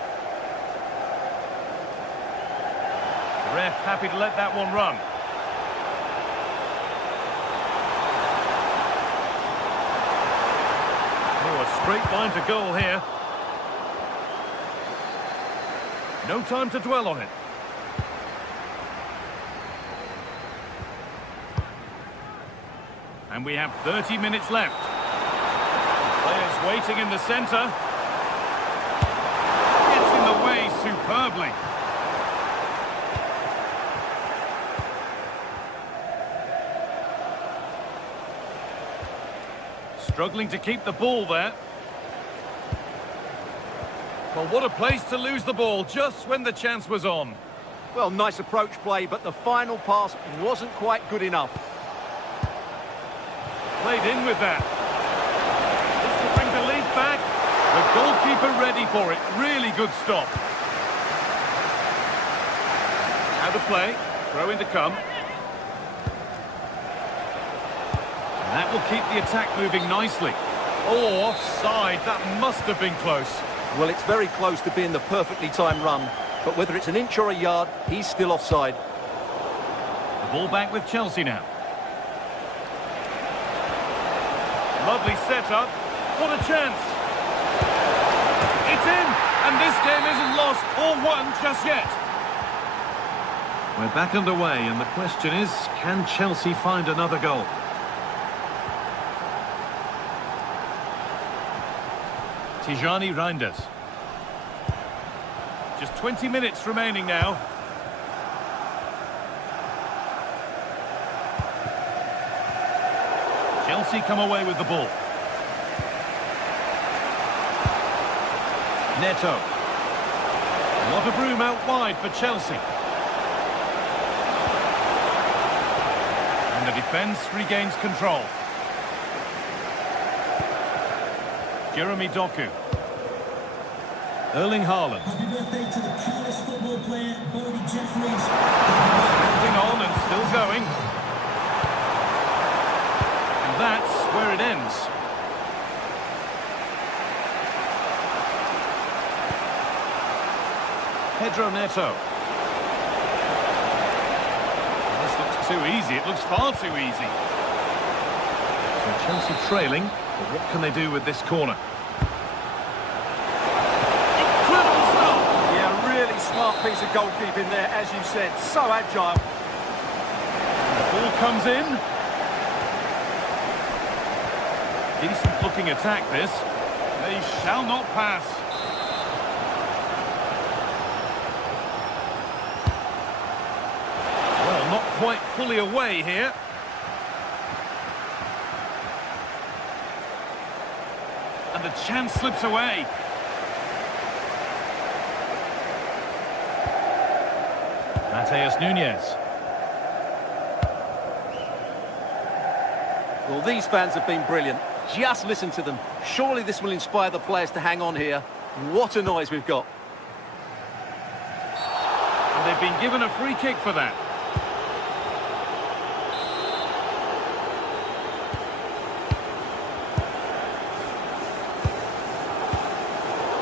The ref happy to let that one run. Oh, a straight line to goal here. No time to dwell on it. And we have 30 minutes left. Players waiting in the centre. Gets in the way superbly. Struggling to keep the ball there. Well, what a place to lose the ball just when the chance was on. Well, nice approach play, but the final pass wasn't quite good enough. Played in with that. This could bring belief back. The goalkeeper ready for it. Really good stop. Out of play. Throw in to come. And that will keep the attack moving nicely. Oh, offside. That must have been close. Well, it's very close to being the perfectly timed run, but whether it's an inch or a yard, he's still offside. The ball back with Chelsea now. Lovely setup. What a chance. It's in, and this game isn't lost or won just yet. We're back underway, and the question is, can Chelsea find another goal? Tijani Reinders. Just 20 minutes remaining now. Chelsea come away with the ball. Neto. A lot of room out wide for Chelsea. And the defence regains control. Jeremy Doku. Erling Haaland. Happy birthday to the coolest football player, Bodie Jeffries. Holding on and still going. And that's where it ends. Pedro Neto. This looks too easy. It looks far too easy. So Chelsea trailing, but what can they do with this corner? Incredible stop! Yeah, really smart piece of goalkeeping there, as you said. So agile. The ball comes in. Decent looking attack this. They shall not pass. Well, not quite fully away here. And the chance slips away. Mateus Nunes. Well, these fans have been brilliant. Just listen to them. Surely this will inspire the players to hang on here. What a noise we've got. And they've been given a free kick for that.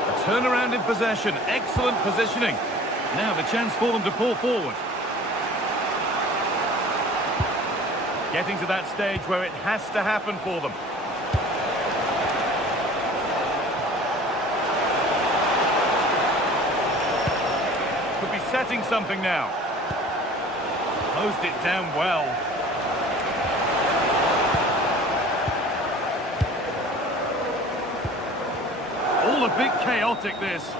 A turnaround in possession. Excellent positioning. Now the chance for them to pull forward. Getting to that stage where it has to happen for them. Could be setting something now. Closed it down well. All a bit chaotic, this.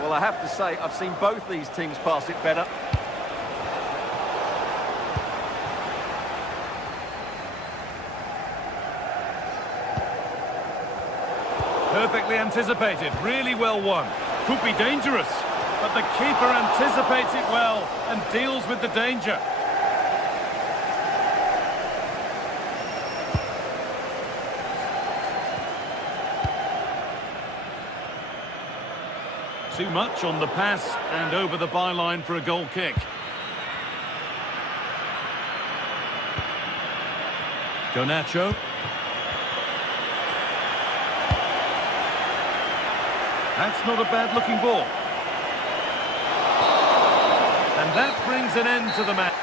Well, I have to say, I've seen both these teams pass it better. Perfectly anticipated, really well won. Could be dangerous, but the keeper anticipates it well and deals with the danger. Too much on the pass and over the byline for a goal kick. Garnacho. That's not a bad-looking ball. And that brings an end to the match.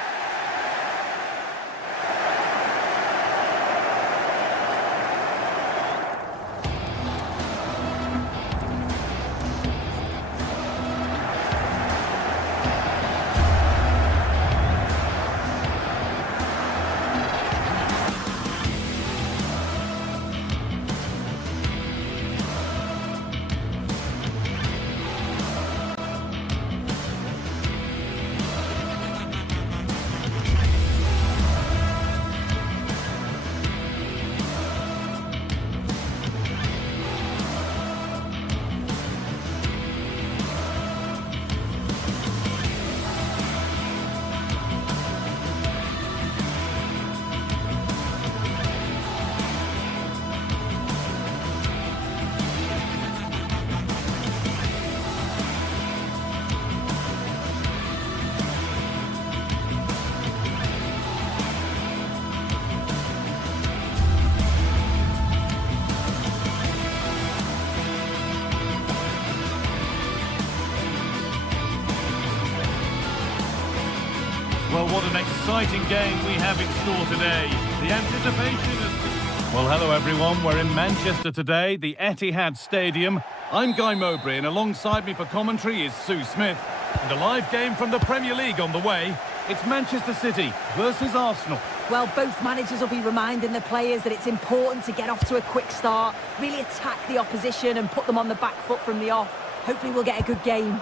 Well, what an exciting game we have in store today. The anticipation is... Well, hello everyone. We're in Manchester today, the Etihad Stadium. I'm Guy Mowbray, and alongside me for commentary is Sue Smith. And a live game from the Premier League on the way. It's Manchester City versus Arsenal. Well, both managers will be reminding the players that it's important to get off to a quick start, really attack the opposition and put them on the back foot from the off. Hopefully we'll get a good game.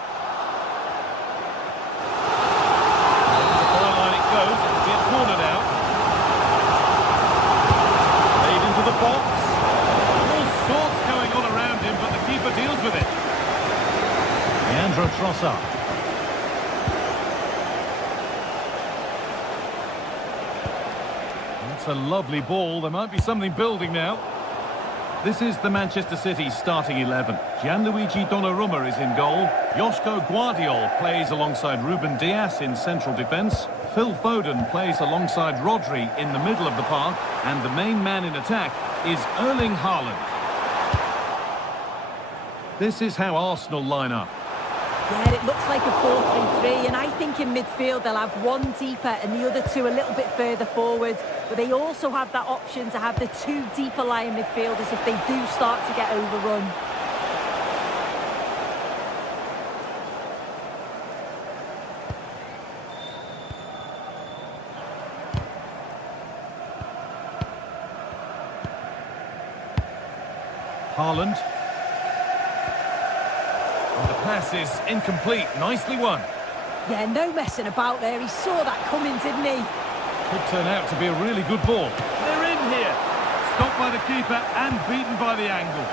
It'll be a corner now. Played into the box. All sorts going on around him, but the keeper deals with it. Trossard. That's a lovely ball. There might be something building now. This is the Manchester City starting 11. Gianluigi Donnarumma is in goal. Joško Guardiol plays alongside Ruben Dias in central defence. Phil Foden plays alongside Rodri in the middle of the park. And the main man in attack is Erling Haaland. This is how Arsenal line up. Yeah, it looks like a 4-3-3, and I think in midfield they'll have one deeper and the other two a little bit further forward. But they also have that option to have the two deeper lying midfielders if they do start to get overrun. Haaland. And the pass is incomplete. Nicely won. Yeah, no messing about there. He saw that coming, didn't he? Could turn out to be a really good ball. They're in here. Stopped by the keeper and beaten by the angle.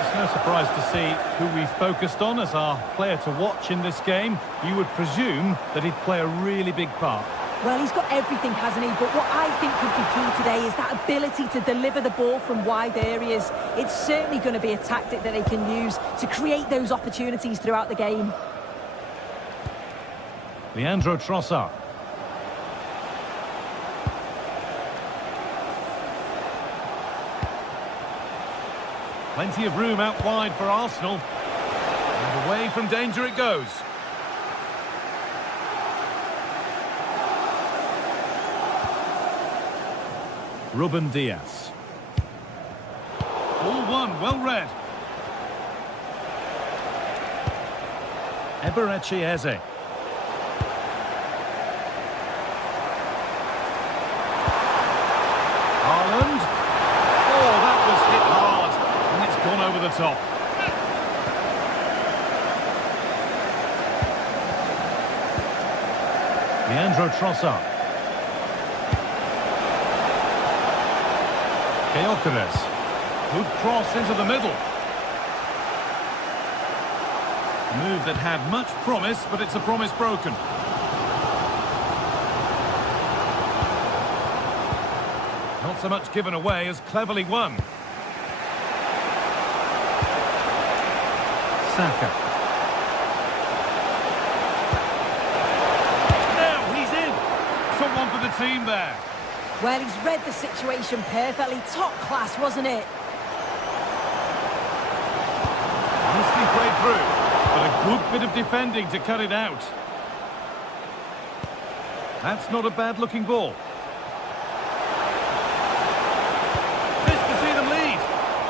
It's no surprise to see who we focused on as our player to watch in this game. You would presume that he'd play a really big part. Well, he's got everything, hasn't he? But what I think could be key today is that ability to deliver the ball from wide areas. It's certainly going to be a tactic that they can use to create those opportunities throughout the game. Leandro Trossard. Plenty of room out wide for Arsenal. And away from danger it goes. Ruben Dias. All one, well read. Eberechi Eze. Haaland. Oh, that was hit hard. And it's gone over the top. Leandro Trossard. Gyökeres. Good cross into the middle. Move that had much promise, but it's a promise broken. Not so much given away as cleverly won. Saka. Now he's in. Someone for the team there. Well, he's read the situation perfectly. Top class, wasn't it? Nicely played through, but a good bit of defending to cut it out. That's not a bad-looking ball. Missed to see them lead.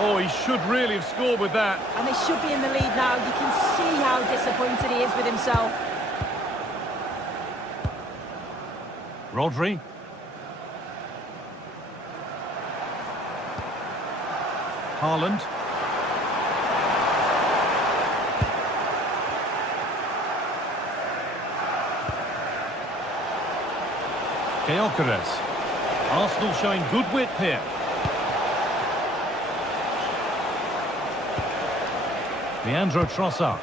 Oh, he should really have scored with that. And they should be in the lead now. You can see how disappointed he is with himself. Rodri. Haaland. Gyökeres. Arsenal showing good width here. Leandro Trossard.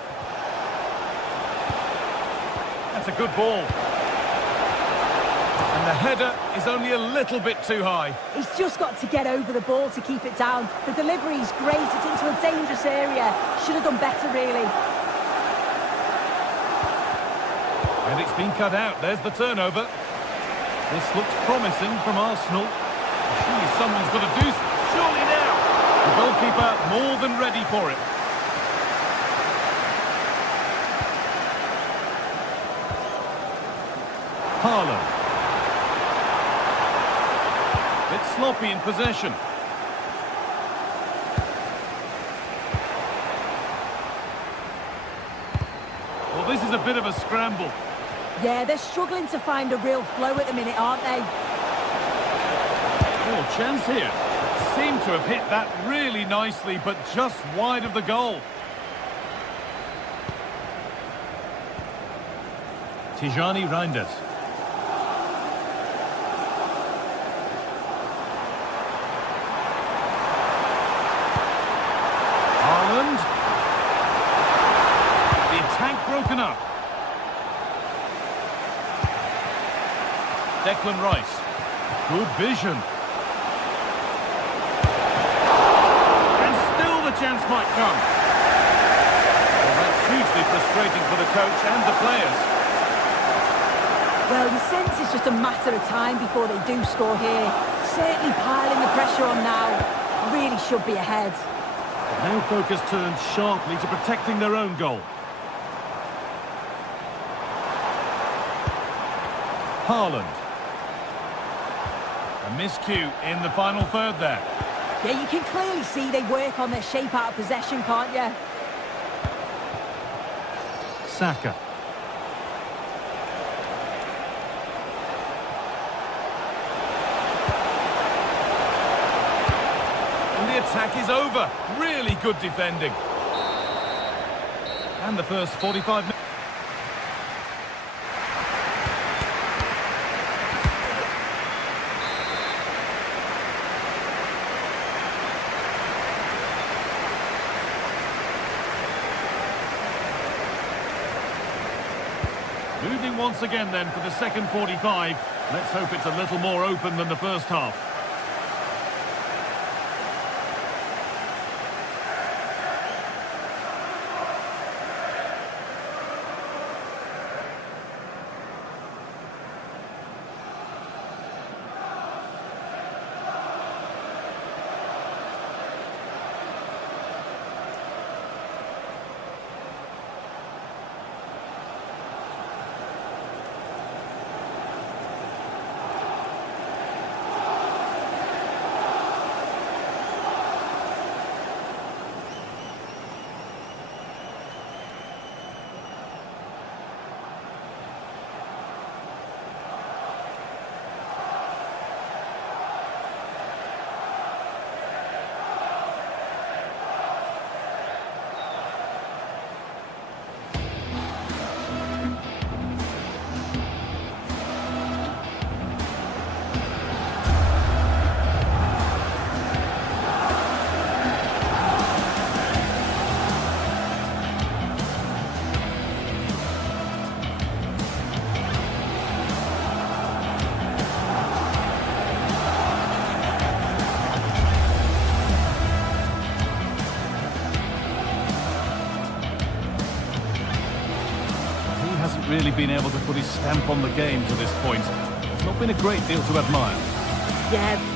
That's a good ball. And the header is only a little bit too high. He's just got to get over the ball to keep it down. The delivery's great. It's into a dangerous area. Should have done better, really. And it's been cut out. There's the turnover. This looks promising from Arsenal. Surely someone's got to do something. Surely now. The goalkeeper more than ready for it. Haaland. Bit sloppy in possession. Well, this is a bit of a scramble. Yeah, they're struggling to find a real flow at the minute, aren't they? Oh, chance here. Seem to have hit that really nicely, but just wide of the goal. Tijani Reinders. Haaland. Declan Rice. Good vision. And still the chance might come. Well, that's hugely frustrating for the coach and the players. Well, you sense it's just a matter of time before they do score here. Certainly piling the pressure on now. Really should be ahead. But now focus turns sharply to protecting their own goal. Haaland. A miscue in the final third there. Yeah, you can clearly see they work on their shape out of possession, can't you? Saka. And the attack is over. Really good defending. And the first 45 minutes. Moving once again then for the second 45. Let's hope it's a little more open than the first half. Really been able to put his stamp on the game to this point. It's not been a great deal to admire. Yeah.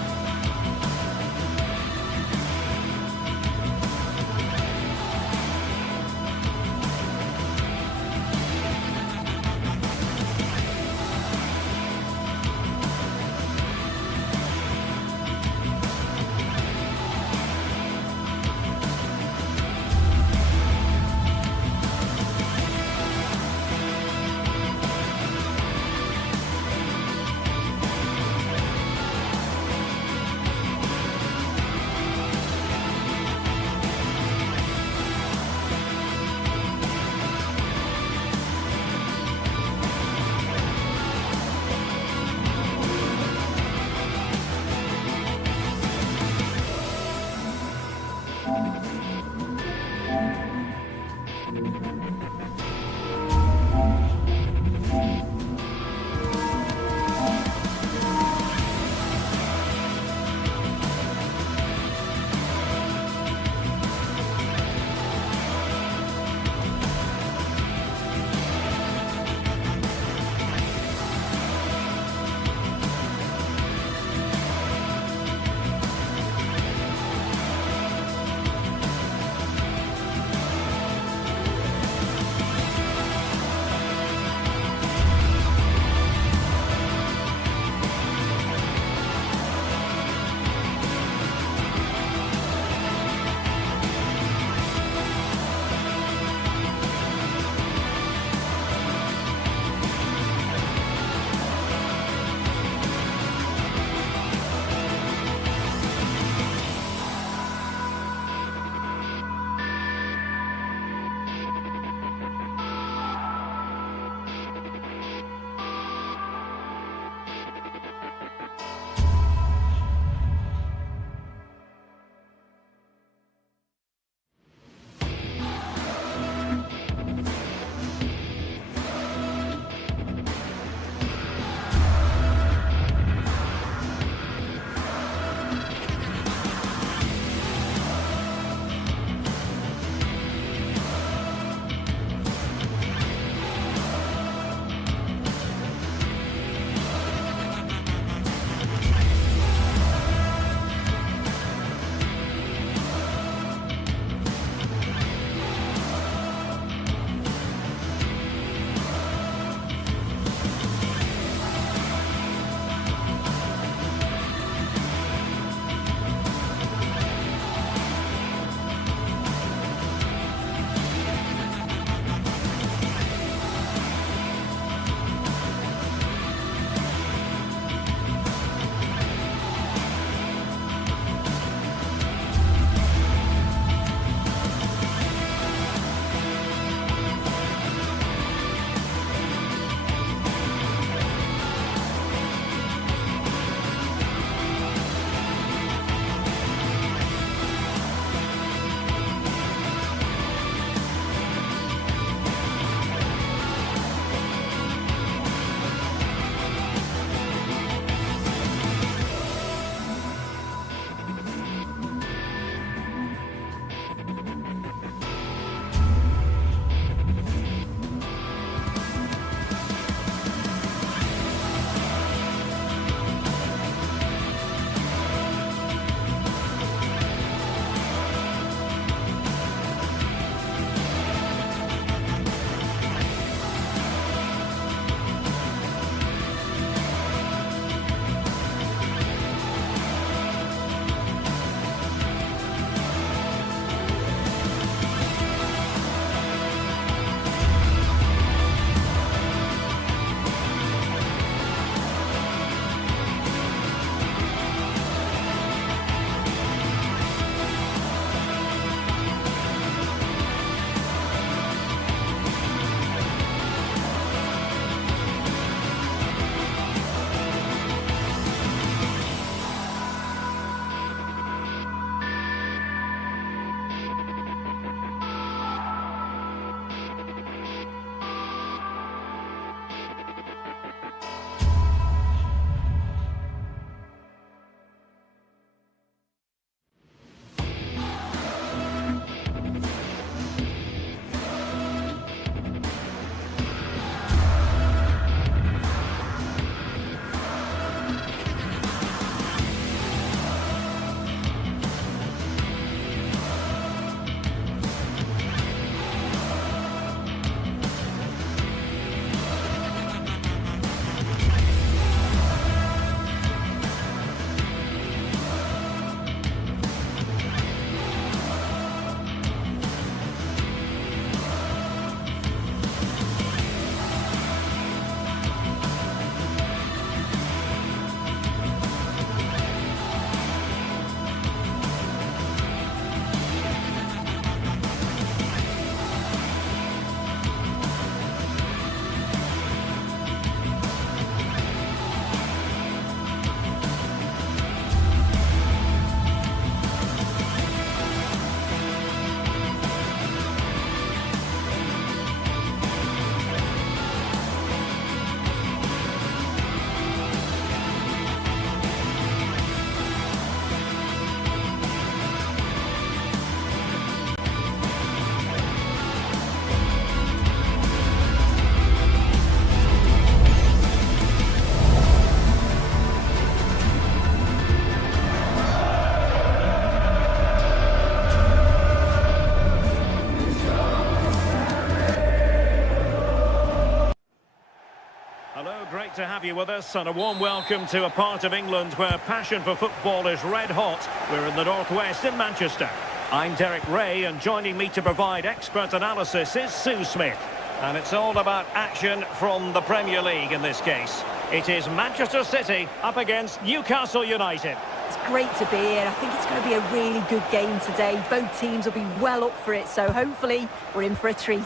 Hello, great to have you with us, and a warm welcome to a part of England where passion for football is red hot. We're in the northwest in Manchester. I'm Derek Ray, and joining me to provide expert analysis is Sue Smith. And it's all about action from the Premier League in this case. It is Manchester City up against Newcastle United. It's great to be here. I think it's going to be a really good game today. Both teams will be well up for it, so hopefully we're in for a treat.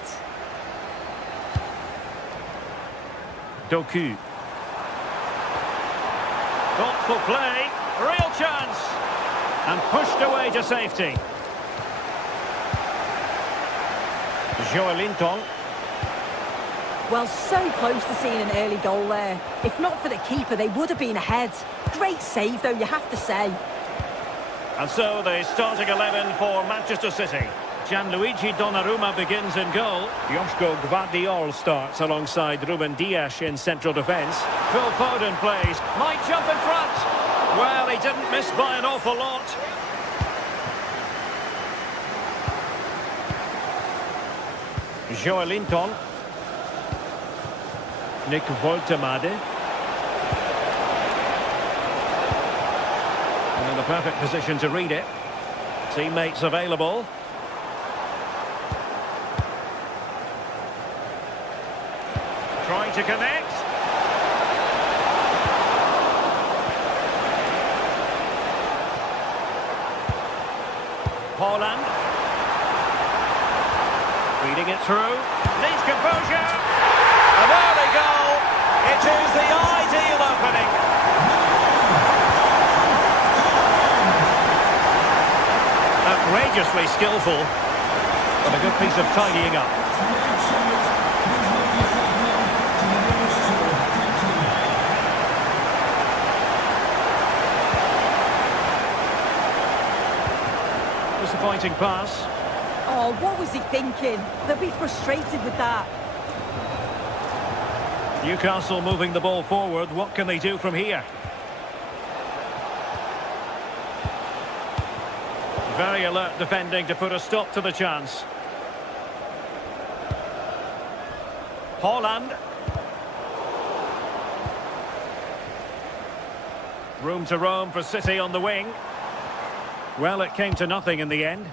Doku. Thoughtful play, real chance, and pushed away to safety. Joelinton. Well, so close to seeing an early goal there. If not for the keeper, they would have been ahead. Great save, though, you have to say. And so the starting 11 for Manchester City. Gianluigi Donnarumma begins in goal. Joško Gvardiol starts alongside Ruben Dias in central defence. Phil Foden plays. Might jump in front. Well, he didn't miss by an awful lot. Joelinton. Nick Woltemade. And in the perfect position to read it. Teammates available. Trying to connect. Haaland. Feeding it through. Needs composure. An early goal. It is the ideal opening. Outrageously skillful. But a good piece of tidying up. Disappointing pass. Oh, what was he thinking? They'll be frustrated with that. Newcastle moving the ball forward. What can they do from here? Very alert defending to put a stop to the chance. Haaland. Room to roam for City on the wing. Well, it came to nothing in the end.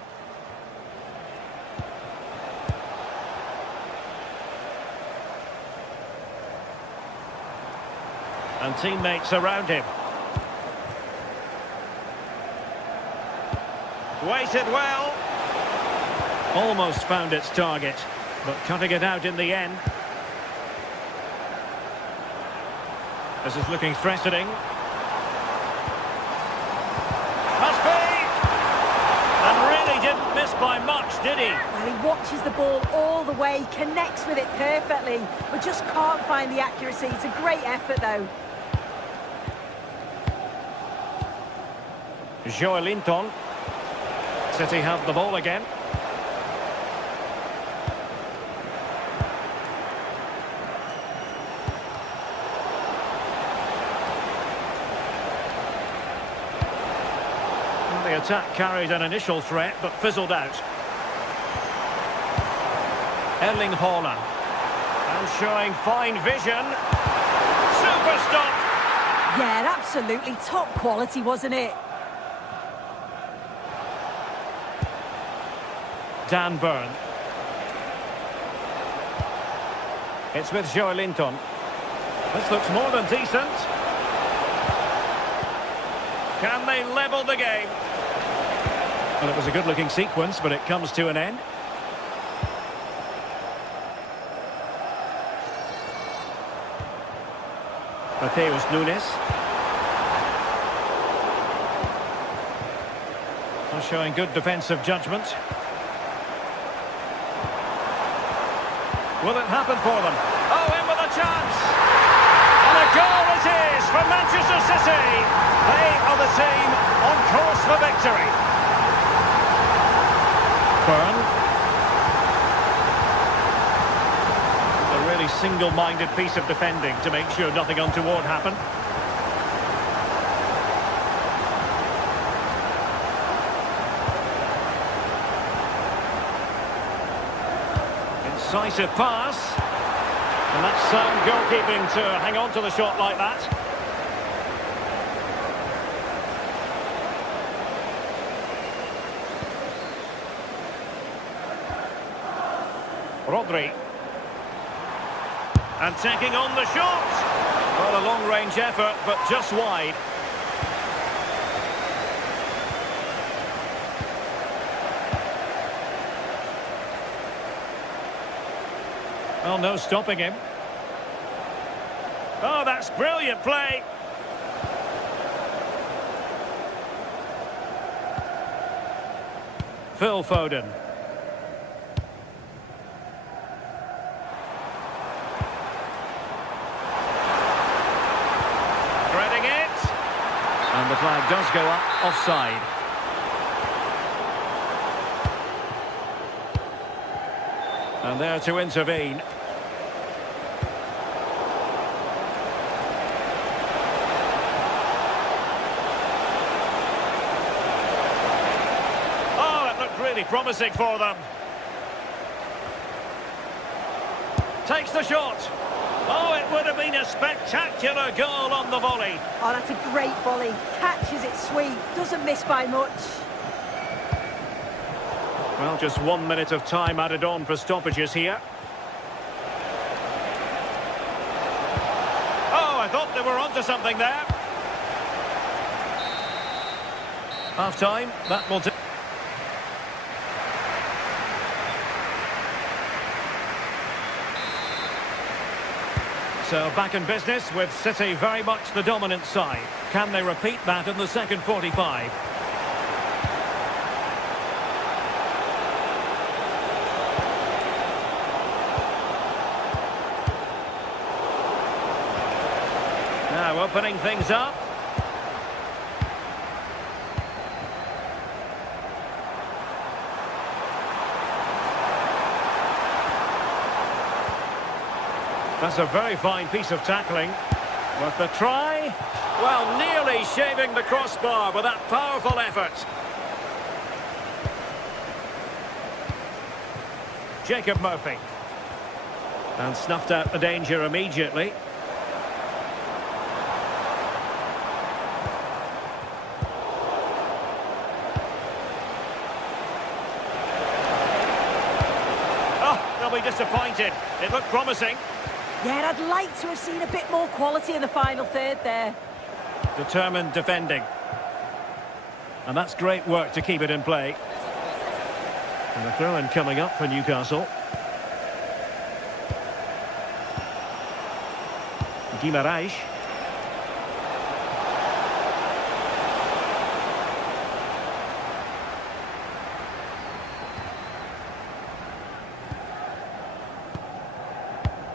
And teammates around him. Waited well. Almost found its target, but cutting it out in the end. This is looking threatening. Must be! And really didn't miss by much, did he? Well, he watches the ball all the way, connects with it perfectly, but just can't find the accuracy. It's a great effort, though. Joelinton. City have the ball again. The attack carried an initial threat, but fizzled out. Erling Haaland. And showing fine vision. Super stop! Yeah, absolutely top quality, wasn't it? Dan Burn. It's with Joelinton. This looks more than decent. Can they level the game? Well, it was a good-looking sequence, but it comes to an end. Mateus Nunes. Showing good defensive judgment. Will it happen for them? Oh, in with a chance! And a goal it is for Manchester City! They are the team on course for victory. Burn. A really single-minded piece of defending to make sure nothing untoward happened. Incisive pass. And that's sound goalkeeping to hang on to the shot like that. Rodri. And taking on the shot. Well, a long-range effort, but just wide. Well, no stopping him. Oh, that's brilliant play. Phil Foden. Threading it. And the flag does go up, offside. And there to intervene. Oh, it looked really promising for them. Takes the shot. Oh, it would have been a spectacular goal on the volley. Oh, that's a great volley. Catches it sweet. Doesn't miss by much. Well, just 1 minute of time added on for stoppages here. Oh, I thought they were onto something there. Half-time, that will do. So back in business with City very much the dominant side. Can they repeat that in the second 45? Now opening things up. That's a very fine piece of tackling. With the try, well, nearly shaving the crossbar with that powerful effort. Jacob Murphy. And snuffed out the danger immediately. Oh, they'll be disappointed. It looked promising. Yeah, I'd like to have seen a bit more quality in the final third there. Determined defending. And that's great work to keep it in play. And the throw-in coming up for Newcastle. Guimaraes.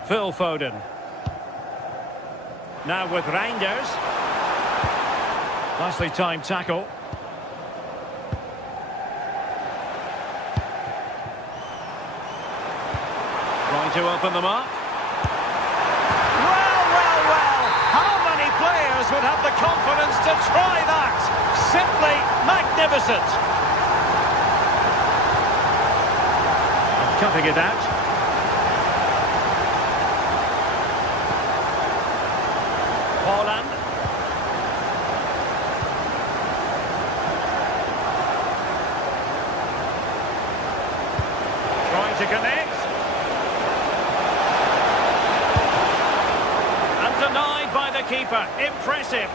Phil Foden. Now with Reinders. Nicely timed tackle. Trying to open them up. Well, well, well. How many players would have the confidence to try that? Simply magnificent. Cutting it out. Holland. Trying to connect. And denied by the keeper. Impressive.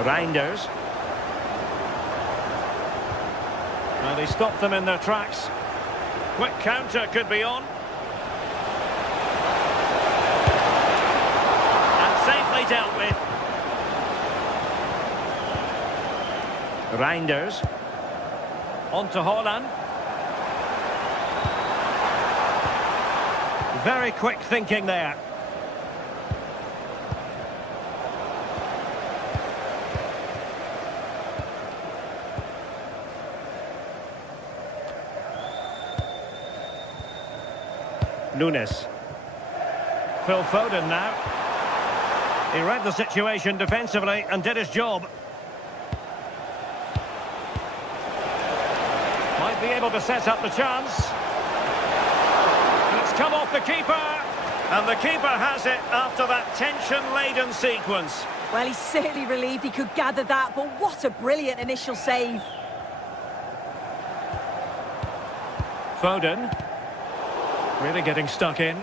Reinders. Well, they stopped them in their tracks. Quick counter could be on. And safely dealt with. Reinders. On to Holland. Very quick thinking there. Nunes. Phil Foden now. He read the situation defensively and did his job. Might be able to set up the chance. And it's come off the keeper. And the keeper has it after that tension-laden sequence. Well, he's certainly relieved he could gather that, but what a brilliant initial save. Foden. Really getting stuck in.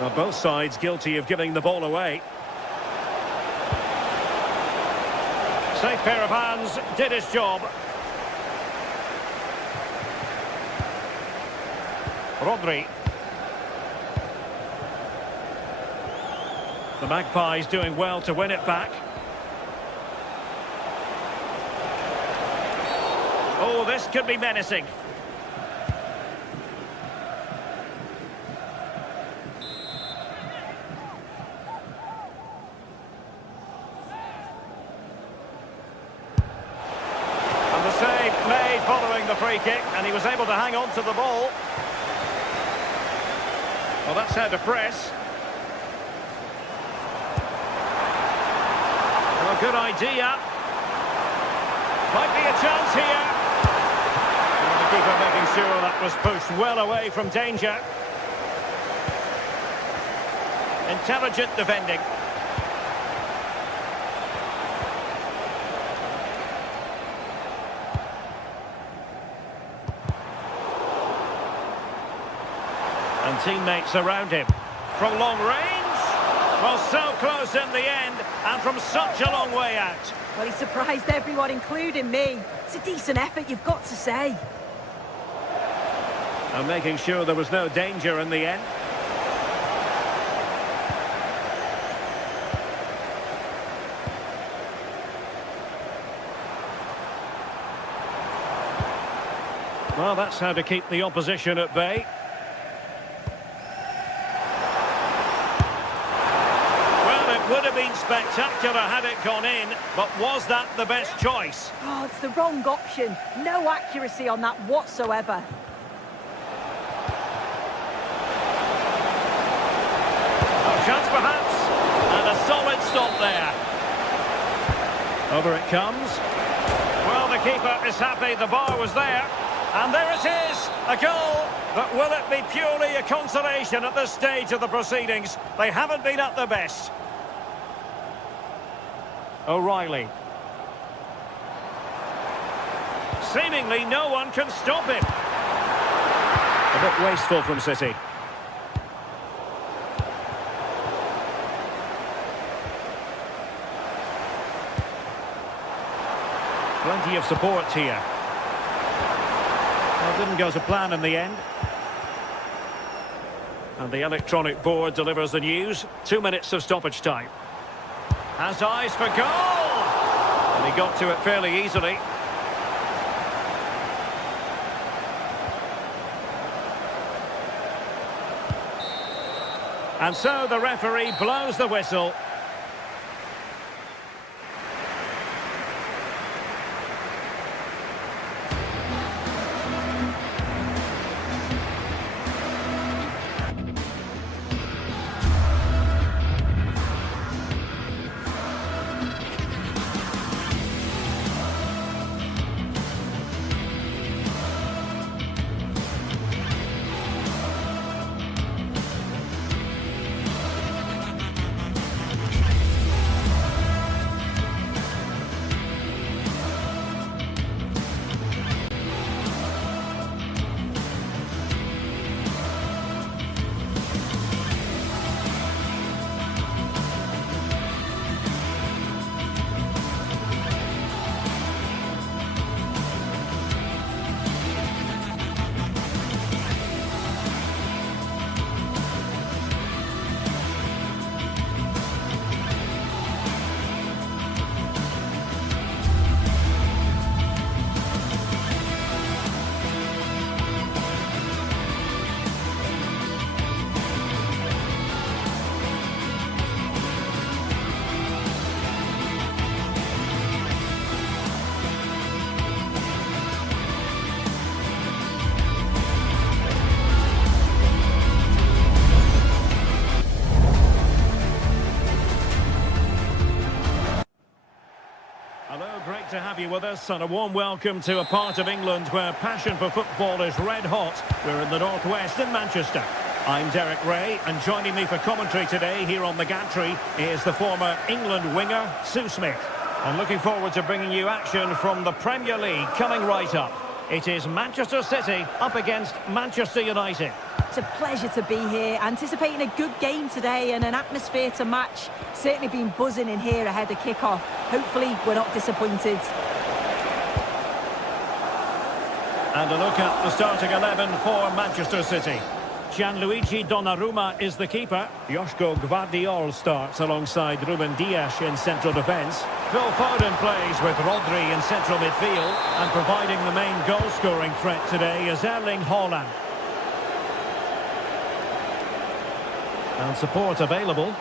Well, both sides guilty of giving the ball away. Safe pair of hands, did his job. Rodri. The Magpies doing well to win it back. Oh, this could be menacing. And the save made following the free kick, and he was able to hang on to the ball. Well, that's how to press. Well, good idea. Might be a chance here. And the keeper making sure that was pushed well away from danger. Intelligent defending. And teammates around him. From long range. Well, so close in the end, and from such a long way out. Well, he surprised everyone, including me. It's a decent effort, you've got to say. And making sure there was no danger in the end. Well, that's how to keep the opposition at bay. Would have been spectacular had it gone in, but was that the best choice? Oh, it's the wrong option. No accuracy on that whatsoever. A chance perhaps, and a solid stop there. Over it comes. Well, the keeper is happy the bar was there. And there it is, a goal. But will it be purely a consolation at this stage of the proceedings? They haven't been at their best. O'Reilly. Seemingly no one can stop him. A bit wasteful from City. Plenty of support here. Well, didn't go to plan in the end. And the electronic board delivers the news. 2 minutes of stoppage time. Has eyes for goal! And he got to it fairly easily. And so the referee blows the whistle. great to have you with us, and a warm welcome to a part of England where passion for football is red hot. We're in the northwest in Manchester. I'm Derek Ray, and joining me for commentary today here on the gantry is the former England winger, Sue Smith. And looking forward to bringing you action from the Premier League coming right up. It is Manchester City up against Manchester United. It's a pleasure to be here, anticipating a good game today and an atmosphere to match. Certainly been buzzing in here ahead of kick-off. Hopefully we're not disappointed. And a look at the starting 11 for Manchester City. Gianluigi Donnarumma is the keeper. Joško Gvardiol starts alongside Ruben Dias in central defence. Phil Foden plays with Rodri in central midfield. And providing the main goal-scoring threat today is Erling Haaland. And support available.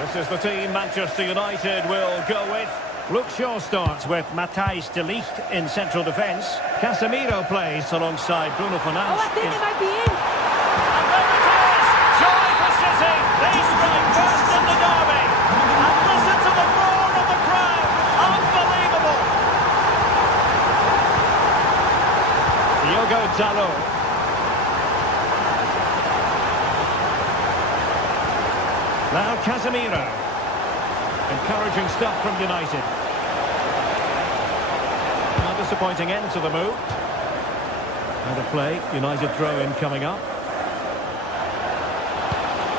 This is the team Manchester United will go with. Luke Shaw starts with Matthijs de Ligt in central defence. Casemiro plays alongside Bruno Fernandes. Oh, I think they might be in. And there it is! Joy for City! They strike first in the derby! And listen to the roar of the crowd! Unbelievable! Diogo Dalot. Now Casemiro. Encouraging stuff from United. A disappointing end to the move. Out of play, United throw-in coming up.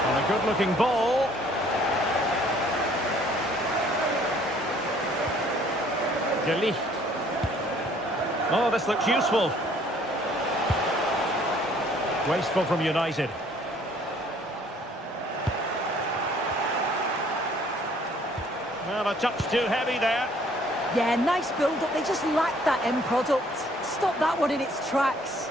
And a good-looking ball. De Ligt. Oh, this looks useful. Wasteful from United. Well, a touch too heavy there. Yeah, nice build-up. They just lack that end product. Stop that one in its tracks.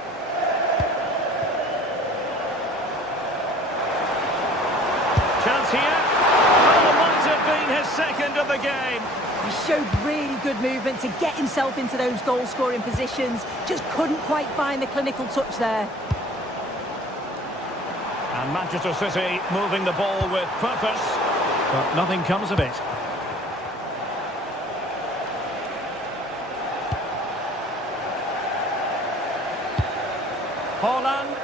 Chance here. Oh, might have been his second of the game. He showed really good movement to get himself into those goal-scoring positions. Just couldn't quite find the clinical touch there. And Manchester City moving the ball with purpose. But nothing comes of it. Haaland.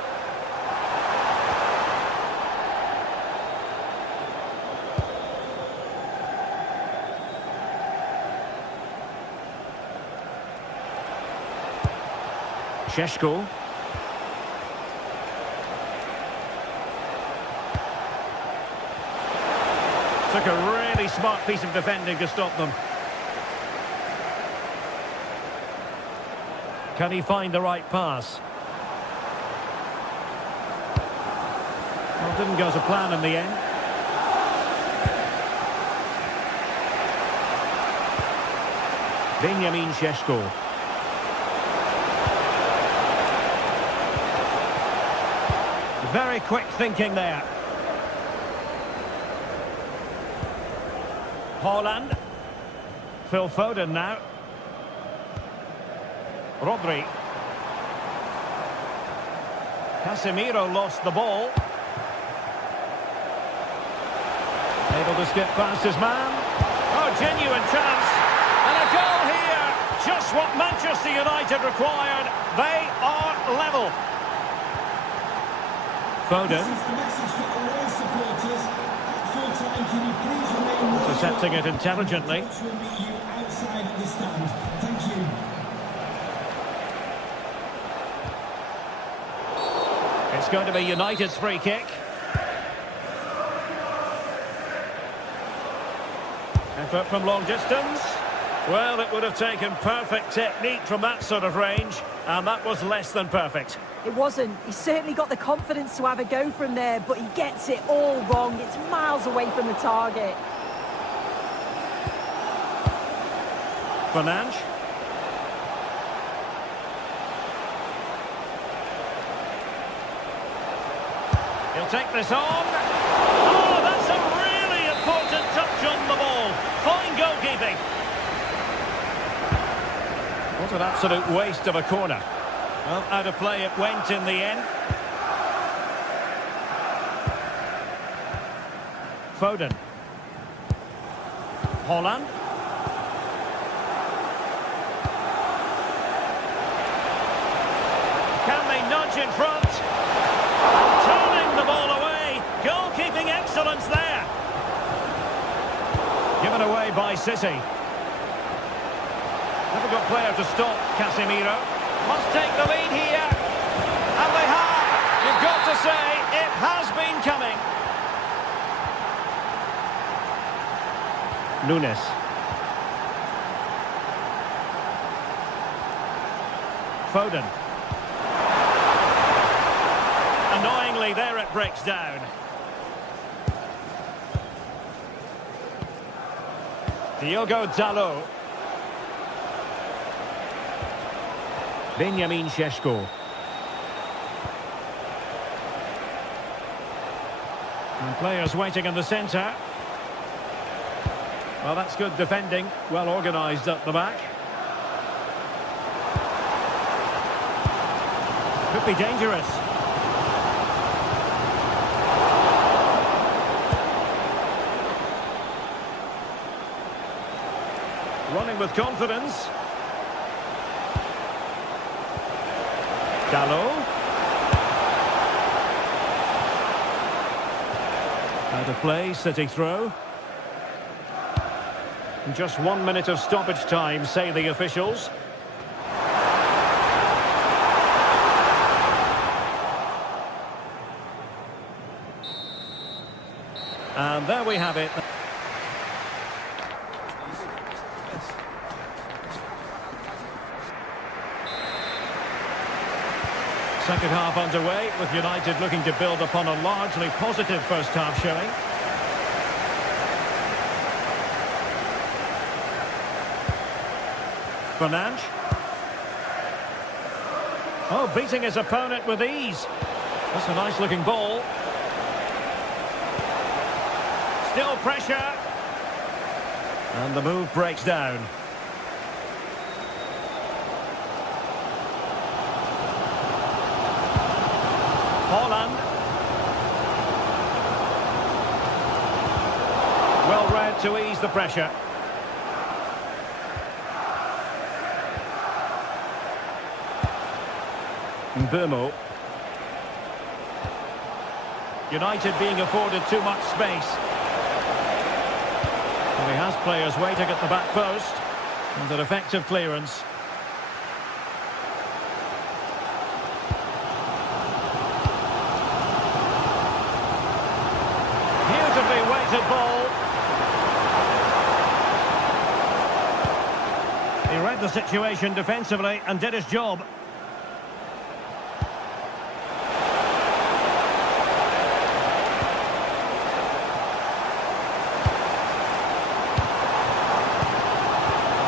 Šeško. Took a really smart piece of defending to stop them. Can he find the right pass? Well, didn't go to plan in the end. Benjamin Šeško. Very quick thinking there. Haaland. Phil Foden now. Rodri. Casemiro lost the ball. Able to skip past his man. Oh, genuine chance. And a goal here. Just what Manchester United required. They are level. Foden. Intercepting it intelligently. It's going to be United's free kick. Effort from long distance. Well, it would have taken perfect technique from that sort of range, and that was less than perfect. It wasn't. He certainly got the confidence to have a go from there, but he gets it all wrong. It's miles away from the target. Fernandes. He'll take this on. Oh, that's a really important touch on the ball. Fine goalkeeping. What an absolute waste of a corner. Well, out of play it went in the end. Foden. Holland. Can they nudge in front? And turning the ball away. Goalkeeping excellence there. Given away by City. Difficult player to stop, Casemiro. Must take the lead here. And they have. You've got to say, it has been coming. Nunes. Foden. Annoyingly, there it breaks down. Diogo Dalot. Benjamin Šeško. And players waiting in the centre. Well, that's good defending. Well organised at the back. Could be dangerous. Running with confidence. Dalot. Out of play, City throw. Just 1 minute of stoppage time, say the officials. And there we have it. Second half underway, with United looking to build upon a largely positive first half showing. Fernandes. Oh, beating his opponent with ease. That's a nice looking ball. Still pressure. And the move breaks down. Holland. Well read to ease the pressure. Mbeumo. United being afforded too much space. And he has players waiting at the back post. And an effective clearance. Beautifully weighted ball. He read the situation defensively and did his job.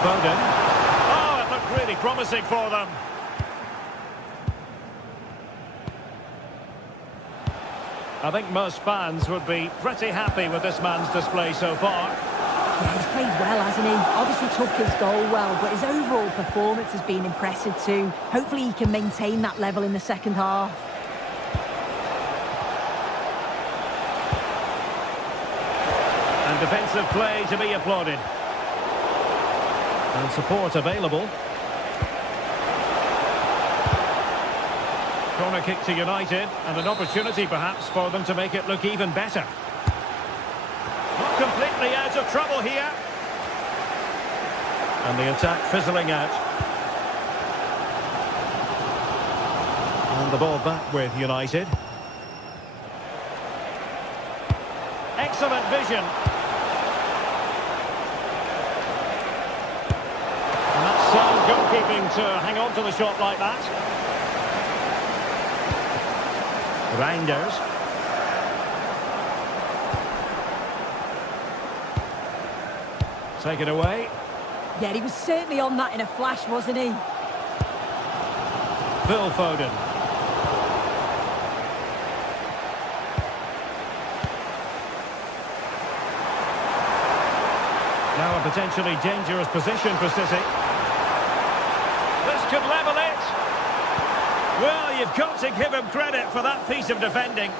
Foden. Oh, it looked really promising for them. I think most fans would be pretty happy with this man's display so far. Yeah, he's played well, hasn't he? Obviously took his goal well, but his overall performance has been impressive too. Hopefully he can maintain that level in the second half. And defensive play to be applauded. And support available. Corner kick to United, and an opportunity perhaps for them to make it look even better. Not completely out of trouble here. And the attack fizzling out. And the ball back with United. Excellent vision. And that's sound goalkeeping to hang on to the shot like that. Reinders. Take it away. Yeah, he was certainly on that in a flash, wasn't he? Phil Foden. Now a potentially dangerous position for City. This could level it. Well, you've got to give him credit for that piece of defending.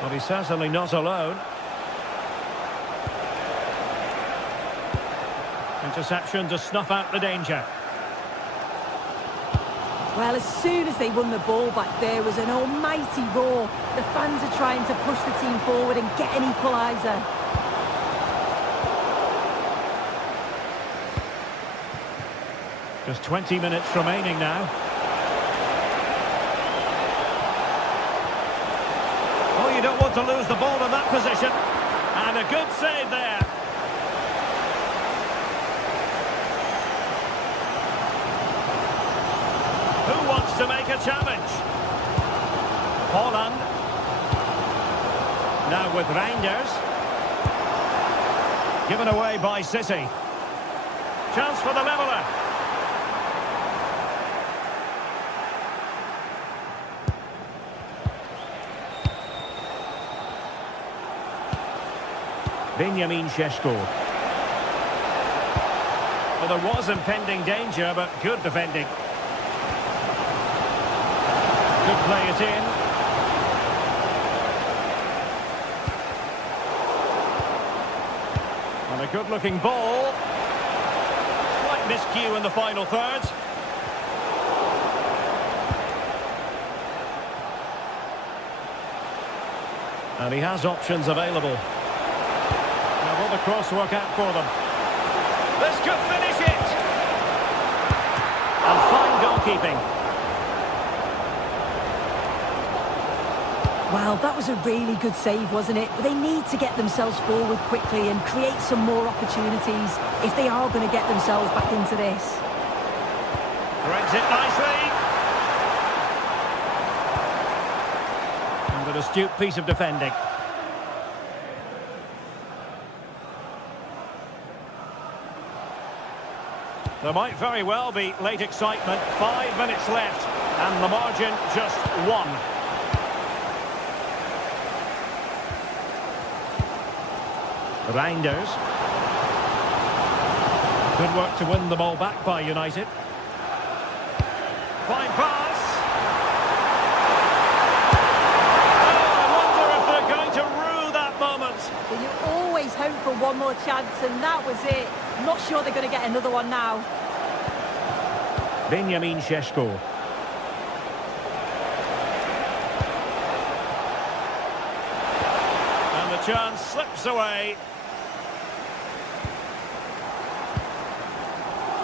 Well, he's certainly not alone. Interception to snuff out the danger. Well, as soon as they won the ball back, there was an almighty roar. The fans are trying to push the team forward and get an equaliser. Just 20 minutes remaining now. Oh, you don't want to lose the ball in that position. And a good save there. Who wants to make a challenge? Holland. Now with Reinders. Given away by City. Chance for the leveller. Benjamin Šeško. Well, there was impending danger, but good defending. Could play it in. And a good-looking ball. Slight miscue in the final third. And he has options available. Now will the cross work out for them? This could finish it! And fine goalkeeping. Well, that was a really good save, wasn't it? But they need to get themselves forward quickly and create some more opportunities if they are going to get themselves back into this. Threads it nicely. And an astute piece of defending. There might very well be late excitement. 5 minutes left, and the margin just 1. Reinders. Good work to win the ball back by United. Fine pass. Oh, I wonder if they're going to rue that moment. Well, you always hope for one more chance, and that was it. I'm not sure they're going to get another one now. Benjamin Šeško. And the chance slips away.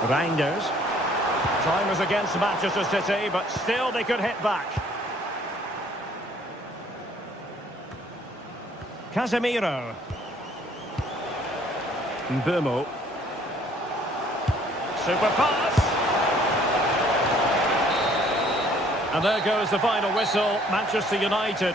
Reinders. Time is against Manchester City, but still they could hit back. Casemiro. Mbeumo. Super pass. And there goes the final whistle. Manchester United.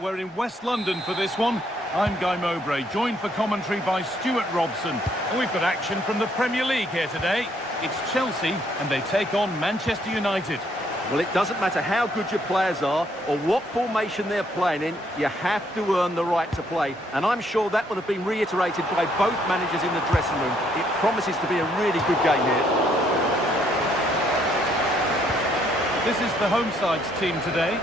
We're in West London for this one. I'm Guy Mowbray, joined for commentary by Stuart Robson. And we've got action from the Premier League here today. It's Chelsea, and they take on Manchester United. Well, it doesn't matter how good your players are or what formation they're playing in, you have to earn the right to play. And I'm sure that would have been reiterated by both managers in the dressing room. It promises to be a really good game here. This is the home side's team today.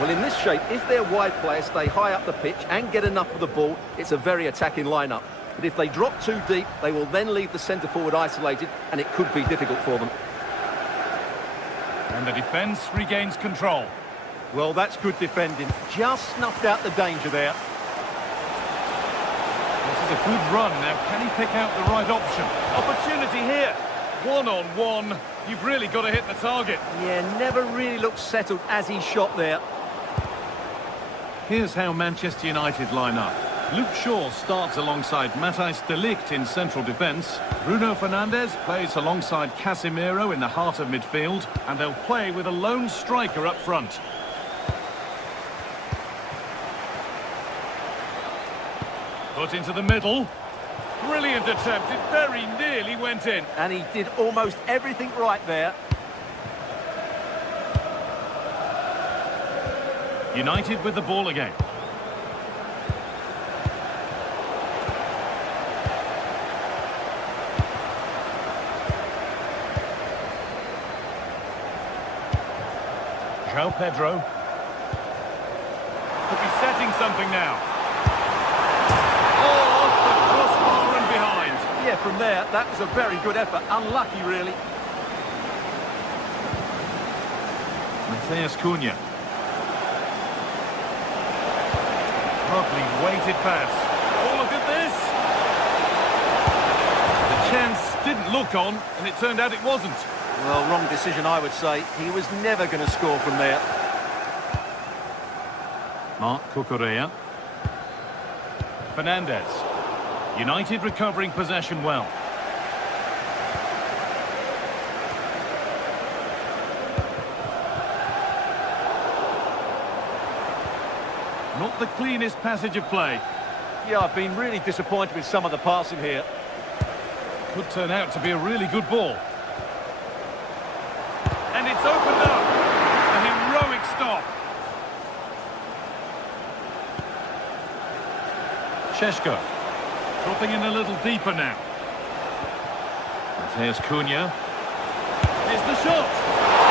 Well, in this shape, if their wide players stay high up the pitch and get enough of the ball, it's a very attacking lineup. But if they drop too deep, they will then leave the centre-forward isolated, and it could be difficult for them. And the defence regains control. Well, that's good defending. Just snuffed out the danger there. This is a good run. Now, can he pick out the right option? Opportunity here. One-on-one. You've really got to hit the target. Yeah, never really looked settled as he shot there. Here's how Manchester United line up. Luke Shaw starts alongside Matthijs de Ligt in central defence. Bruno Fernandes plays alongside Casemiro in the heart of midfield. And they'll play with a lone striker up front. Put into the middle. Brilliant attempt. It very nearly went in. And he did almost everything right there. United with the ball again. João Pedro. Could be setting something now. Oh, off the crossbar and behind. Yeah, from there, that was a very good effort. Unlucky, really. Matheus Cunha. Lovely weighted pass. Oh, look at this. The chance didn't look on, and it turned out it wasn't. Well, wrong decision, I would say. He was never going to score from there. Marc Cucurella. Fernandes. United recovering possession well. Not the cleanest passage of play. Yeah, I've been really disappointed with some of the passing here. Could turn out to be a really good ball. And it's opened up. A heroic stop. Šeško. Dropping in a little deeper now. Matheus Cunha. Here's the shot.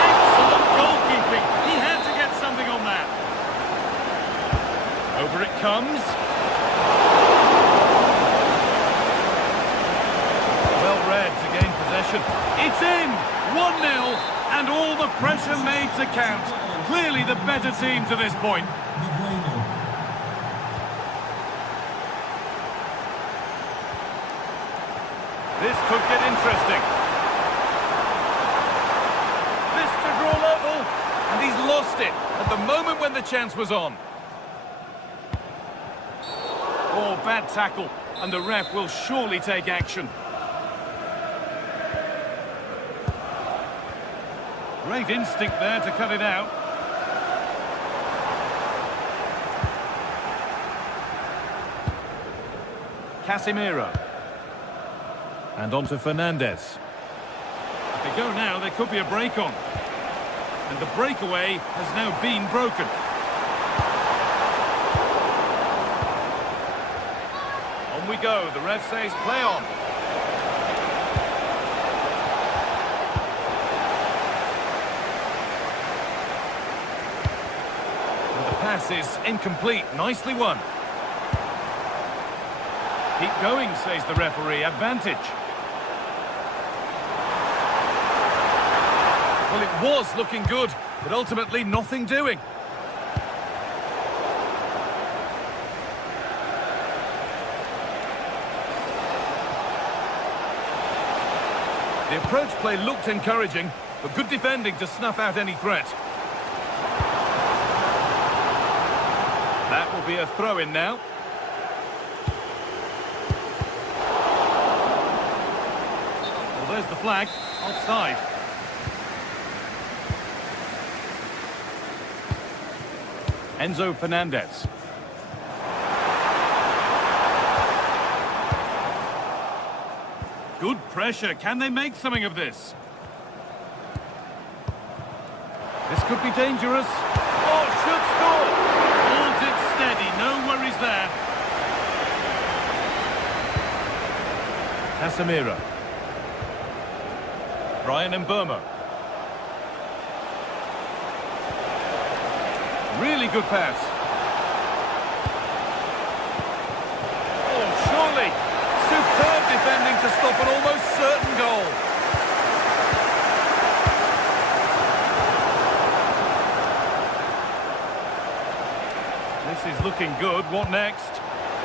Excellent goalkeeping. He had to get something on that. Over it comes. Well read to gain possession. It's in. 1-0. And all the pressure made to count. Clearly the better team to this point. This could get interesting. This to draw level. And he's lost it at the moment when the chance was on. Oh, bad tackle. And the ref will surely take action. Great instinct there to cut it out. Casemiro. And on to Fernandes. If they go now, there could be a break on. And the breakaway has now been broken. On we go. The ref says play on. Pass is incomplete. Nicely won. Keep going, says the referee. Advantage. Well, it was looking good, but ultimately nothing doing. The approach play looked encouraging, but good defending to snuff out any threat. That will be a throw-in now. Well, there's the flag. Offside. Enzo Fernandez. Good pressure. Can they make something of this? This could be dangerous. Oh, should score. Holds it steady. No worries there. Casemiro. Brian Mbeumo. Really good pass. Oh, surely. Superb defending to stop an almost certain goal. This is looking good. What next?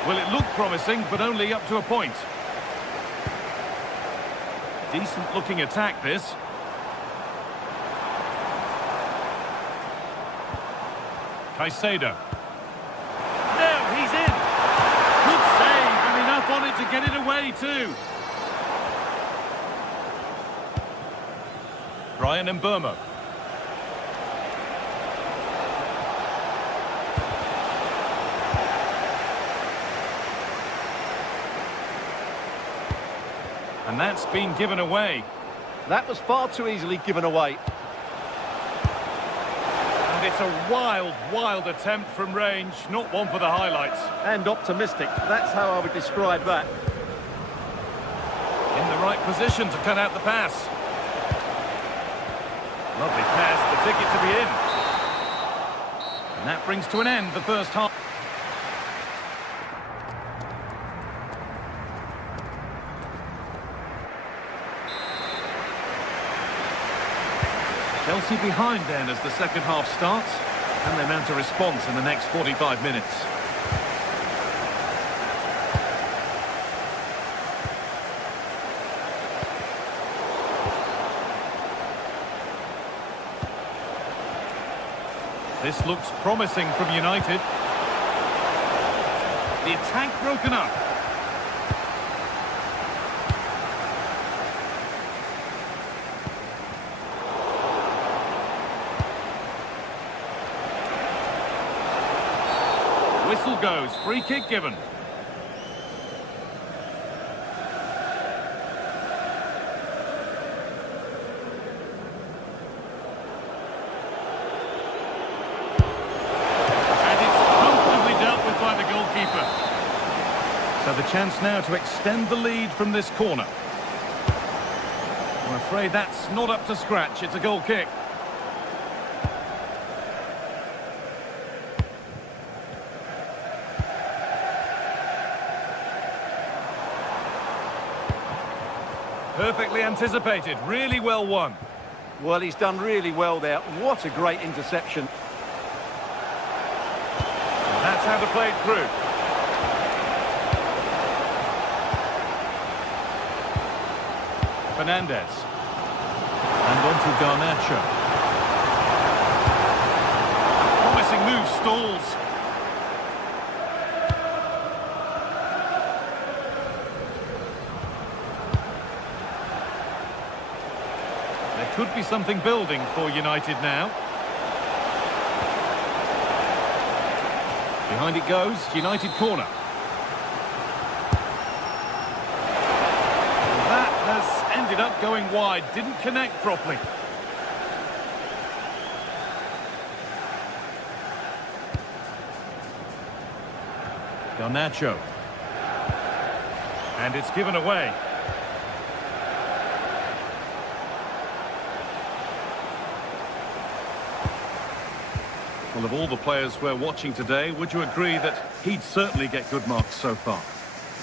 Well, it looked promising, but only up to a point. Decent looking attack, this. Caicedo. Now he's in. Good save, and enough on it to get it away too. Brian Mbeumo. And that's been given away. That was far too easily given away. And it's a wild, wild attempt from range, not one for the highlights. And optimistic. That's how I would describe that. In the right position to cut out the pass. Lovely pass, the ticket to be in. And that brings to an end the first half. Chelsea behind then as the second half starts, and they mount a response in the next 45 minutes. This looks promising from United. The attack broken up. Whistle goes, free kick given. And it's comfortably dealt with by the goalkeeper. So the chance now to extend the lead from this corner. I'm afraid that's not up to scratch, it's a goal kick. Perfectly anticipated, really well won. Well, he's done really well there. What a great interception. And that's how to play it through. Fernandez. And on to Garnacho. Promising move stalls. Could be something building for United now. Behind it goes, United corner. That has ended up going wide, didn't connect properly. Garnacho. And it's given away. Well, of all the players we're watching today, would you agree that he'd certainly get good marks so far?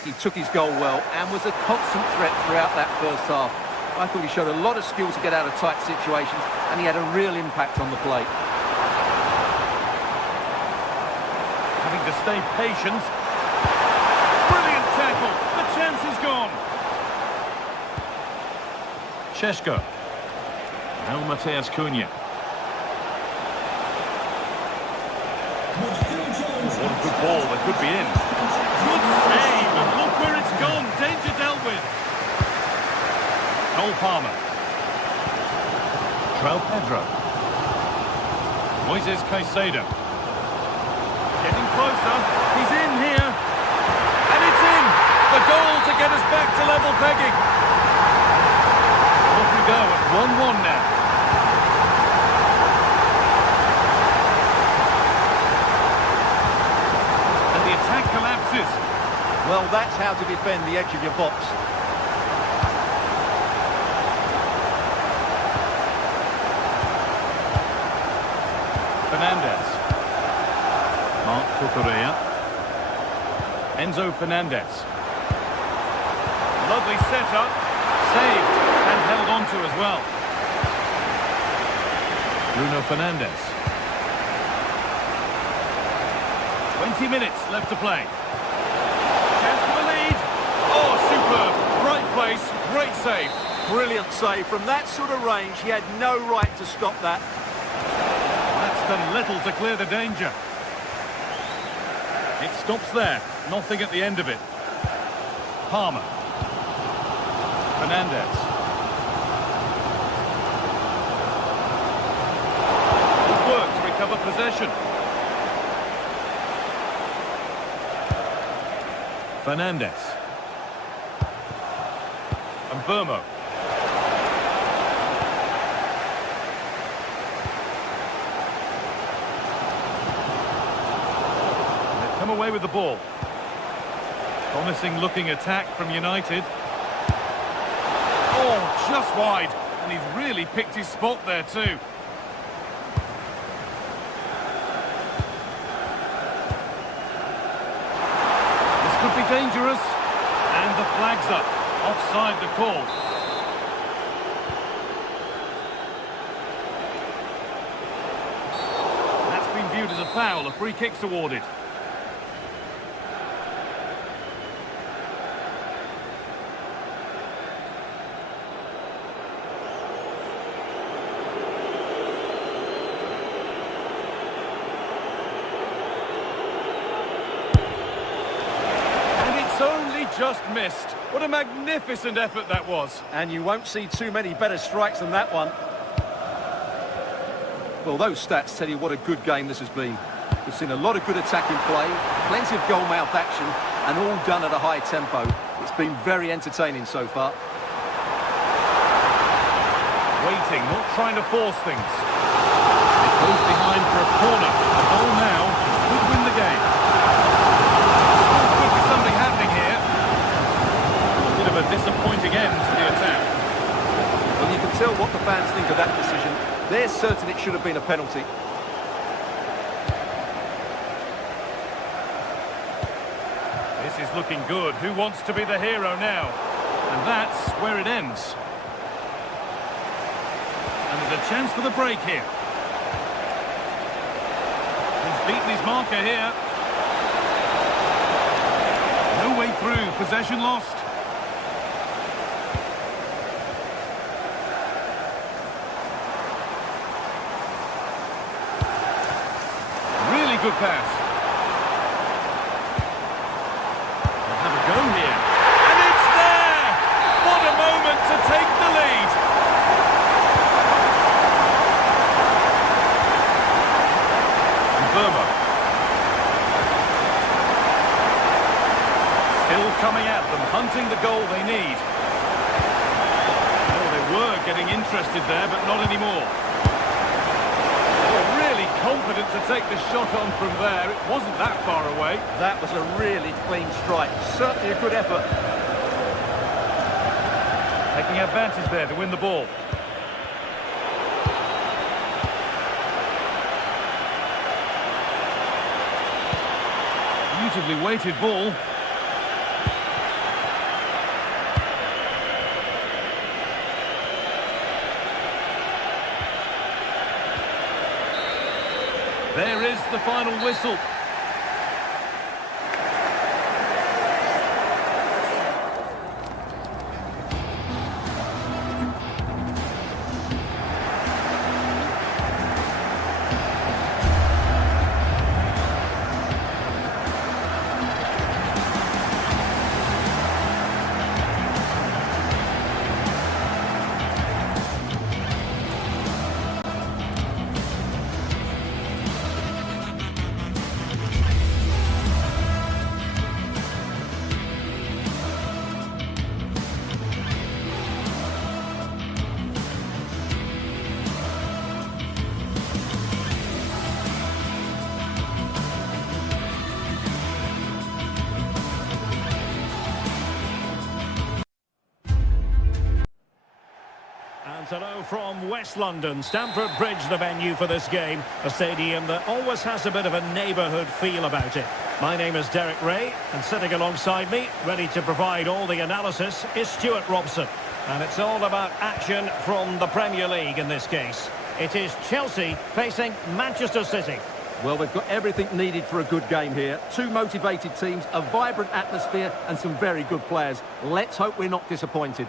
He took his goal well and was a constant threat throughout that first half. I thought he showed a lot of skill to get out of tight situations, and he had a real impact on the plate. Having to stay patient. Brilliant tackle. The chance is gone. Šeško. Now Mateus Cunha. What a good ball, they could be in. Good save, and look where it's gone. Danger dealt with. Cole Palmer. João Pedro. Moises Caicedo. Getting closer. He's in here. And it's in. The goal to get us back to level pegging. to go at 1-1 now. And the attack collapses. Well, that's how to defend the edge of your box. Fernandez. Marc Cucurella. Enzo Fernandez. Lovely setup. Saved and held on to as well. Bruno Fernandes. 20 minutes left to play. Chance for the lead. Oh, superb. Great place, great save. Brilliant save. From that sort of range, he had no right to stop that. That's done little to clear the danger. It stops there. Nothing at the end of it. Palmer. Fernandez. Good work to recover possession. Fernandez. And Burmo. They've come away with the ball. Promising looking attack from United. Oh, just wide. And he's really picked his spot there too. This could be dangerous. And the flag's up. Offside the call. That's been viewed as a foul. A free kick's awarded. Only just missed. What a magnificent effort that was. And you won't see too many better strikes than that one. Well, those stats tell you what a good game this has been. We've seen a lot of good attacking play, plenty of goal-mouth action, and all done at a high tempo. It's been very entertaining so far. Waiting, not trying to force things. It goes behind for a corner. A goal now could win the game. Could be something happening here. A bit of a disappointing end to the attack. Well, you can tell what the fans think of that decision. They're certain it should have been a penalty. This is looking good. Who wants to be the hero now? And that's where it ends. And there's a chance for the break here. He's beaten his marker here. No way through. Possession lost. Really good pass. They'll have a go here. And it's there! What a moment to take the lead. And Burma. Still coming at them, hunting the goal they need. Oh, they were getting interested there, but not anymore. Oh, really confident to take the shot on from there. It wasn't that far away. That was a really clean strike. Certainly a good effort. Taking advantage there to win the ball. Beautifully weighted ball. There is the final whistle. And hello from West London. Stamford Bridge, the venue for this game. A stadium that always has a bit of a neighbourhood feel about it. My name is Derek Ray, and sitting alongside me, ready to provide all the analysis, is Stuart Robson. And it's all about action from the Premier League in this case. It is Chelsea facing Manchester City. Well, they've got everything needed for a good game here. Two motivated teams, a vibrant atmosphere and some very good players. Let's hope we're not disappointed.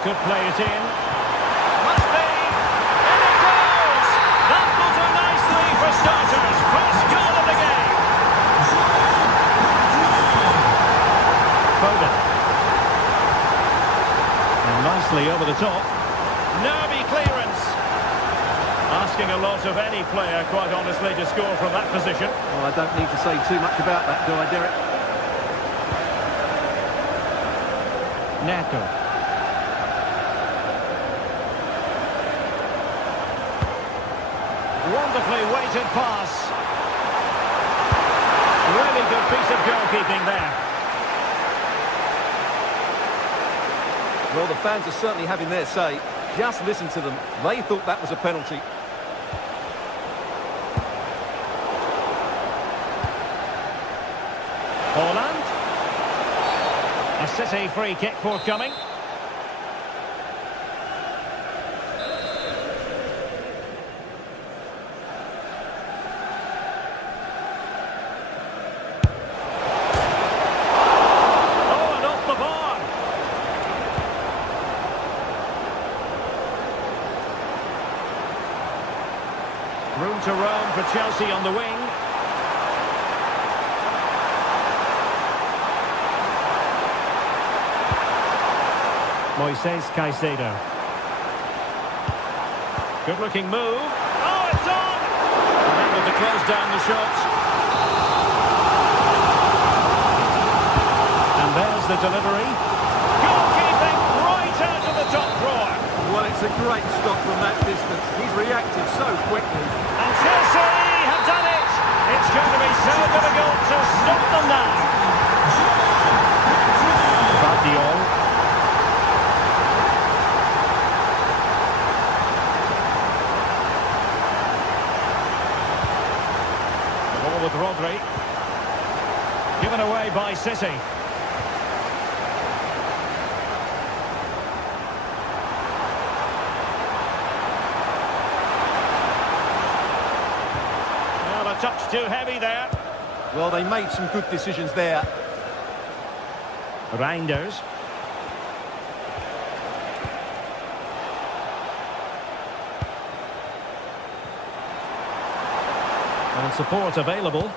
Could play it in. Must be! And it goes! That will do nicely for starters. First goal of the game. Foden. And nicely over the top. Nervy clearance. Asking a lot of any player, quite honestly, to score from that position. Well, I don't need to say too much about that, do I, Derek? Neto. Wonderfully weighted pass. Really good piece of goalkeeping there. Well, the fans are certainly having their say. Just listen to them. They thought that was a penalty. Holland. A City free kick forthcoming. Room to roam for Chelsea on the wing. Moises Caicedo. Good-looking move. Oh, it's on! Able to close down the shot. And there's the delivery. Goalkeeping right out of the top drawer. Well, it's a great stop from that distance. He's reacted so quickly. And Chelsea have done it! It's going to be so difficult to stop them now. Vardiol. The ball with Rodri. Given away by City. Touch too heavy there. Well, they made some good decisions there. Reinders. And support available.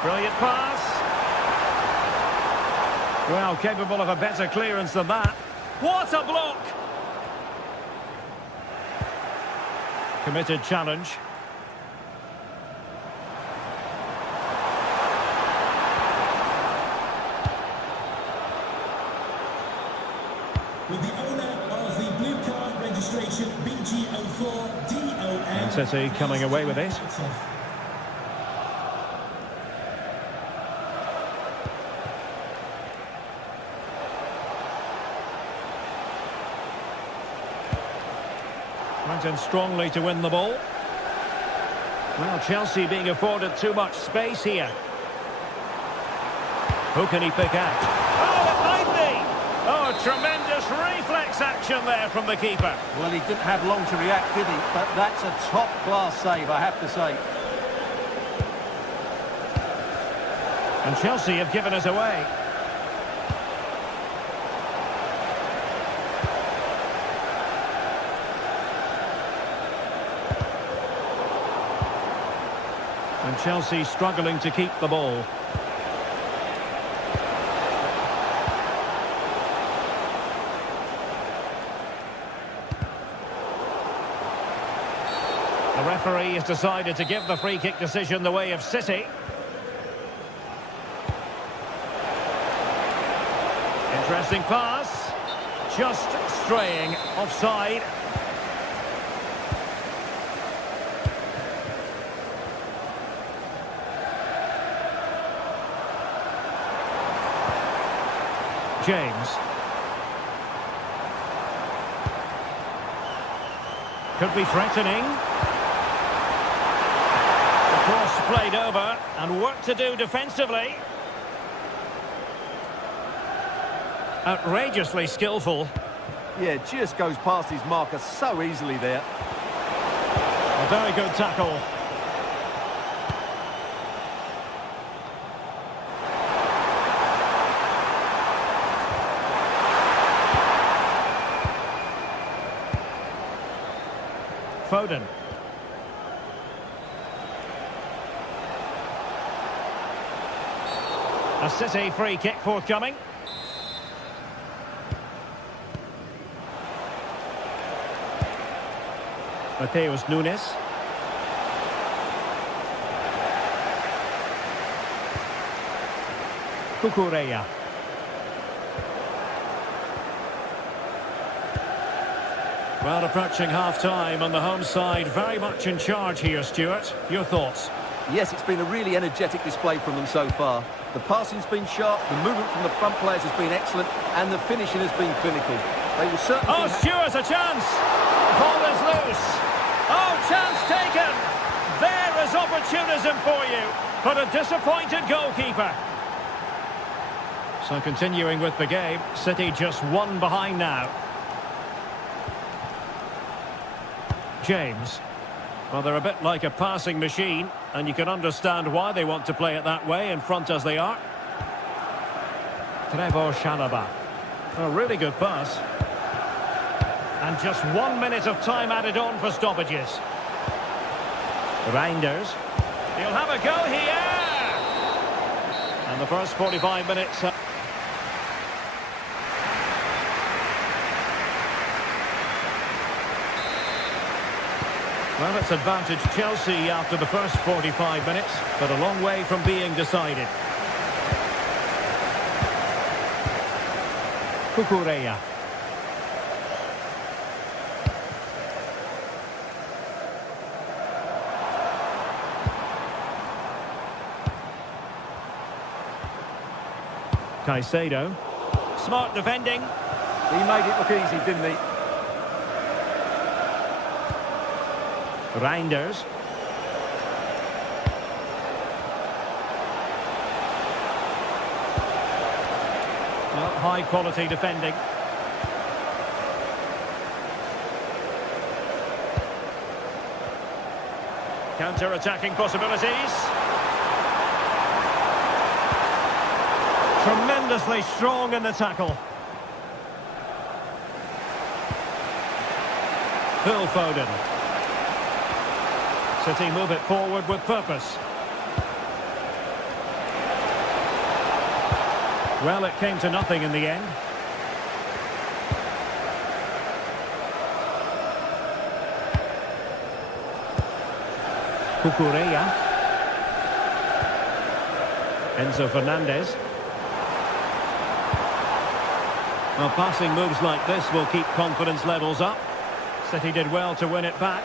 Brilliant pass. Well, capable of a better clearance than that. What a block! Committed challenge. With the owner of the blue card registration BG04DOM. And City coming away with it. Went in strongly to win the ball. Well, Chelsea being afforded too much space here. Who can he pick out? Oh, it might be! Oh, tremendous reflex action there from the keeper. Well, he didn't have long to react, did he? But that's a top-class save, I have to say. And Chelsea have given us away. And Chelsea struggling to keep the ball. The referee has decided to give the free kick decision the way of City. Interesting pass. Just straying offside. James. Could be threatening. The cross played over, and work to do defensively. Outrageously skillful. Yeah, just goes past his marker so easily there. A very good tackle. Foden. A City free kick forthcoming. Mateus Nunes. Cucurella. Well, approaching half-time on the home side, very much in charge here, Stuart. Your thoughts? Yes, it's been a really energetic display from them so far. The passing's been sharp, the movement from the front players has been excellent, and the finishing has been clinical. They will certainly... Oh, Stuart, a chance! Ball is loose. Oh, chance taken! There is opportunism for you, but a disappointed goalkeeper. So continuing with the game, City just one behind now. James. Well, they're a bit like a passing machine, and you can understand why they want to play it that way, in front as they are. Trevor Chalobah. A really good pass. And just 1 minute of time added on for stoppages. Reinders. He'll have a go here! And the first 45 minutes... Well, it's advantage Chelsea after the first 45 minutes, but a long way from being decided. Cucurella. Caicedo. Smart defending. He made it look easy, didn't he? Reinders. Well, high quality defending. Counter-attacking possibilities. Tremendously strong in the tackle. Phil Foden. City move it forward with purpose. Well, it came to nothing in the end. Cucurella. Enzo Fernandez. Well, passing moves like this will keep confidence levels up. City did well to win it back.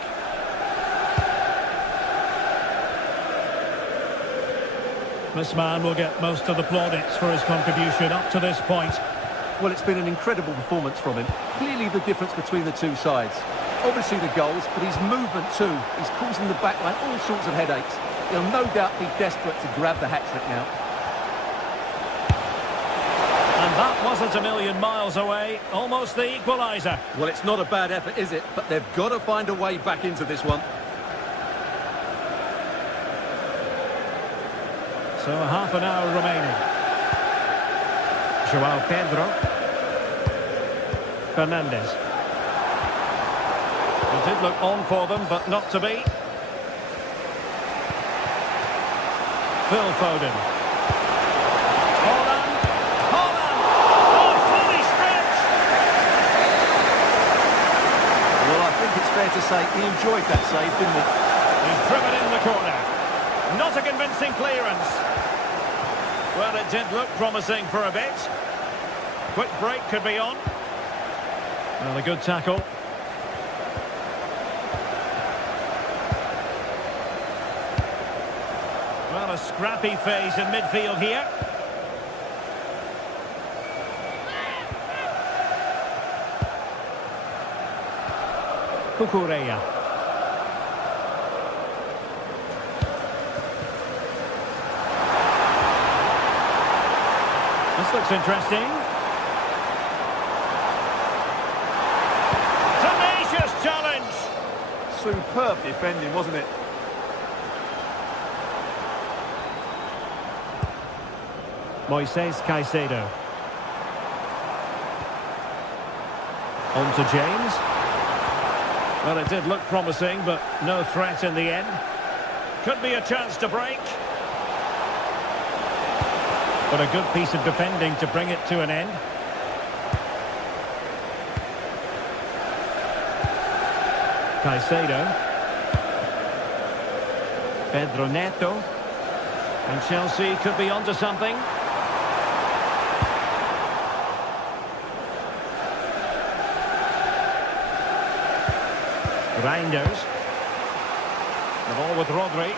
This man will get most of the plaudits for his contribution up to this point. Well, it's been an incredible performance from him. Clearly the difference between the two sides. Obviously the goals, but his movement too. He's causing the backline all sorts of headaches. He'll no doubt be desperate to grab the hat-trick now. And that wasn't a million miles away. Almost the equaliser. Well, it's not a bad effort, is it? But they've got to find a way back into this one. So half an hour remaining. João Pedro. Fernandez. It did look on for them, but not to be. Phil Foden. Holland. Holland! Oh, fully stretched! Well, I think it's fair to say he enjoyed that save, didn't he? He's driven in the corner. Not a convincing clearance. Well, it did look promising for a bit. Quick break could be on. Well, a good tackle. Well, a scrappy phase in midfield here. Cucurella. This looks interesting. Tenacious challenge. Superb defending, wasn't it? Moises Caicedo. On to James. Well, it did look promising, but no threat in the end. Could be a chance to break. But a good piece of defending to bring it to an end. Caicedo. Pedro Neto. And Chelsea could be onto something. Reinders. The ball with Rodri.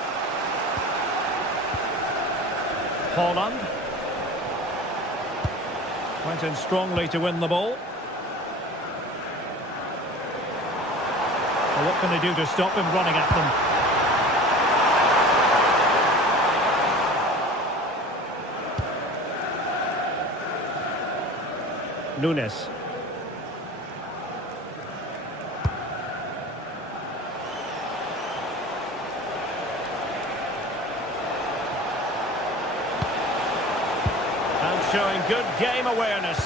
Holland. Went in strongly to win the ball. Well, what can they do to stop him running at them? Nunes. And showing good game awareness.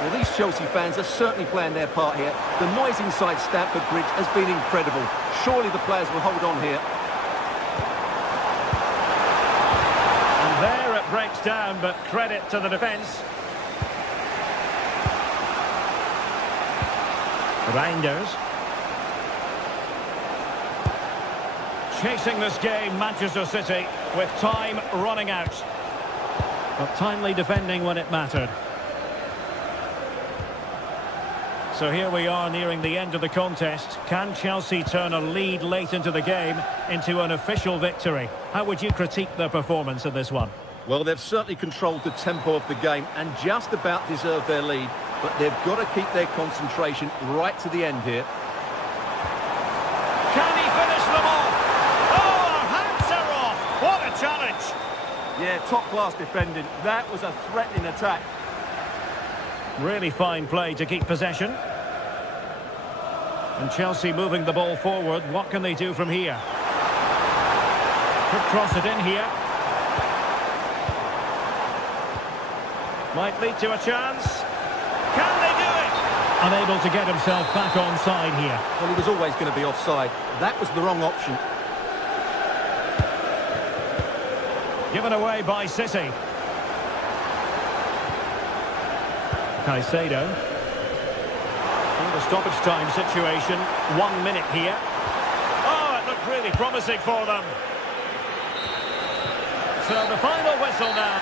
Well, these Chelsea fans are certainly playing their part here. The noise inside Stamford Bridge has been incredible. Surely the players will hold on here. And there it breaks down, but credit to the defence. Reinders. Chasing this game, Manchester City, with time running out. But timely defending when it mattered. So here we are nearing the end of the contest. Can Chelsea turn a lead late into the game into an official victory? How would you critique their performance in this one? Well, they've certainly controlled the tempo of the game and just about deserved their lead. But they've got to keep their concentration right to the end here. Can he finish them off? Oh, our hands are off! What a challenge! Yeah, top-class defending. That was a threatening attack. Really fine play to keep possession. And Chelsea moving the ball forward. What can they do from here? Could cross it in here. Might lead to a chance. Can they do it? Unable to get himself back onside here. Well, he was always going to be offside. That was the wrong option. Given away by City. Caicedo. In the stoppage time situation. 1 minute here. Oh, it looked really promising for them. So the final whistle now.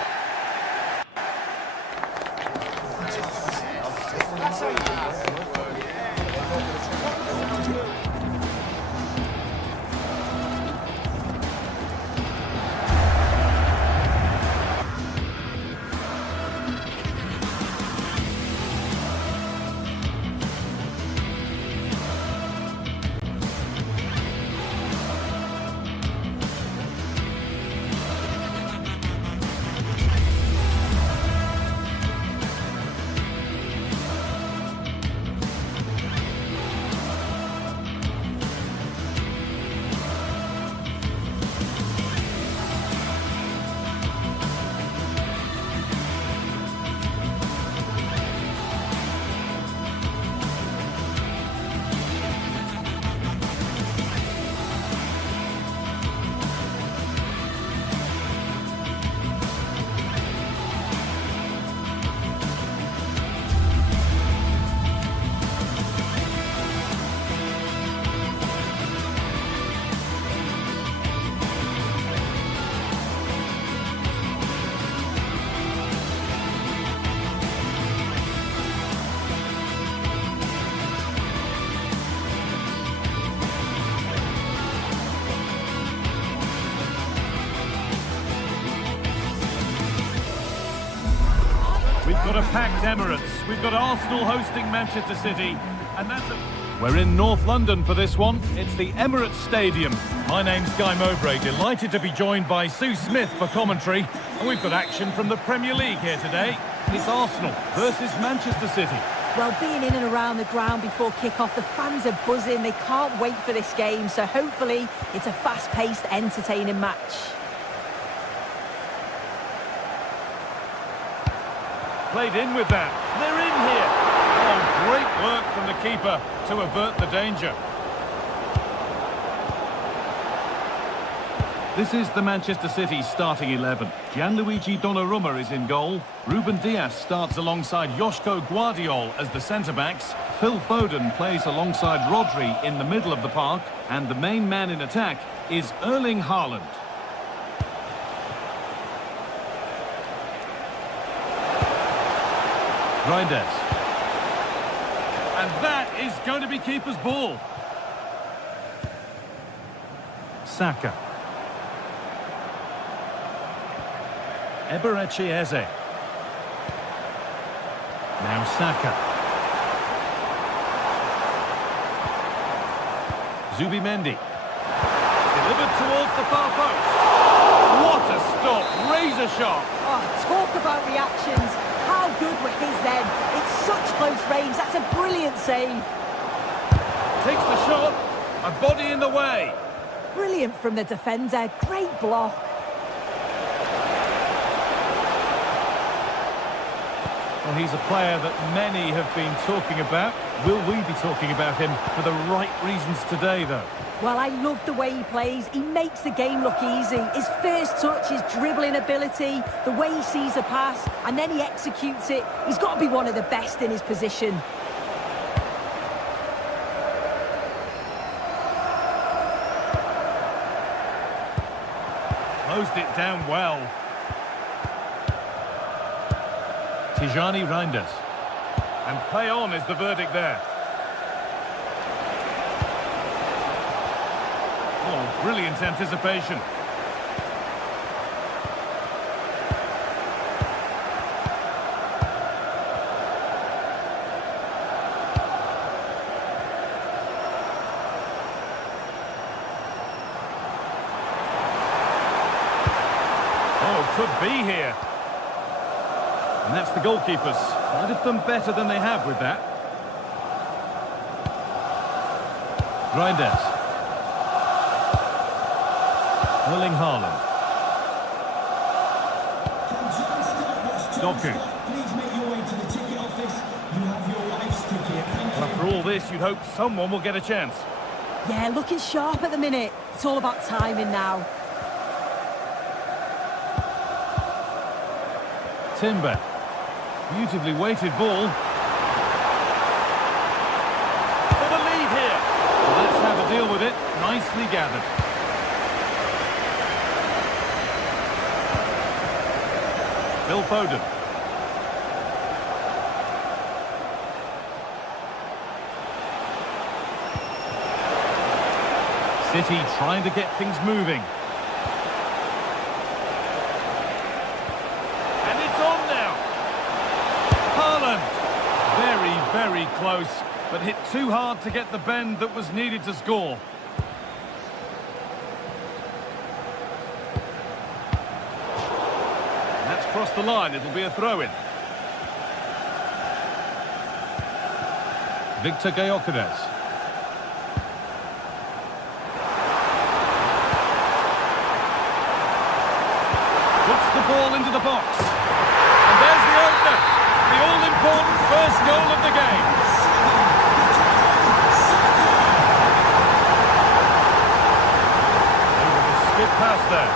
We've got a packed Emirates. We've got Arsenal hosting Manchester City, and that's a... We're in North London for this one. It's the Emirates Stadium. My name's Guy Mowbray, delighted to be joined by Sue Smith for commentary. And we've got action from the Premier League here today. It's Arsenal versus Manchester City. Well, being in and around the ground before kick-off, the fans are buzzing. They can't wait for this game, so hopefully it's a fast-paced, entertaining match. Played in with that. They're in here. Oh, great work from the keeper to avert the danger. This is the Manchester City starting 11. Gianluigi Donnarumma is in goal. Ruben Dias starts alongside Joško Guardiol as the centre-backs. Phil Foden plays alongside Rodri in the middle of the park. And the main man in attack is Erling Haaland. Reinders. And that is going to be keeper's ball. Saka. Eberechi Eze. Now Saka. Zubimendi. Delivered towards the far post. What a stop. Razor sharp. Oh, talk about reactions. How good were his then? It's such close range. That's a brilliant save. Takes the shot. A body in the way. Brilliant from the defender. Great block. Well, he's a player that many have been talking about. Will we be talking about him for the right reasons today, though? Well, I love the way he plays. He makes the game look easy. His first touch, his dribbling ability, the way he sees a pass, and then he executes it. He's got to be one of the best in his position. Closed it down well. Tijani Reinders. And play on is the verdict there. Oh, brilliant anticipation. Oh, could be here. And that's the goalkeepers. Might have done better than they have with that. Reinders. Erling Haaland. Doku. Please make your way to the ticket office. You have your wife's ticket. Well, after all this, you'd hope someone will get a chance. Yeah, looking sharp at the minute. It's all about timing now. Timber. Beautifully weighted ball. For the lead here. Well, let's have a deal with it. Nicely gathered. Phil Foden. City trying to get things moving. And it's on now. Haaland. Very, very close, but hit too hard to get the bend that was needed to score. That's crossed the line. It'll be a throw-in. Victor Gyökeres. Puts the ball into the box. And there's the opener. The all-important first goal of the game. Able to skip past there.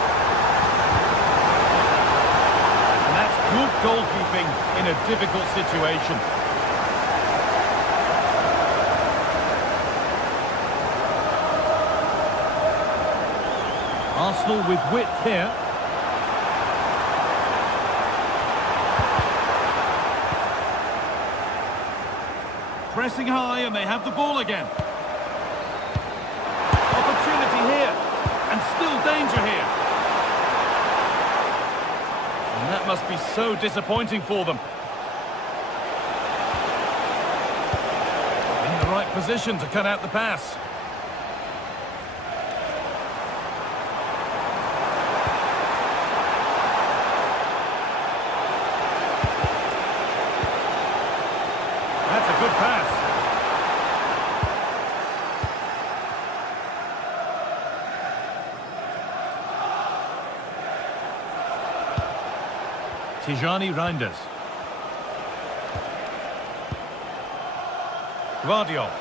And that's good goalkeeping in a difficult situation. Arsenal with width here. Pressing high and they have the ball again. Opportunity here. And still danger here. And that must be so disappointing for them. In the right position to cut out the pass. That's a good pass. Tijani Reinders. Guardiola.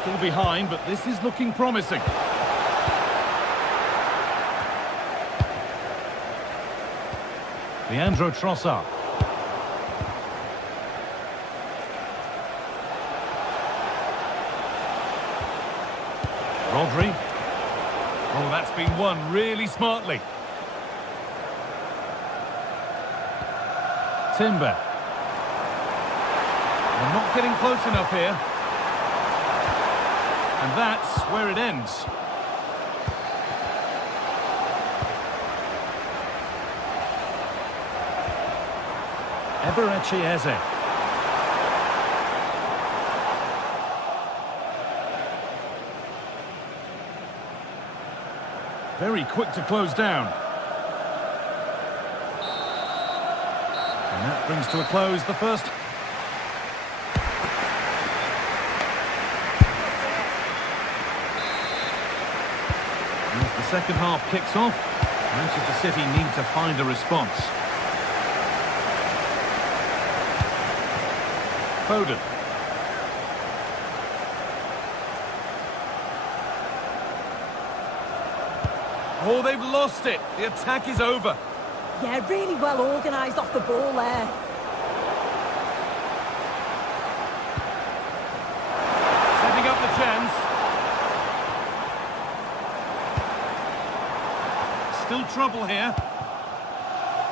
Still behind, but this is looking promising. Leandro Trossard. Rodri. Oh, that's been won really smartly. Timber. They're not getting close enough here. And that's where it ends. Eberechi Eze. Very quick to close down. And that brings to a close the first. As the second half kicks off, Manchester City need to find a response. Foden. Oh, they've lost it. The attack is over. Yeah, really well organised off the ball there. Setting up the chance. Still trouble here.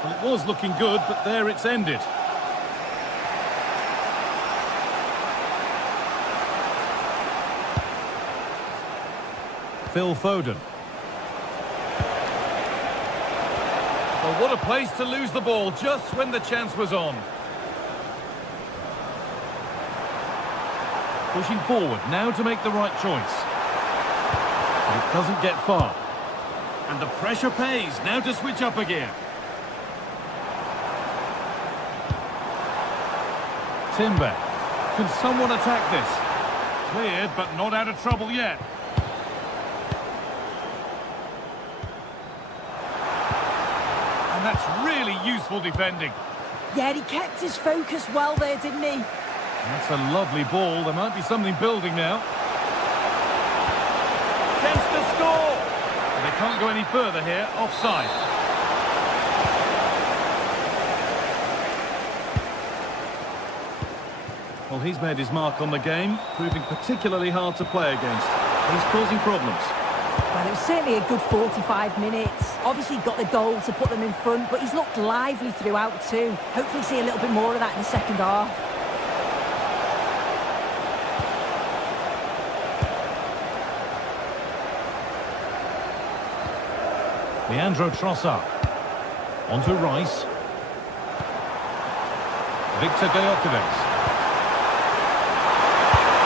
Well, it was looking good, but there it's ended. Phil Foden. Well, what a place to lose the ball just when the chance was on. Pushing forward now to make the right choice. But it doesn't get far. And the pressure pays. Now to switch up again. Timber. Can someone attack this? Cleared, but not out of trouble yet. And that's really useful defending. Yeah, he kept his focus well there, didn't he? That's a lovely ball. There might be something building now. Chance to score! And they can't go any further here. Offside. Well, he's made his mark on the game, proving particularly hard to play against. He's causing problems. Well, it was certainly a good 45 minutes. Obviously got the goal to put them in front, but he's looked lively throughout too. Hopefully see a little bit more of that in the second half. Leandro Trossard. Onto Rice. Victor Gyokovic.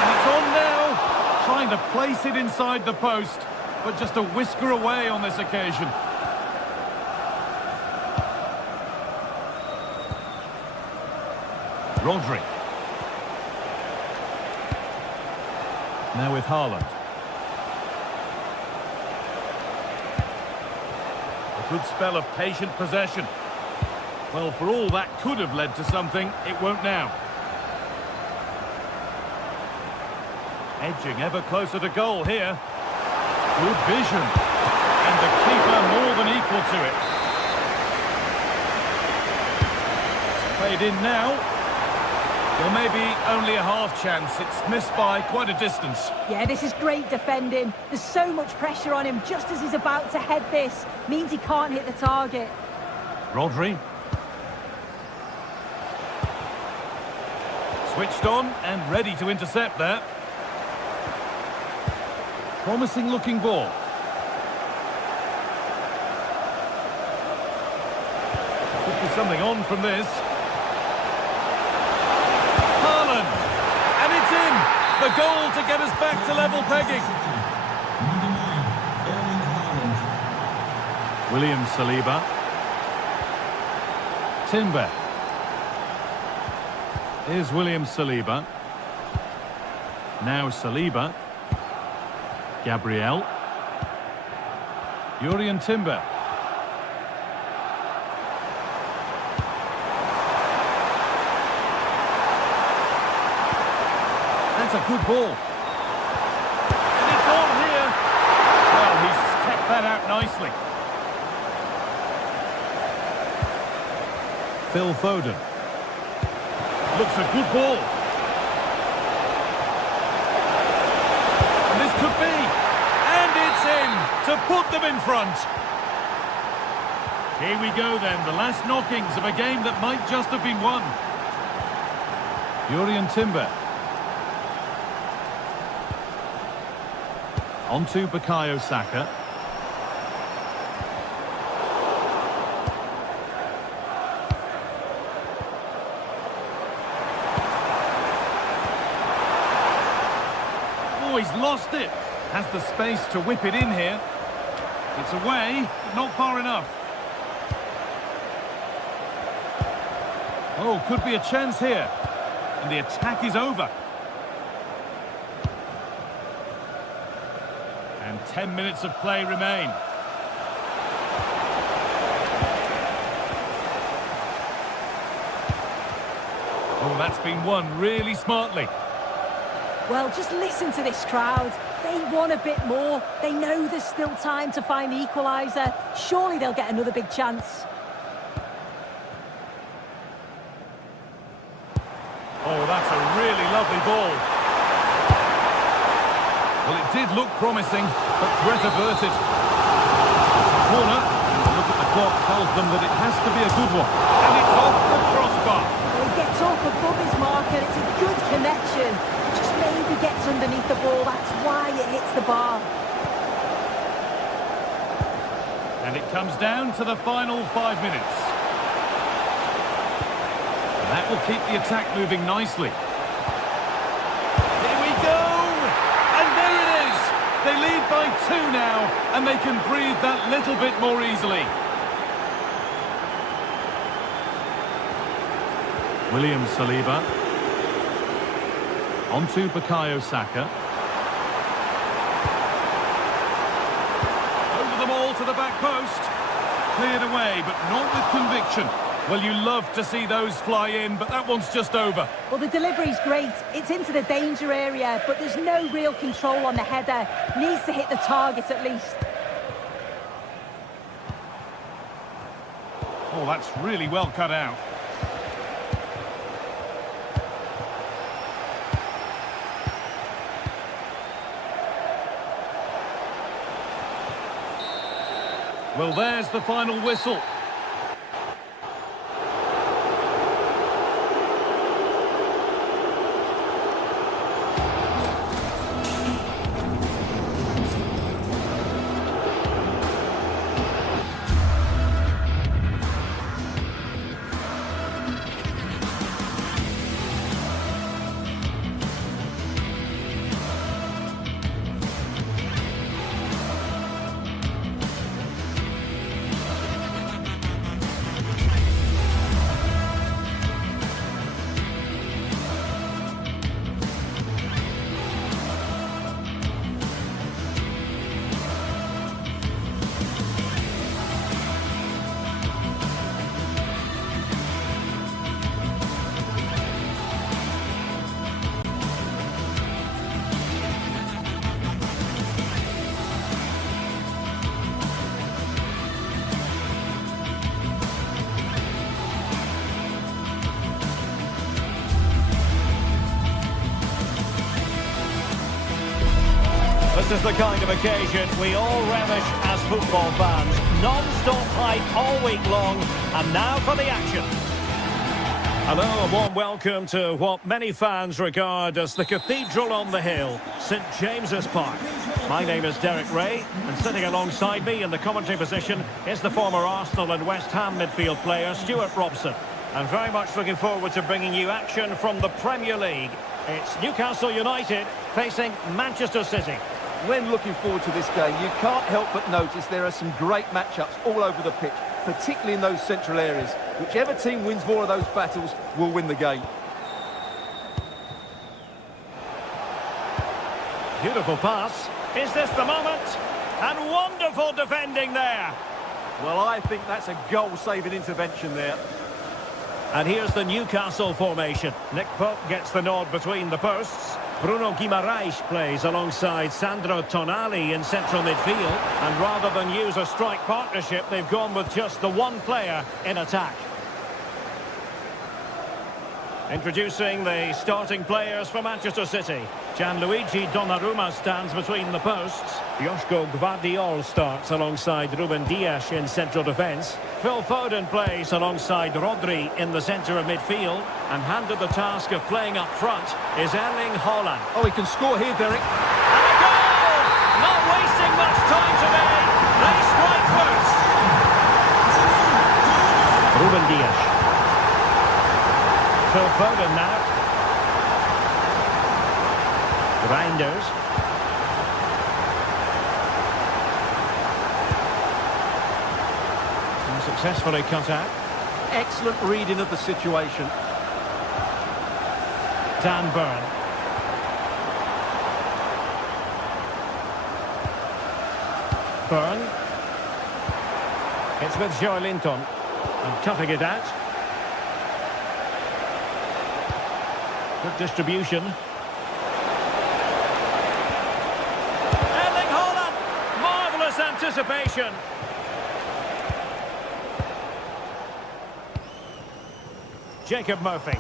And it's on now. Trying to place it inside the post, but just a whisker away on this occasion. Rodri. Now with Haaland. A good spell of patient possession. Well, for all that could have led to something, it won't now. Edging ever closer to goal here. Good vision. And the keeper more than equal to it. It's played in now. Well, maybe only a half chance. It's missed by quite a distance. Yeah, this is great defending. There's so much pressure on him just as he's about to head this. Means he can't hit the target. Rodri. Switched on and ready to intercept there. Promising looking ball. Could be something on from this. Haaland! And it's in! The goal to get us back to level pegging. William Saliba. Timber. Here's William Saliba. Now Saliba. Gabriel. Jurrien Timber. That's a good ball. And it's on here. Well, he's kept that out nicely. Phil Foden. Looks a good ball. And this could be. And it's in to put them in front. Here we go then, the last knockings of a game that might just have been won. Jurrien Timber. On to Bukayo Saka. Oh, he's lost it. Has the space to whip it in here. It's away, but not far enough. Oh, could be a chance here. And the attack is over. And 10 minutes of play remain. Oh, that's been won really smartly. Well, just listen to this crowd. They want a bit more. They know there's still time to find the equaliser. Surely they'll get another big chance. Oh, that's a really lovely ball. Well, it did look promising, but threat averted. Corner, and a look at the clock tells them that it has to be a good one. And it's off the crossbar. He gets up above his marker. It's a good connection. Just maybe gets underneath the ball. That's why it hits the bar. And it comes down to the final 5 minutes. And that will keep the attack moving nicely. Here we go! And there it is! They lead by 2 now, and they can breathe that little bit more easily. William Saliba. On to Bukayo Saka. Over the ball to the back post. Cleared away, but not with conviction. Well, you love to see those fly in, but that one's just over. Well, the delivery's great. It's into the danger area, but there's no real control on the header. Needs to hit the target at least. Oh, that's really well cut out. Well, there's the final whistle. This is the kind of occasion we all relish as football fans. Non-stop hype all week long, and now for the action. Hello, a warm welcome to what many fans regard as the cathedral on the hill, St James's Park. My name is Derek Ray, and sitting alongside me in the commentary position is the former Arsenal and West Ham midfield player, Stuart Robson. And very much looking forward to bringing you action from the Premier League. It's Newcastle United facing Manchester City. When looking forward to this game, you can't help but notice there are some great matchups all over the pitch, particularly in those central areas. Whichever team wins more of those battles will win the game. Beautiful pass. Is this the moment? And wonderful defending there. Well, I think that's a goal-saving intervention there. And here's the Newcastle formation. Nick Pope gets the nod between the posts. Bruno Guimaraes plays alongside Sandro Tonali in central midfield. And rather than use a strike partnership, they've gone with just the one player in attack. Introducing the starting players for Manchester City. Gianluigi Donnarumma stands between the posts. Joško Gvardiol starts alongside Ruben Dias in central defence. Phil Foden plays alongside Rodri in the centre of midfield. And handed the task of playing up front is Erling Haaland. Oh, he can score here, Derek. And a goal! Not wasting much time today. They strike first. Ruben Dias. Phil Foden now. Reinders. And successfully cut out. Excellent reading of the situation. Dan Burn. Burn. It's with Joe Linton. And cutting it out. Good distribution. Erling Haaland! Marvellous anticipation. Jacob Murphy.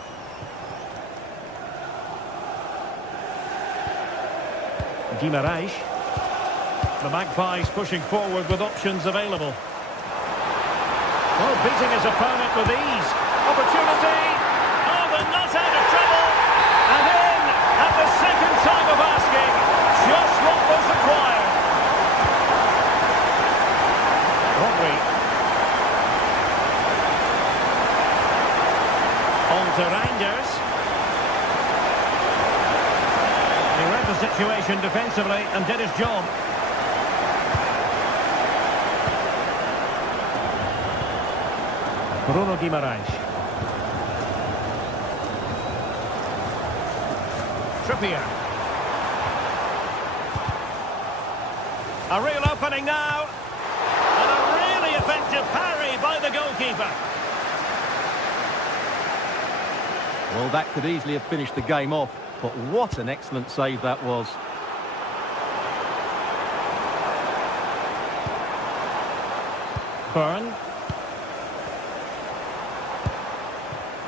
Guimaraes. The Magpies pushing forward with options available. Oh, beating his opponent with ease. Opportunity. Oh, but not out of trouble. And in at the second time of asking. Just what was required. Rodri. On to Reinders. He read the situation defensively and did his job. Bruno Guimaraes. Trippier. A real opening now. And a really effective parry by the goalkeeper. Well, that could easily have finished the game off, but what an excellent save that was. Burn.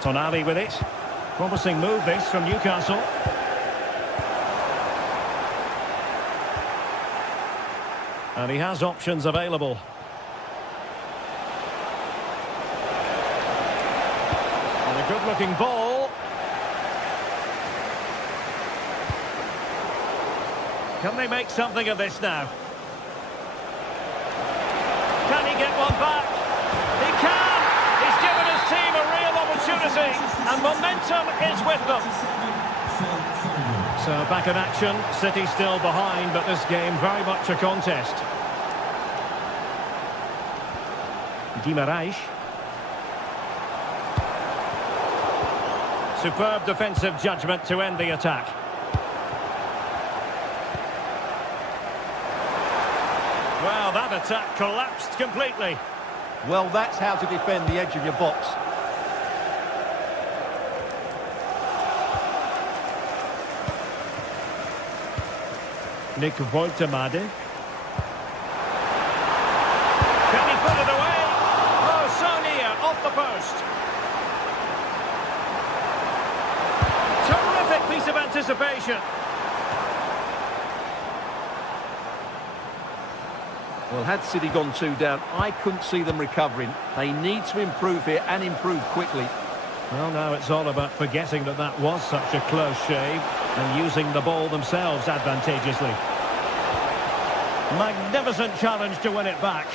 Tonali with it. Promising move this from Newcastle. And he has options available. And a good-looking ball. Can they make something of this now? Can he get one back? He can! He's given his team a real opportunity, and momentum is with them. So back in action, City still behind, but this game very much a contest. Guimaraes. Superb defensive judgment to end the attack. Well, that attack collapsed completely. Well, that's how to defend the edge of your box. Nick Woltemade. Can he put it away? Oh, so near, off the post. Terrific piece of anticipation. Well, had City gone 2 down, I couldn't see them recovering. They need to improve here and improve quickly. Well, now it's all about forgetting that that was such a close shave and using the ball themselves advantageously. Magnificent challenge to win it back.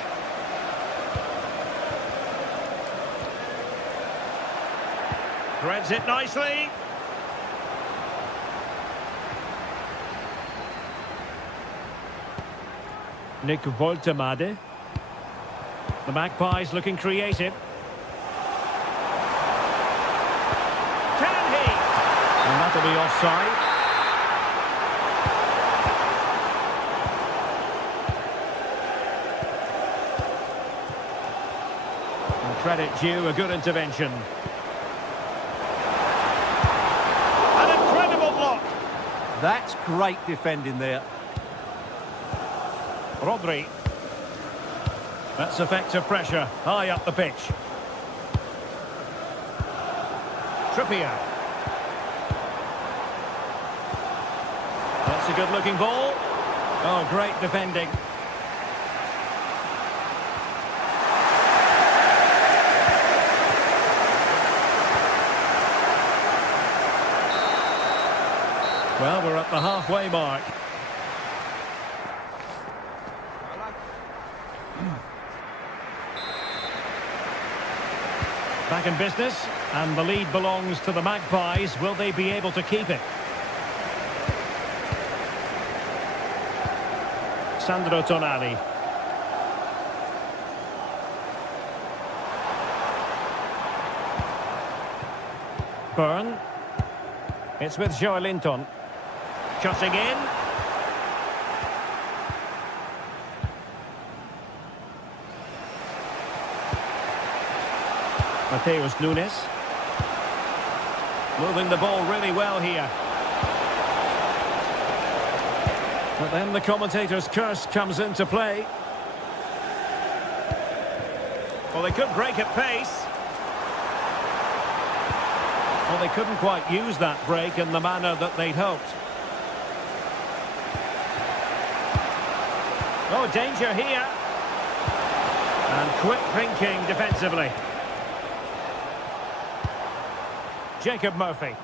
Threads it nicely. Nick Woltemade. The Magpies looking creative. Can he? And that'll be offside. And credit due, a good intervention. An incredible block. That's great defending there. Rodri. That's effective pressure, high up the pitch. Trippier. That's a good-looking ball. Oh, great defending. Well, we're at the halfway mark. Back in business, and the lead belongs to the Magpies. Will they be able to keep it? Sandro Tonali. Byrne. It's with Joelinton. Cutting in. Mateus Nunes. Moving the ball really well here. But then the commentator's curse comes into play. Well, they could break at pace. Well, they couldn't quite use that break in the manner that they'd hoped. Oh, danger here. And quick thinking defensively. Jacob Murphy.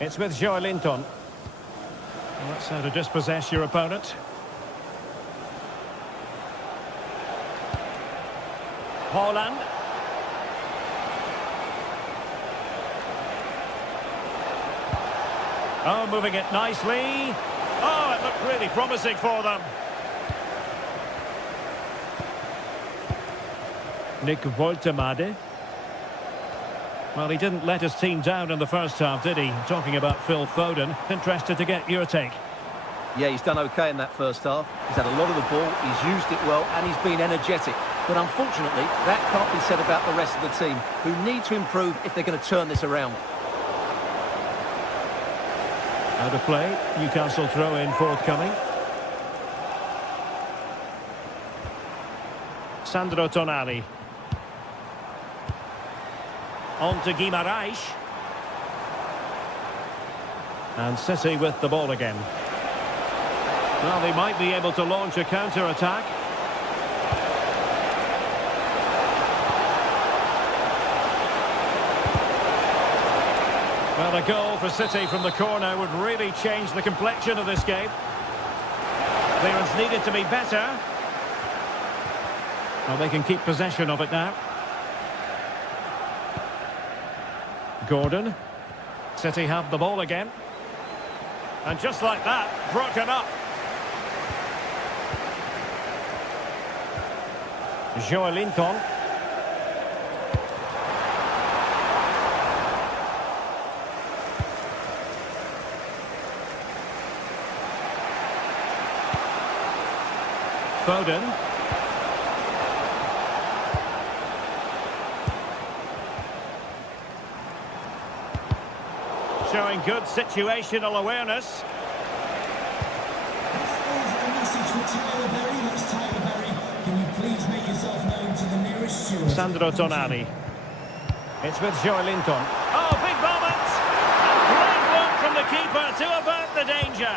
It's with Joelinton. Well, that's how to dispossess your opponent. Haaland. Oh, moving it nicely. Oh, it looked really promising for them. Nick Woltemade. Well, he didn't let his team down in the first half, did he? Talking about Phil Foden. Interested to get your take. Yeah, he's done okay in that first half. He's had a lot of the ball, he's used it well, and he's been energetic. But unfortunately, that can't be said about the rest of the team, who need to improve if they're going to turn this around. Out of play. Newcastle throw-in forthcoming. Sandro Tonali. On to Guimarães. And City with the ball again. Well, they might be able to launch a counter-attack. Well, a goal for City from the corner would really change the complexion of this game. Clearance needed to be better. Well, they can keep possession of it now. Gordon. City have the ball again. And just like that, broken up. Joelinton. Foden. Showing good situational awareness. This is a message for Tyler Berry. That's Tyler Berry. Can you please make yourself known to the nearest steward? Sandro Tonali. It's with Joelinton. Oh, big moment! And great work from the keeper to avert the danger.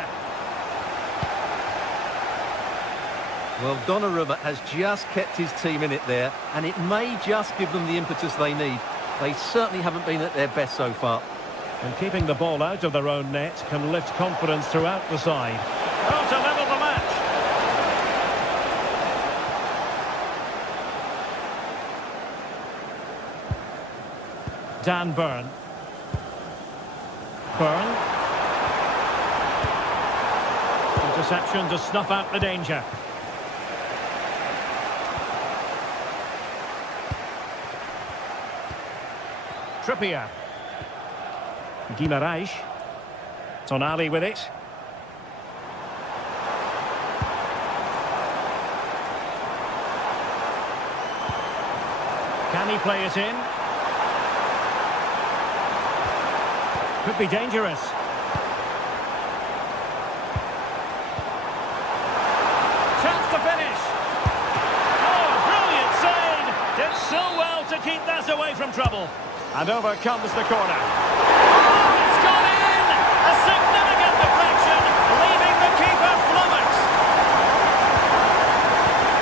Well, Donnarumma has just kept his team in it there, and it may just give them the impetus they need. They certainly haven't been at their best so far. And keeping the ball out of their own net can lift confidence throughout the side. Oh, to level the match. Dan Byrne. Byrne. interception to snuff out the danger. Trippier. Guimarães. Tonali with it. Can he play it in? Could be dangerous. Chance to finish. Oh, brilliant save! Did so well to keep that away from trouble. And over comes the corner. Oh, it's gone in! A significant deflection, leaving the keeper flummoxed.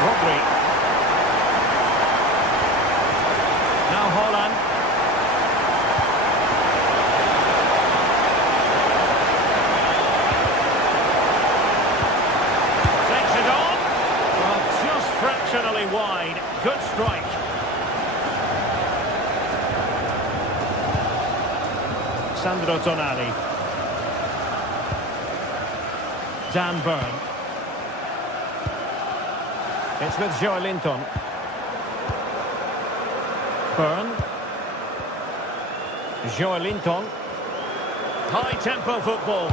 Rodri. Now Haaland. Takes it on. Well, just fractionally wide. Good strike. Sandro Tonali. Dan Burn. It's with Joelinton. Burn. Joelinton. High-tempo football.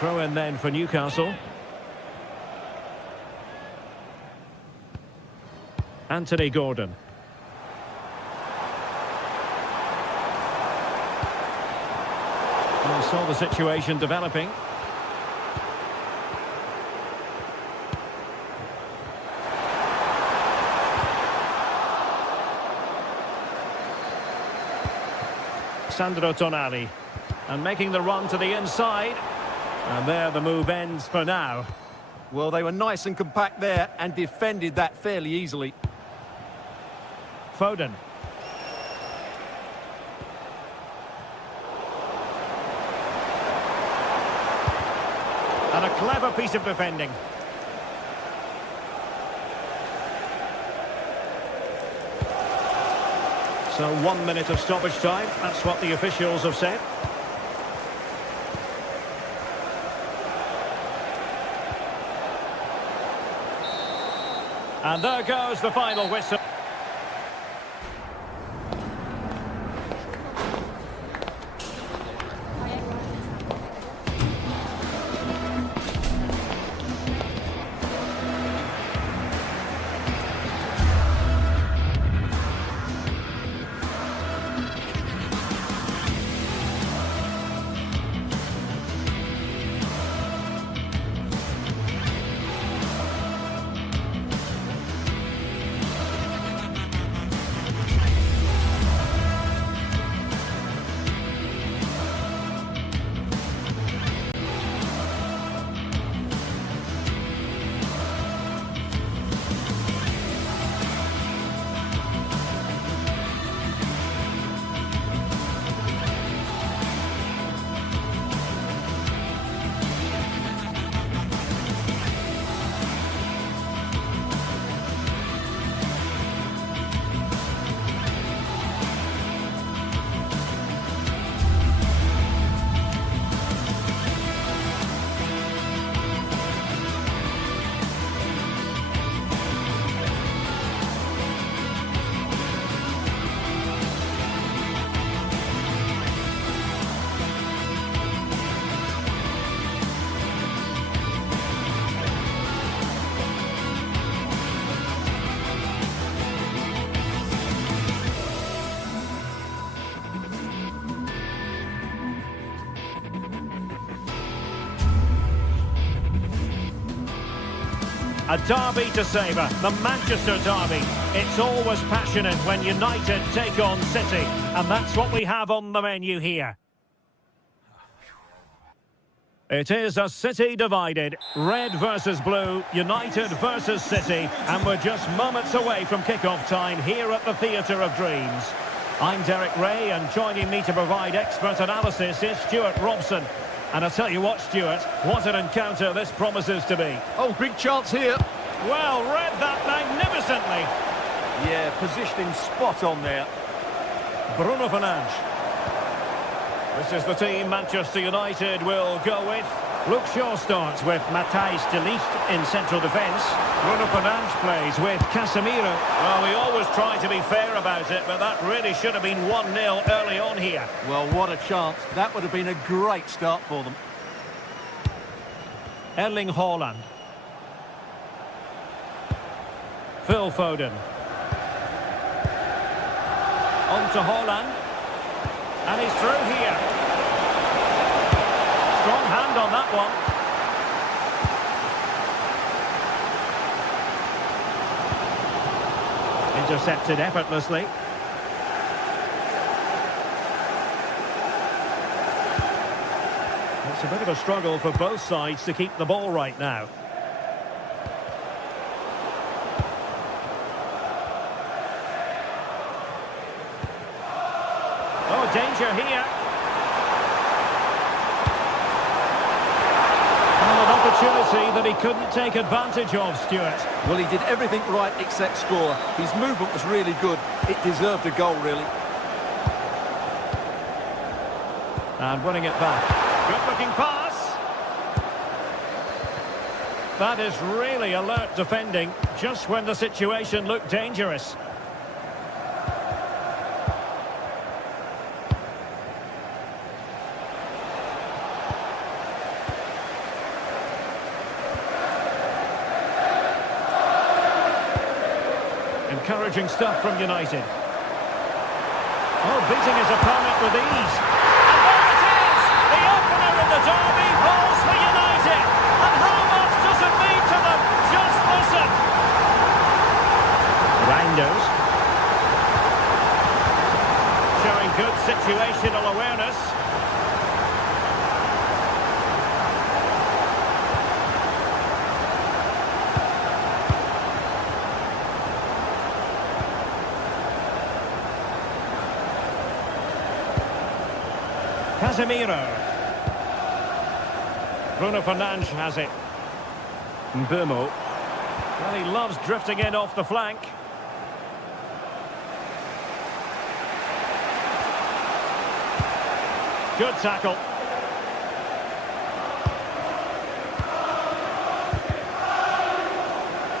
Throw in then for Newcastle. Anthony Gordon. We saw the situation developing. Sandro Tonali. And making the run to the inside. And there the move ends for now. Well, they were nice and compact there and defended that fairly easily. Foden. And a clever piece of defending. So 1 minute of stoppage time. That's what the officials have said. And there goes the final whistle. A derby to savour, the Manchester derby. It's always passionate when United take on City, and that's what we have on the menu here. It is a City divided, red versus blue, United versus City, and we're just moments away from kick-off time here at the Theatre of Dreams. I'm Derek Ray, and joining me to provide expert analysis is Stuart Robson. And I'll tell you what, Stuart, what an encounter this promises to be. Oh, big chance here. Well, read that magnificently. Yeah, positioning spot on there. Bruno Fernandes. This is the team Manchester United will go with. Luke Shaw starts with Matthijs de Ligt in central defence. Bruno Fernandes plays with Casemiro. Well, we always try to be fair about it, but that really should have been 1-0 early on here. Well, what a chance. That would have been a great start for them. Erling Haaland. Phil Foden. On to Haaland. And he's through here. Strong hand on that one. Intercepted effortlessly. It's a bit of a struggle for both sides to keep the ball right now. Oh, danger here. An opportunity that he couldn't take advantage of, Stuart. Well, he did everything right except score. His movement was really good. It deserved a goal, really. And winning it back. Good-looking pass. That is really alert defending, just when the situation looked dangerous. Encouraging stuff from United. Oh, beating his opponent with ease. And there it is! The opener in the derby falls for United. And how much does it mean to them? Just listen. Reinders. Showing good situational awareness. Casemiro. Bruno Fernandes has it. Mbeumo. Well, he loves drifting in off the flank. Good tackle.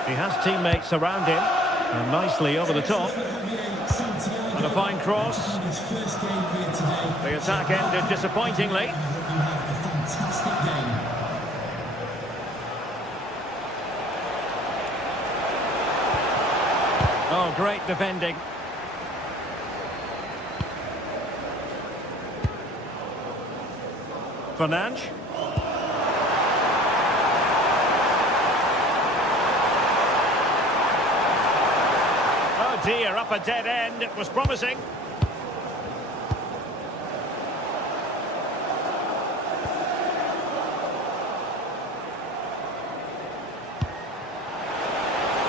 He has teammates around him. And nicely over the top. And a fine cross. The attack ended disappointingly. Oh, great defending. Fernandes. Oh dear, up a dead end. It was promising.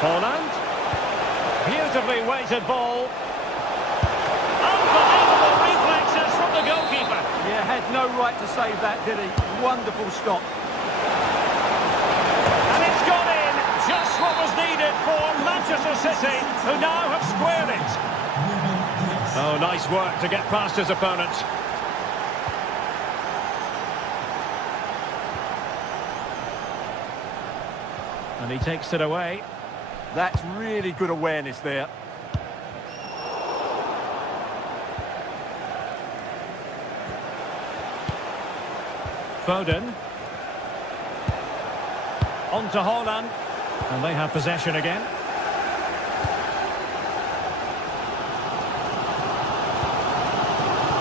Haaland. Beautifully weighted ball. Unbelievable reflexes from the goalkeeper. Yeah, had no right to save that, did he? Wonderful stop. And it's gone in. Just what was needed for Manchester City, who now have squared it. Oh, nice work to get past his opponent. And he takes it away. That's really good awareness there. Foden. On to Haaland. And they have possession again.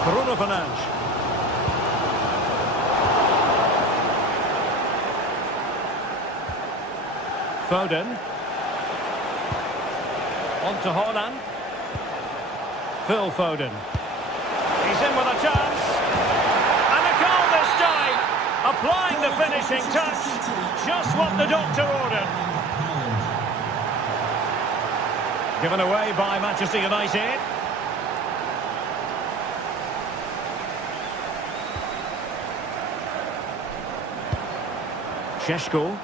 Bruno Fernandes. Foden. On to Haaland. Phil Foden. He's in with a chance. And a goal this time. Applying the finishing touch. Just what the doctor ordered. Given away by Manchester United. Šeško.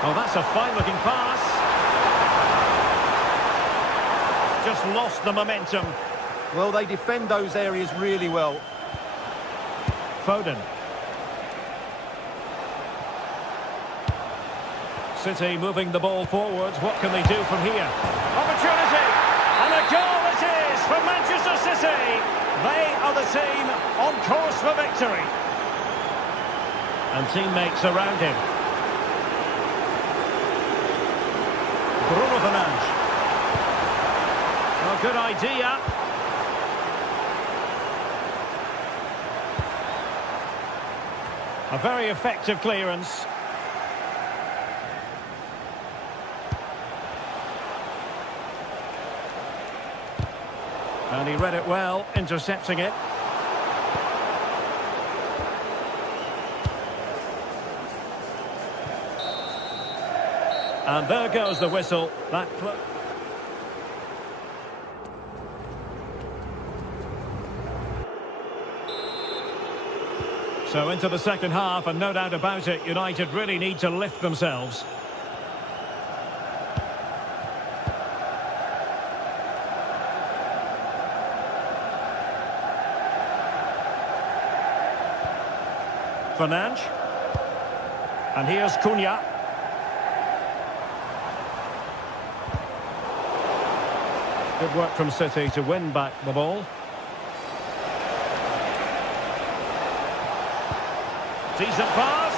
Oh, that's a fine-looking pass. Just lost the momentum. Well, they defend those areas really well. Foden. City moving the ball forwards. What can they do from here? Opportunity! And a goal it is for Manchester City. They are the team on course for victory. And teammates around him. Bruno Fernandes. Oh, good idea. A very effective clearance. And he read it well, intercepting it. And there goes the whistle. That So into the second half, and no doubt about it, United really need to lift themselves. Fernandes. And here's Cunha. Good work from City to win back the ball. Decent pass.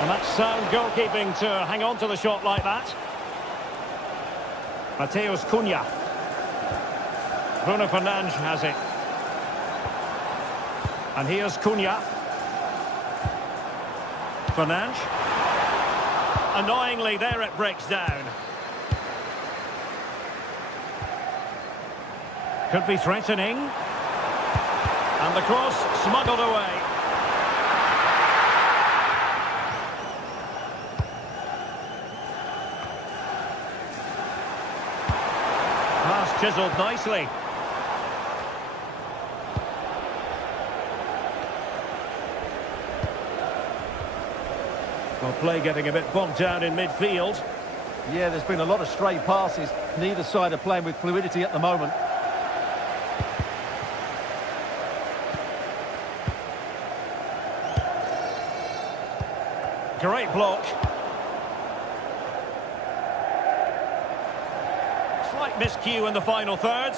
And that's sound goalkeeping to hang on to the shot like that. Mateus Cunha. Bruno Fernandes has it. And here's Cunha. Fernandes. Annoyingly, there it breaks down. Could be threatening. And the cross smuggled away. Pass chiseled nicely. Well, play getting a bit bogged down in midfield. Yeah, there's been a lot of stray passes. Neither side are playing with fluidity at the moment. Great block. Slight miscue in the final third.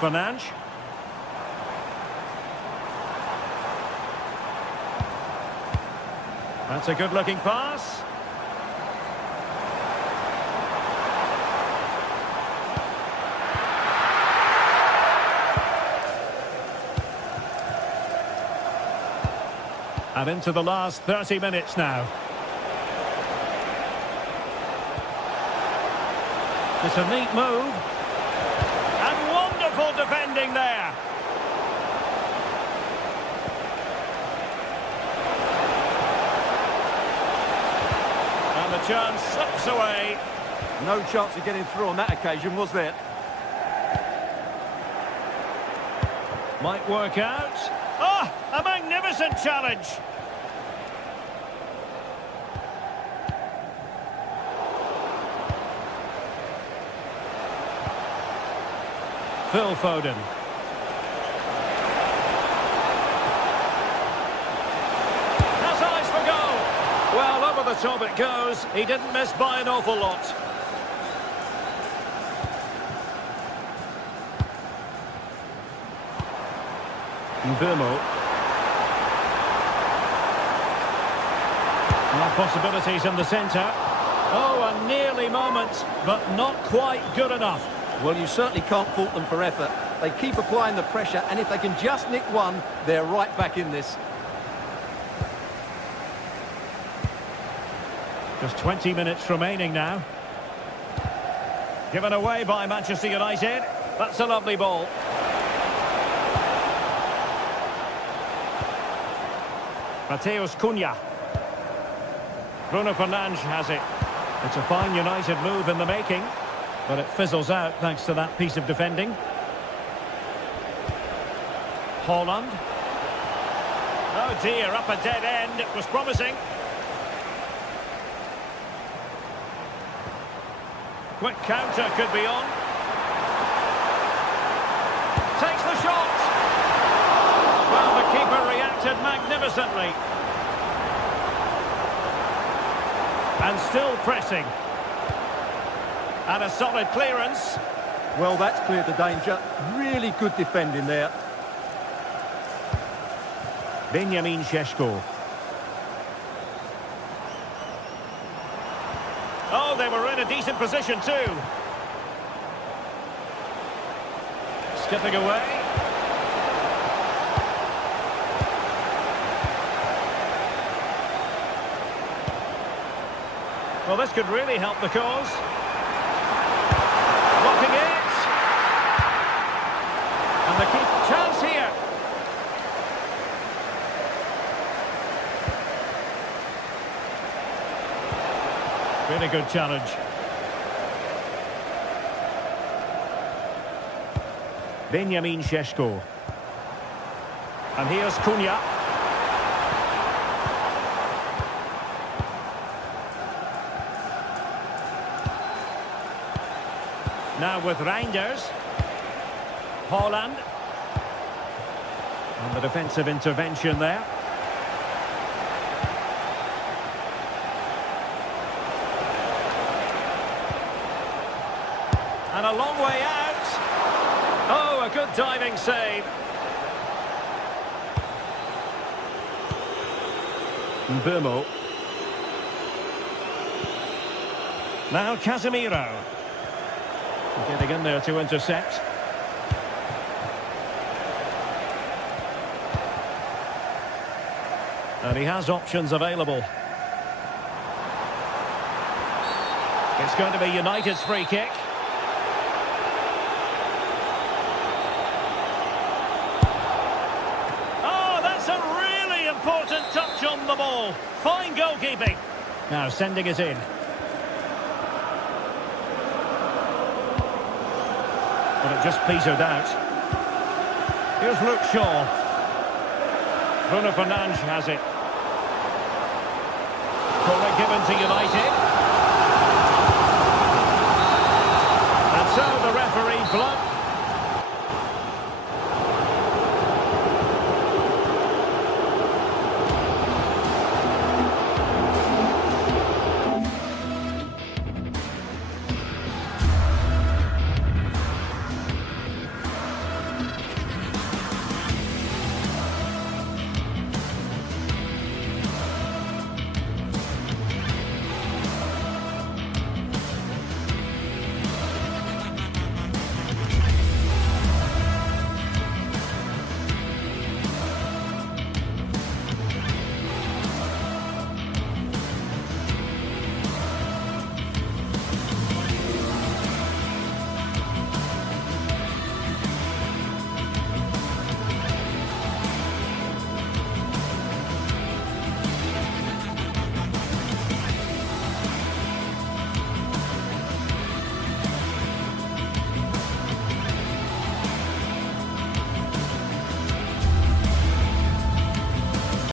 Fernandes. That's a good-looking pass. And into the last 30 minutes now. It's a neat move. And wonderful defending there. And the chance slips away. No chance of getting through on that occasion, was there? Might work out. Oh, a magnificent challenge. Phil Foden. Has eyes for goal. Well, over the top it goes. He didn't miss by an awful lot. Burmo. Possibilities in the centre. Oh, a nearly moment, but not quite good enough. Well, you certainly can't fault them for effort. They keep applying the pressure, and if they can just nick one, they're right back in this. Just 20 minutes remaining now. Given away by Manchester United. That's a lovely ball. Mateus Cunha. Bruno Fernandes has it. It's a fine United move in the making, but it fizzles out thanks to that piece of defending. Haaland. Oh dear, up a dead end. It was promising. Quick counter could be on. Takes the shot. Well, the keeper reacted magnificently. And still pressing. And a solid clearance. Well, that's cleared the danger. Really good defending there. Benjamin Šeško. Oh, they were in a decent position too. Skipping away. Well, this could really help the cause. Blocking it. And the keeper chance here. Really good challenge. Benjamin Šeško. And here's Cunha. Now with Reinders. Holland. And the defensive intervention there. And a long way out. Oh, a good diving save. Burmo. Now Casemiro. Getting in there to intercept. And he has options available. It's going to be United's free kick. Important touch on the ball. Fine goalkeeping. Now sending it in. But it just petered out. Here's Luke Shaw. Bruno Fernandes has it. Corner given to United. And so the referee blows.